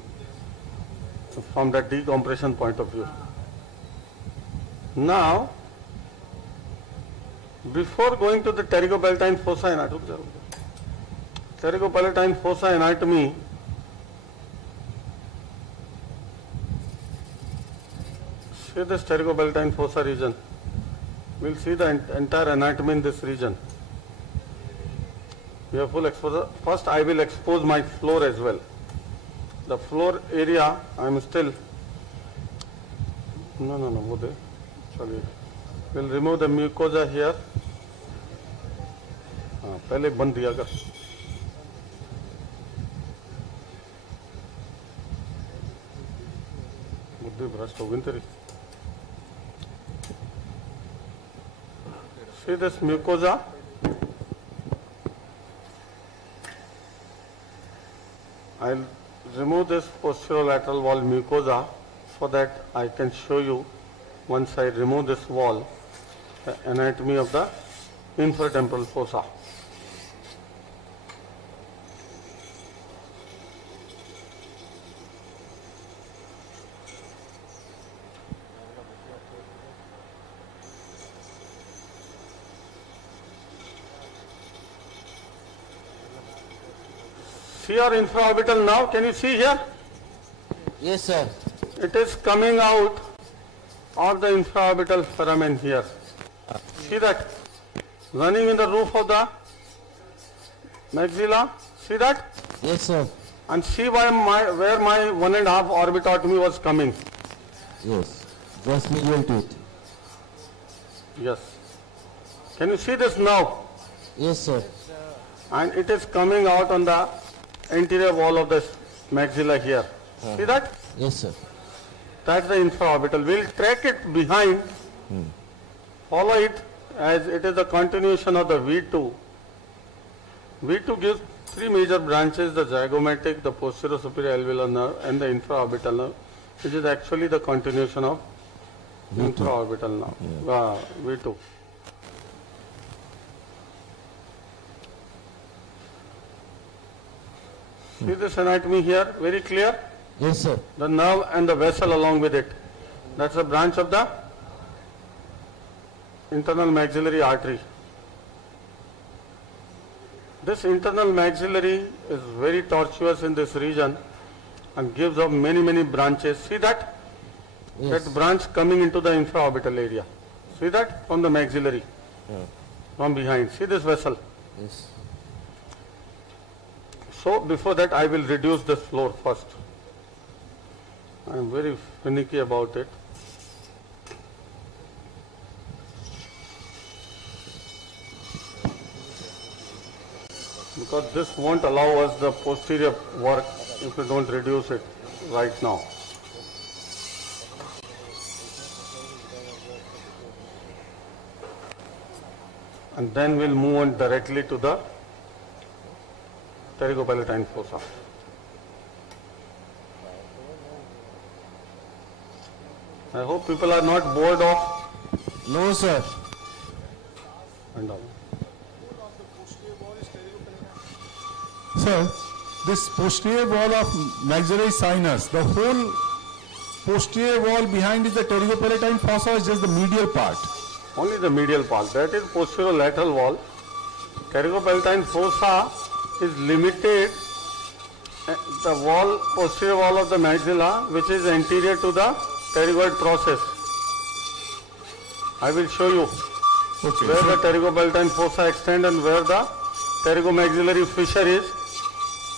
from the decompression point of view. Now, before going to the pterygopalatine fossa anatomy, pterygopalatine fossa anatomy, see this pterygopalatine fossa region. We'll see the entire anatomy in this region. We have full exposure. First I will expose my floor as well. The floor area I am still, we'll remove the mucosa here. पहले बंद दिया कर. बुद्धि भ्रष्ट हो गई तेरी. See this mucosa. I'll remove this posterolateral wall mucosa so that I can show you, once I remove this wall, the anatomy of the infratemporal fossa. See your infraorbital now, can you see here? Yes, sir. It is coming out of the infraorbital foramen here. See that? Running in the roof of the maxilla. See that? Yes, sir. And see where my 1.5 orbitotomy was coming. Yes. Just medial to it. Yes. Can you see this now? Yes, sir. And it is coming out on the anterior wall of the maxilla here. See that? Yes, sir. That's the infraorbital. We'll track it behind, follow it as it is a continuation of the V2. V2 gives three major branches, the zygomatic, the posterior superior alveolar nerve and the infraorbital nerve, which is actually the continuation of infraorbital nerve, V2. See this anatomy here, very clear? Yes, sir. The nerve and the vessel along with it. That's a branch of the internal maxillary artery. This internal maxillary is very tortuous in this region and gives off many branches. See that? Yes. That branch coming into the infraorbital area. See that? From the maxillary. From behind. See this vessel? Yes. So before that I will reduce this floor first. I am very finicky about it. Because this won't allow us the posterior work if we don't reduce it right now. and then we'll move on directly to the pterygopalatine fossa. I hope people are not bored of. No, sir. And down. Sir, this posterior wall of maxillary sinus, the whole posterior wall behind is the pterygopalatine fossa, is just the medial part? Only the medial part. That is posterolateral wall. Pterygopalatine fossa is limited, the wall, posterior wall of the maxilla, which is anterior to the pterygoid process. I will show you where the pterygopalatine fossa extends and where the pterygomaxillary fissure is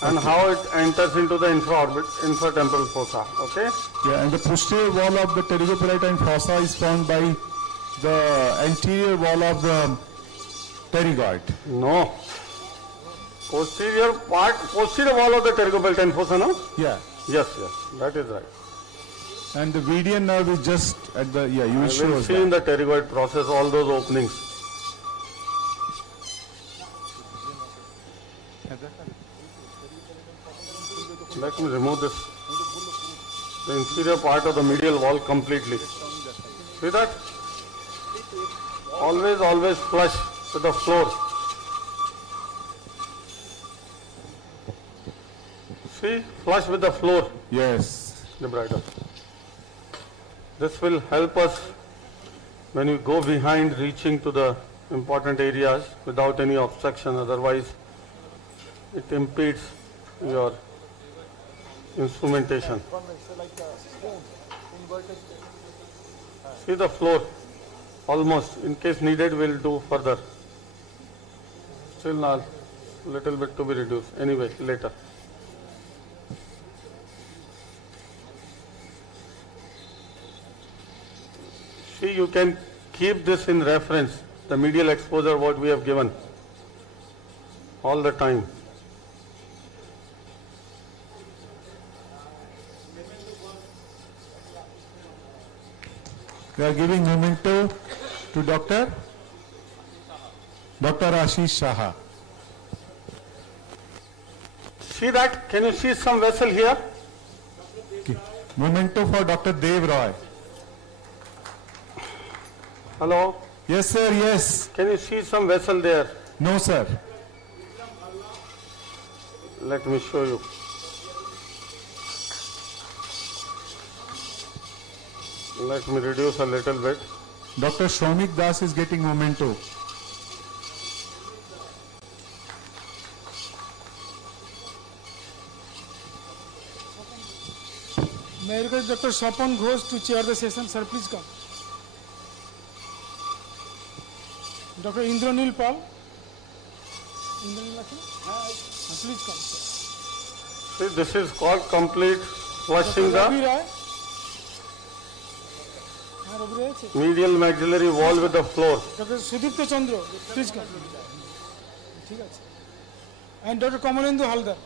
and how it enters into the infratemporal fossa. Okay? Yeah, and the posterior wall of the pterygopalatine fossa is formed by the anterior wall of the pterygoid. No. Posterior wall of the pterygopalatine fossa, no? Yeah. Yes, that is right. And the median nerve is just at the, you will show us. I will see in the pterygoid process all those openings. Let me remove this, the inferior part of the medial wall completely. See that? Always flush with the floor. See, flush with the floor. Yes. The brighter. This will help us when you go behind, reaching to the important areas without any obstruction. Otherwise, it impedes your instrumentation. See the floor, almost. In case needed, we'll do further. Still not, little bit to be reduced. Anyway, later. See, you can keep this in reference, the medial exposure what we have given, all the time. We are giving memento to Dr. Ashish Saha. See that? Can you see some vessel here? Okay. Memento for Dr. Dev Roy. Hello? Yes, sir, yes. Can you see some vessel there? No, sir. Let me show you. Let me reduce a little bit. Dr. Shomik Das is getting memento. May I request Dr. Swapan Ghosh to chair the session? Sir, please come. Dr. Indranil Pal. Please come. See, this is called complete flushing the medial maxillary wall with the floor. Dr. Sudipta Chandra, please come. And Dr. Kamalendu Haldar.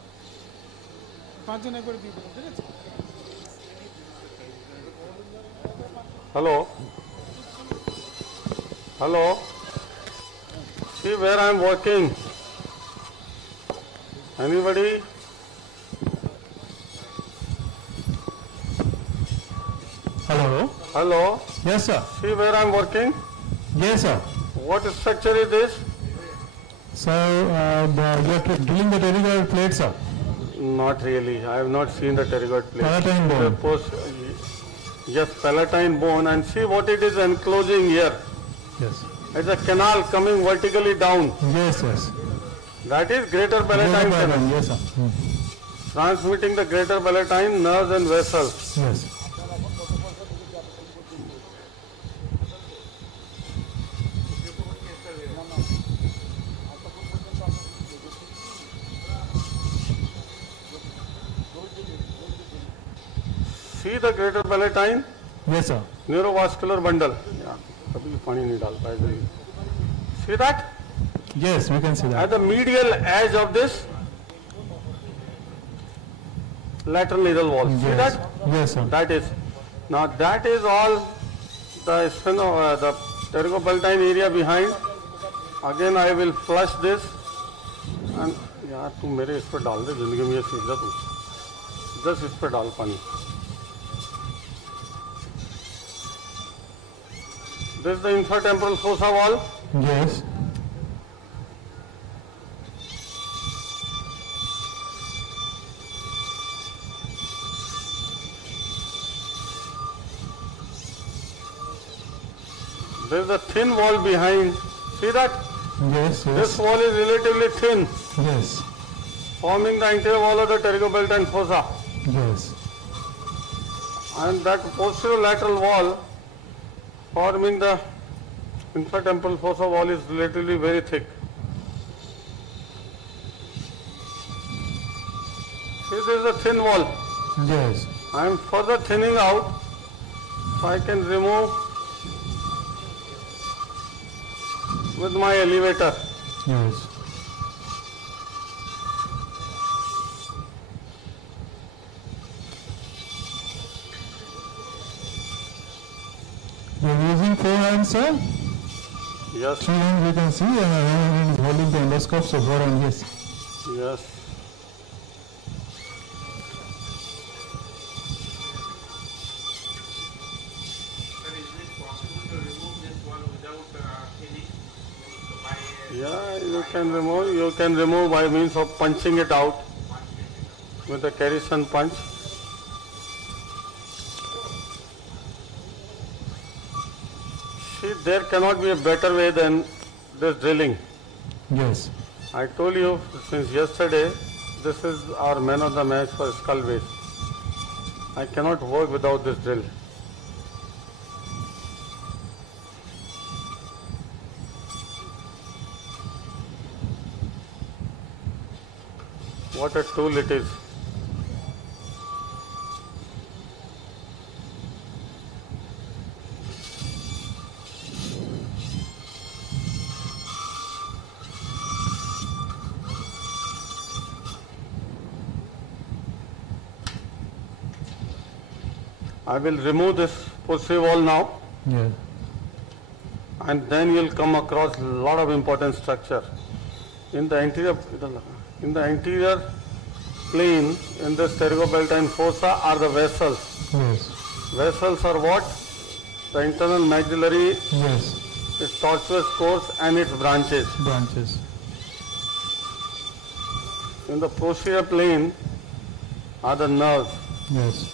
Hello? Hello? See where I am working? Anybody? Hello? Hello? Yes, sir. See where I am working? Yes, sir. What structure is this? So, you are drilling the pterygoid plate, sir? Not really. I have not seen the pterygoid plate. Palatine bone. Yes, palatine bone. And see what it is enclosing here. Yes. It's a canal coming vertically down. Yes, yes. That is greater palatine canal. Yes, sir. Transmitting the greater palatine nerves and vessels. Yes. See the greater palatine? Yes, sir. Neurovascular bundle. See that? Yes, we can see that. At the medial edge of this lateral nasal wall. Yes. See that? Yes, sir. That is. Now that is all the pterygopalatine area behind Again I will flush this and यार तू मेरे इस पर डाल दे जिंदगी में ये सीख जा तू जस्ट इस पर डाल पानी. This is the infratemporal fossa wall. Yes. There is a thin wall behind. See that? Yes, yes. This wall is relatively thin. Yes. Forming the anterior wall of the pterygobeltine fossa. Yes. And that posterolateral wall forming the infratemporal fossa wall is relatively very thick. See, this is a thin wall. Yes. I am further thinning out so I can remove with my elevator. Yes. You are using 4 hands, sir? Yes. 3 hands we can see, and another hand is holding the endoscope, so 4 hands, yes. Yes. Yeah, you can remove by means of punching it out with a Carrison punch. See, there cannot be a better way than this drilling. Yes. I told you since yesterday, this is our man of the match for skull base. I cannot work without this drill. What a tool it is. I will remove this posterior wall now. Yeah. And then you'll come across a lot of important structure. In the anterior plane, in the pterygobeltine fossa are the vessels. Yes. Vessels are what? The internal maxillary, Yes. its tortuous course and its branches. Branches. In the posterior plane are the nerves. Yes.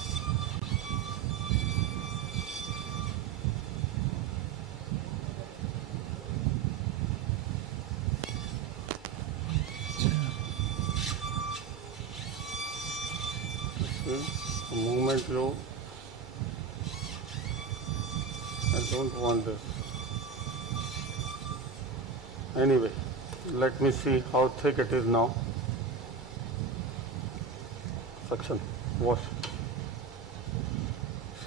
Movement low. I don't want this. Anyway, let me see how thick it is now. Suction. Wash.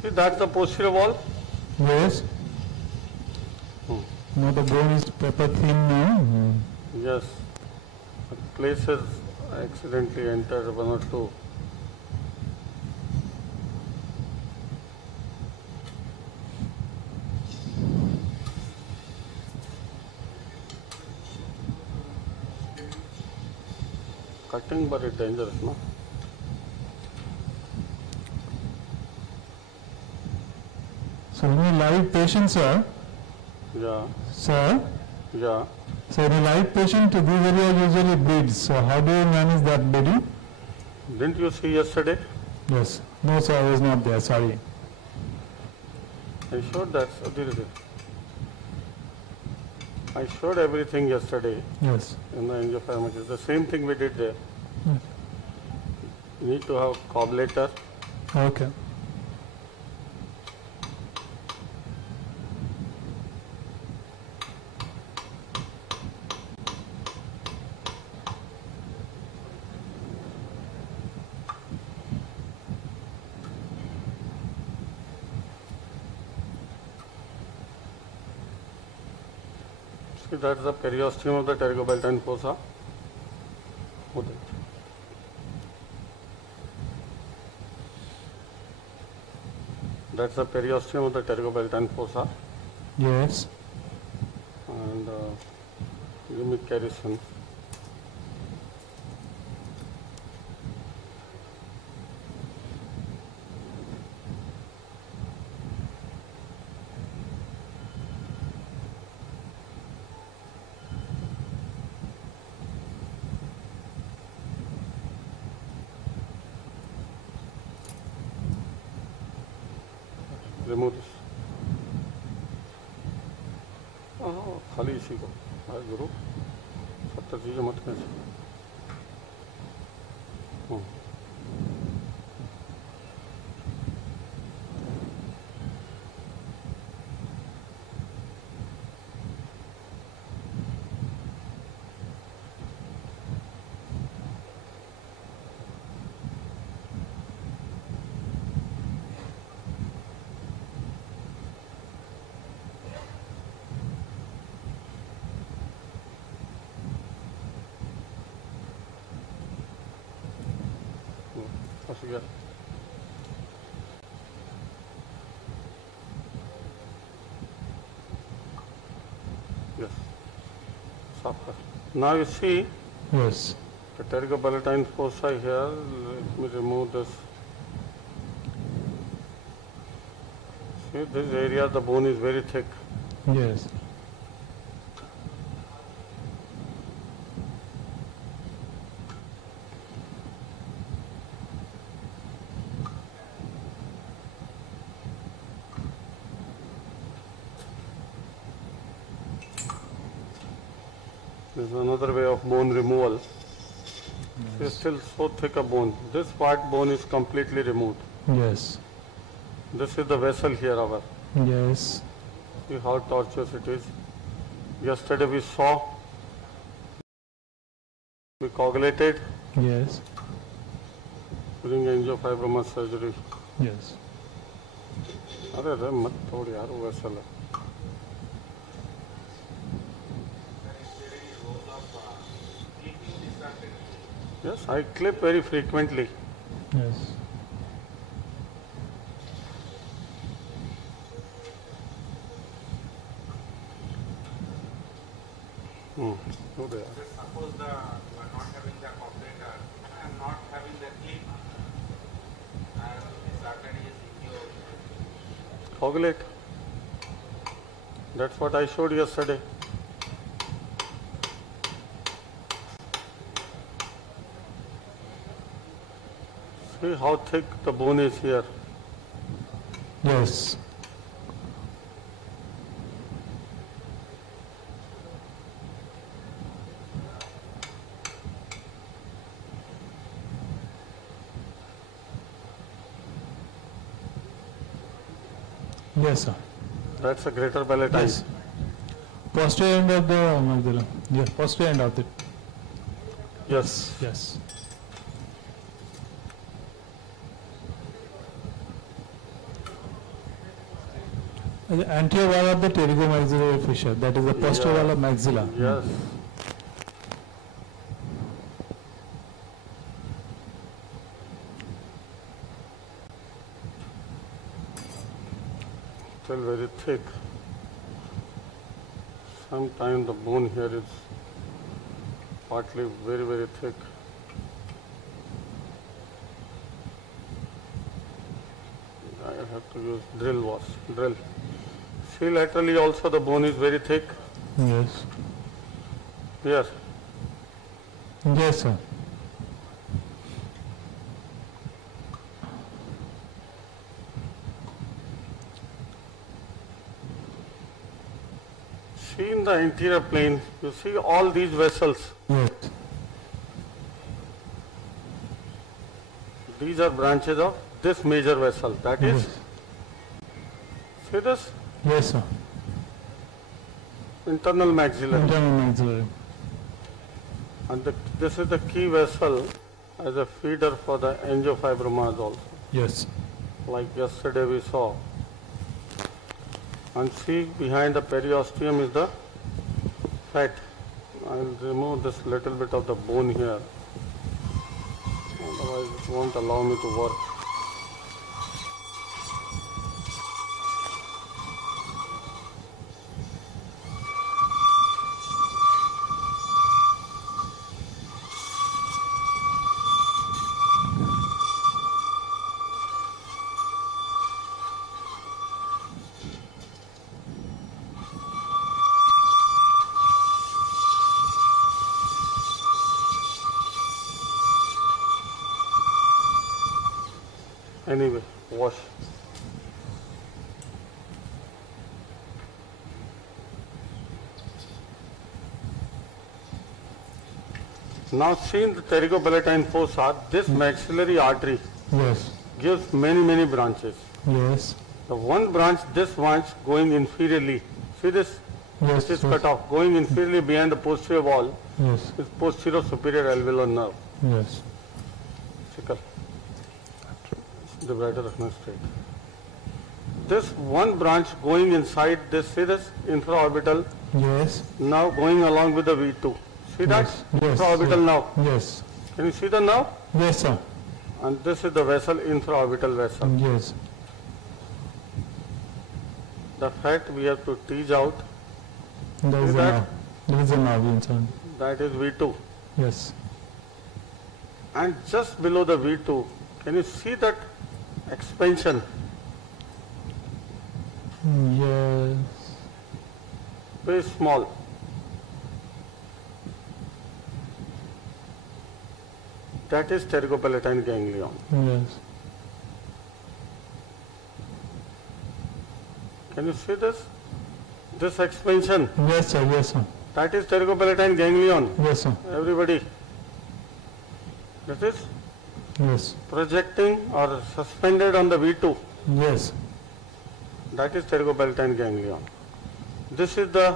See, that's the posterior wall. Yes. Now the bone is pepper thin now. Yes. Places I accidentally entered 1 or 2. Cutting, but it's dangerous, no? So in a live patient, sir. Yeah. Sir. Yeah. So in a live patient, this area usually bleeds. So how do you manage that bleeding? Didn't you see yesterday? Yes. No, sir, I was not there. Sorry. I showed that. So did it. I showed everything yesterday. Yes. In the angiopharmacy. The same thing we did there. Yes. You need to have cobblator. Okay. See, that's the periosteum of the pterygobeltine fossa. That's the periosteum of the pterygobeltine fossa. Yes. And Give me kerosene. Remove this. खाली इसी को गुरु 70 चीजें मत कैसे Yeah. Yes. Now you see. Yes. The pterygopalatine foci here. Let me remove this. See, this area the bone is very thick. Yes. This is another way of bone removal. Yes. It's still so thick a bone. This part bone is completely removed. Yes. This is the vessel here, our. Yes. See how tortuous it is. Yesterday we saw, we coagulated. Yes. During angiofibromas surgery. Yes. अरे मत तोड़ यार वो vessel है. Yes, I clip very frequently. Yes. So there. Suppose you are not having the operator and not having the clip, and this artery is in your. Coagulate. That's what I showed yesterday. See how thick the bone is here. Yes. Yes, sir. That's a greater palatine. Yes. Posterior end of the maxilla. Yeah, posterior end of it. Yes. Yes. The anterior wall of the pterygomaxillary fissure, that is the posterior wall of maxilla. Yes. Still very thick. Sometimes the bone here is partly very, very thick. I have to use drill. See, laterally also the bone is very thick. Yes. Yes. Yes, sir. See in the anterior plane, you see all these vessels. Yes. These are branches of this major vessel. That is. Yes. See this? Yes, sir. Internal maxillary. Internal maxillary. And this is the key vessel as a feeder for the angiofibromas also. Yes. Like yesterday we saw. And see behind the periosteum is the fat. I will remove this little bit of the bone here. Otherwise it won't allow me to work. Anyway, wash. Now see in the pterygopalatine fossa, this maxillary artery gives many branches. Yes. The one branch, this branch going inferiorly. See this? Yes. It is cut off. Going inferiorly behind the posterior wall Yes. is posterior superior alveolar nerve. Yes. Sickle. Divider rakhna straight. This one branch going inside this, see this? Infraorbital. Yes. Now going along with the V2. See that? Yes. Infraorbital now. Yes. Can you see the now? Yes, sir. And this is the vessel, infraorbital vessel. Yes. The fact we have to tease out. There is See a that? nerve. There is a nerve inside. That is V2. Yes. And just below the V2, can you see that expansion? Yes. Very small. That is pterygopalatine ganglion. Yes. Can you see this? This expansion. Yes, sir. Yes, sir. That is pterygopalatine ganglion. Yes, sir. Everybody. That is Yes. projecting or suspended on the V2. Yes. That is pterygopalatine ganglion. This is the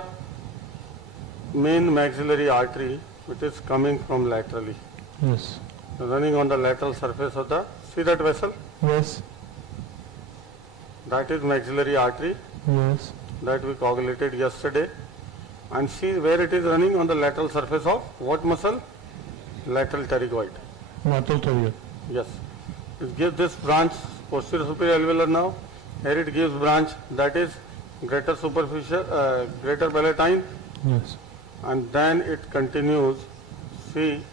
main maxillary artery which is coming from laterally. Yes. Running on the lateral surface of the, see that vessel? Yes. That is maxillary artery Yes. that we coagulated yesterday. And see where it is running on the lateral surface of what muscle? Lateral pterygoid. Lateral pterygoid. Yes. It gives this branch posterior superior alveolar nerve. Here it gives branch that is greater superficial, greater palatine. Yes. And then it continues, see,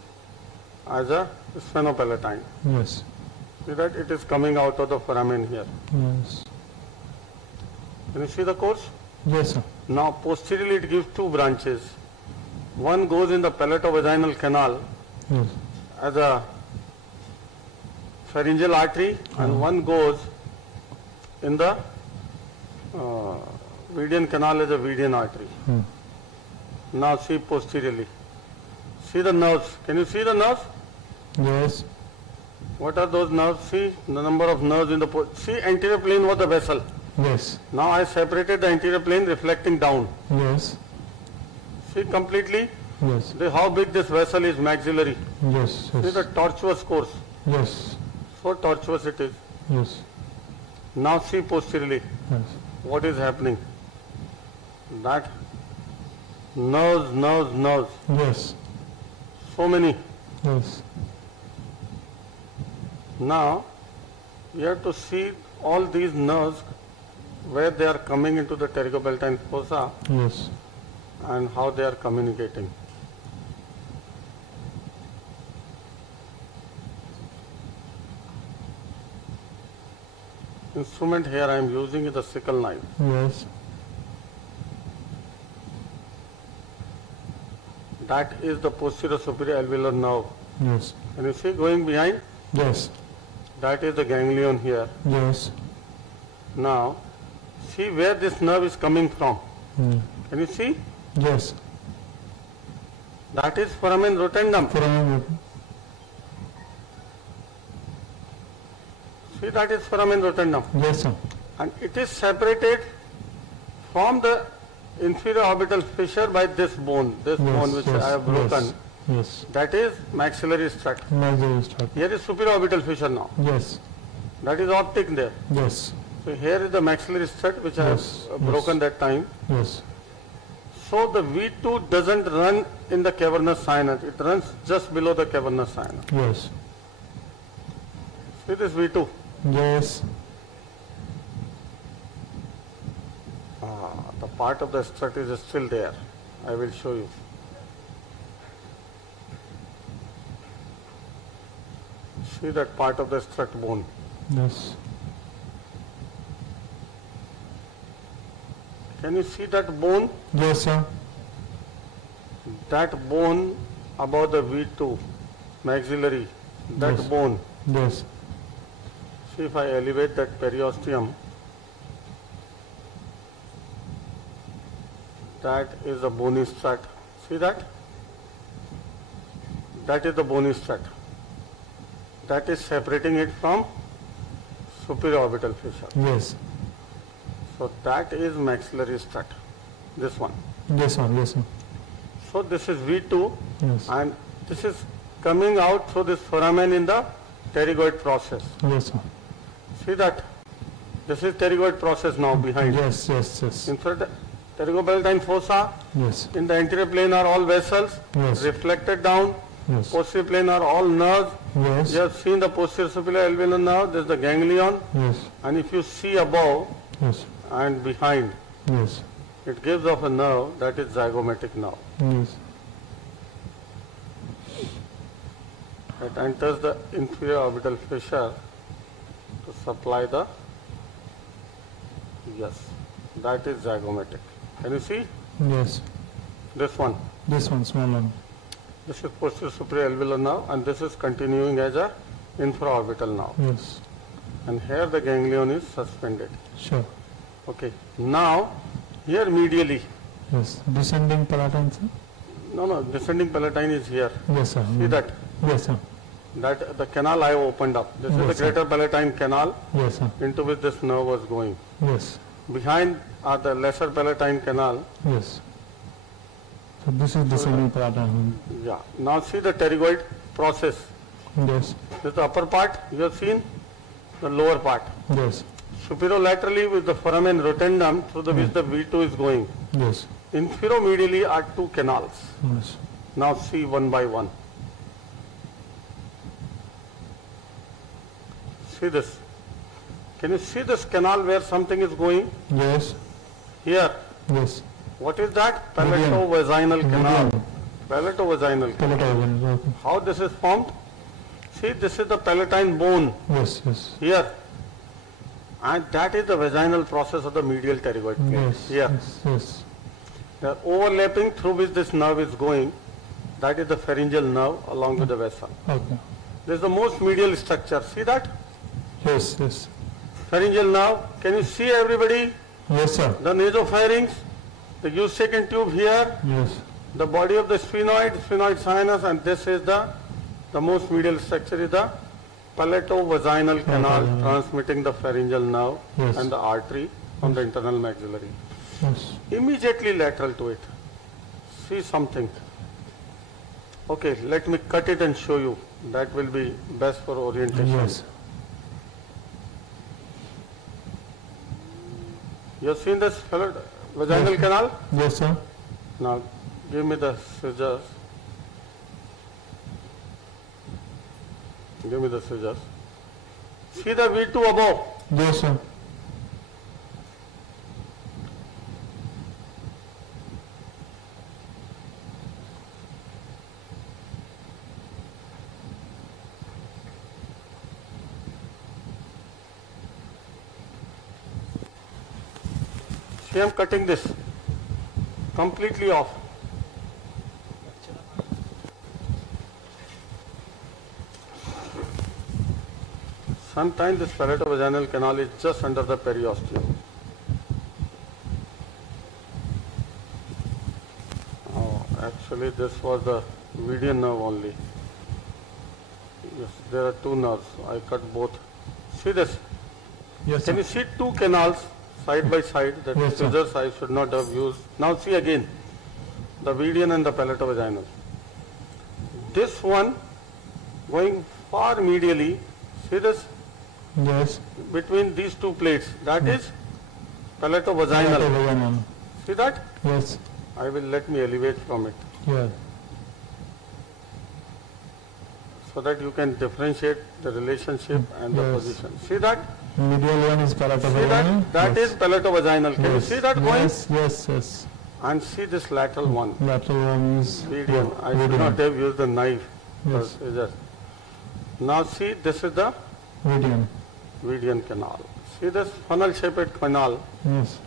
as a sphenopalatine. Yes. See that it is coming out of the foramen here. Yes. Can you see the course? Yes, sir. Now posteriorly it gives two branches. One goes in the palatovaginal canal Yes. as a pharyngeal artery and one goes in the Vedian canal as a Vedian artery. Now see posteriorly. See the nerves. Can you see the nerves? Yes. What are those nerves? See the number of nerves in the see anterior plane was the vessel. Yes. Now I separated the anterior plane reflecting down. Yes. See completely. Yes. How big this vessel is maxillary. Yes. See the tortuous course. Yes. So tortuous it is. Yes. Now see posteriorly. Yes. What is happening? That nerves. Yes. So many. Yes. Now you have to see all these nerves where they are coming into the pterygopalatine fossa Yes. and how they are communicating. Instrument here I am using is a sickle knife. Yes. That is the posterior superior alveolar nerve. Yes. Can you see going behind? Yes. That is the ganglion here. Yes. Now, see where this nerve is coming from. Can you see? Yes. That is foramen rotundum. See, that is foramen rotundum. Yes, sir. And it is separated from the inferior orbital fissure by this bone which I have broken. Yes. That is maxillary strut. Maxillary strut. Here is superior orbital fissure now. Yes. That is optic there. Yes. So here is the maxillary strut which I have broken that time. Yes. So the V2 doesn't run in the cavernous sinus. It runs just below the cavernous sinus. Yes. See this V2. Yes. The part of the strut is still there. I will show you. See that part of the strut bone. Yes. Can you see that bone? Yes, sir. That bone above the V2, maxillary, that Yes. bone. Yes. See, if I elevate that periosteum, that is the bony strut. See that? That is the bony strut. That is separating it from superior orbital fissure. Yes. So that is maxillary strut. This one. Yes, sir. Yes, sir. So this is V2, Yes. and this is coming out through this foramen in the pterygoid process. Yes, sir. See that? This is pterygoid process now behind. Yes, yes, yes. Infrared pterygopalatine fossa. Yes. In the anterior plane are all vessels. Yes. Reflected down. Yes. Posterior plane are all nerves. Yes. You have seen the posterior superior alveolar nerve. There is the ganglion. Yes. And if you see above Yes. and behind, Yes. it gives off a nerve that is zygomatic nerve. Yes. It enters the inferior orbital fissure to supply the, yes, that is zygomatic. Can you see? Yes. This one. This one, small one. This is posterior superior alveolar nerve, and this is continuing as a infraorbital nerve. Yes. And here the ganglion is suspended. Sure. Okay. Now, here medially. Yes. Descending palatine, sir? No, descending palatine is here. Yes, sir. See that? Yes, sir. That the canal I have opened up. This is Yes, the sir. greater palatine canal Yes, sir. into which this nerve was going. Yes. Behind are the lesser palatine canal. Yes. So this is descending palatine. Yeah. Now see the pterygoid process. Yes. This is the upper part. You have seen the lower part. Yes. Superolaterally with the foramen rotundum through the which the V2 is going. Yes. Inferiormedially are two canals. Yes. Now see one by one. See this. Can you see this canal where something is going? Yes. Here. Yes. What is that? Palatovaginal canal. Median. Palatovaginal canal. Palatine. Okay. How this is formed? See, this is the palatine bone. Yes, yes. Here. And that is the vaginal process of the medial pterygoid plane. Yes. Here. Yes. Yes. They are overlapping through which this nerve is going. That is the pharyngeal nerve along with the vessel. Okay. This is the most medial structure. See that? Yes, yes. Pharyngeal nerve. Can you see everybody? Yes, sir. The nasopharynx, the Eustachian tube here, Yes. the body of the sphenoid sinus, and this is the most medial structure is the palatovaginal canal transmitting the pharyngeal nerve Yes. and the artery from the internal maxillary. Yes. Immediately lateral to it. See something. Okay, let me cut it and show you. That will be best for orientation. Yes. You have seen this vaginal canal? Yes, sir. Now, give me the scissors. Give me the scissors. See the V2 above. Yes, sir. See, I am cutting this completely off. Sometimes this palatovaginal canal is just under the periosteum. Oh, actually this was the median nerve only. Yes, there are two nerves. I cut both. See this? Yes, Can sir. you see two canals side by side? That Yes, sir. scissors I should not have used. Now see again, the median and the palatovaginal. This one going far medially. See this? Yes. Between these two plates, that is palatovaginal. Palatovaginal. See that? Yes. I will let me elevate from it Yeah. so that you can differentiate the relationship and the Yes. position. See that? Medial one is See palatovaginal. that? That is palatovaginal. Can you Yes. see that going? Yes, yes, yes. And see this lateral one. Lateral one is Median. I should median. not have used the knife. Yes. Scissors. Now see, this is the Median. median canal. See this funnel-shaped canal Yes.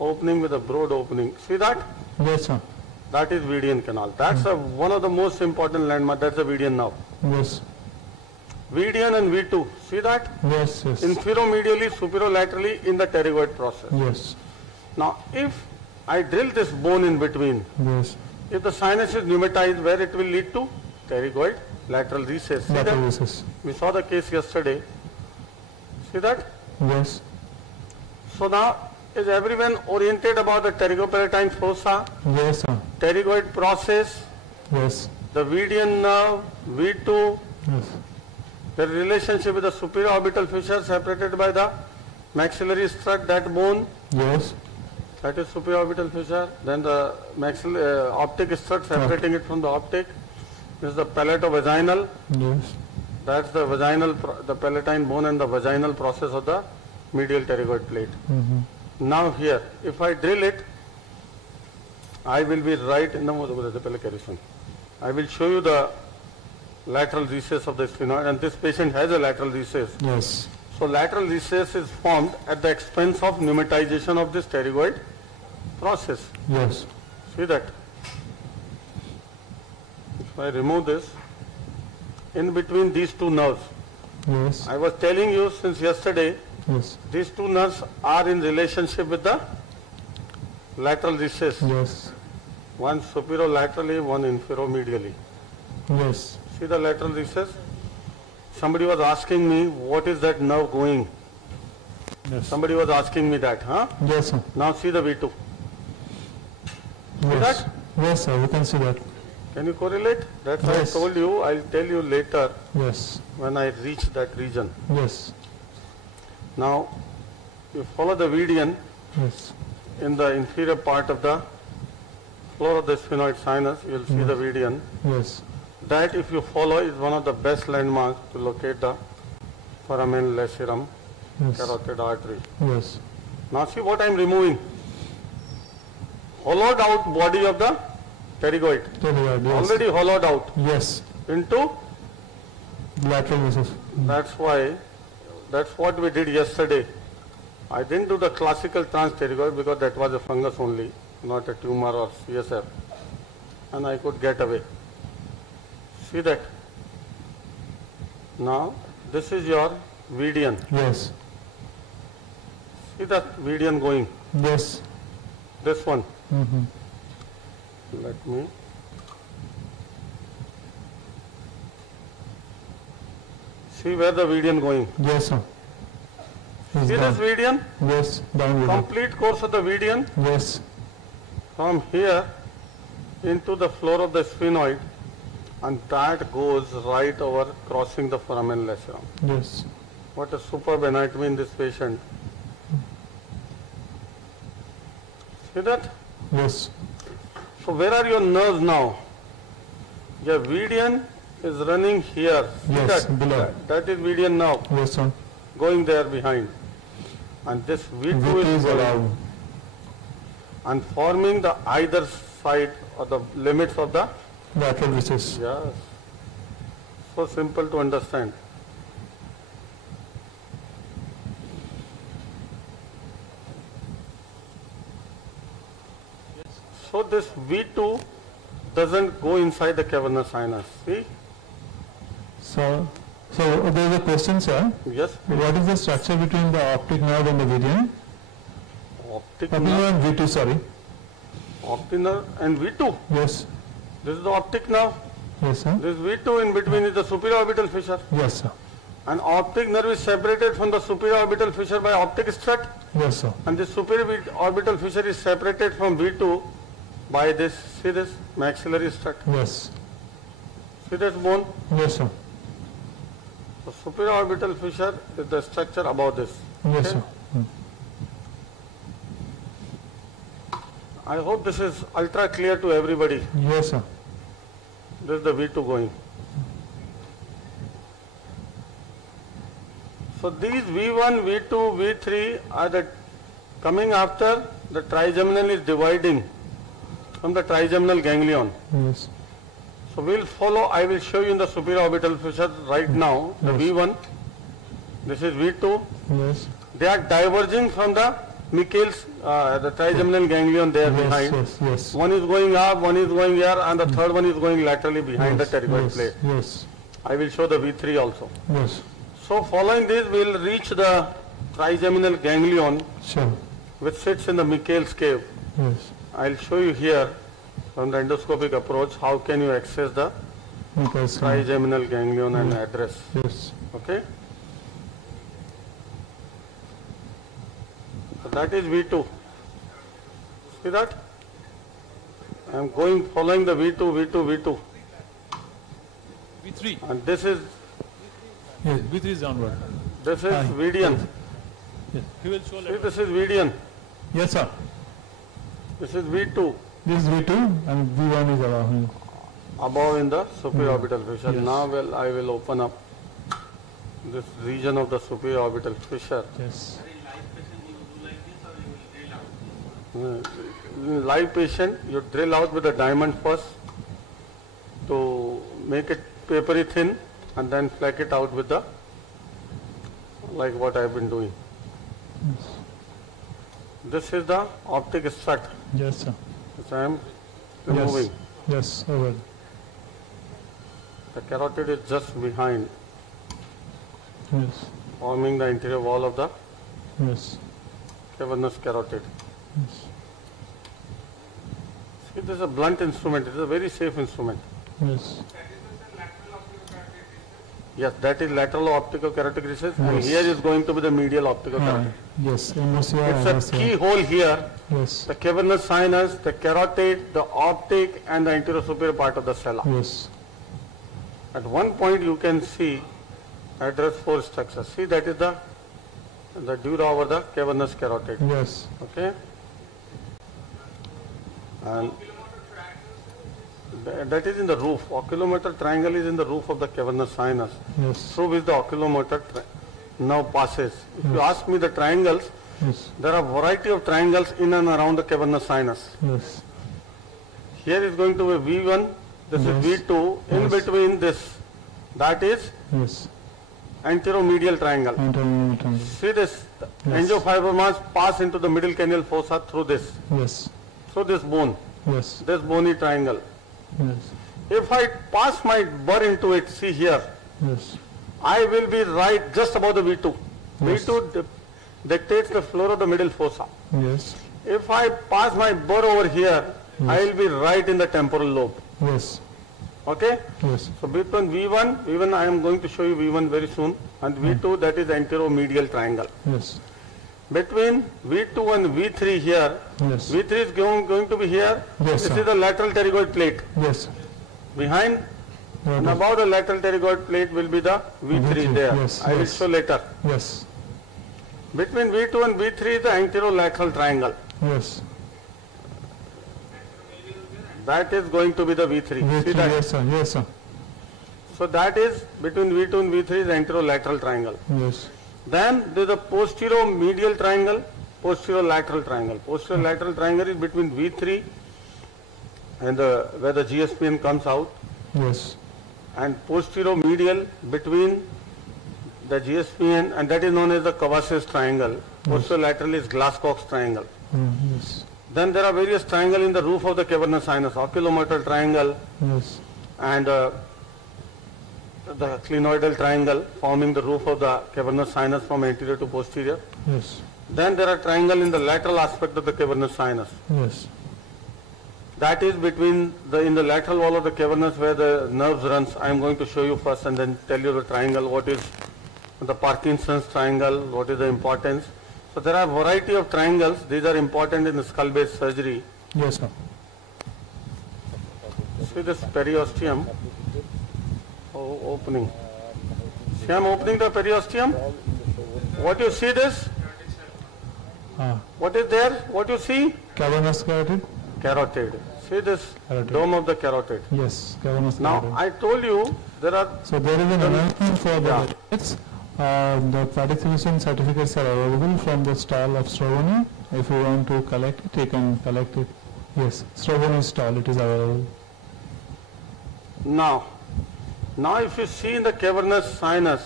opening with a broad opening. See that? Yes, sir. That is median canal. That's one of the most important landmarks. That's the median nerve. Yes. V1 and V2. See that? Yes, yes. Infero-medially, superior-laterally in the pterygoid process. Yes. Now, if I drill this bone in between, Yes. if the sinus is pneumatized, where it will lead to? Pterygoid lateral recess. See Lateral that? recess. We saw the case yesterday. See that? Yes. So now, is everyone oriented about the pterygopalatine fossa? Yes, sir. Pterygoid process, Yes. the median nerve, V2, Yes. the relationship with the superior orbital fissure separated by the maxillary strut, that bone, Yes. that is superior orbital fissure. Then the optic strut separating it from the optic. This is the palatovaginal. Yes. That's the vaginal, the palatine bone and the vaginal process of the medial pterygoid plate. Now here, if I drill it, I will be right in the I will show you the lateral recess of the sphenoid, and this patient has a lateral recess. Yes. So lateral recess is formed at the expense of pneumatization of this pterygoid process. Yes. See that? If I remove this, in between these two nerves, Yes. I was telling you since yesterday, Yes. these two nerves are in relationship with the lateral recess. Yes. One superolaterally, one inferomedially. Yes. See the lateral recess? Somebody was asking me, what is that nerve going? Yes. Somebody was asking me that, huh? Yes, sir. Now see the V2. See Yes. that? Yes, sir. We can see that. Can you correlate? That's why Yes. I told you, I'll tell you later Yes. when I reach that region. Yes. Now, you follow the median Yes. in the inferior part of the floor of the sphenoid sinus, you'll see the median. Yes. That, if you follow, is one of the best landmarks to locate the foramen lacerum Yes. carotid artery. Yes. Now see what I am removing. Hollowed out body of the pterygoid. Pterygoid, yes. Already hollowed out Yes. into. Lateral recess. That's why, that's what we did yesterday. I didn't do the classical transpterygoid because that was a fungus only, not a tumor or CSF, and I could get away. See that? Now, this is your median. Yes. See that median going? Yes. This one. Mm-hmm. Let me. See where the median going? Yes, sir. It's See down. this median? Yes. Down. Complete course of the median Yes. from here into the floor of the sphenoid, and that goes right over crossing the foramen lacerum. Yes. What a superb anatomy in this patient. See that? Yes. So where are your nerves now? Your median is running here. See Yes, that? below. That is median now, Yes, sir. going there behind. And this V2 is going around. and forming the either side or the limits of the. Lateral recess. Yes. So simple to understand. So this V2 doesn't go inside the cavernous sinus. See? So there is a question, sir. Yes. What is the structure between the optic nerve and the median? Optic Optic nerve and V2, sorry. Optic nerve and V2. Yes. This is the optic nerve. Yes, sir. This V2 in between is the superior orbital fissure. Yes, sir. And optic nerve is separated from the superior orbital fissure by optic strut. Yes, sir. And the superior orbital fissure is separated from V2 by this, see this, maxillary strut. Yes. See this bone? Yes, sir. The superior orbital fissure is the structure above this. Yes, Okay? sir. I hope this is ultra clear to everybody. Yes, sir. This is the V2 going. So these V1, V2, V3 are the coming after the trigeminal is dividing from the trigeminal ganglion. Yes. So we'll follow, I will show you in the superior orbital fissure right now, the V1, this is V2. Yes. They are diverging from the Michel's, the trigeminal ganglion there Yes, behind. yes, yes. One is going up, one is going here, and the third one is going laterally behind Yes, the pterygoid yes, plate. Yes. I will show the V3 also. Yes. So following this, we will reach the trigeminal ganglion, Sure. which sits in the Michel's cave. Yes. I'll show you here from the endoscopic approach how can you access the trigeminal ganglion and address. Yes. Okay. So that is V2. See that? I am going following the V2, V2, V2. V3. And this is Yes, V3 is downward. this is Vidian. Yes. He will show See, later. this is Vidian. Yes, sir. This is V2. This is V2 and V1 is above. Above in the superior orbital fissure. Yes. Now I will open up this region of the superior orbital fissure. Yes. In live patient, you drill out with a diamond first to make it papery thin and then fleck it out with the, like what I have been doing. Yes. This is the optic strut Yes, sir. which I am removing. Yes. Over. The carotid is just behind, Yes. forming the interior wall of the Yes. cavernous carotid. Yes. See, this is a blunt instrument. It is a very safe instrument. Yes. Yes, that is lateral optical carotid recess, and Yes. here is going to be the medial optical carotid. Yes. MOCR, It's a keyhole here. Yes. The cavernous sinus, the carotid, the optic, and the anterior superior part of the sella. Yes. At one point you can see address 4 structure. See, that is the dura over the cavernous carotid. Yes. Okay? And that is in the roof. Oculomotor triangle is in the roof of the cavernous sinus, Yes. through which the oculomotor nerve passes. If you ask me the triangles, Yes. there are variety of triangles in and around the cavernous sinus. Yes. Here is going to be V1, this Yes. is V2, in Yes. between this, that is Yes. anteromedial triangle. Anterior. See this, Yes. angiofibromas pass into the middle cranial fossa through this, Yes. through this bone, Yes. this bony triangle. Yes. If I pass my burr into it, see here, Yes. I will be right just above the V2. Yes. V2 dictates the floor of the middle fossa. Yes. If I pass my burr over here, I will be right in the temporal lobe. Yes. Okay? Yes. So between V1 I am going to show you V1 very soon, and V2 that is anteromedial triangle. Yes. Between V2 and V3 here, Yes. V3 is going to be here. Yes, This sir. is the lateral pterygoid plate. Yes. Behind and above the lateral pterygoid plate will be the V3 there. Yes, I will yes. show later. Yes. Between V2 and V3 is the anterolateral triangle. Yes. That is going to be the V3. See V3. that? Yes, sir. Yes, sir. So that is between V2 and V3 is anterolateral triangle. Yes. Then there is a posterior-medial triangle, posterior-lateral triangle. Posterior-lateral triangle is between V3 and where the GSPN comes out, Yes. and posterior-medial between the GSPN, and that is known as the Kawashi's triangle. Posterior-lateral is Glascock's triangle. Yes. Then there are various triangles in the roof of the cavernous sinus, oculomotor triangle, Yes. and the clinoidal triangle forming the roof of the cavernous sinus from anterior to posterior. Yes. Then there are triangle in the lateral aspect of the cavernous sinus. Yes. That is between in the lateral wall of the cavernous where the nerves runs. I am going to show you first and then tell you the triangle, what is the Parkinson's triangle, what is the importance. So there are variety of triangles. These are important in the skull-based surgery. Yes, sir. See this periosteum opening. See, I am opening the periosteum. What you see this? What is there? What you see? Cavernous carotid. Carotid. See this Carotid. dome of the carotid. Yes. Cavernous Now carotid. I told you there are. So there is an announcement for the Yeah. delegates. The participation certificates are available from the stall of Strovoni. If you want to collect it, you can collect it. Yes, Strovoni stall, it is available. Now if you see in the cavernous sinus,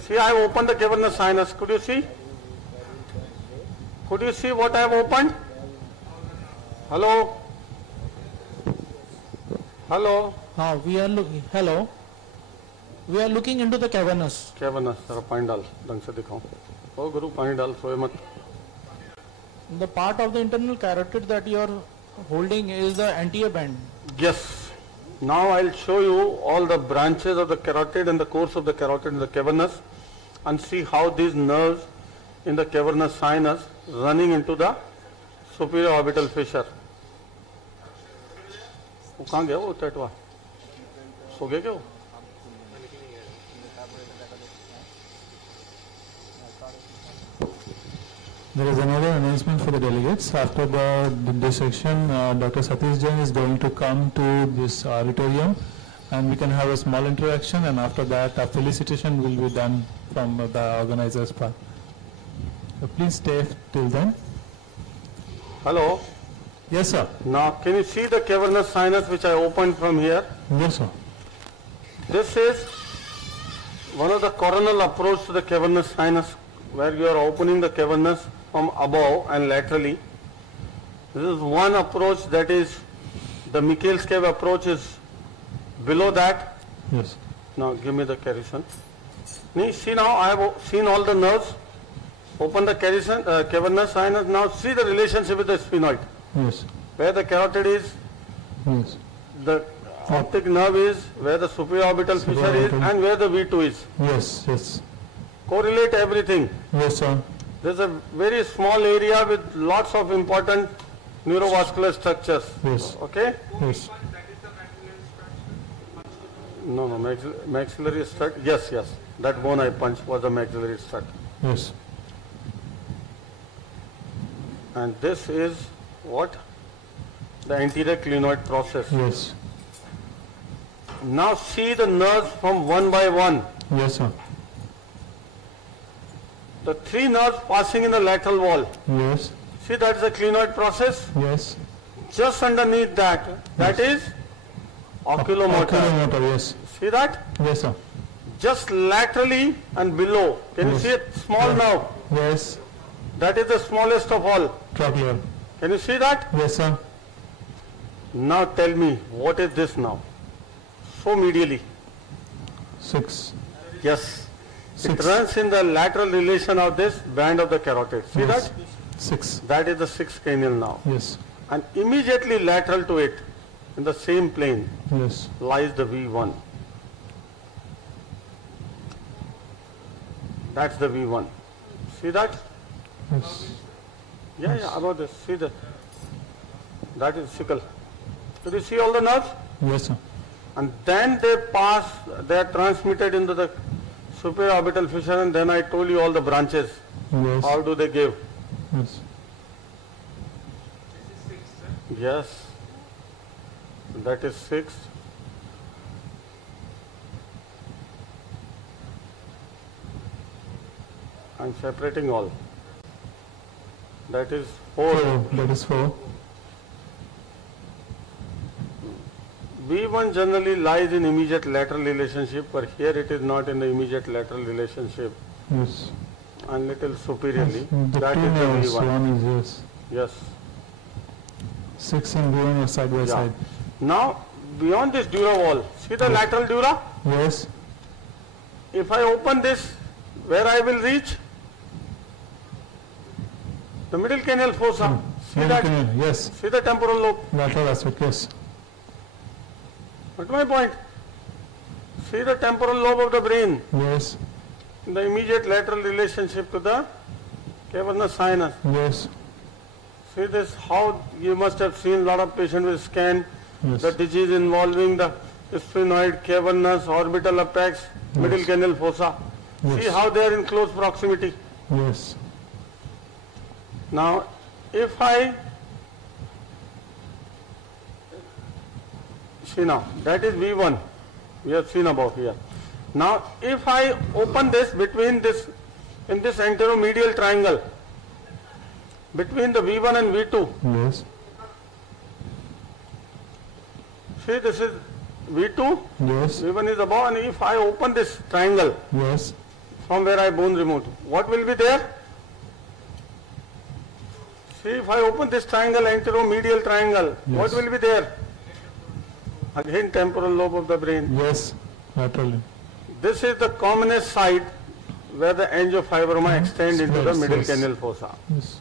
see I have opened the cavernous sinus. Could you see? Could you see what I have opened? Hello? Hello? We are looking. Hello. We are looking into the cavernous. Cavernous, जरा पानी डाल, ढंग से दिखाओ. ओ गुरु पानी डाल, सोए मत. The part of the internal carotid that you are holding is the anterior band. Yes. Now I'll show you all the branches of the carotid and the course of the carotid in the cavernous, and see how these nerves in the cavernous sinus running into the superior orbital fissure. वो कहाँ गया वो टैटवा? सो गया क्या वो? There is another announcement for the delegates. After the dissection, Dr. Satish Jain is going to come to this auditorium, and we can have a small interaction, and after that a felicitation will be done from the organizers' part. So please stay till then. Hello? Yes, sir. Now can you see the cavernous sinus which I opened from here? Yes, sir. This is one of the coronal approach to the cavernous sinus, where you are opening the cavernous from above and laterally. This is one approach, that is the Michel's cave approach is below that. Yes. Now give me the carison. See, now I have seen all the nerves. Open the cavernous sinus. Now see the relationship with the sphenoid. Yes. Where the carotid is, yes. The optic nerve is, where the superior orbital fissure is, and where the V2 is. Yes, yes. Correlate everything. Yes, sir. There's a very small area with lots of important neurovascular structures. Yes. Okay? Yes. No, maxillary strut. Yes, yes. That bone I punched was the maxillary strut. Yes. And this is what? The anterior clinoid process. Yes. Now see the nerves from one by one. Yes, sir. The three nerves passing in the lateral wall. Yes. See, that's the clinoid process. Yes. Just underneath that, that is oculomotor. Oculomotor, yes. See that? Yes, sir. Just laterally and below. Can you see it? Small nerve. Yes. That is the smallest of all. Trochlear. Can you see that? Yes, sir. Now tell me, what is this now? So medially. 6. Yes. It runs in the lateral relation of this band of the carotid. See yes. that? 6. That is the 6th cranial now. Yes. And immediately lateral to it, in the same plane, yes. lies the V1. That's the V1. See that? Yes. Yeah, yeah, about this. See that? That is sickle. Did you see all the nerves? Yes, sir. And then they pass, they are transmitted into the superior orbital fissure, and then I told you all the branches. Yes. How do they give? Yes. Yes. That is 6. I'm separating all. That is 4. That is 4. V1 generally lies in immediate lateral relationship, but here it is not in the immediate lateral relationship. Yes. And little superiorly. The That two is the nerves, V1. one is yes. Yes. 6 and V1 are side by side. Now, beyond this dura wall, see the lateral dura? Yes. If I open this, where I will reach? The middle cranial fossa. See Middle that? cranial, yes. See the temporal lobe. Lateral aspect, yes. What's my point? See the temporal lobe of the brain. Yes. In the immediate lateral relationship to the cavernous sinus. Yes. See this, how you must have seen a lot of patients with scan, yes. the disease involving the sphenoid, cavernous, orbital apex, yes. middle cranial fossa. Yes. See how they are in close proximity. Yes. Now, if I see now, that is V1. We have seen above here. Now, if I open this between this, in this anteromedial triangle, between the V1 and V2. Yes. See, this is V2. Yes. V1 is above, and if I open this triangle. Yes. From where I bone removed, what will be there? See, if I open this triangle, anteromedial triangle, yes. what will be there? Again, temporal lobe of the brain. Yes, laterally. This is the commonest site where the angiofibroma extend into the middle canal fossa. Yes.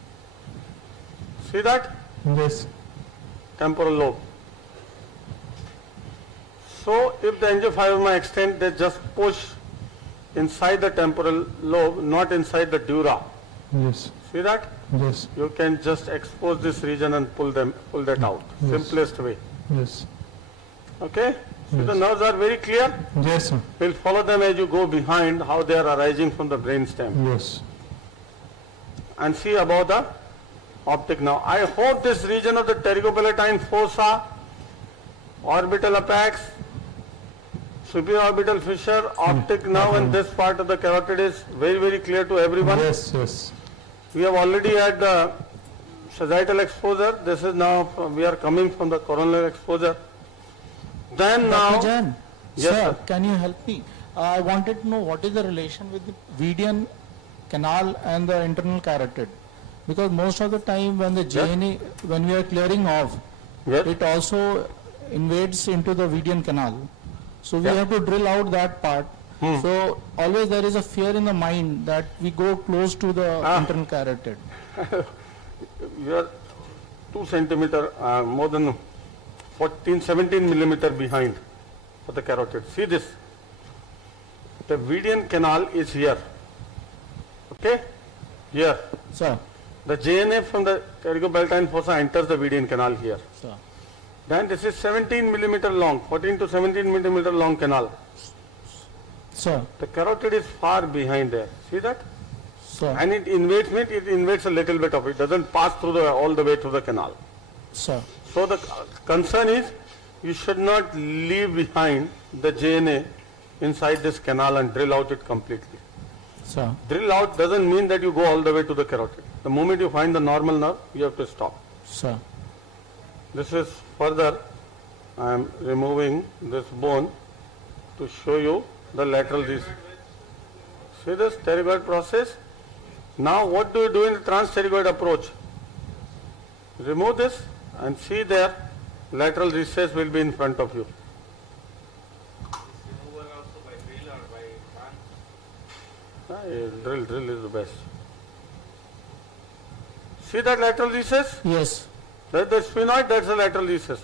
See that? Yes. Temporal lobe. So if the angiofibroma extend, they just push inside the temporal lobe, not inside the dura. Yes. See that? Yes. You can just expose this region and pull that out. Yes. Simplest way. Yes. Okay? So Yes. the nerves are very clear? Yes, sir. We'll follow them as you go behind, how they are arising from the brainstem. Yes. And see about the optic now. I hope this region of the pterygopalatine fossa, orbital apex, superior orbital fissure, optic now, and this part of the carotid is very, very clear to everyone. Yes, yes. We have already had the sagittal exposure. This is now, we are coming from the coronal exposure. Then now, Dr. Jain, yes, sir, sir. can you help me? I wanted to know what is the relation with the Vedian canal and the internal carotid. Because most of the time when the Jain, when we are clearing off, it also invades into the Vedian canal. So we have to drill out that part. So always there is a fear in the mind that we go close to the internal carotid. You are 2 centimeter, more than 17 millimeter behind for the carotid. See this. The Vedian canal is here. Okay? Here. Sir. The JNA from the pterygopalatine fossa enters the Vedian canal here. Sir. Then this is 17 millimeter long, 14 to 17 millimeter long canal. Sir. The carotid is far behind there. See that? Sir. And it invades a little bit of it. Doesn't pass through all the way to the canal. Sir. So the concern is you should not leave behind the JNA inside this canal and drill out it completely. Sir. Drill out doesn't mean that you go all the way to the carotid. The moment you find the normal nerve, you have to stop. Sir. This is further, I am removing this bone to show you the lateral disc. See this pterygoid process? Now what do you do in the trans-pterygoid approach? Remove this and see there, lateral recess will be in front of you. Removal also by drill or by punch? Drill is the best. See that lateral recess? Yes. That's the sphenoid, that's the lateral recess.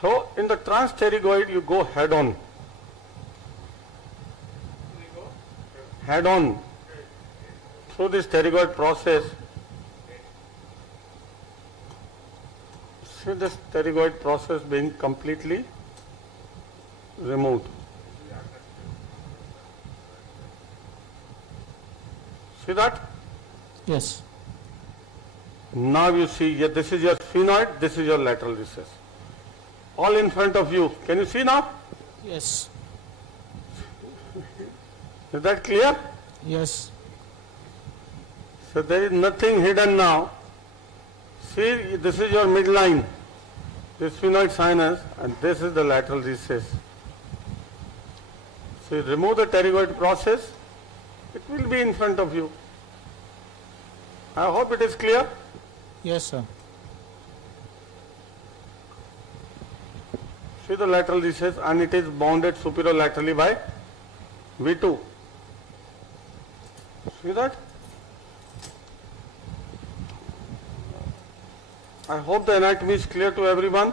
So in the trans-pterygoid you go head on. Head on through this pterygoid process. See this pterygoid process being completely removed. See that? Yes. Now you see, this is your sphenoid, this is your lateral recess. All in front of you. Can you see now? Yes. Is that clear? Yes. So there is nothing hidden now. See, this is your midline, this sphenoid sinus, and this is the lateral recess. So you remove the pterygoid process, it will be in front of you. I hope it is clear. Yes, sir. See the lateral recess, and it is bounded superolaterally by V2. See that? I hope the anatomy is clear to everyone.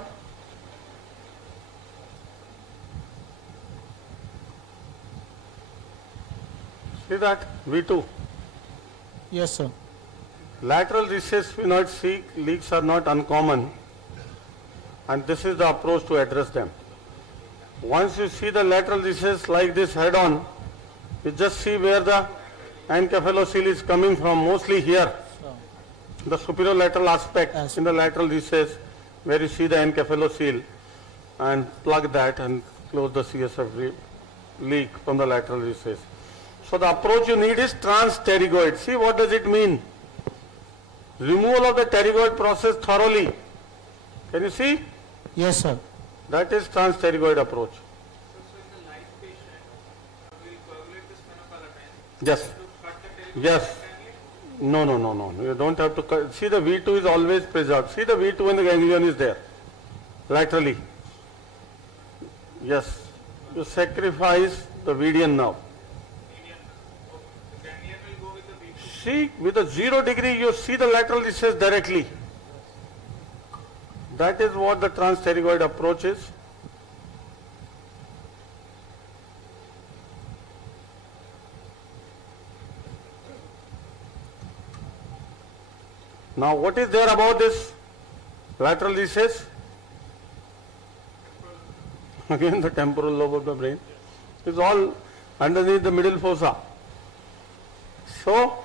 See that? V2. Yes, sir. Lateral recess sphenoid leaks are not uncommon, and this is the approach to address them. Once you see the lateral recess like this head on, you just see where the encephalocele is coming from, mostly here. The superior lateral aspect in the lateral recess where you see the encephalocele, and plug that and close the CSF leak from the lateral recess. So the approach you need is trans-pterygoid. See, what does it mean? Removal of the pterygoid process thoroughly. Can you see? Yes, sir. That is trans-pterygoid approach. Yes. Yes. No. You don't have to cut. See, the V2 is always preserved. See, the V2 and the ganglion is there laterally. Yes. you sacrifice the median nerve. See, with a 0 degree, you see the lateral recess directly. That is what the transpterygoid approach is. Now, what is there about this lateral recess? Again, the temporal lobe of the brain is all underneath the middle fossa. So,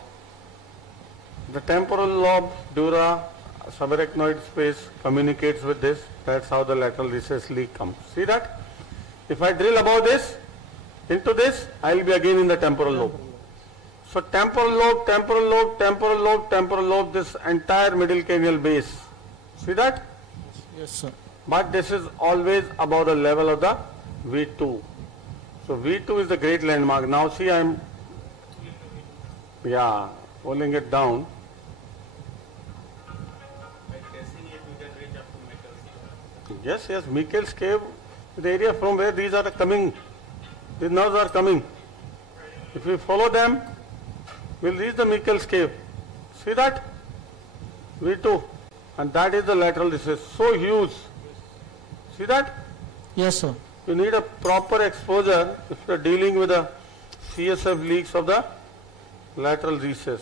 the temporal lobe, dura, subarachnoid space communicates with this. That's how the lateral recess leak comes. See that? If I drill above this, into this, I will be again in the temporal lobe. So temporal lobe, temporal lobe, temporal lobe, temporal lobe, this entire middle cranial base. See that? Yes, sir. But this is always above the level of the V2. So V2 is the great landmark. Now see, I am pulling it down. Yes, Michel's cave, the area from where these are coming, these nerves are coming. If we follow them, we'll reach the Michel's cave. See that? V2. And that is the lateral recess. So huge. See that? Yes, sir. You need a proper exposure if you are dealing with the CSF leaks of the lateral recess.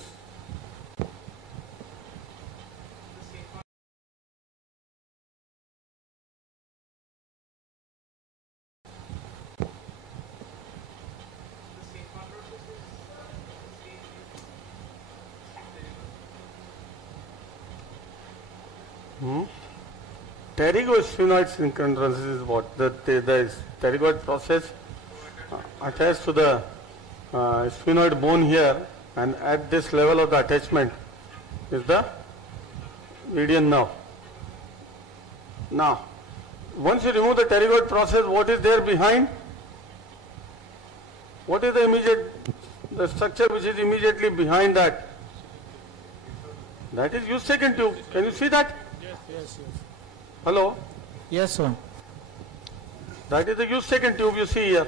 Pterygospheroid synchronous is what? The pterygoid process attached to the sphenoid bone here, and at this level of the attachment is the median nerve. Now, once you remove the pterygoid process, what is there behind? What is the structure which is immediately behind that? That is Eustachian tube. Can you see that? Yes. Hello? Yes, sir. That is the Eustachian tube you see here.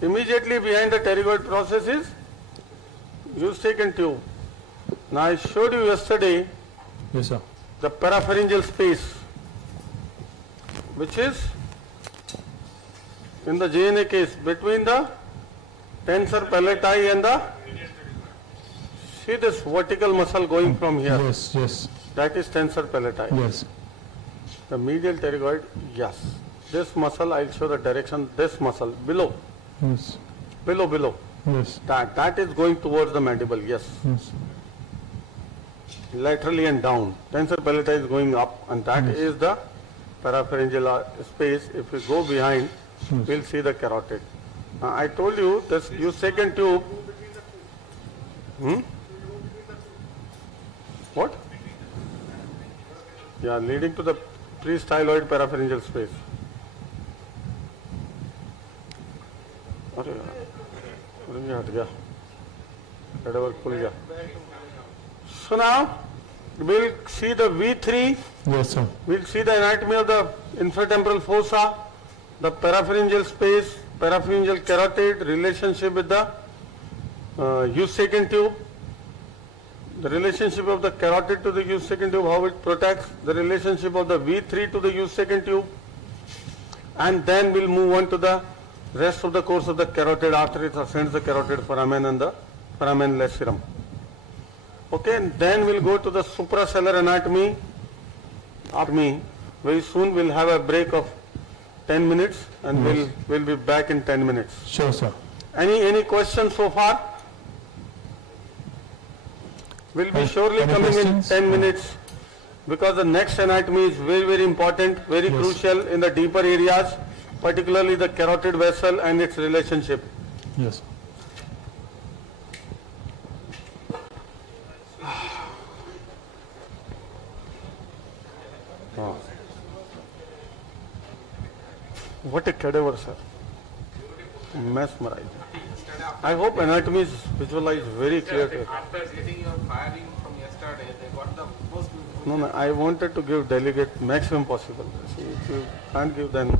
Immediately behind the pterygoid process is Eustachian tube. Now I showed you yesterday the parapharyngeal space, which is in the JNA case between the tensor pallati and the, see this vertical muscle going from here. Yes. That is tensor pallati. Yes. The medial pterygoid, yes. This muscle, I'll show the direction, this muscle, below. Yes. Below. Yes. That is going towards the mandible, yes. Laterally and down. Tensor pallati is going up, and that is the parapharyngeal space. If we go behind, we'll see the carotid. I told you this Eustachian tube. What? Yeah, leading to the pre-styloid parapharyngeal space. So now we'll see the V3. Yes, sir. We'll see the anatomy of the infratemporal fossa, the parapharyngeal space, parapharyngeal carotid, relationship with the Eustachian tube, the relationship of the carotid to the Eustachian tube, how it protects, the relationship of the V3 to the Eustachian tube, and then we'll move on to the rest of the course of the carotid after it ascends the carotid foramen and the foramen lacerum. Okay, and then we'll go to the suprasellar anatomy. Very soon we'll have a break of 10 minutes and we'll be back in 10 minutes. Sure, sir. Any questions so far? We'll be surely coming in 10 minutes because the next anatomy is very, very important, very crucial in the deeper areas, particularly the carotid vessel and its relationship. Yes. What a cadaver, sir. Mesmerizing. I hope anatomy is visualized very clearly. After getting your firing from yesterday, they got the most beautiful. No, I wanted to give delegate maximum possible. See, if you can't give, then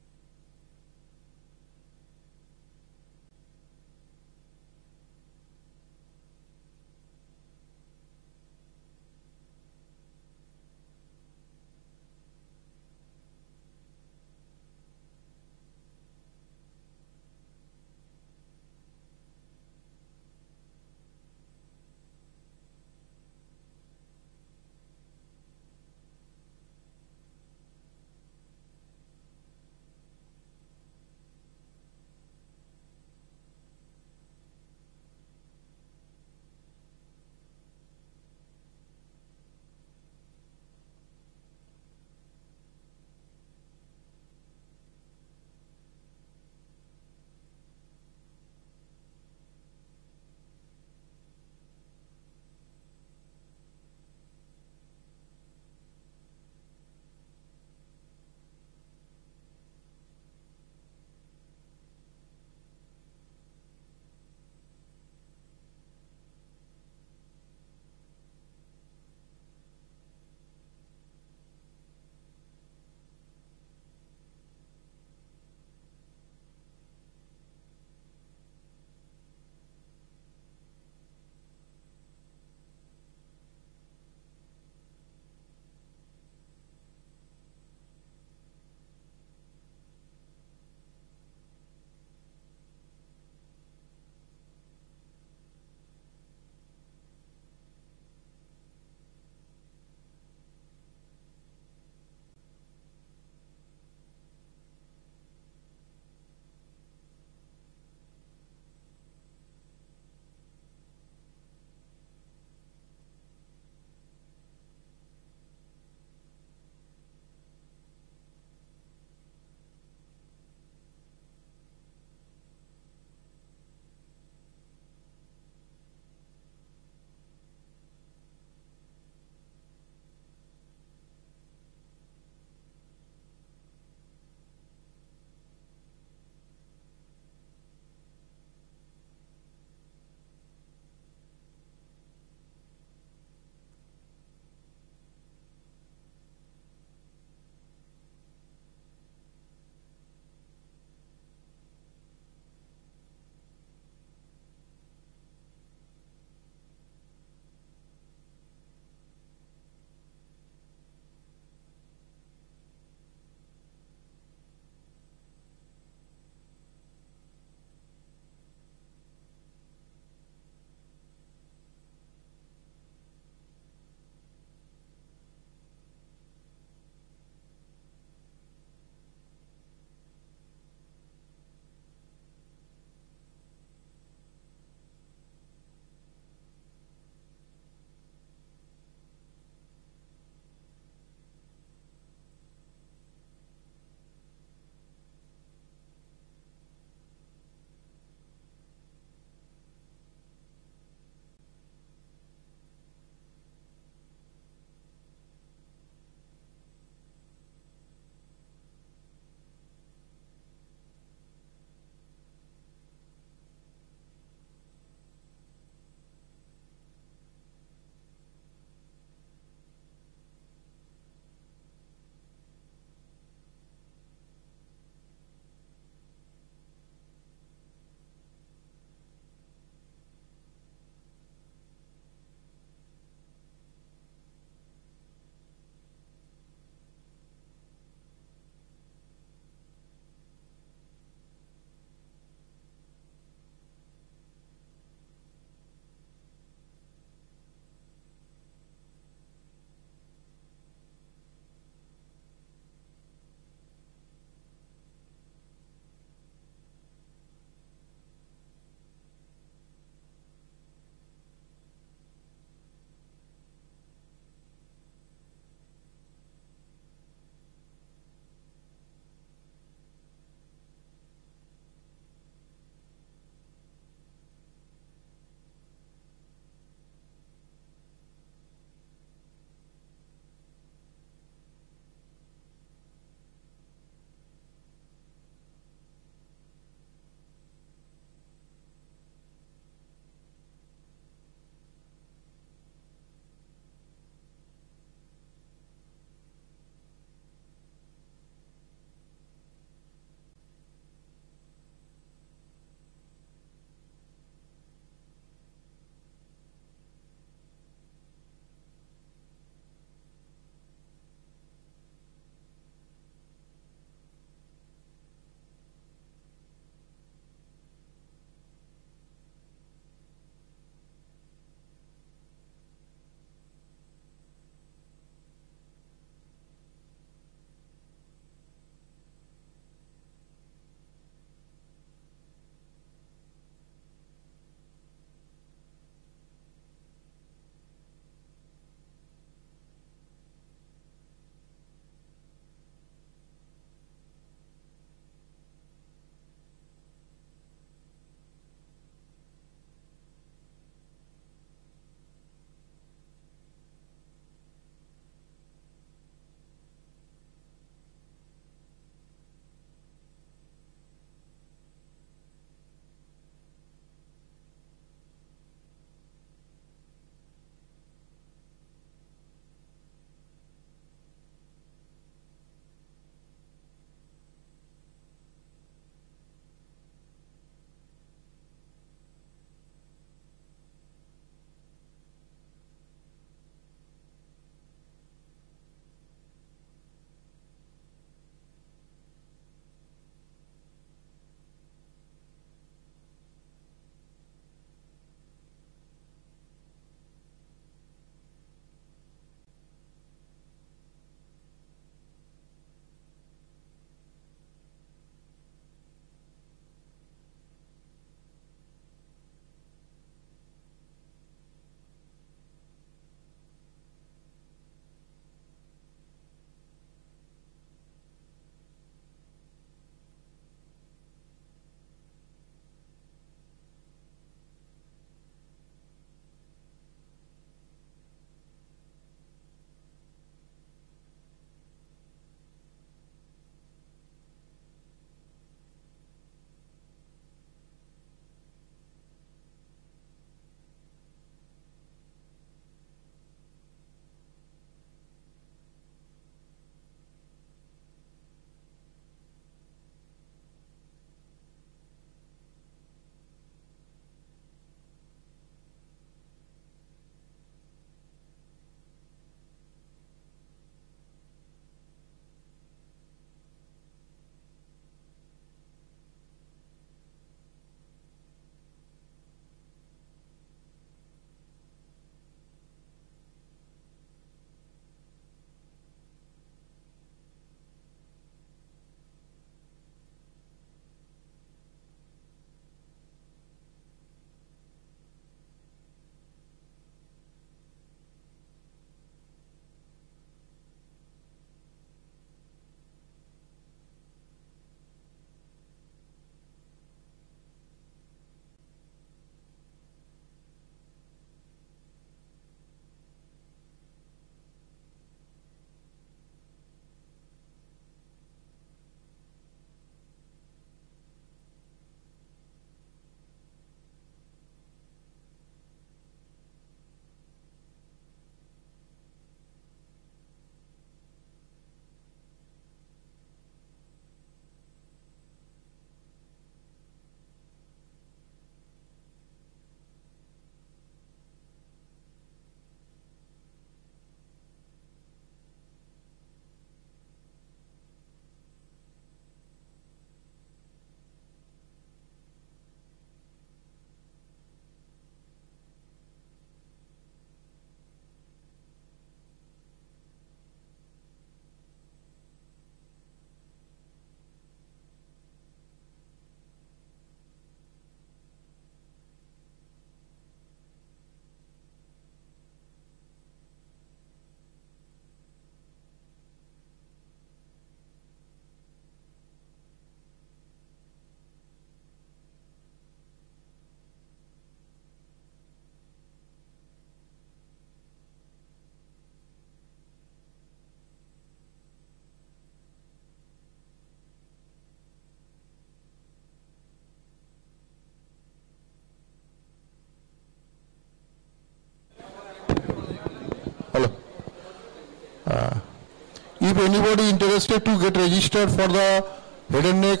anybody interested to get registered for the head and neck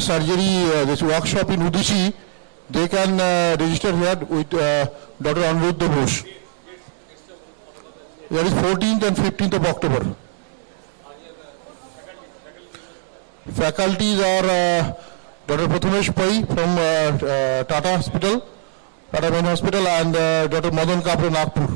surgery, this workshop in Udushi, they can register here with Dr. Aniruddha Bose. That is 14th and 15th of October. Faculties are Dr. Prathamesh Pai from Tata Hospital, Tata Main Hospital, and Dr. Madan Kapre, Nagpur.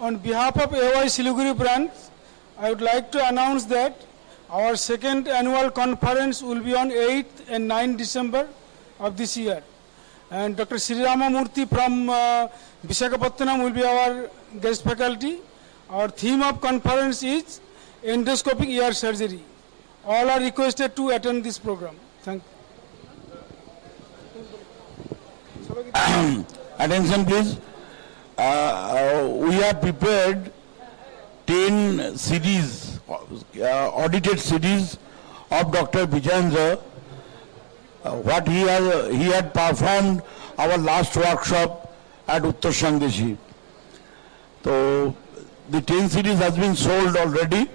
On behalf of AY Siliguri branch, I would like to announce that our second annual conference will be on 8th and 9th December of this year. And Dr. Sri Rama Murthy from Visakhapatnam will be our guest faculty. Our theme of conference is endoscopic ear surgery. All are requested to attend this program. Thank you. Attention please. We have prepared 10 CDs, audited CDs of Dr. Vijayendra. What he had performed our last workshop at Uttar Shandeshi. So the 10 CDs has been sold already.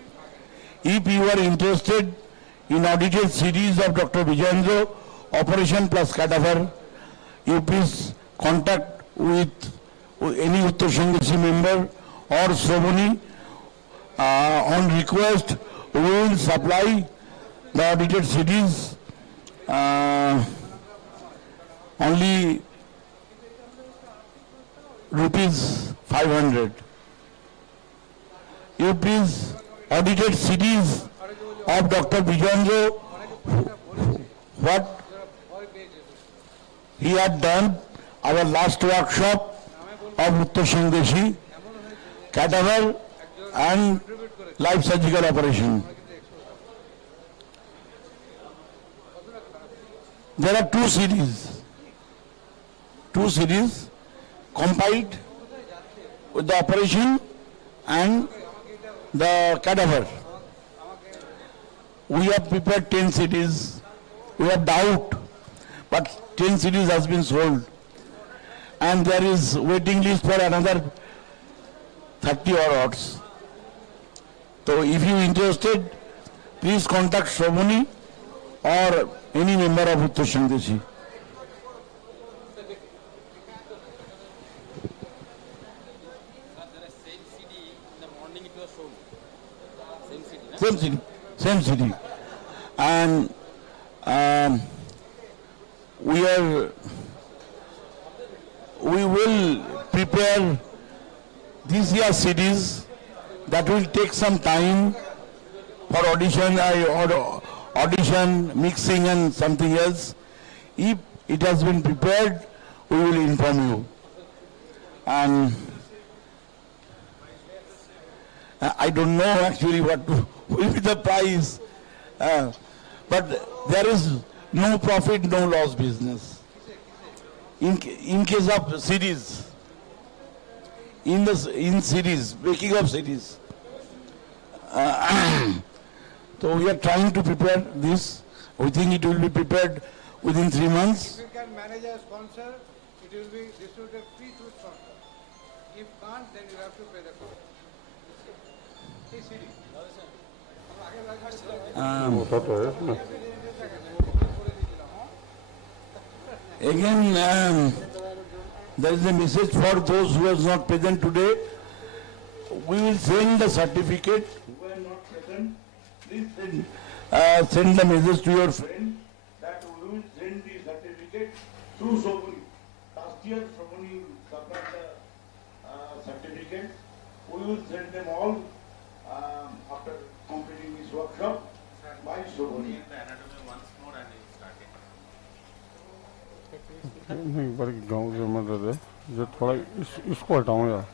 If you are interested in audited CDs of Dr. Vijayendra, operation plus cadaver, you please contact with any Uttar Shandeshi member or Shravani. On request, we will supply the audited CDs. Only rupees 500. You please audited CDs of Dr. Vijayendra, what he had done, our last workshop of Uttar Shandeshi, cadaver and live surgical operation. There are two series compiled with the operation and the cadaver. We have prepared 10 CDs. We have doubt, but 10 CDs has been sold. And there is waiting list for another 30 or odds. So if you are interested, please contact Shravani or any member of Uttar Shandeshi. Same CD. And we will prepare these year CDs that will take some time for audition, mixing and something else. If it has been prepared, we will inform you. And I don't know actually what will be the price, but there is no profit, no loss business. In case of series, in series, making of series. So we are trying to prepare this. We think it will be prepared within 3 months. If you can manage a sponsor, this will be free to sponsor. If can't, then you have to pay the cost. Again, there is a message for those who are not present today. We will send the certificate. Who are not present, please send the message to your friend that we will send the certificate through Shravani. Last year, Shravani supplied the certificate. We will send them all after completing this workshop by Shravani. नहीं बड़ी गाँव से मदद है जो थोड़ा इसको हटाऊँ यार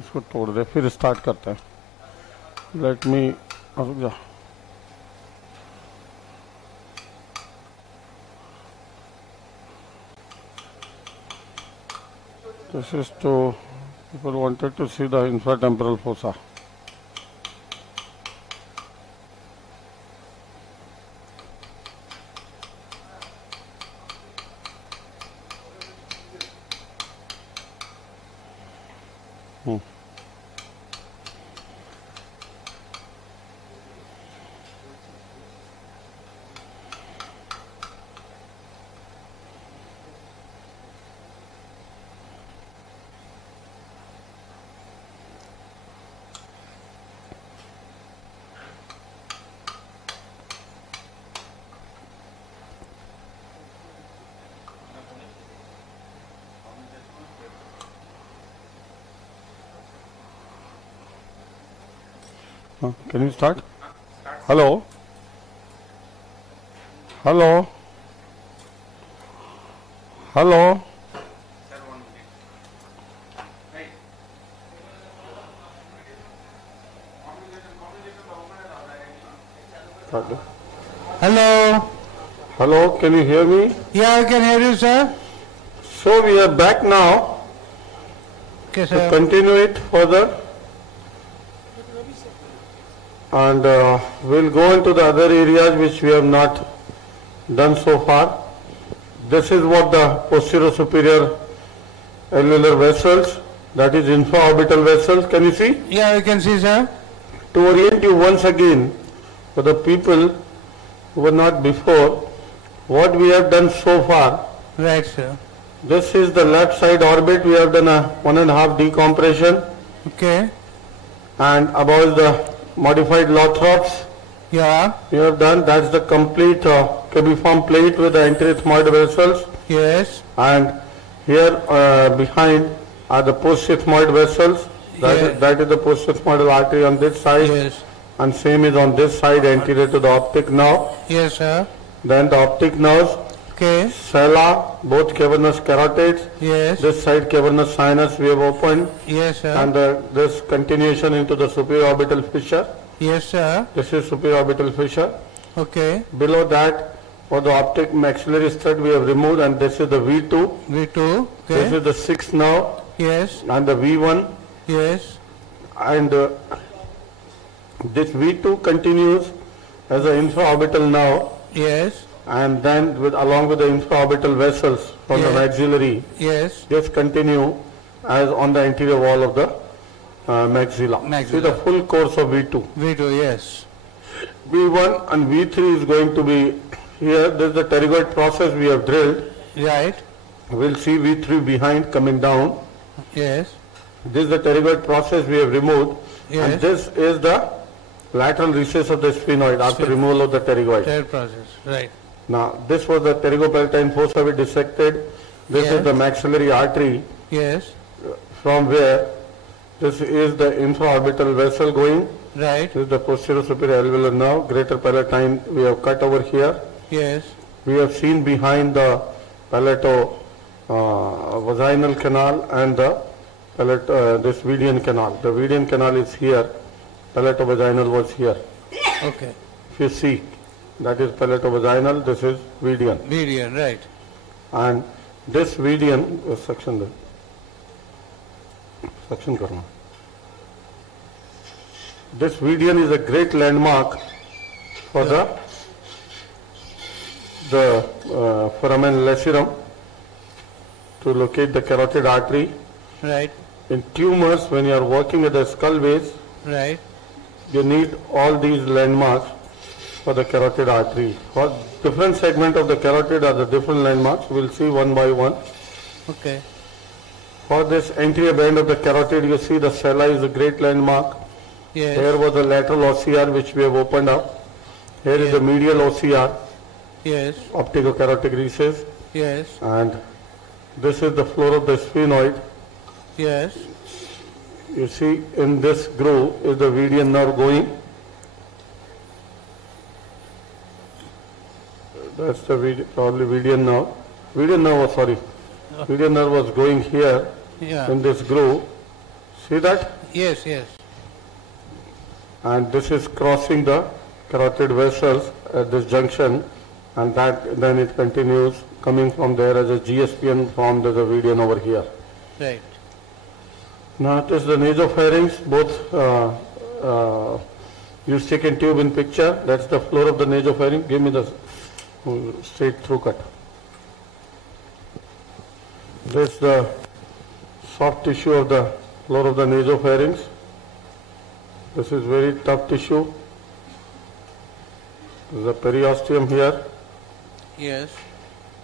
इसको तोड़ दे फिर स्टार्ट करते हैं लेट मी रुक जा this is to people wanted to see the infratemporal fossa. Can you start? Hello? Hello? Hello? Hello? Hello, can you hear me? Yeah, I can hear you, sir. So we are back now Okay, to sir. continue it further. And we'll go into the other areas which we have not done so far. This is what the posterior superior alveolar vessels, that is infraorbital vessels. Can you see? Yeah, I can see, sir. To orient you once again, for the people who were not before, what we have done so far. Right, sir. This is the left side orbit. We have done a 1.5 decompression. Okay. And above the modified Lothrops. Yeah. We have done. That's the complete cubiform plate with the anterior ethmoid vessels. Yes. And here behind are the posterior ethmoid vessels. That is the posterior ethmoidal artery on this side. Yes. And same is on this side, anterior to the optic nerve. Yes, sir. Then the optic nerves. Okay. Sella, both cavernous carotids. Yes. This side cavernous sinus we have opened. Yes, sir. And this continuation into the superior orbital fissure. Yes, sir. This is superior orbital fissure. Okay. Below that, for the optic maxillary stud we have removed, and this is the V2. V2. Okay. This is the sixth nerve. Yes. And the V1. Yes. And this V2 continues as an infraorbital nerve. Yes. And then along with the infraorbital vessels from the maxillary. Yes. Just continue as on the anterior wall of the maxilla. See the full course of V2. V2, yes. V1 and V3 is going to be here. This is the pterygoid process we have drilled. Right. We'll see V3 behind coming down. Yes. This is the pterygoid process we have removed. Yes. And this is the lateral recess of the sphenoid after removal of the pterygoid. Third process, right. Now, this was the pterygopalatine fossa we dissected. This is the maxillary artery. Yes. From where this is the infraorbital vessel going. Right. This is the posterior superior alveolar nerve. Greater palatine we have cut over here. Yes. We have seen behind the palato-vaginal canal and the this Vedian canal. The Vedian canal is here. Palato-vaginal was here. Okay. If you see, that is palato-vaginal, this is Vedian. Vedian, right. And this Vedian, section karna. This Vedian is a great landmark for the foramen lacerum to locate the carotid artery. Right. In tumors, when you are working with the skull base, Right. you need all these landmarks for the carotid artery. For different segment of the carotid are the different landmarks. We'll see one by one. Okay. For this anterior band of the carotid, you see the sella is a great landmark. Yes. Here was the lateral OCR which we have opened up. Here is the medial OCR. Yes. Opticocarotic recess. Yes. And this is the floor of the sphenoid. Yes. You see in this groove is the Vedian nerve going. That's the probably Vedian nerve. Vedian nerve was going here in this groove. See that? Yes, yes. And this is crossing the carotid vessels at this junction, and then it continues coming from there as a GSPN formed as a Vedian over here. Right. Now it is the nasopharynx, both Eustachian tube in picture. That's the floor of the nasopharynx. Give me the straight through cut. This is the soft tissue of the floor of the nasopharynx. This is very tough tissue. The periosteum here. Yes.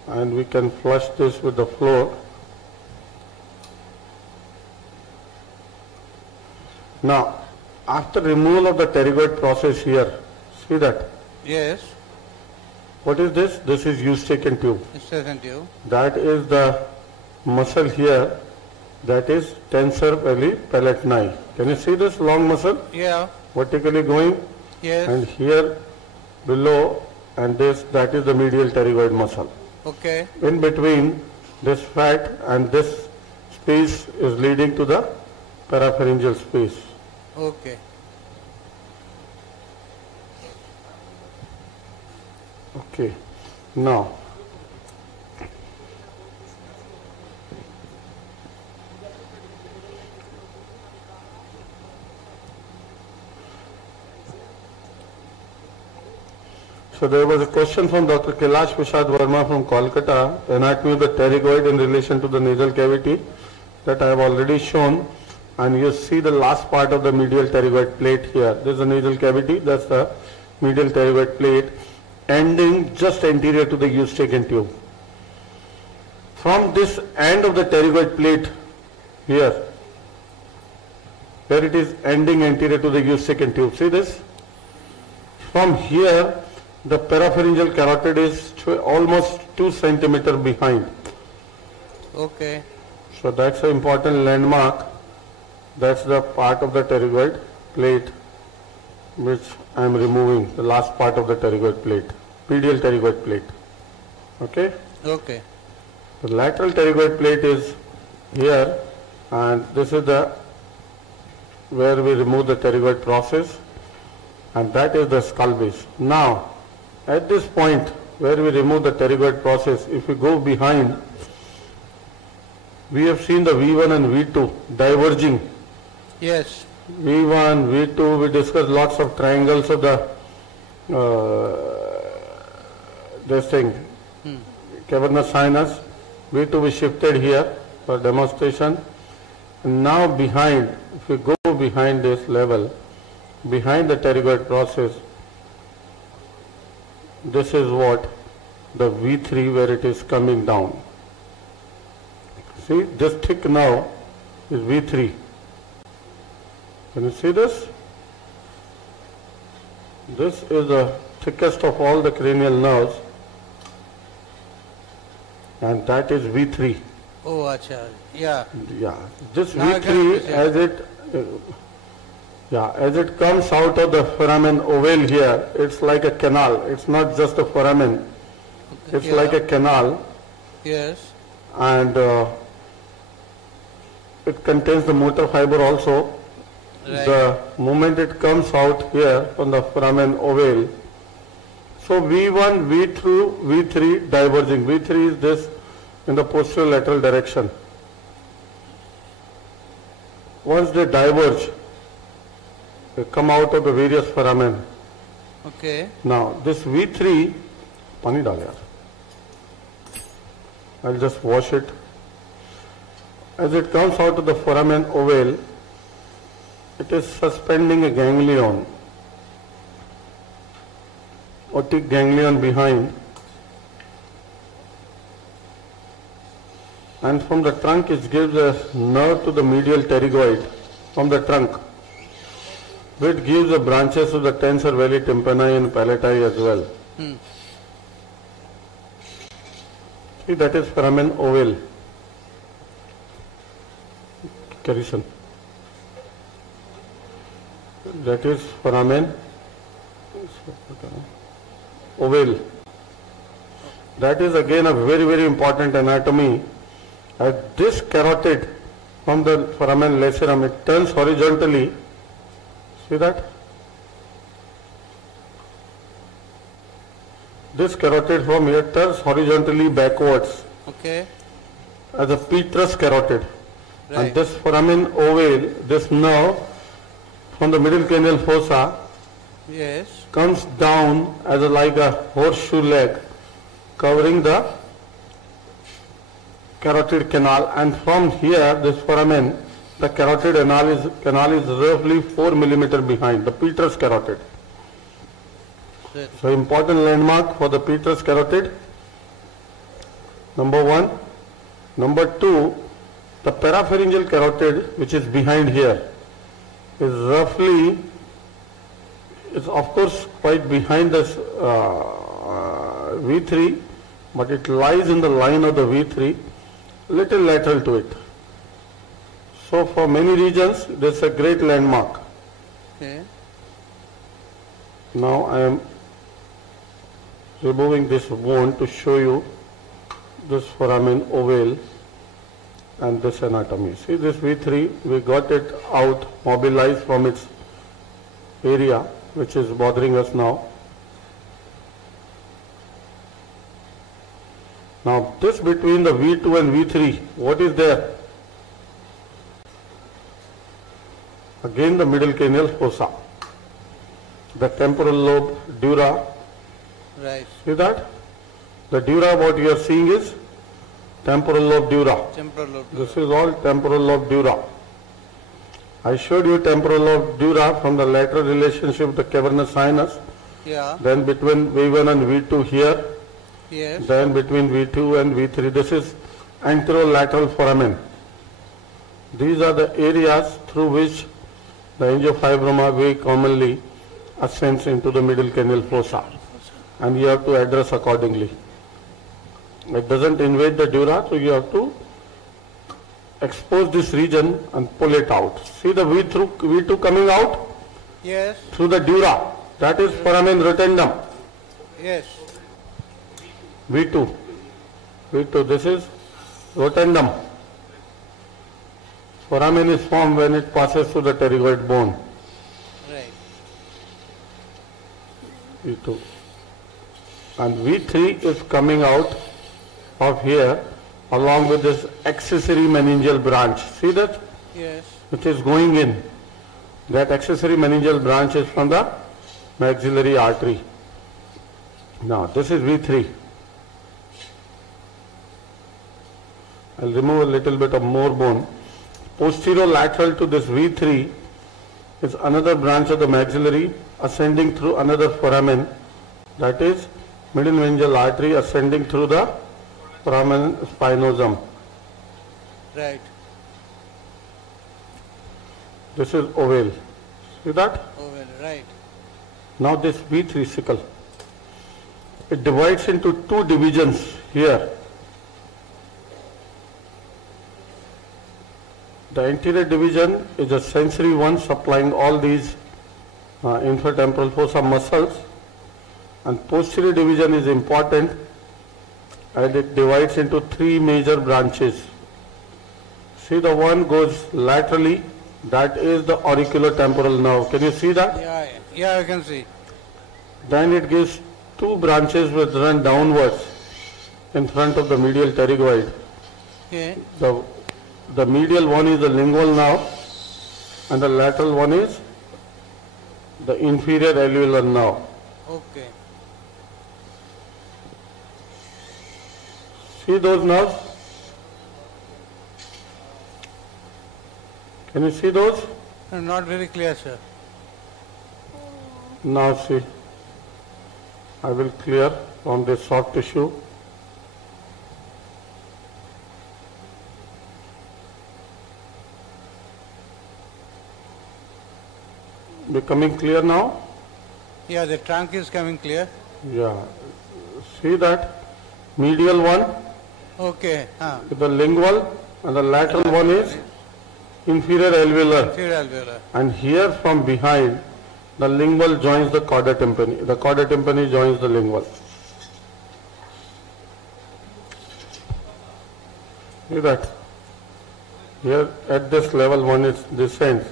And we can flush this with the floor. Now, after removal of the pterygoid process here, see that? Yes. What is this? This is Eustachian tube. Eustachian tube. That is the muscle here. That is tensor palatini. Can you see this long muscle? Yeah. Vertically going. Yes. And here below, and this, that is the medial pterygoid muscle. Okay. In between this fat and this space is leading to the parapharyngeal space. Okay. Okay. Now, so there was a question from Dr. Kailash Prasad Verma from Calcutta, anatomy of the pterygoid in relation to the nasal cavity, that I have already shown, and you see the last part of the medial pterygoid plate here. This is the nasal cavity, that's the medial pterygoid plate, ending just anterior to the Eustachian tube. From this end of the pterygoid plate here, where it is ending anterior to the Eustachian tube, see this? From here, the parapharyngeal carotid is almost 2 centimeters behind. Okay. So that's an important landmark. That's the part of the pterygoid plate which I am removing, the last part of the pterygoid plate, medial pterygoid plate. Okay? Okay. The lateral pterygoid plate is here, and this is the where we remove the pterygoid process, and that is the skull base. Now, at this point where we remove the pterygoid process, if we go behind, we have seen the V1 and V2 diverging. Yes. V1, V2, we discussed lots of triangles of the this thing, cavernous sinus. V2 we shifted here for demonstration. And now behind, if we go behind this level, behind the pterygoid process, this is what the V3 where it is coming down. See, this thick now is V3. Can you see this? This is the thickest of all the cranial nerves, and that is V3. Oh, acha. Yeah. Yeah. This Now I V3 can as it comes out of the foramen ovale here, it's like a canal. It's not just a foramen. It's like a canal. Yes. And it contains the motor fiber also. Right. The moment it comes out here from the foramen ovale, so V1, V2, V3 diverging. V3 is this in the posterior lateral direction. Once they diverge, they come out of the various foramen. Okay. Now this V3, pani dal yaar. I'll just wash it. As it comes out of the foramen ovale, it is suspending a ganglion, otic ganglion behind, and from the trunk it gives a nerve to the medial pterygoid from the trunk, which gives the branches of the tensor veli tympani and palati as well. See, that is foramen ovale. Carison. That is foramen ovale. That is again a very, very important anatomy. At this carotid from the foramen lacerum, it turns horizontally. See that? This carotid from here turns horizontally backwards. Okay. As a petrous carotid. Right. And this foramen ovale, this nerve from the middle cranial fossa, Yes. comes down as like a horseshoe leg, covering the carotid canal, and from here this foramen the carotid canal is roughly 4 millimeter behind the Petrus carotid. So important landmark for the Petrus carotid. Number 1. Number 2, the parapharyngeal carotid, which is behind here, is roughly, it's of course quite behind this V3, but it lies in the line of the V3, little lateral to it. So for many regions, this is a great landmark. Okay. Now I am removing this bone to show you this foramen oval and this anatomy. See this V3, we got it out, mobilized from its area, which is bothering us now. Now this between the V2 and V3, what is there? Again the middle cranial fossa, the temporal lobe, dura. Right. See that? The dura, what you are seeing is temporal lobe dura. Temporal lobe dura. This is all temporal lobe dura. I showed you temporal lobe dura from the lateral relationship with the cavernous sinus. Yeah. Then between V1 and V2 here. Yes. Then between V2 and V3. This is anterolateral foramen. These are the areas through which the angiofibroma very commonly ascends into the middle cranial fossa. And you have to address accordingly. It doesn't invade the dura, so you have to expose this region and pull it out. See the V2 coming out? Yes. Through the dura. That is foramen rotundum. Yes. V2. This is rotundum. Foramen is formed when it passes through the pterygoid bone. Right. V2. And V3 is coming out of here along with this accessory meningeal branch. See that? Yes. Which is going in. That accessory meningeal branch is from the maxillary artery. Now this is V3. I'll remove a little bit of more bone. Posterolateral to this V3 is another branch of the maxillary ascending through another foramen, that is middle meningeal artery ascending through the foramen spinosum. Right. This is oval. See that? Oval, right. Now this V3 sickle, it divides into two divisions here. The anterior division is a sensory one supplying all these infratemporal fossa muscles, and posterior division is important and it divides into three major branches. See the one goes laterally, that is the auriculotemporal nerve. Can you see that? Yeah, I can see. Then it gives two branches which run downwards in front of the medial pterygoid. Okay. The medial one is the lingual nerve and the lateral one is the inferior alveolar nerve. Okay. See those nerves? Can you see those? Not very clear, sir. Now see. I will clear from this soft tissue. Becoming clear now? Yeah, the trunk is coming clear. Yeah. See that? Medial one. Okay. The lingual and the lateral one is inferior alveolar. Inferior alveolar. And here from behind, the lingual joins the chorda tympani. The chorda tympani joins the lingual. See that? Here at this level one is descends.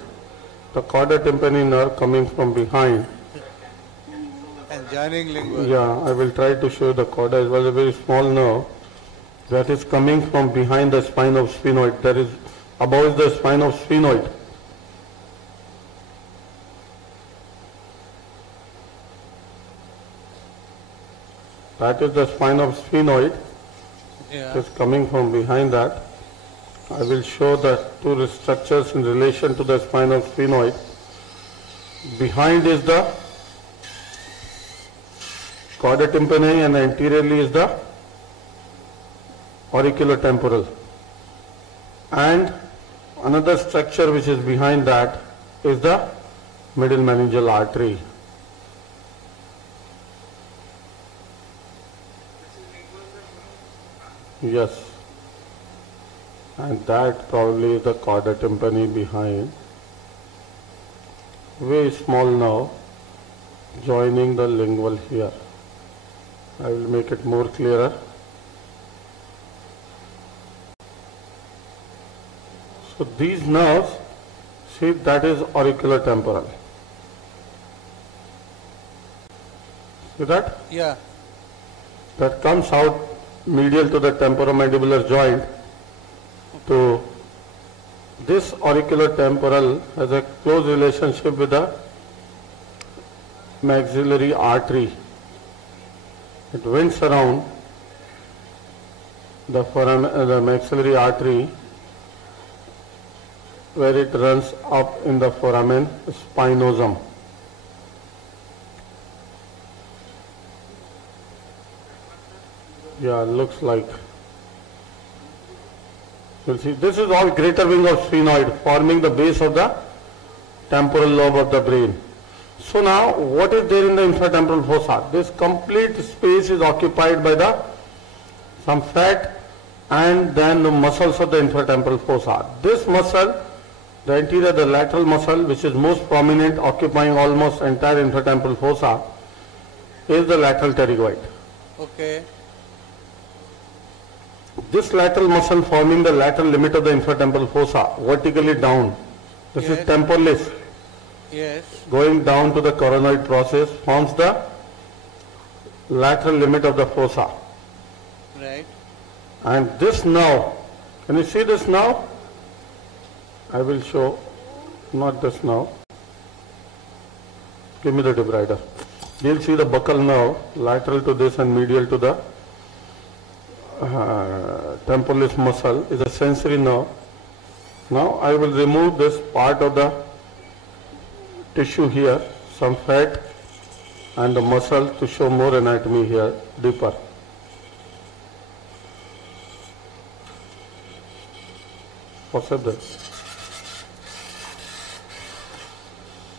The chorda tympani nerve coming from behind. And joining lingual. Yeah, I will try to show the chorda as well. A very small nerve that is coming from behind the spine of sphenoid. That is above the spine of sphenoid. That is the spine of sphenoid. Yeah. It is coming from behind that. I will show the two structures in relation to the spinal sphenoid. Behind is the chorda tympani and anteriorly is the auriculotemporal. And another structure which is behind that is the middle meningeal artery. Yes. And that probably is the chorda tympani behind. Very small now, joining the lingual here. I will make it more clearer. So these nerves, see, that is auriculotemporal. See that? Yeah. That comes out medial to the temporomandibular joint. To this auriculotemporal has a close relationship with the maxillary artery. It winds around the maxillary artery where it runs up in the foramen spinosum. Yeah, looks like. You'll see this is all greater wing of sphenoid forming the base of the temporal lobe of the brain. So now what is there in the infratemporal fossa? This complete space is occupied by some fat and then the muscles of the infratemporal fossa. This muscle, the anterior, the lateral muscle, which is most prominent, occupying almost entire infratemporal fossa, is the lateral pterygoid. Okay. This lateral muscle forming the lateral limit of the infratemporal fossa, vertically down. This is temporalis. Yes. Going down to the coronoid process, forms the lateral limit of the fossa. Right. And this now, can you see this now? I will show, not this now. Give me the debrider. You'll see the buccal nerve, lateral to this and medial to the temporalis muscle is a sensory nerve. Now I will remove this part of the tissue here, some fat and the muscle to show more anatomy here deeper. What's up there?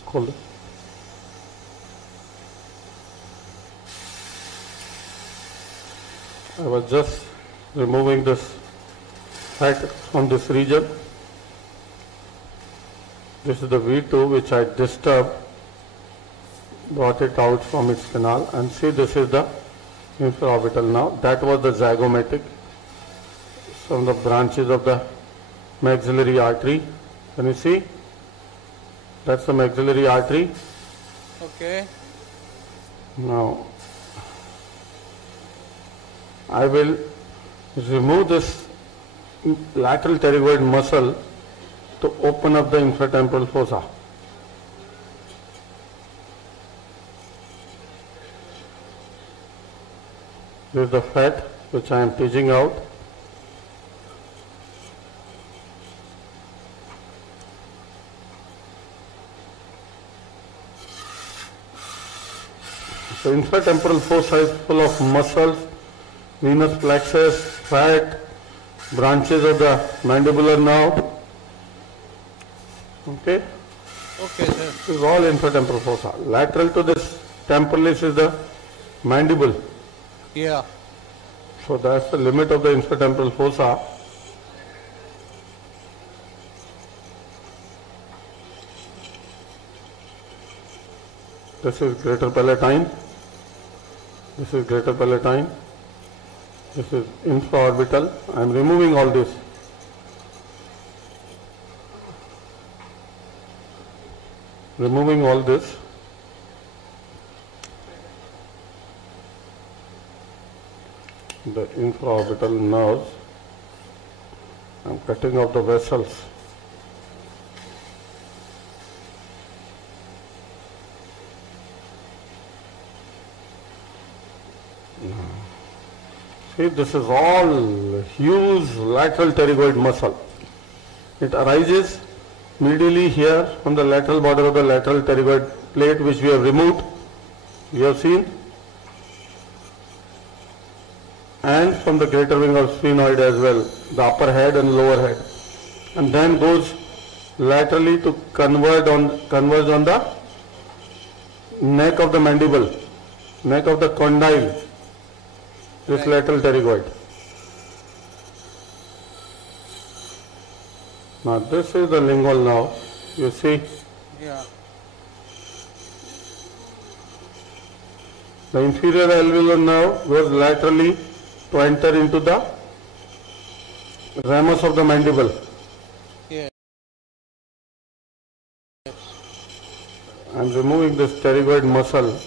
Hold it. I was just removing this fat from this region. This is the V2 which I disturbed, brought it out from its canal, and see this is the infraorbital now. That was the zygomatic, some of the branches of the maxillary artery. Can you see? That's the maxillary artery. Okay. Now I will remove this lateral pterygoid muscle to open up the infratemporal fossa. This is the fat which I am teasing out. So infratemporal fossa is full of muscles, venous plexus, fat, branches of the mandibular nerve. Okay? Okay, sir. This is all infratemporal fossa. Lateral to this temporalis is the mandible. Yeah. So that's the limit of the infratemporal fossa. This is greater palatine. This is greater palatine. This is infraorbital. I am removing all this. Removing all this. The infraorbital nerves. I am cutting off the vessels. See, this is all huge lateral pterygoid muscle. It arises medially here from the lateral border of the lateral pterygoid plate which we have removed. You have seen. And from the greater wing of sphenoid as well, the upper head and lower head. And then goes laterally to converge on the neck of the mandible, neck of the condyle, this lateral pterygoid. Now this is the lingual nerve, you see. Yeah. The inferior alveolar nerve goes laterally to enter into the ramus of the mandible. Yeah. I am removing this pterygoid muscle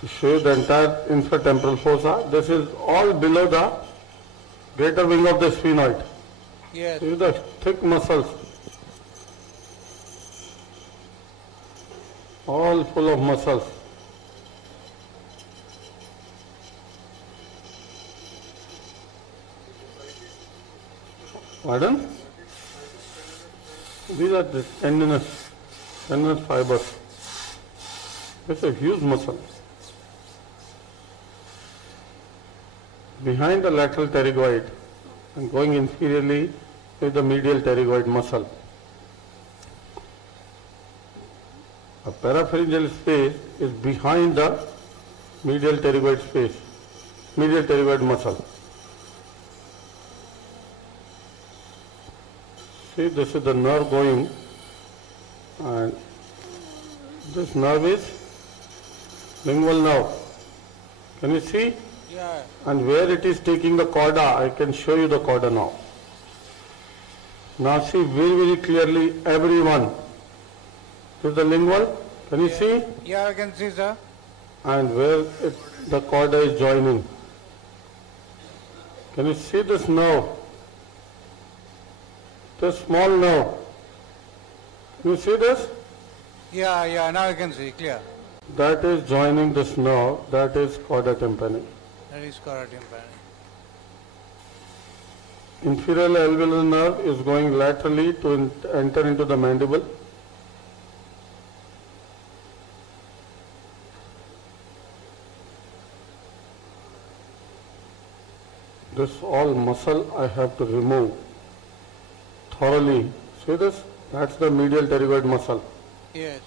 to show you the entire infratemporal fossa. This is all below the greater wing of the sphenoid. Yes. See the thick muscles, all full of muscles. Pardon? These are the tendinous fibers. It's a huge muscle. Behind the lateral pterygoid and going inferiorly is the medial pterygoid muscle. A parapharyngeal space is behind the medial pterygoid space, medial pterygoid muscle. See, this is the nerve going, and this nerve is lingual nerve. Can you see? Yeah. And where it is taking the cauda, I can show you the cauda now. Now see very, very clearly everyone. This is the lingual. Can you see? Yeah, I can see, sir. And where the cauda is joining. Can you see this nerve? This small nerve. Can you see this? Yeah, now I can see, clear. That is joining this nerve, that is cauda tympani. That is cauda tympani. Inferior alveolar nerve is going laterally to enter into the mandible. This all muscle I have to remove thoroughly. See this? That's the medial pterygoid muscle. Yes.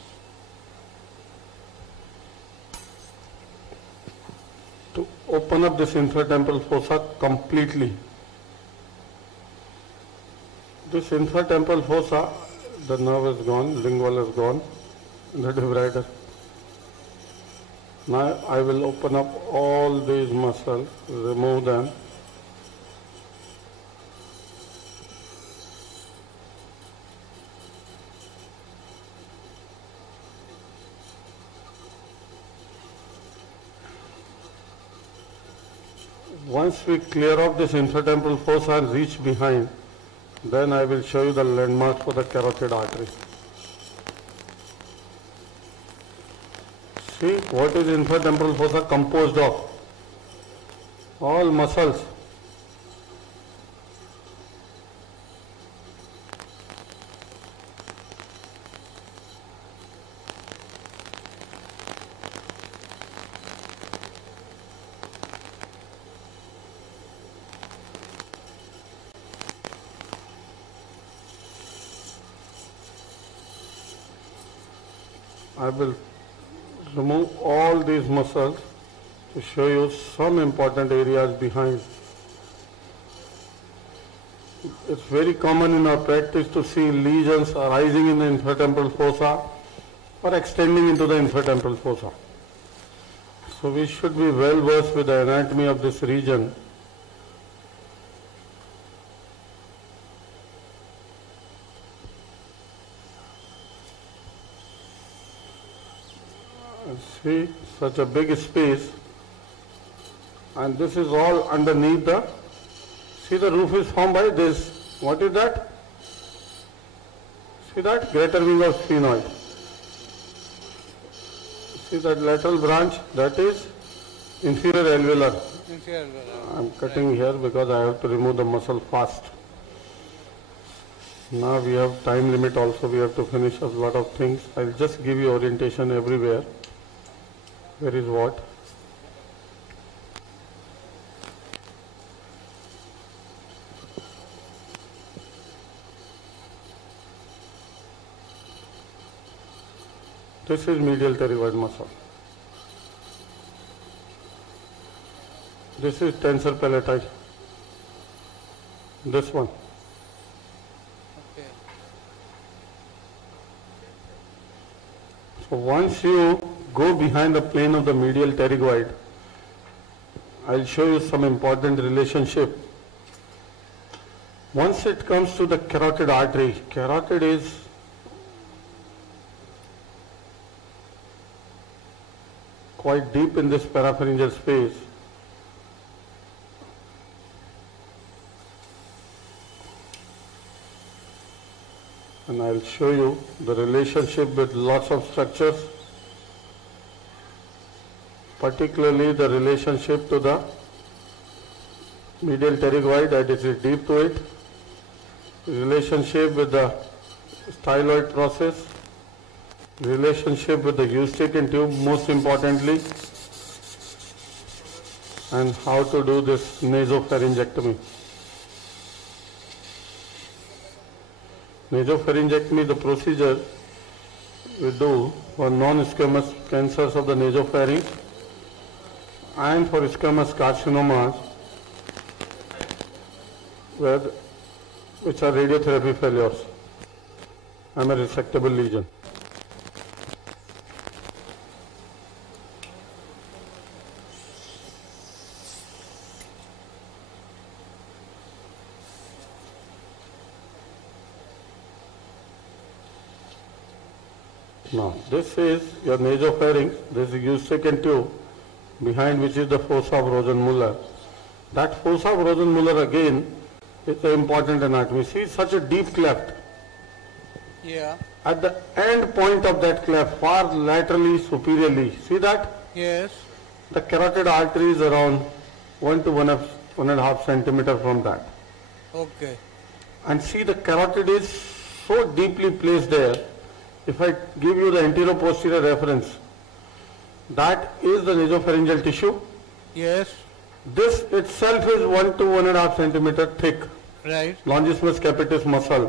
To open up this infratemporal fossa completely. This infratemporal fossa, the nerve is gone, lingual is gone, the divider. Now I will open up all these muscles, remove them. Once we clear off this infratemporal fossa and reach behind, then I will show you the landmark for the carotid artery. See what is infratemporal fossa composed of? All muscles. I will remove all these muscles to show you some important areas behind. It's very common in our practice to see lesions arising in the infratemporal fossa or extending into the infratemporal fossa. So we should be well versed with the anatomy of this region. See, such a big space, and this is all underneath the, see the roof is formed by this, what is that? See that? Greater wing of sphenoid. See that lateral branch, that is Inferior alveolar. Inferior alveolar. I'm cutting here because I have to remove the muscle fast. Now we have time limit also, we have to finish a lot of things. I'll just give you orientation everywhere. Where is what? This is medial pterygoid muscle. This is tensor patelli. This one. Okay. So once you go behind the plane of the medial pterygoid, I'll show you some important relationship. Once it comes to the carotid artery, carotid is quite deep in this parapharyngeal space. And I'll show you the relationship with lots of structures, particularly the relationship to the medial pterygoid, that is deep to it, relationship with the styloid process, relationship with the Eustachian tube most importantly, and how to do this nasopharyngectomy. Nasopharyngectomy, the procedure we do for non-squamous cancers of the nasopharynx and for squamous carcinomas which are radiotherapy failures and a resectable lesion. Now, this is your nasopharynx, this is Eustachian tube, behind which is the fossa of Rosenmuller. That fossa of Rosenmuller again is an important anatomy. See such a deep cleft. Yeah. At the end point of that cleft, far laterally, superiorly, see that? Yes. The carotid artery is around 1 to 1.5 centimeter from that. Okay. And see the carotid is so deeply placed there. If I give you the anterior-posterior reference, that is the nasopharyngeal tissue. Yes. This itself is 1 to 1.5 centimeter thick. Right. Longissimus capitis muscle.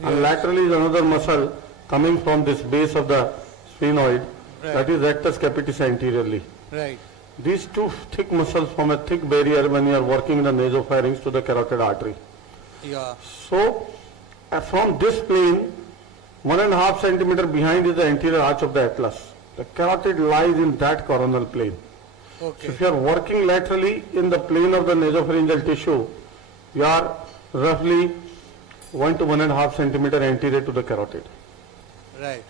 Yes. And laterally is another muscle coming from this base of the sphenoid. Right. That is rectus capitis anteriorly. Right. These two thick muscles form a thick barrier when you are working in the nasopharynx to the carotid artery. Yeah. So, from this plane, 1.5 centimeter behind is the anterior arch of the atlas. The carotid lies in that coronal plane. Okay. So if you are working laterally in the plane of the nasopharyngeal tissue, you are roughly 1 to 1.5 centimeter anterior to the carotid. Right.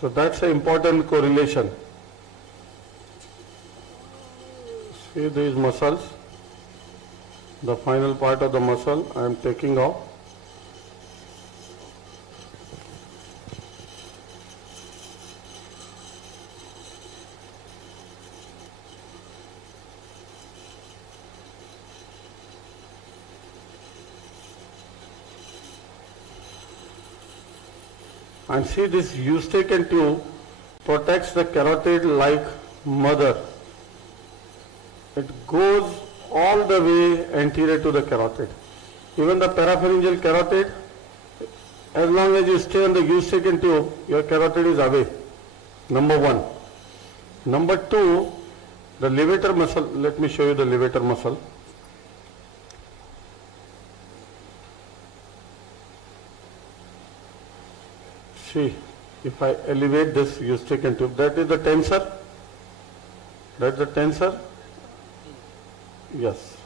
So that's an important correlation. See these muscles, the final part of the muscle I am taking off. And see this Eustachian tube protects the carotid like mother. It goes all the way anterior to the carotid. Even the parapharyngeal carotid, as long as you stay on the Eustachian tube, your carotid is away. Number one. Number two, the levator muscle. Let me show you the levator muscle. See, if I elevate this Eustachian tube, that is the tensor. That's the tensor. Yes.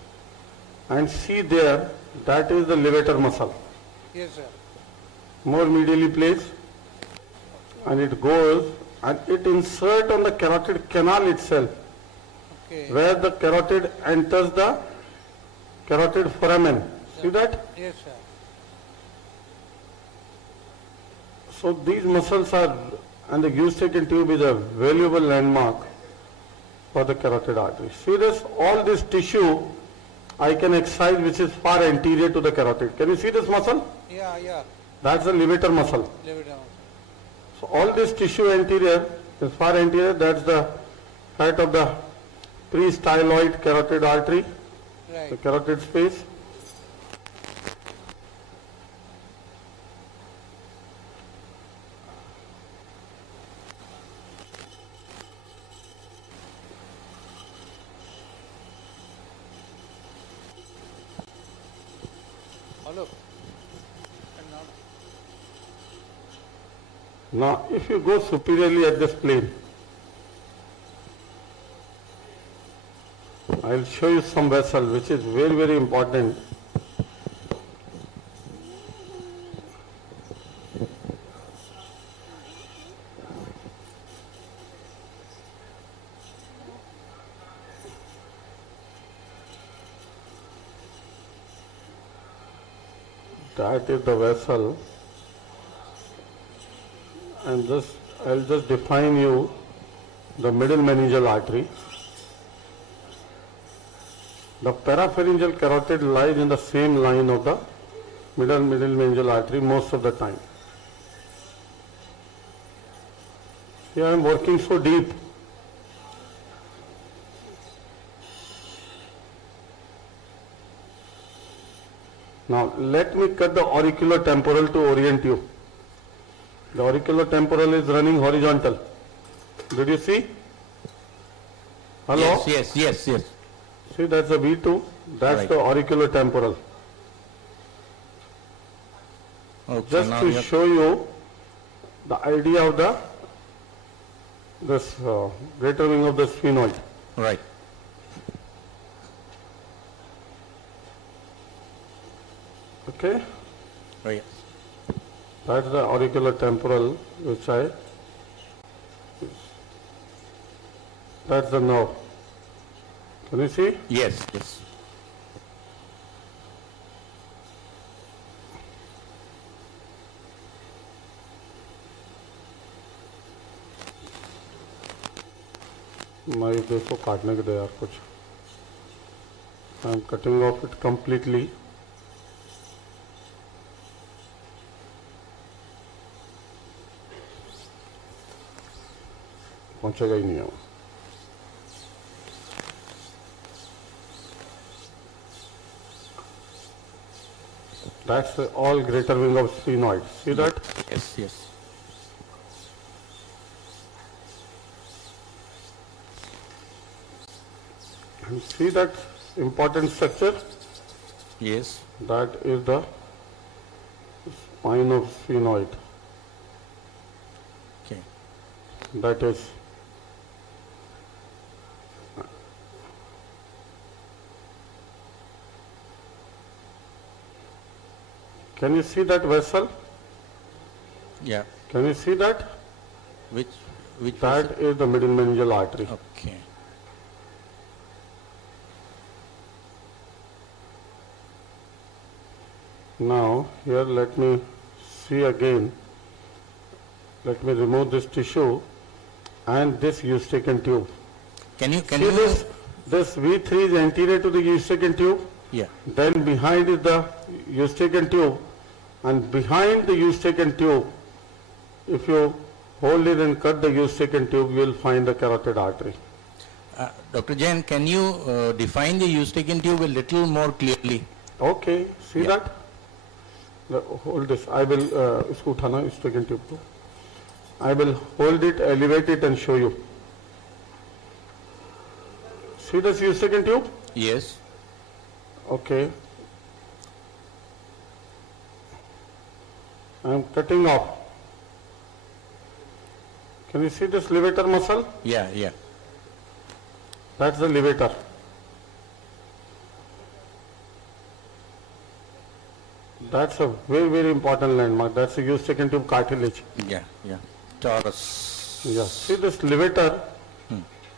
And see there, that is the levator muscle. Yes, sir. More medially placed. And it goes and it inserts on the carotid canal itself. Okay. Where the carotid enters the carotid foramen. See that? Yes, sir. So these muscles are, and the Eustachian tube is a valuable landmark for the carotid artery. See this, all this tissue I can excise which is far anterior to the carotid. Can you see this muscle? Yeah. That's the levator muscle. So all this tissue anterior is far anterior, that's the height of the pre-styloid carotid artery, the carotid space. Now, if you go superiorly at this plane, I will show you some vessel which is very, very important. That is the vessel. And I'll just define you the middle meningeal artery. The parapharyngeal carotid lies in the same line of the middle meningeal artery most of the time. Here I am working so deep. Now let me cut the auriculotemporal to orient you. The auriculotemporal is running horizontal. Did you see? Hello? Yes. See, that's the V2. That's the auriculotemporal. Okay, just to show you the idea of this greater wing of the sphenoid. Right. Okay? Right. That's the auriculotemporal which that's the nerve. Can you see? Yes. मैं देखो काटने के दे यार कुछ. I am cutting off it completely. पहुंचेगा ही नहीं है. That's all greater wing of sphenoid. See that? Yes. And see that important structure? Yes. That is the spine of sphenoid. Okay. That is Can you see that vessel? Yeah. Can you see that? Which that vessel? Is the middle meningeal artery. Okay. Now here let me see again. Let me remove this tissue and this eustachian tube. Can you this V3 is anterior to the eustachian tube? Yeah. Then behind is the eustachian tube, and behind the eustachian tube, if you hold it and cut the eustachian tube, you will find the carotid artery. Dr. Jain, can you define the eustachian tube a little more clearly? Okay, see that? Hold this. I will isko uthana eustachian tube ko. I will hold it, elevate it and show you. See this eustachian tube? Yes. Okay. I am cutting off. Can you see this levator muscle? Yeah. That's the levator. That's a very, very important landmark. That's the eustachian tube cartilage. Yeah. Taurus. Yeah. See this levator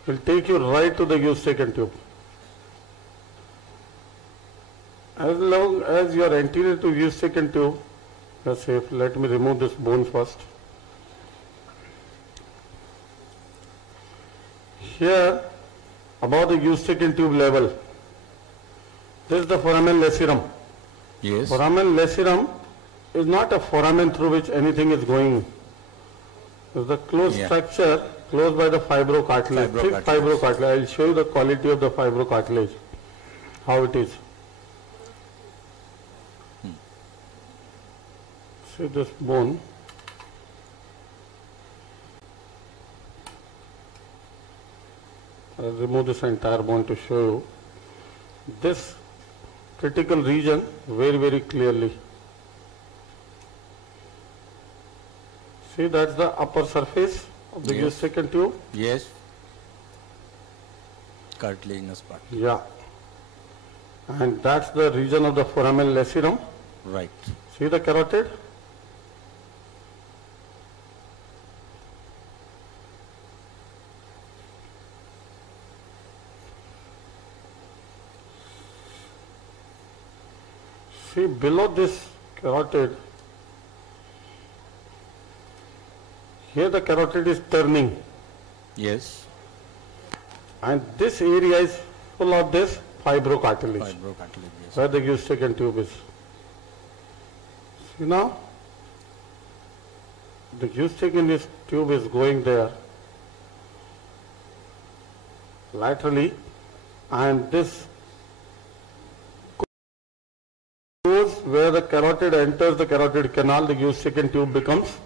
will take you right to the eustachian tube. As long as you are anterior to eustachian tube, that's safe. Let me remove this bone first. Here above the Eustachian tube level. This is the foramen lacerum. Yes. Foramen lacerum is not a foramen through which anything is going. It's the closed structure closed by the fibrocartilage. Thick fibrocartilage. I'll show you the quality of the fibrocartilage, how it is. See this bone. I'll remove this entire bone to show you this critical region very, very clearly. See, that's the upper surface of the Eustachian tube. Yes. Cartilaginous part. Yeah. And that's the region of the foramen lacerum. Right. See the carotid? See, below this carotid, here the carotid is turning. Yes. And this area is full of this fibrocartilage. Fibrocartilage, yes. Where the Eustachian tube is. See now? The Eustachian tube is going there laterally, and this goes where the carotid enters the carotid canal. The Eustachian tube becomes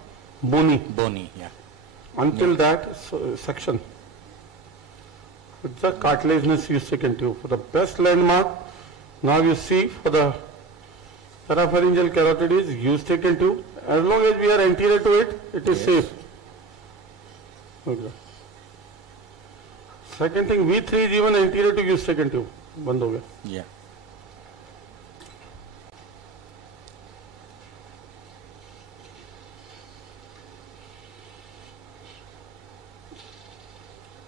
bony. Bony, yeah. Until that section. It's a cartilaginous Eustachian tube. For the best landmark, now you see for the parapharyngeal carotid is Eustachian tube. As long as we are anterior to it, it is safe. Okay. Second thing, V3 is even anterior to Eustachian tube. Band ho gaya. Yeah.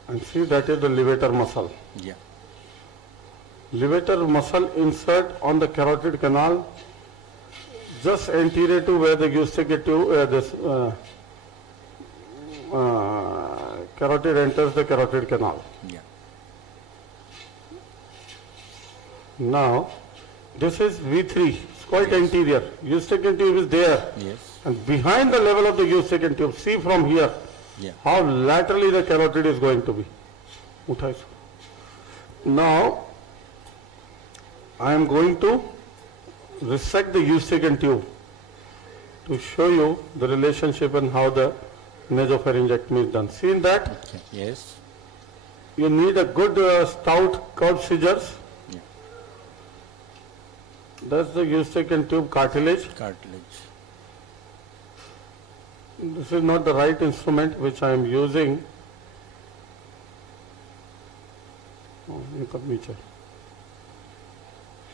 And see, that is the levator muscle. Yeah. Levator muscle insert on the carotid canal just anterior to where the Eustachian tube, carotid enters the carotid canal. Yeah. Now, this is V3. It's quite anterior. Eustachian tube is there. Yes. And behind the level of the Eustachian tube, see from here, how laterally the carotid is going to be. Now, I am going to resect the Eustachian tube to show you the relationship and how the nasopharyngectomy is done. See in that? Okay. Yes. You need a good stout curved scissors. Yeah. That's the Eustachian tube cartilage. Cartilage. This is not the right instrument which I am using.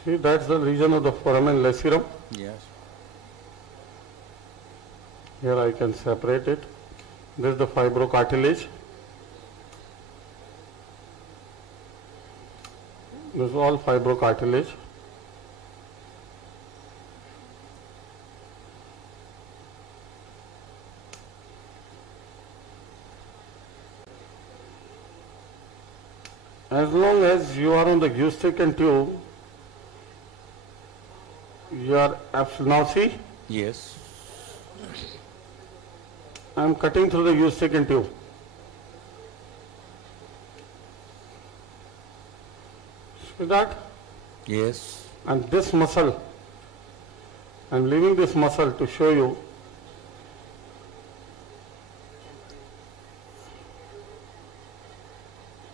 See, that's the region of the foramen lacerum. Yes. Here I can separate it. This is the fibrocartilage. This is all fibrocartilage. As long as you are on the Eustachian tube, you are now see? Yes. I am cutting through the Eustachian tube. See that? Yes. And this muscle, I am leaving this muscle to show you.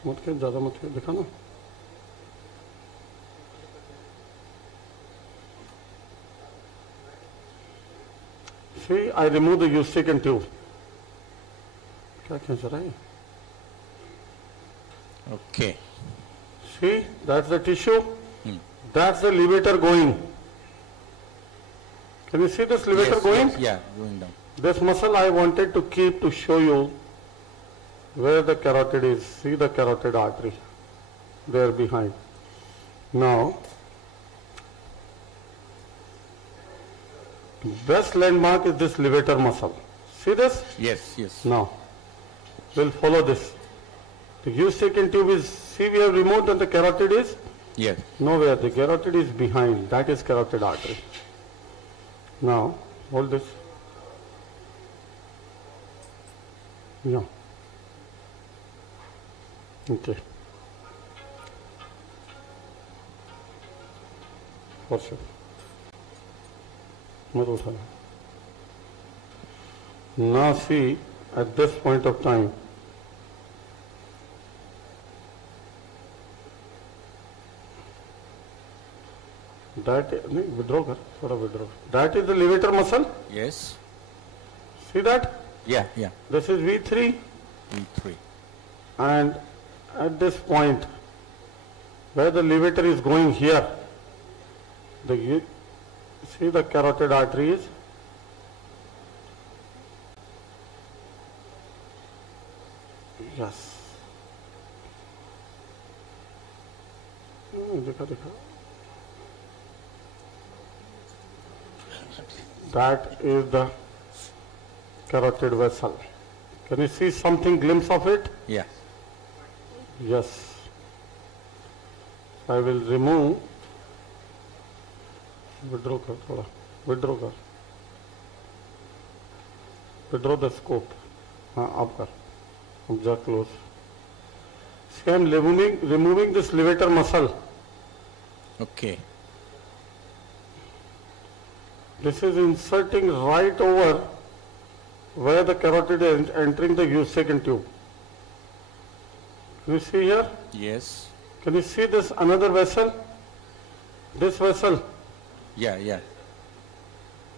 ज़्यादा मत दिखा ना. See, I remove the Eustachian tube. क्या खींच रहा है? Okay. See, that's the tissue. That's the levator going. Can you see this levator going? Yes, yeah, going down. This muscle I wanted to keep to show you where the carotid is. See the carotid artery there behind. Now, best landmark is this levator muscle. See this? Yes, yes. Now, we'll follow this. The Eustachian tube is See, we have removed and the carotid is? Yes. Nowhere. The carotid is behind. That is carotid artery. Now, hold this. Yeah. Okay. For sure. Now see, at this point of time, that withdraw. That is the levator muscle. Yes. See that? Yeah, yeah. This is V3. V3. And at this point, where the levator is going here, see the carotid artery is yes. That is the carotid vessel. Can you see something glimpse of it? Yeah. Yes. I will remove. Withdraw the scope. Up kar. Up close. See, I am removing this levator muscle. Okay. This is inserting right over where the carotid is entering the Eustachian tube. Can you see here? Yes. Can you see this another vessel? This vessel? Yeah, yeah.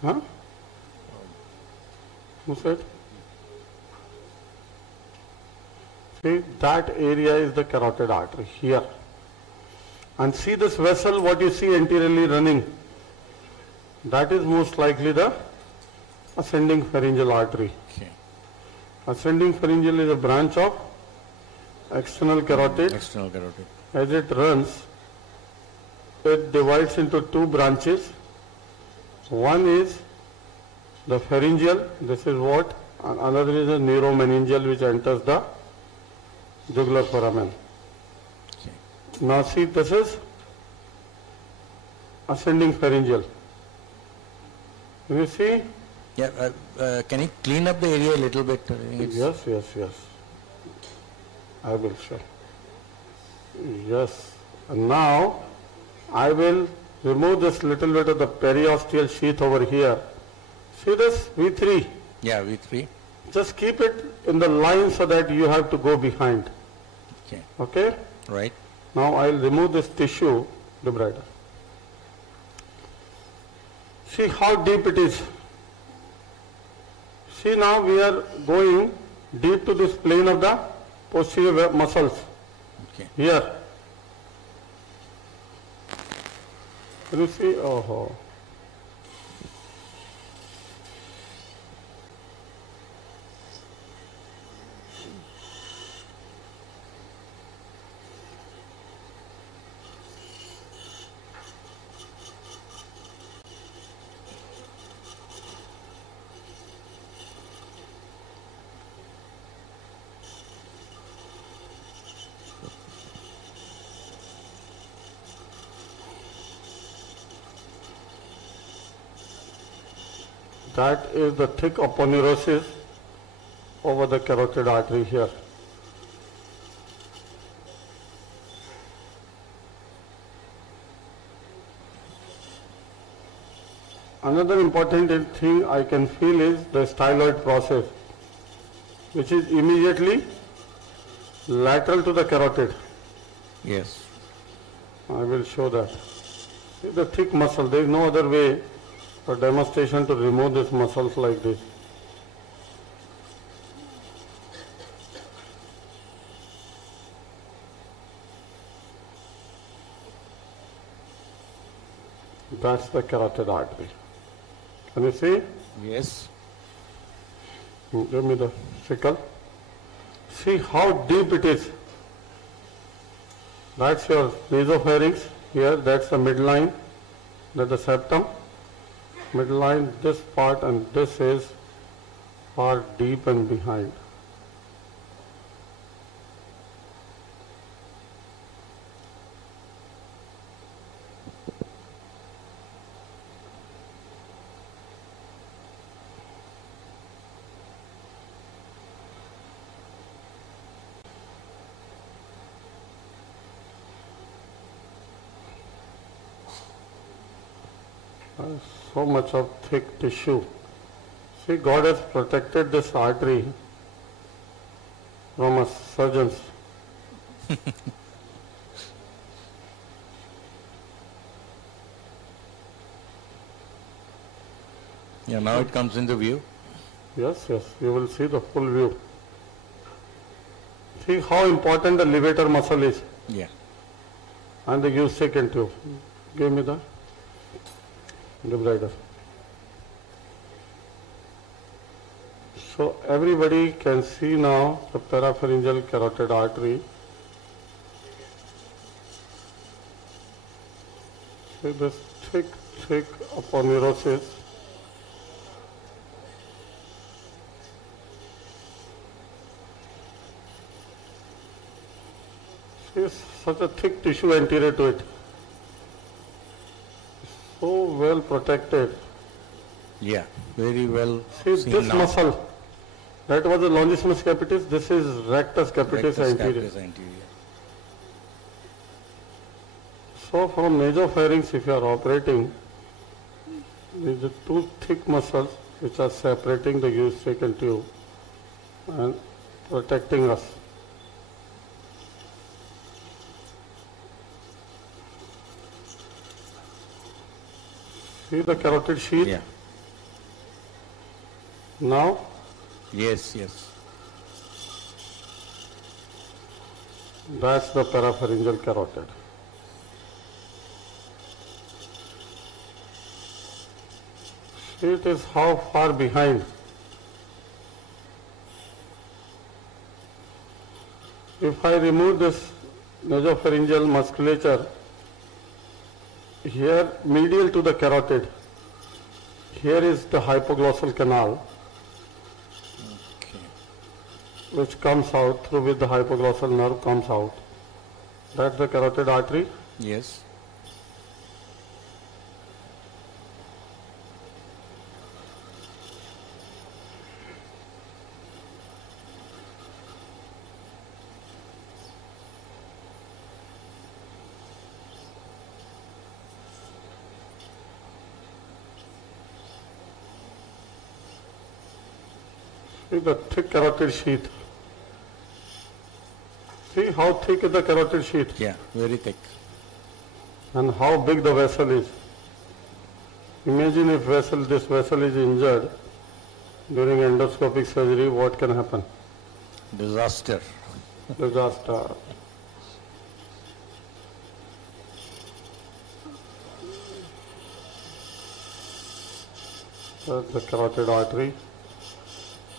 Huh? Who said? See, that area is the carotid artery here. And see this vessel, what you see anteriorly running, that is most likely the ascending pharyngeal artery. Okay. Ascending pharyngeal is a branch of external carotid. External carotid. As it runs, it divides into two branches. One is the pharyngeal, this is what, and another is the neuromeningeal, which enters the jugular foramen. Okay. Now see, this is ascending pharyngeal. Can you see? Yeah, can you clean up the area a little bit? Yes. I will show. Yes. And now I will remove this little bit of the periosteal sheath over here. See this V3? Yeah, V3. Just keep it in the line so that you have to go behind. Okay. Okay? Right. Now I will remove this tissue, debrider. See how deep it is. See, now we are going deep to this plane of the posterior muscles. Okay. Here. Can you see? Oh. That is the thick aponeurosis over the carotid artery here. Another important thing I can feel is the styloid process, which is immediately lateral to the carotid. Yes. I will show that. See the thick muscle, there is no other way for demonstration to remove these muscles like this. That's the carotid artery. Can you see? Yes. Give me the sickle. See how deep it is. That's your nasopharynx here, that's the midline, that's the septum. Midline, this part, and this is far deep and behind. So much of thick tissue. See, God has protected this artery from us surgeons. Yeah, now it comes into view. Yes, yes, you will see the full view. See how important the levator muscle is. Yeah. And the Eustachian tube. Give me the debrider. So everybody can see now the parapharyngeal carotid artery. See this thick aponeurosis. See such a thick tissue anterior to it. So well protected. Yeah, very well. See seen this now. muscle. That was the longissimus capitis. This is rectus capitis Rectus anterior. capitis anterior. So from nasopharynx, if you are operating, these are two thick muscles which are separating the Eustachian tube and protecting us. See the carotid sheath? Yeah. Now? Yes, yes. That's the parapharyngeal carotid. See, it is how far behind. If I remove this nasopharyngeal musculature, here medial to the carotid, here is the hypoglossal canal, which comes out through with the hypoglossal nerve comes out. That's the carotid artery. Yes. See the thick carotid sheath. See how thick is the carotid sheath? Yeah, very thick. And how big the vessel is. Imagine if this vessel is injured during endoscopic surgery, what can happen? Disaster. Disaster. That's the carotid artery.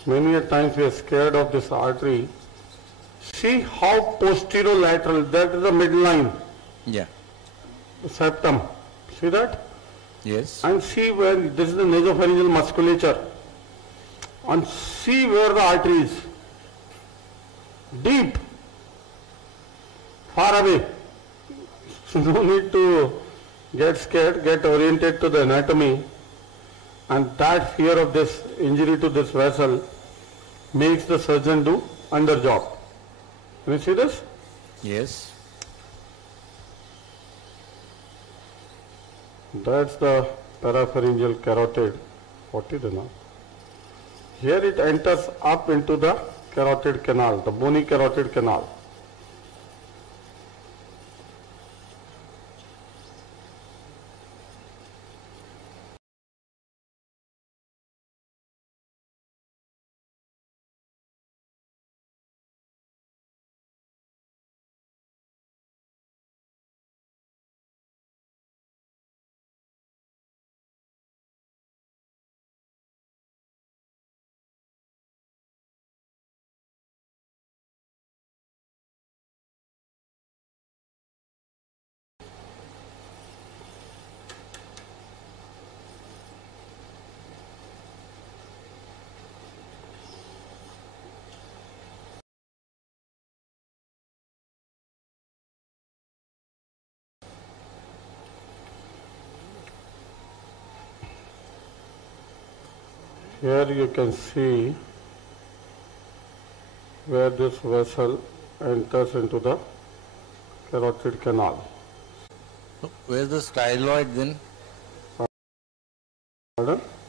Many a times we are scared of this artery. See how posterolateral, that is the midline. Yeah. The septum. See that? Yes. And see where this is the nasopharyngeal musculature. And see where the artery is. Deep. Far away. No need to get scared, get oriented to the anatomy. And that fear of this injury to this vessel makes the surgeon do under job. Can you see this? Yes. That's the parapharyngeal carotid. What is it now? Here it enters up into the carotid canal, the bony carotid canal. Here you can see where this vessel enters into the carotid canal. Where's the styloid then?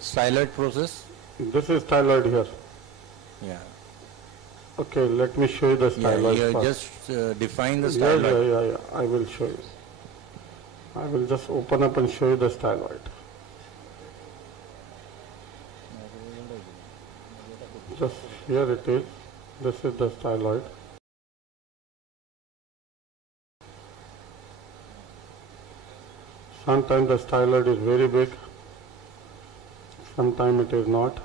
styloid process? This is styloid here. Yeah. Okay, let me show you the styloid Yeah, first. just define the styloid. Yeah, I will show you. I will just open up and show you the styloid. Just here it is. This is the styloid. Sometimes the styloid is very big, sometimes it is not.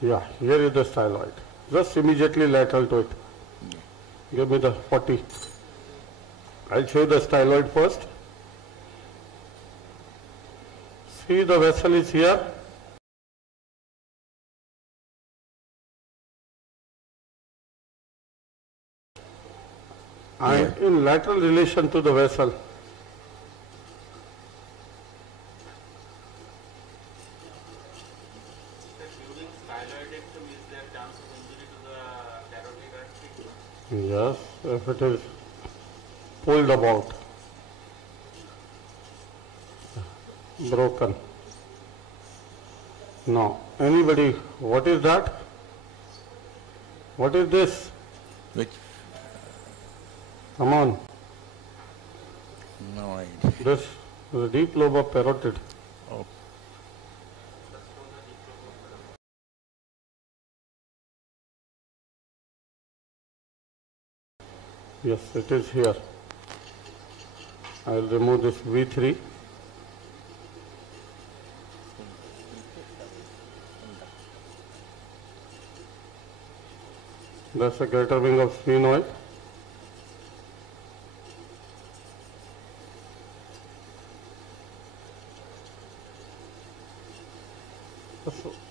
Yeah, here is the styloid, just immediately lateral to it. Give me the 40. I'll show you the styloid first. See, the vessel is here. And in lateral relation to the vessel, yes, if it is pulled about, broken. Now, anybody, what is that? What is this? Which? Come on. No idea. This is the deep lobe of parotid. Oh. Yes, it is here. I will remove this V3. That's a greater wing of sphenoid.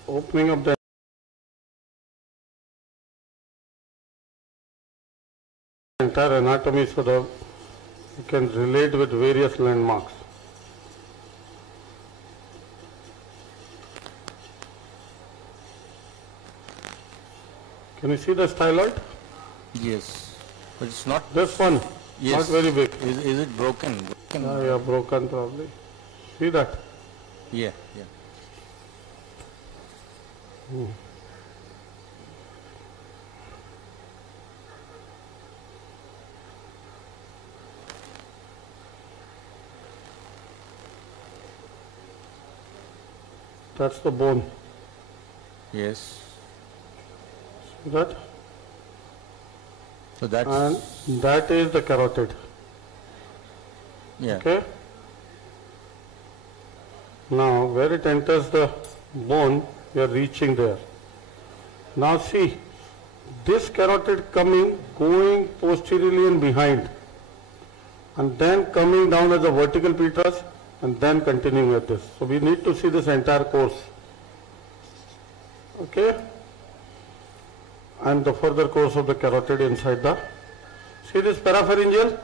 Opening of the entire anatomy so that you can relate with various landmarks. Can you see the styloid? Yes, but it's not. This one, yes. Not very big. Is it broken? Yeah, broken probably. See that? Yeah. That's the bone. Yes. See that? So that's... And that is the carotid. Yeah. Okay? Now, where it enters the bone, we are reaching there. Now see, this carotid coming, going posteriorly and behind, and then coming down as a vertical petrous, and then continuing with this. So we need to see this entire course. Okay? And the further course of the carotid inside the, see this parapharyngeal?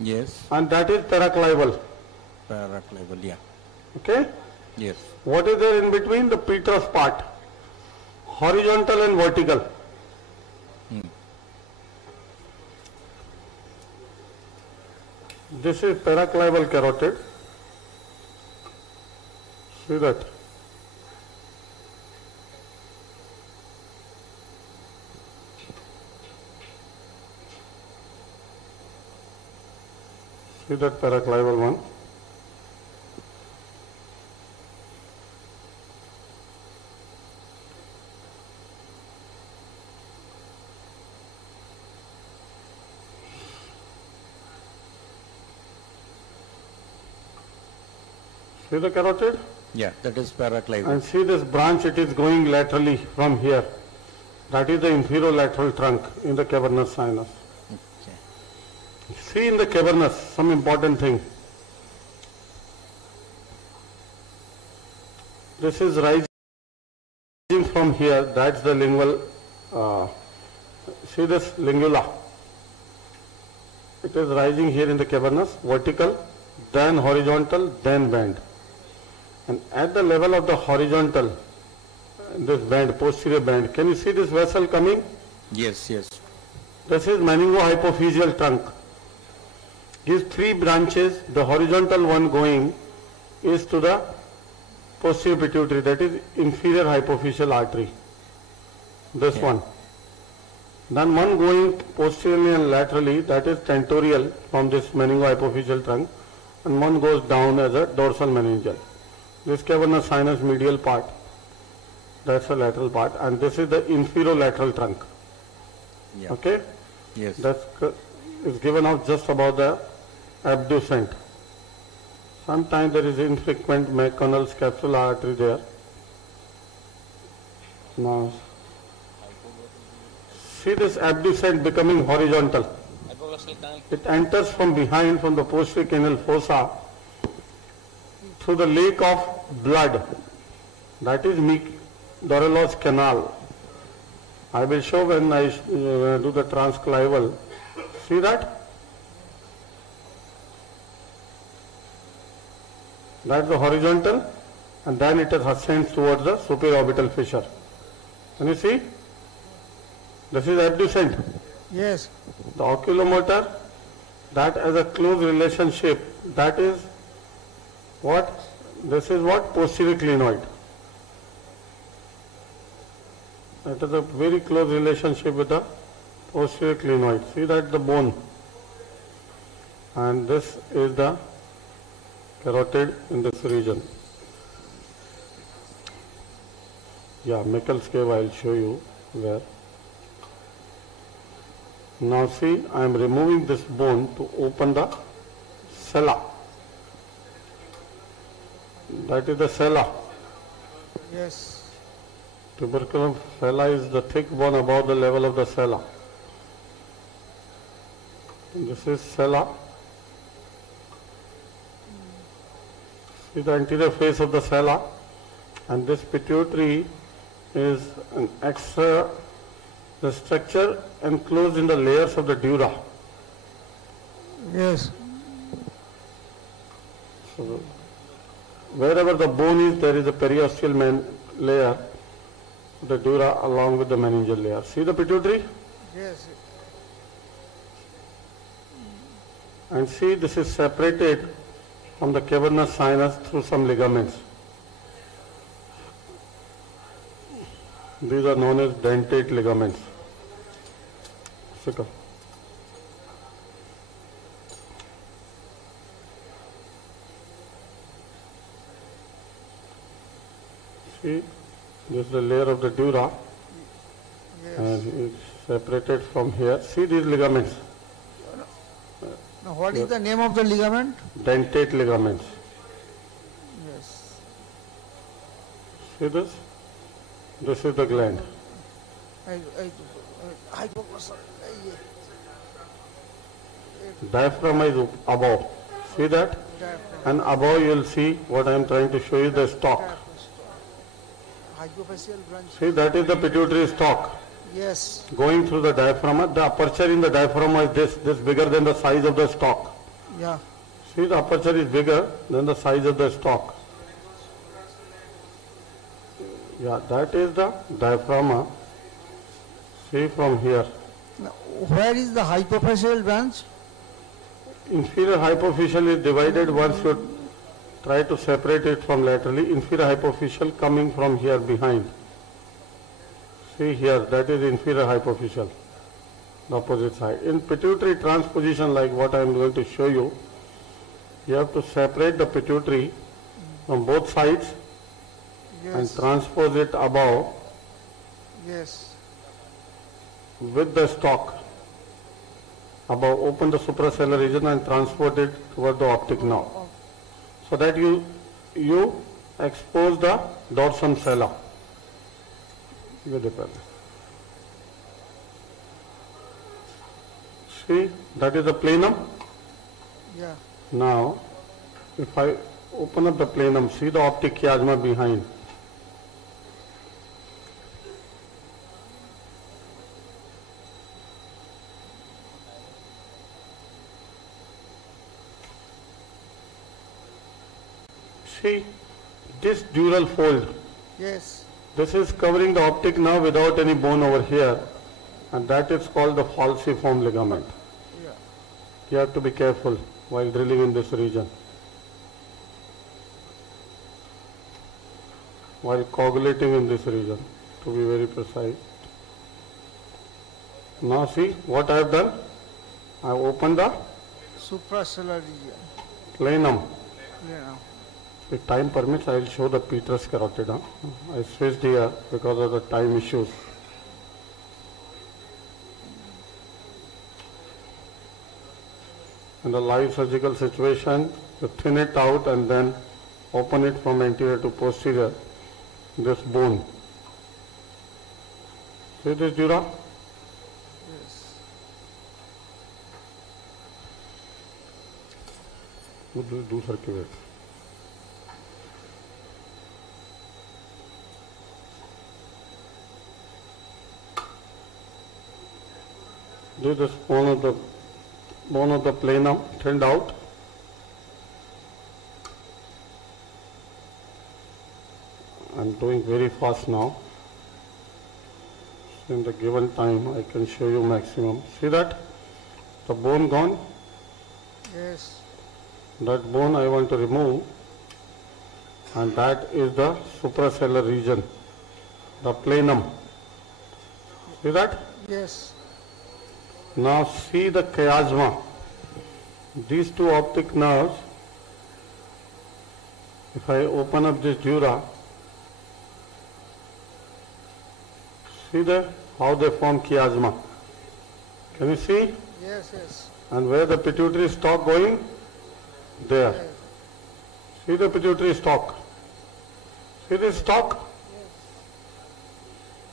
Yes. And that is paraclival. Paraclival, yeah. Okay? Yes. What is there in between? The petrous part. Horizontal and vertical. This is paraclival carotid. See that? See that paraclival one? See the carotid? Yeah, that is paraclival. And see this branch, it is going laterally from here. That is the inferolateral trunk in the cavernous sinus. Okay. See in the cavernous, some important thing. This is rising from here, that's the lingual, see this lingula. It is rising here in the cavernous, vertical, then horizontal, then bend. And at the level of the horizontal, this band, posterior band, can you see this vessel coming? Yes, yes. This is meningohypophyseal trunk. Gives three branches, the horizontal one going is to the posterior pituitary, that is inferior hypophyseal artery. This one. Then one going posteriorly and laterally, that is tentorial from this meningohypophyseal trunk, and one goes down as a dorsal meningeal. This cavernous sinus medial part, that's the lateral part, and this is the inferolateral trunk. Yeah. Okay? Yes. That is given out just above the abducent. Sometimes there is infrequent meconal capsular artery there. Now, see this abducent becoming horizontal. It enters from behind, from the posterior canal fossa, through the lake of blood, that is Dorelot's canal. I will show when I do the transclival. See that? That's the horizontal, and then it ascends towards the supraorbital fissure. Can you see? This is abducent. Yes. The oculomotor, that has a close relationship, that is what? This is what? Posterior clinoid. That is a very close relationship with the posterior clinoid. See that the bone. And this is the carotid in this region. Yeah, Meckel's cave I will show you where. Now see, I am removing this bone to open the sella. That is the sella. Yes. Tuberculum sella is the thick bone above the level of the sella. This is sella. See the anterior face of the sella, and this pituitary is an extra, the structure enclosed in the layers of the dura. Yes. So, wherever the bone is, there is a periosteal layer, the dura along with the meningeal layer. See the pituitary? Yes. And see, this is separated from the cavernous sinus through some ligaments. These are known as dentate ligaments. See, this is the layer of the dura, Yes. and it's separated from here. See these ligaments. Now, what is the name of the ligament? Dentate ligaments. Yes. See this? This is the gland. Diaphragm is above. See that? And above you will see what I am trying to show you, the stalk. Hypophyseal branch. See, that is the pituitary stalk. Yes. Going through the diaphragm. The aperture in the diaphragm is this bigger than the size of the stalk. Yeah. See, the aperture is bigger than the size of the stalk. Yeah, that is the diaphragm. See from here. Now, where is the hypophyseal branch? Inferior hypophyseal is divided once you try to separate it from laterally. Inferior hypophyseal coming from here behind. See here, that is inferior hypophyseal, the opposite side. In pituitary transposition, like what I am going to show you, you have to separate the pituitary from both sides and transpose it above Yes. with the stalk. Above, open the suprasellar region and transport it toward the optic nerve, so that you expose the dorsum sella. See, that is the plenum. Yeah. Now, if I open up the plenum, see the optic chiasma behind. See, this dural fold. Yes. This is covering the optic nerve without any bone over here, and that is called the falciform ligament. Yeah. You have to be careful while drilling in this region. while coagulating in this region, to be very precise. Now see what I have done. I have opened the Supracellular region. plenum. Yeah. If time permits, I will show the petrous carotid. I switched here because of the time issues. In the live surgical situation, you thin it out and then open it from anterior to posterior, this bone. See this dura? Yes. Do circulate. This is bone of the plenum thinned out. I am doing very fast now. In the given time I can show you maximum. See that? The bone gone? Yes. That bone I want to remove, and that is the supracellular region, the plenum. See that? Yes. Now see the chiasma. These two optic nerves, if I open up this dura, see there how they form chiasma. Can you see? Yes, yes. And where the pituitary stalk going? There. Yes. See the pituitary stalk. See this stalk? Yes.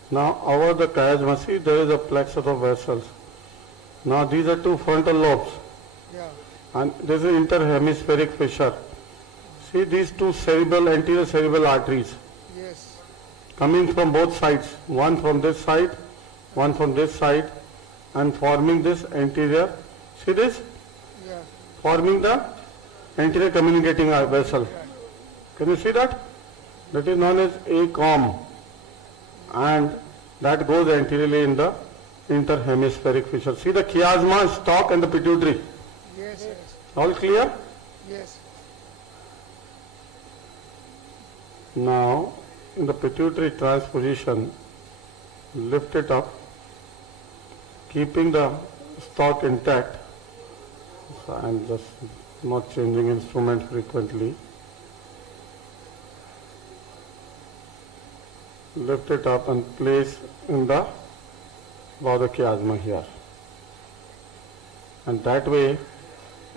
Now over the chiasma, see there is a plexus of vessels. Now these are two frontal lobes. Yeah. And this is interhemispheric fissure. See these two cerebral, anterior cerebral arteries. Yes. Coming from both sides, one from this side, one from this side, and forming this anterior. See this? Yeah. Forming the anterior communicating vessel. Can you see that? That is known as ACOM, and that goes anteriorly in the interhemispheric fissure. See the chiasma, stalk, and the pituitary. Yes, yes. All clear? Yes. Now, in the pituitary transposition, lift it up, keeping the stalk intact. So I am just not changing instrument frequently. Lift it up and place in the chiasma here. And that way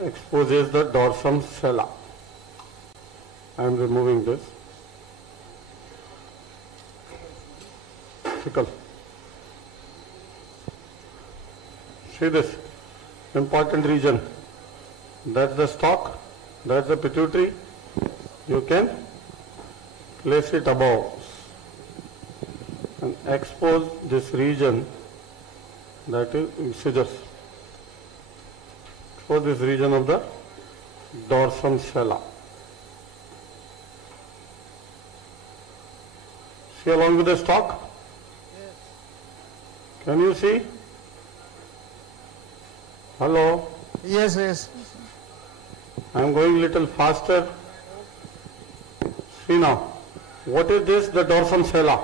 exposes the dorsum sella. I am removing this. See this important region. That's the stalk, that's the pituitary. You can place it above and expose this region, that is incisors, for this region of the dorsum sella. See along with the stalk? Can you see? Hello? Yes, yes. I am going little faster. See now. What is this? The dorsum sella.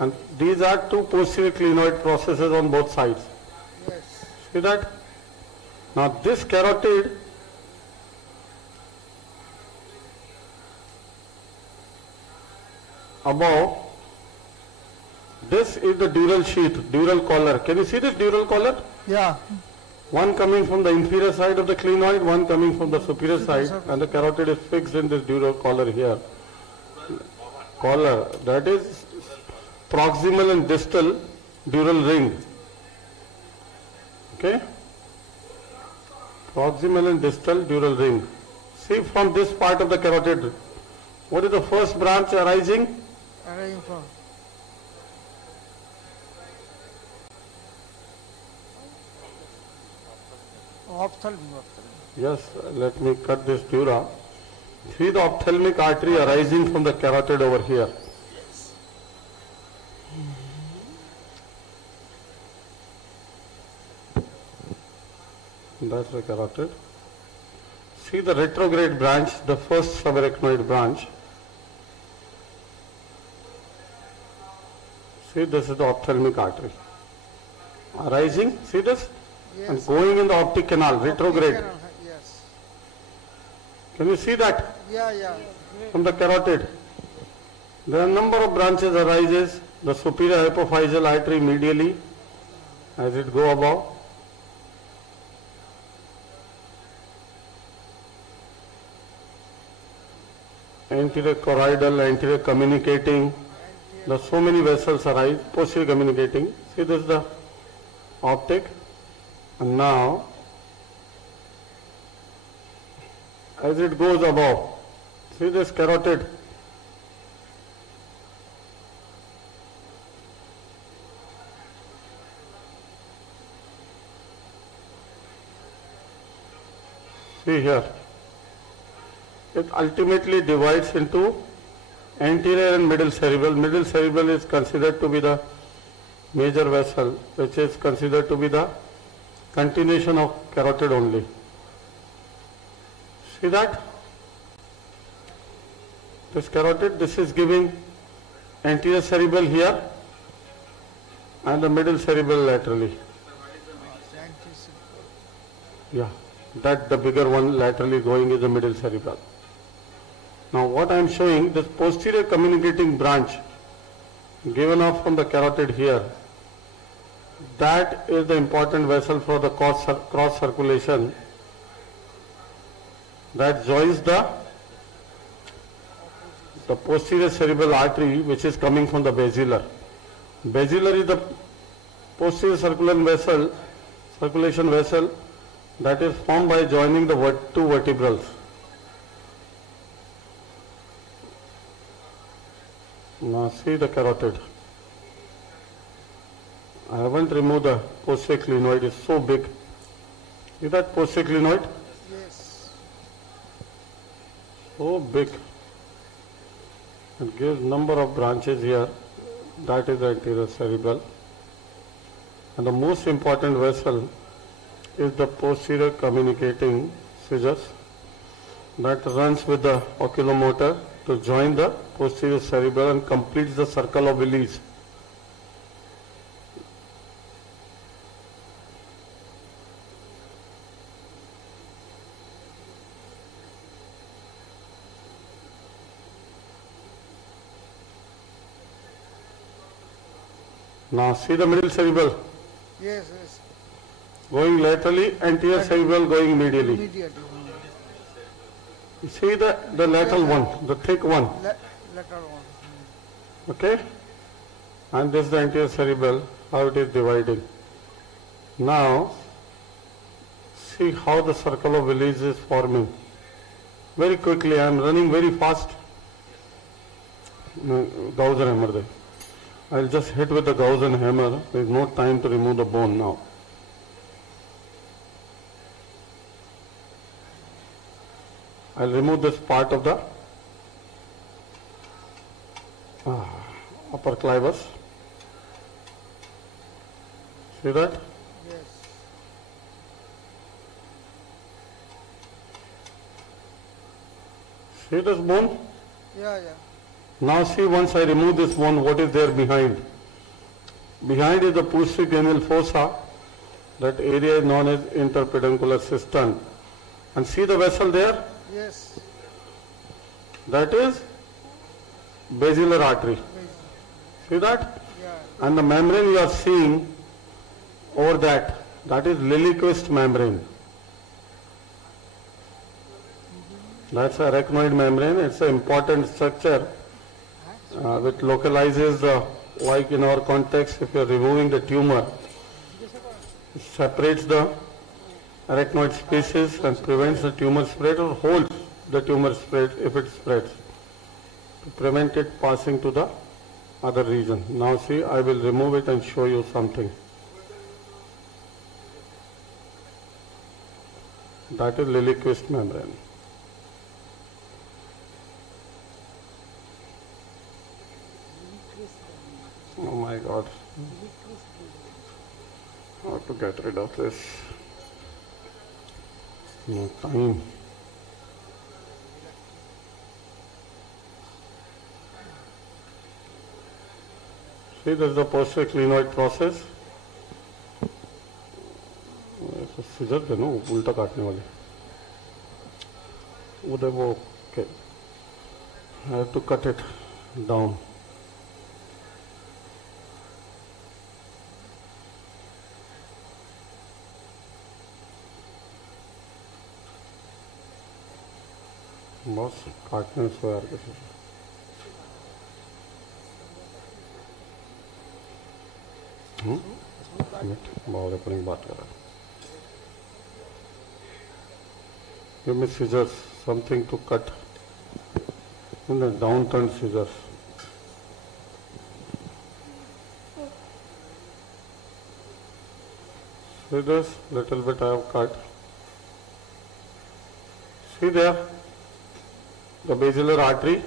And these are two posterior clinoid processes on both sides. Yes. See that? Now this carotid above, this is the dural sheath, dural collar. Can you see this dural collar? Yeah. One coming from the inferior side of the clinoid, one coming from the superior side, and the carotid is fixed in this dural collar here. Collar, that is proximal and distal dural ring. Okay? Proximal and distal dural ring. See from this part of the carotid, what is the first branch arising? Arising from ophthalmic. Yes, let me cut this dura. See the ophthalmic artery arising from the carotid over here. That's the carotid. See the retrograde branch, the first subarachnoid branch. See, this is the ophthalmic artery. Arising, see this? Yes. And going in the optic canal, retrograde. Yes. Can you see that? Yeah. From the carotid. There are a number of branches arises. The superior hypophyseal artery medially as it go above. Anterior choroidal, anterior communicating. There are so many vessels arise, posterior communicating. See, this is the optic. And now, as it goes above, see this carotid. See here. It ultimately divides into anterior and middle cerebral. Middle cerebral is considered to be the major vessel, which is considered to be the continuation of carotid only. See that? This carotid, this is giving anterior cerebral here and the middle cerebral laterally. Yeah, that the bigger one laterally going is the middle cerebral. Now what I am showing, this posterior communicating branch given off from the carotid here, that is the important vessel for the cross circulation that joins the posterior cerebral artery, which is coming from the basilar. Basilar is the posterior circulation vessel that is formed by joining the two vertebrals. Now see the carotid. I haven't removed the posterior clinoid, it's so big. See that posterior clinoid? Yes. So big. It gives number of branches here. That is the anterior cerebral. And the most important vessel is the posterior communicating scissors that runs with the oculomotor to join the posterior cerebral and completes the circle of Willis. Now see the middle cerebral. Yes. Going laterally, anterior cerebral going medially. You see the lateral one, the thick one. Lateral one. Okay? And this is the anterior cerebral, how it is dividing. Now, see how the circle of Willis is forming. Very quickly, I am running very fast. Gaussian hammer there. I will just hit with the Gaussian hammer. There is no time to remove the bone now. I will remove this part of the upper clivus. See that? Yes. See this bone? Yeah. Now see, once I remove this bone, what is there behind? Behind is the posterior cranial fossa. That area is known as interpeduncular cistern. And see the vessel there? Yes. That is basilar artery. See that? Yeah. And the membrane you are seeing over that is Liliequist membrane. That's a arachnoid membrane. It's an important structure which localizes like in our context, if you are removing the tumor, it separates the arachnoid species and prevents the tumor spread or holds the tumor spread if it spreads to prevent it passing to the other region. Now see, I will remove it and show you something. That is Liliequist membrane. Oh my God. How to get rid of this? No time. See, this is the posterior clinoid process. Seizure थे ना उल्टा काटने वाले उधर वो okay. I have to cut it down. बस काटने से यार किसी बहुत अपनी बात कर रहा है. Give me scissors, something to cut. In the downturned scissors. See this, little bit I have cut. See there, the basilar artery,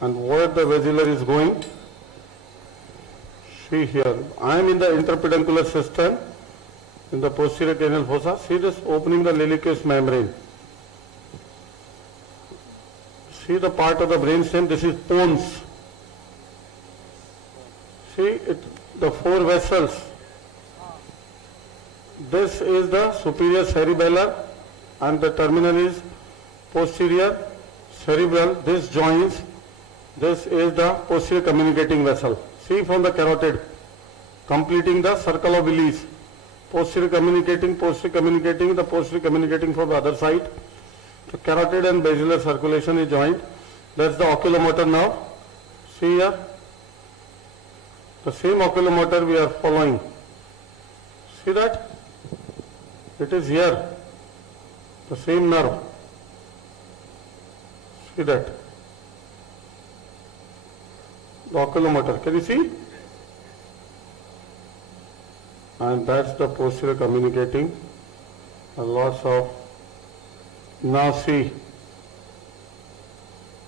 and where the basilar is going. See here, I am in the interpeduncular system, in the posterior cranial fossa. See this, opening the liliaceous membrane. See the part of the brainstem, this is pons. See it, the four vessels. This is the superior cerebellar and the terminal is posterior cerebral. This joins. This is the posterior communicating vessel. See from the carotid, completing the circle of Willis. Posterior communicating, the posterior communicating from the other side. So carotid and basilar circulation is joined. That's the oculomotor nerve. See here. The same oculomotor we are following. See that? It is here. The same nerve. See that? The oculomotor. Can you see? And that's the posterior communicating. Lots of. Now see,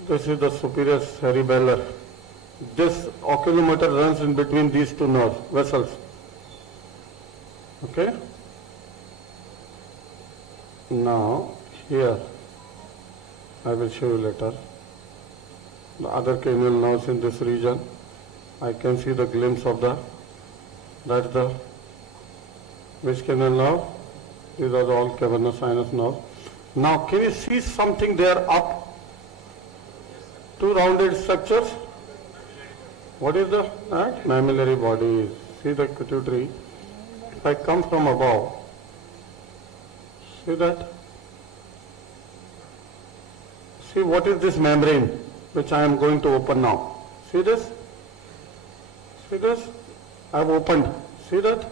this is the superior cerebellar. This oculomotor runs in between these two nerves, vessels. Okay? Now, here, I will show you later. The other cranial nerves in this region, I can see the glimpse of that's the, which cranial nerve? These are all cavernous sinus nerves. Now, can you see something there up? Two rounded structures. What is the mammillary body? See the pituitary. If I come from above, see that? See what is this membrane which I am going to open now? See this? See this? I have opened. See that?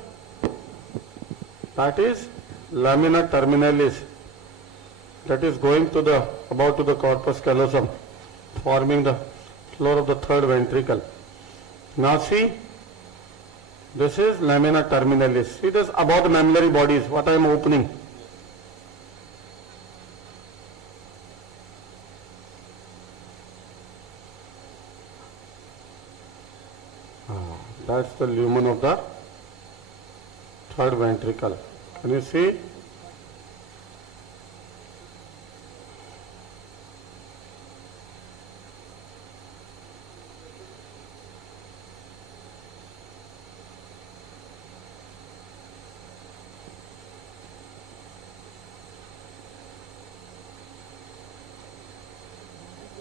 That is lamina terminalis. That is going to the about to the corpus callosum, forming the floor of the third ventricle. Now see, this is lamina terminalis. See this about the mammillary bodies, what I am opening. That's the lumen of the third ventricle. Can you see?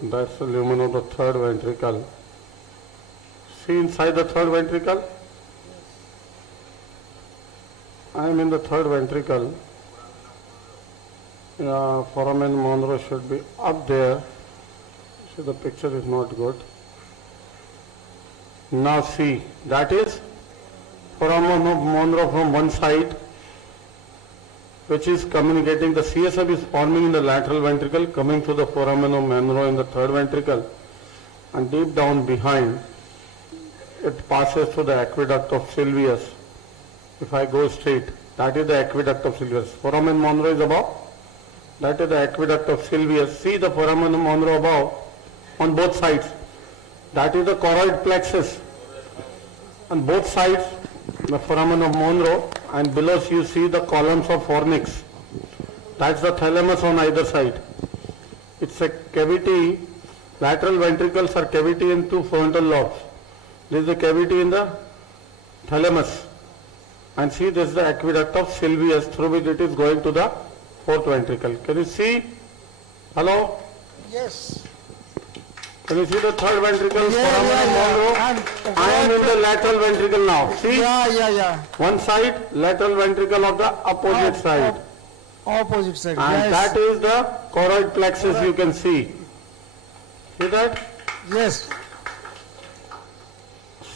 That's the lumen of the third ventricle. See inside the third ventricle? I am in the third ventricle. Foramen Monro should be up there. See, the picture is not good. Now see, that is foramen Monro from one side, which is communicating. The CSF is forming in the lateral ventricle, coming to the foramen of Monro in the third ventricle, and deep down behind, it passes through the aqueduct of Sylvius. If I go straight, that is the aqueduct of Sylvius. Foramen Monro is above. That is the aqueduct of Sylvius. See the foramen Monro above on both sides. That is the choroid plexus. On both sides, the foramen of Monro, and below you see the columns of fornix. That's the thalamus on either side. It's a cavity. Lateral ventricles are cavity in two frontal lobes. This is the cavity in the thalamus. And see, this is the aqueduct of Sylvius through which it is going to the fourth ventricle. Can you see? Hello? Yes. Can you see the third ventricle? I am in the lateral ventricle now. See? Yeah. One side, lateral ventricle of the opposite side. Opposite side, And that is the choroid plexus you can see. See that? Yes.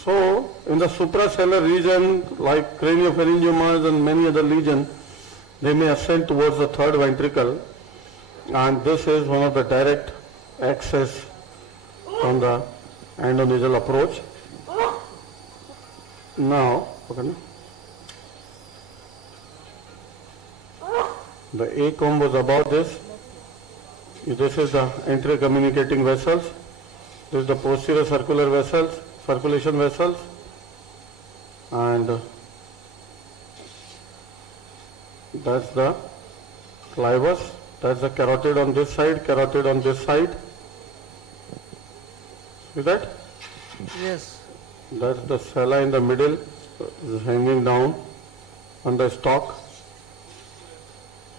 So, in the suprasellar region, like craniopharyngiomas and many other lesions, they may ascend towards the third ventricle, and this is one of the direct access on the endonasal approach. Now, the A comb was above this. This is the intercommunicating vessels. This is the posterior circular vessels, circulation vessels, and that's the clivus. That's the carotid on this side, carotid on this side. See that? Yes. That's the sella in the middle, is hanging down on the stalk.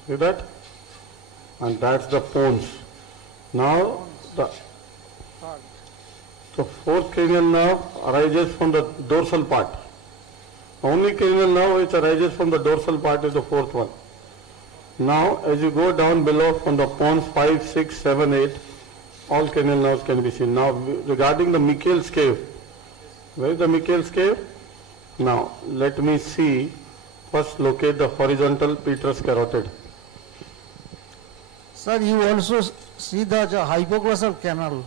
See that? And that's the pons. Now the fourth cranial nerve arises from the dorsal part. Only cranial nerve which arises from the dorsal part is the fourth one. Now as you go down below from the pons 5, 6, 7, 8, all cranial nerves can be seen. Now regarding the Michel's cave, where is the Michel's cave? Now let me see, first locate the horizontal petrous carotid. Sir, you also see the hypoglossal canal.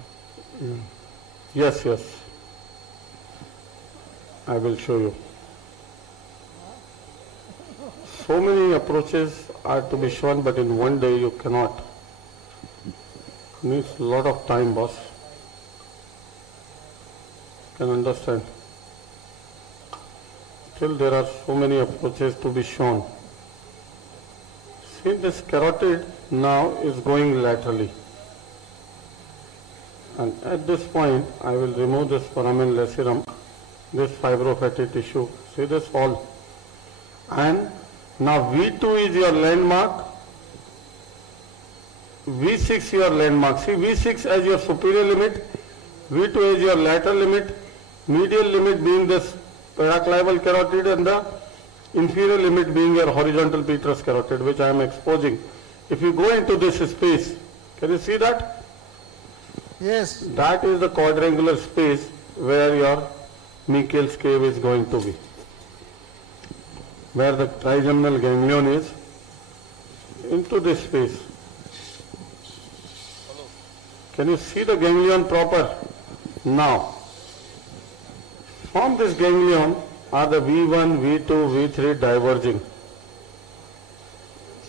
Yes. I will show you. So many approaches are to be shown, but in one day you cannot. Needs a lot of time, boss. Can understand. Still there are so many approaches to be shown. See, this carotid now is going laterally. And at this point, I will remove this foramen lacerum, this fibrofatty tissue. See this all. And now V2 is your landmark. V6 your landmark. See, V6 as your superior limit, V2 as your lateral limit, medial limit being this paraclival carotid and the inferior limit being your horizontal petrous carotid, which I am exposing. If you go into this space, can you see that? Yes. That is the quadrangular space where your Michel's cave is going to be, where the trigeminal ganglion is, into this space. Can you see the ganglion proper? Now, from this ganglion are the V1, V2, V3 diverging.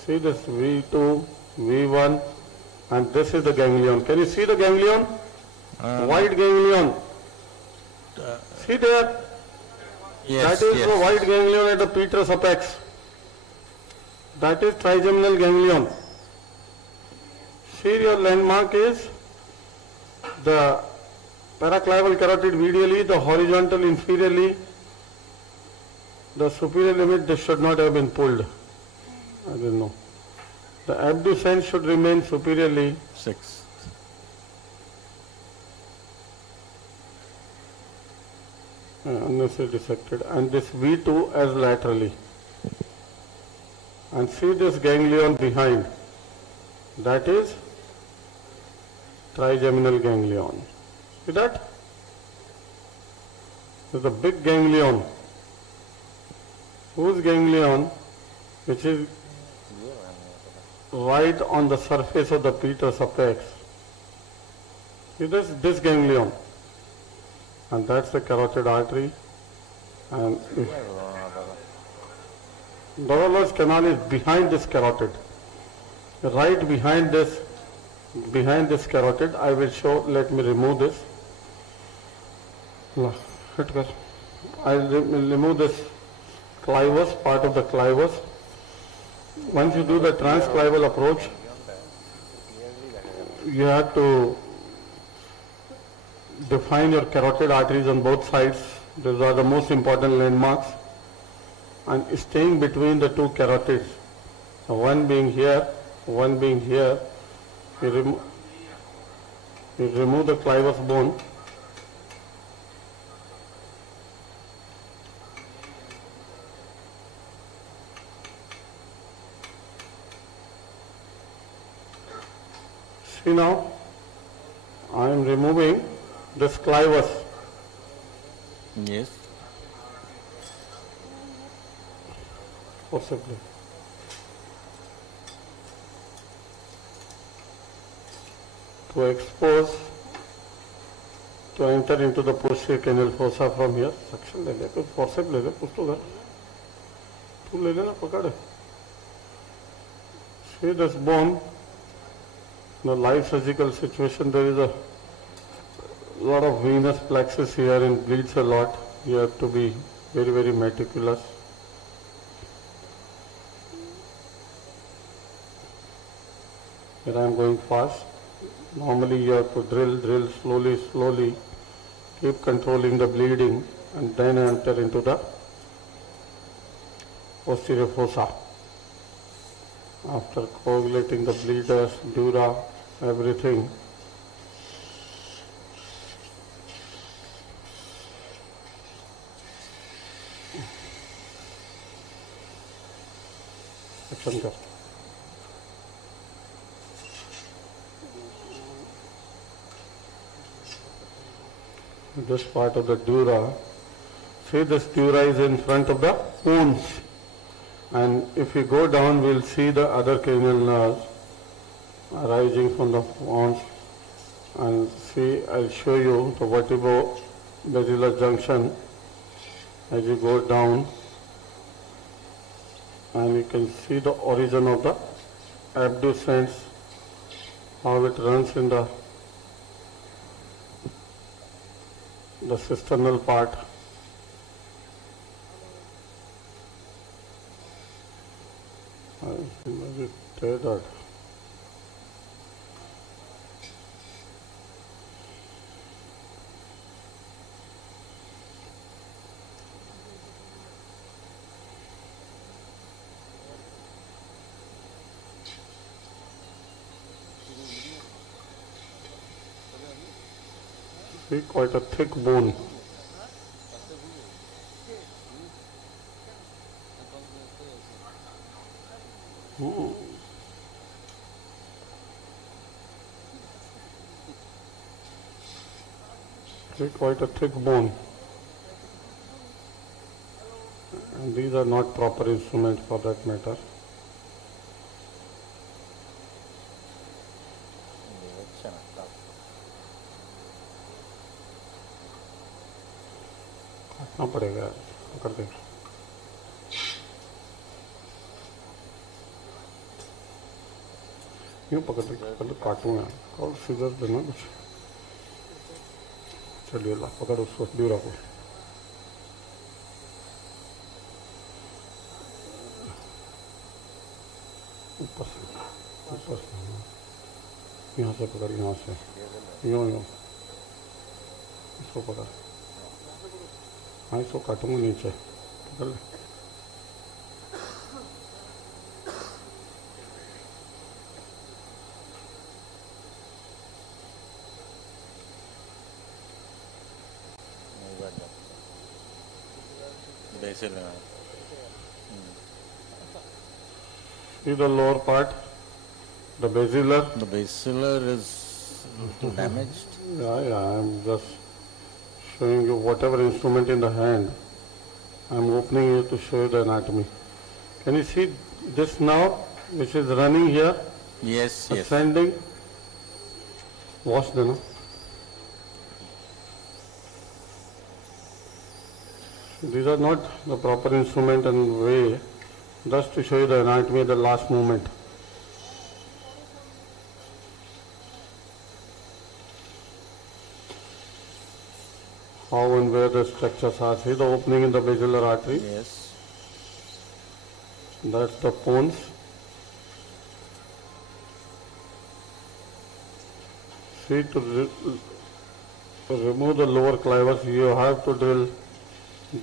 See this V2, V1, and this is the ganglion. Can you see the ganglion? White ganglion. See there? Yes, that is the white ganglion at the petrous apex. That is trigeminal ganglion. See, your landmark is the paraclival carotid medially, the horizontal inferiorly, the superior limit. This should not have been pulled. I don't know. The abducens should remain superiorly. 6. Unnecessarily dissected. And this V2 as laterally. And see this ganglion behind. That is trigeminal ganglion. See that? There's a big ganglion. Whose ganglion? Which is right on the surface of the petrous apex. See this ganglion. And that's the carotid artery. And Dorolo's canal is behind this carotid. Right behind this carotid, I will show. Let me remove this. I will remove this clivus, part of the clivus. Once you do the transclival approach, you have to define your carotid arteries on both sides. These are the most important landmarks. And staying between the two carotids, one being here, one being here, you remove the clivus bone. See now, I am removing this clivus. Yes. Possibly. To expose, to enter into the posterior canal fossa from here. Suction ले ले, कुछ forceps ले ले, कुछ तो कर. तू ले लेना पकड़. See this bone. In the live surgical situation, there is a lot of venous plexus here and bleeds a lot. You have to be very, very meticulous. Here I am going fast. Normally you have to drill slowly, slowly. Keep controlling the bleeding and then enter into the posterior fossa. After coagulating the bleeders, dura, everything. Action kar. This part of the dura, see this dura is in front of the wounds. And if we go down, we'll see the other cranial nerves arising from the wounds. And see, I'll show you the vertebro-basilar junction as you go down. And you can see the origin of the abducens, how it runs in the cisternal part. I think that. See, quite a thick bone. See, quite a thick bone. And these are not proper instruments for that matter. काटना पड़ेगा, पकड़ दे. यूँ पकड़ दे, पहले काटूंगा और scissor देना कुछ. चलिए ला, पकड़ उसको, ड्यूरा को. ऊपर से यहाँ से पकड़, यहाँ से यूँ इसको पकड़. हाँ, इसको काटूंगा नीचे, पकड़ ले. See the lower part, the basilar. The basilar is damaged. Yeah, I'm just showing you whatever instrument in the hand. I'm opening you to show you the anatomy. Can you see this now, which is running here? Yes, ascending. Wash them. These are not the proper instrument and way, just to show you the anatomy of the last movement. How and where the structures are. See the opening in the basilar artery? Yes. That's the pons. See, to To remove the lower clivus, you have to drill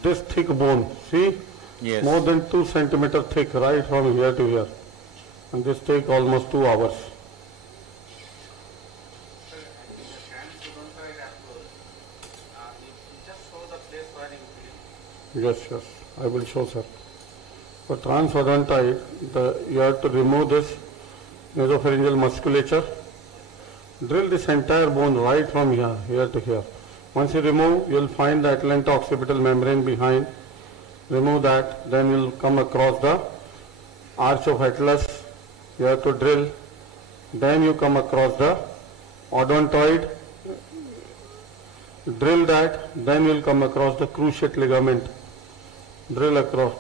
this thick bone. See? Yes. More than 2 centimeter thick, right from here to here. And this takes almost 2 hours. Yes, yes, I will show, sir. For transodontite, you have to remove this nasopharyngeal musculature. Drill this entire bone right from here to here. Once you remove, you will find the atlanto-occipital membrane behind. Remove that, then you will come across the arch of atlas. You have to drill. Then you come across the odontoid. Drill that, then you will come across the cruciate ligament. Drill across,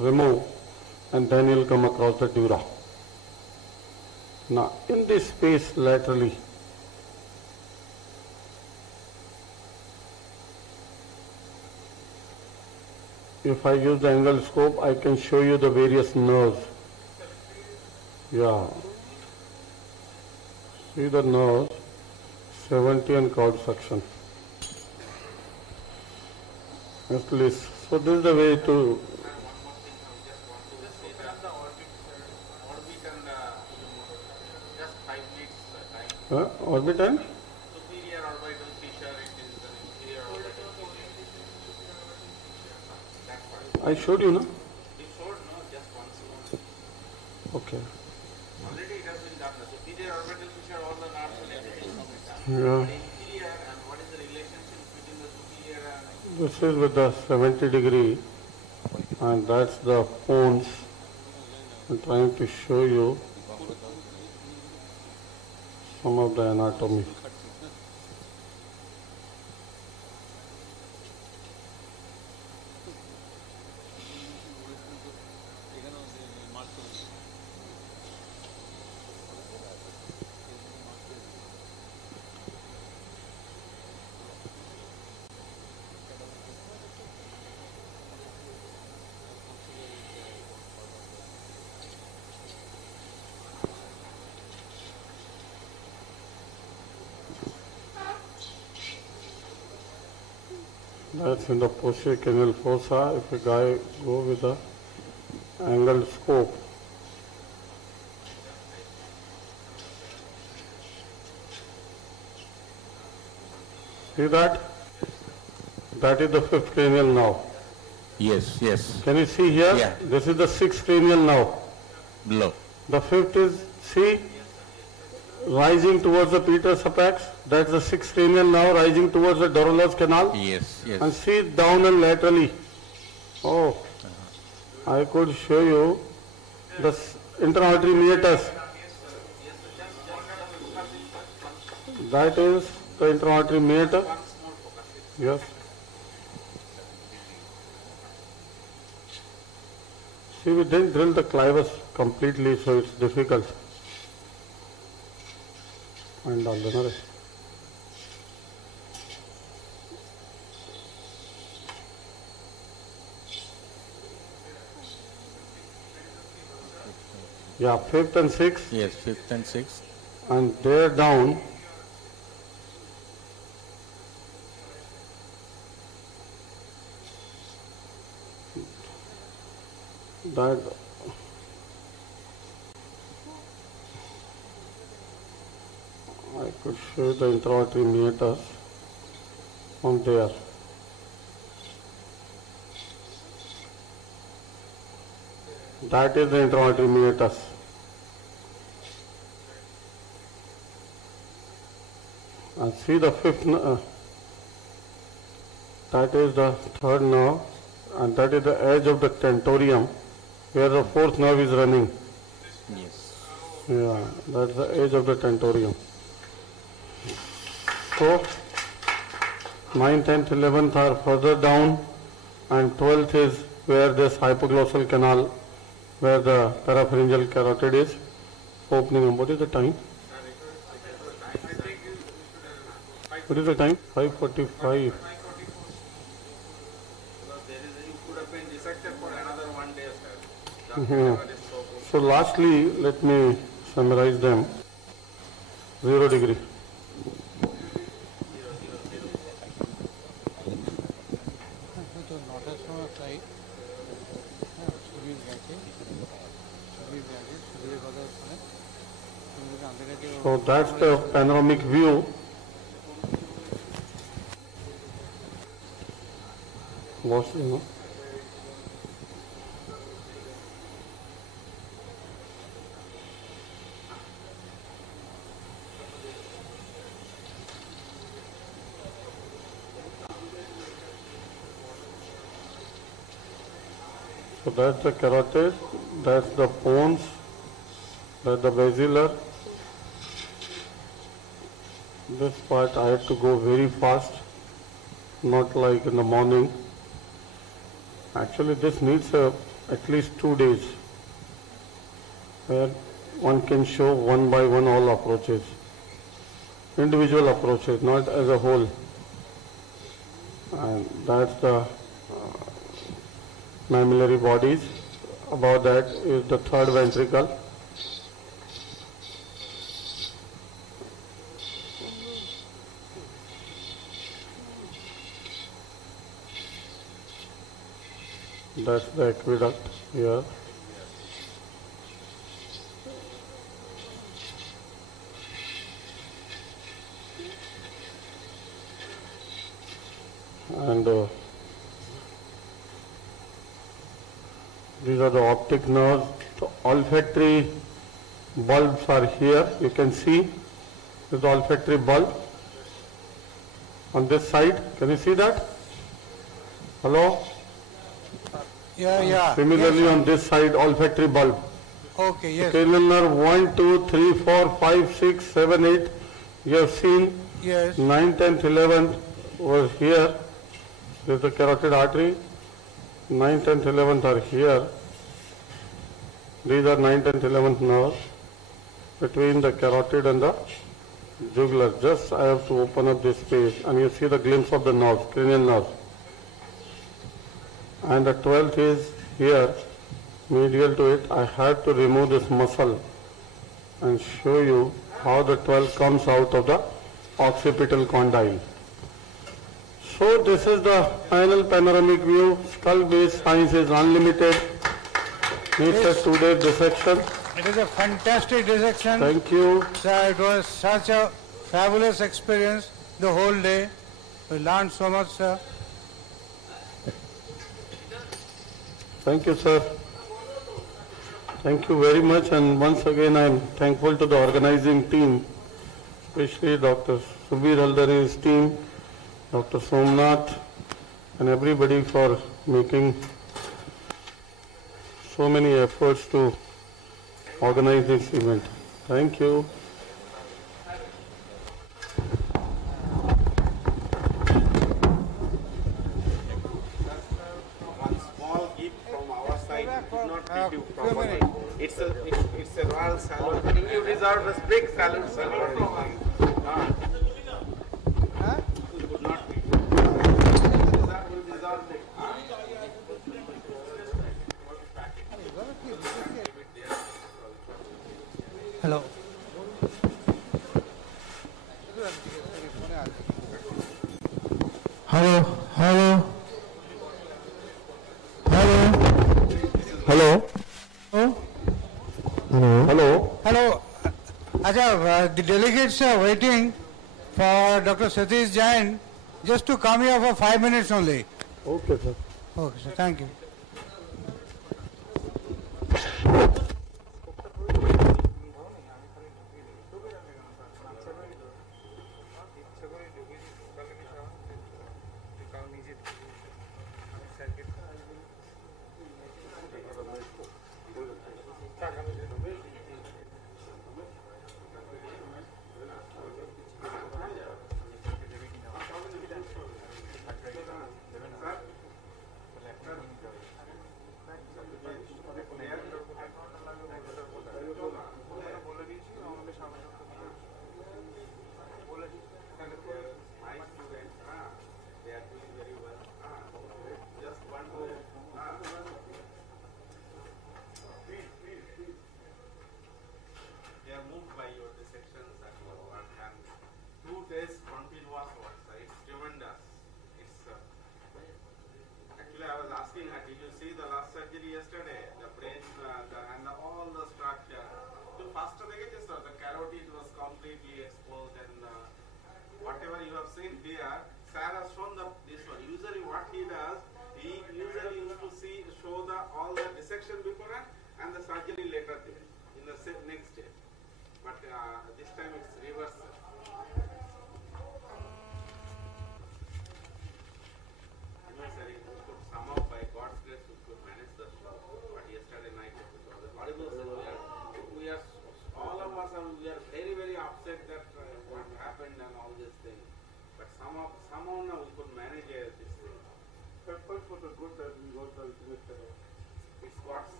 remove, and then you will come across the dura. Now, in this space laterally, if I use the angle scope, I can show you the various nerves. Yeah. See the nerves, 70 and cord suction. At least. So this is the way to. Orbital? Superior orbital fissure, it is the inferior orbital fissure. That's why. I showed you, no? You showed, no, just once. Okay. Already it has been done. The superior orbital fissure, all the nerves and everything is done. Yeah. The inferior, and what is the relationship between the superior and... This is with the 70 degree, and that's the pons. I'm trying to show you some of the anatomy. That's in the posterior canal fossa. If a guy go with the angled scope, see that? That is the 5th cranial now. Yes, yes. Can you see here? Yeah. This is the 6th cranial now. Below. The 5th is, see, rising towards the Peter's apex. That's the 6th cranial now, rising towards the Doral's canal. Yes, yes. And see down and laterally. Oh, I could show you the intra-auditory meatus. That is the intra-auditory meatus. Yes. See, we didn't drill the clivus completely, so it's difficult. And all the yeah, 5th and 6th. Yes, 5th and 6th. And there down, that I could show the intra-auditory meatus from there. That is the intra-auditory meatus. And see the 5th, that is the 3rd nerve, and that is the edge of the tentorium where the 4th nerve is running. Yes. Yeah, that's the edge of the tentorium. So, 9th, 10th, 11th are further down, and 12th is where this hypoglossal canal, where the parapharyngeal carotid is opening. And what is the time? What is the time? 5:45. So lastly, let me summarize them. 0 degree. So that's the panoramic view. So that's the carotid, that's the pons, that's the basilar. This part I have to go very fast, not like in the morning. Actually this needs at least 2 days, where one can show one by one all approaches, individual approaches, not as a whole. And that's the mammillary bodies. Above that is the third ventricle. That's the aqueduct here. And these are the optic nerves. The olfactory bulbs are here. You can see the olfactory bulb on this side. Can you see that? Hello? Yeah. Similarly, yes, on this side, olfactory bulb. Okay, yes. Cranial nerve 1, 2, 3, 4, 5, 6, 7, 8. You have seen. Yes. 9, 10th, 11th was here. This is the carotid artery. 9, 10th, 11th are here. These are 9, 10th, 11th nerves between the carotid and the jugular. Just I have to open up this space and you see the glimpse of the nerves, cranial nerves. And the 12th is here, medial to it. I had to remove this muscle and show you how the 12th comes out of the occipital condyle. So this is the final panoramic view. Skull-based science is unlimited. Needs a 2-day dissection. It is a fantastic dissection. Thank you. Sir, it was such a fabulous experience the whole day. We learned so much, sir. Thank you, sir. Thank you very much, and once again I am thankful to the organizing team, especially Dr. Subir Haldari's team, Dr. Somnath, and everybody for making so many efforts to organize this event. Thank you. It's a royal salute. You deserve a big salute, sir. You could not be. You deserve it. Hello. Hello. Hello. Hello. Hello. Hello. Hello. Ajay, the delegates are waiting for Dr. Satish Jain just to come here for 5 minutes only. Okay, sir. Okay, sir. Thank you.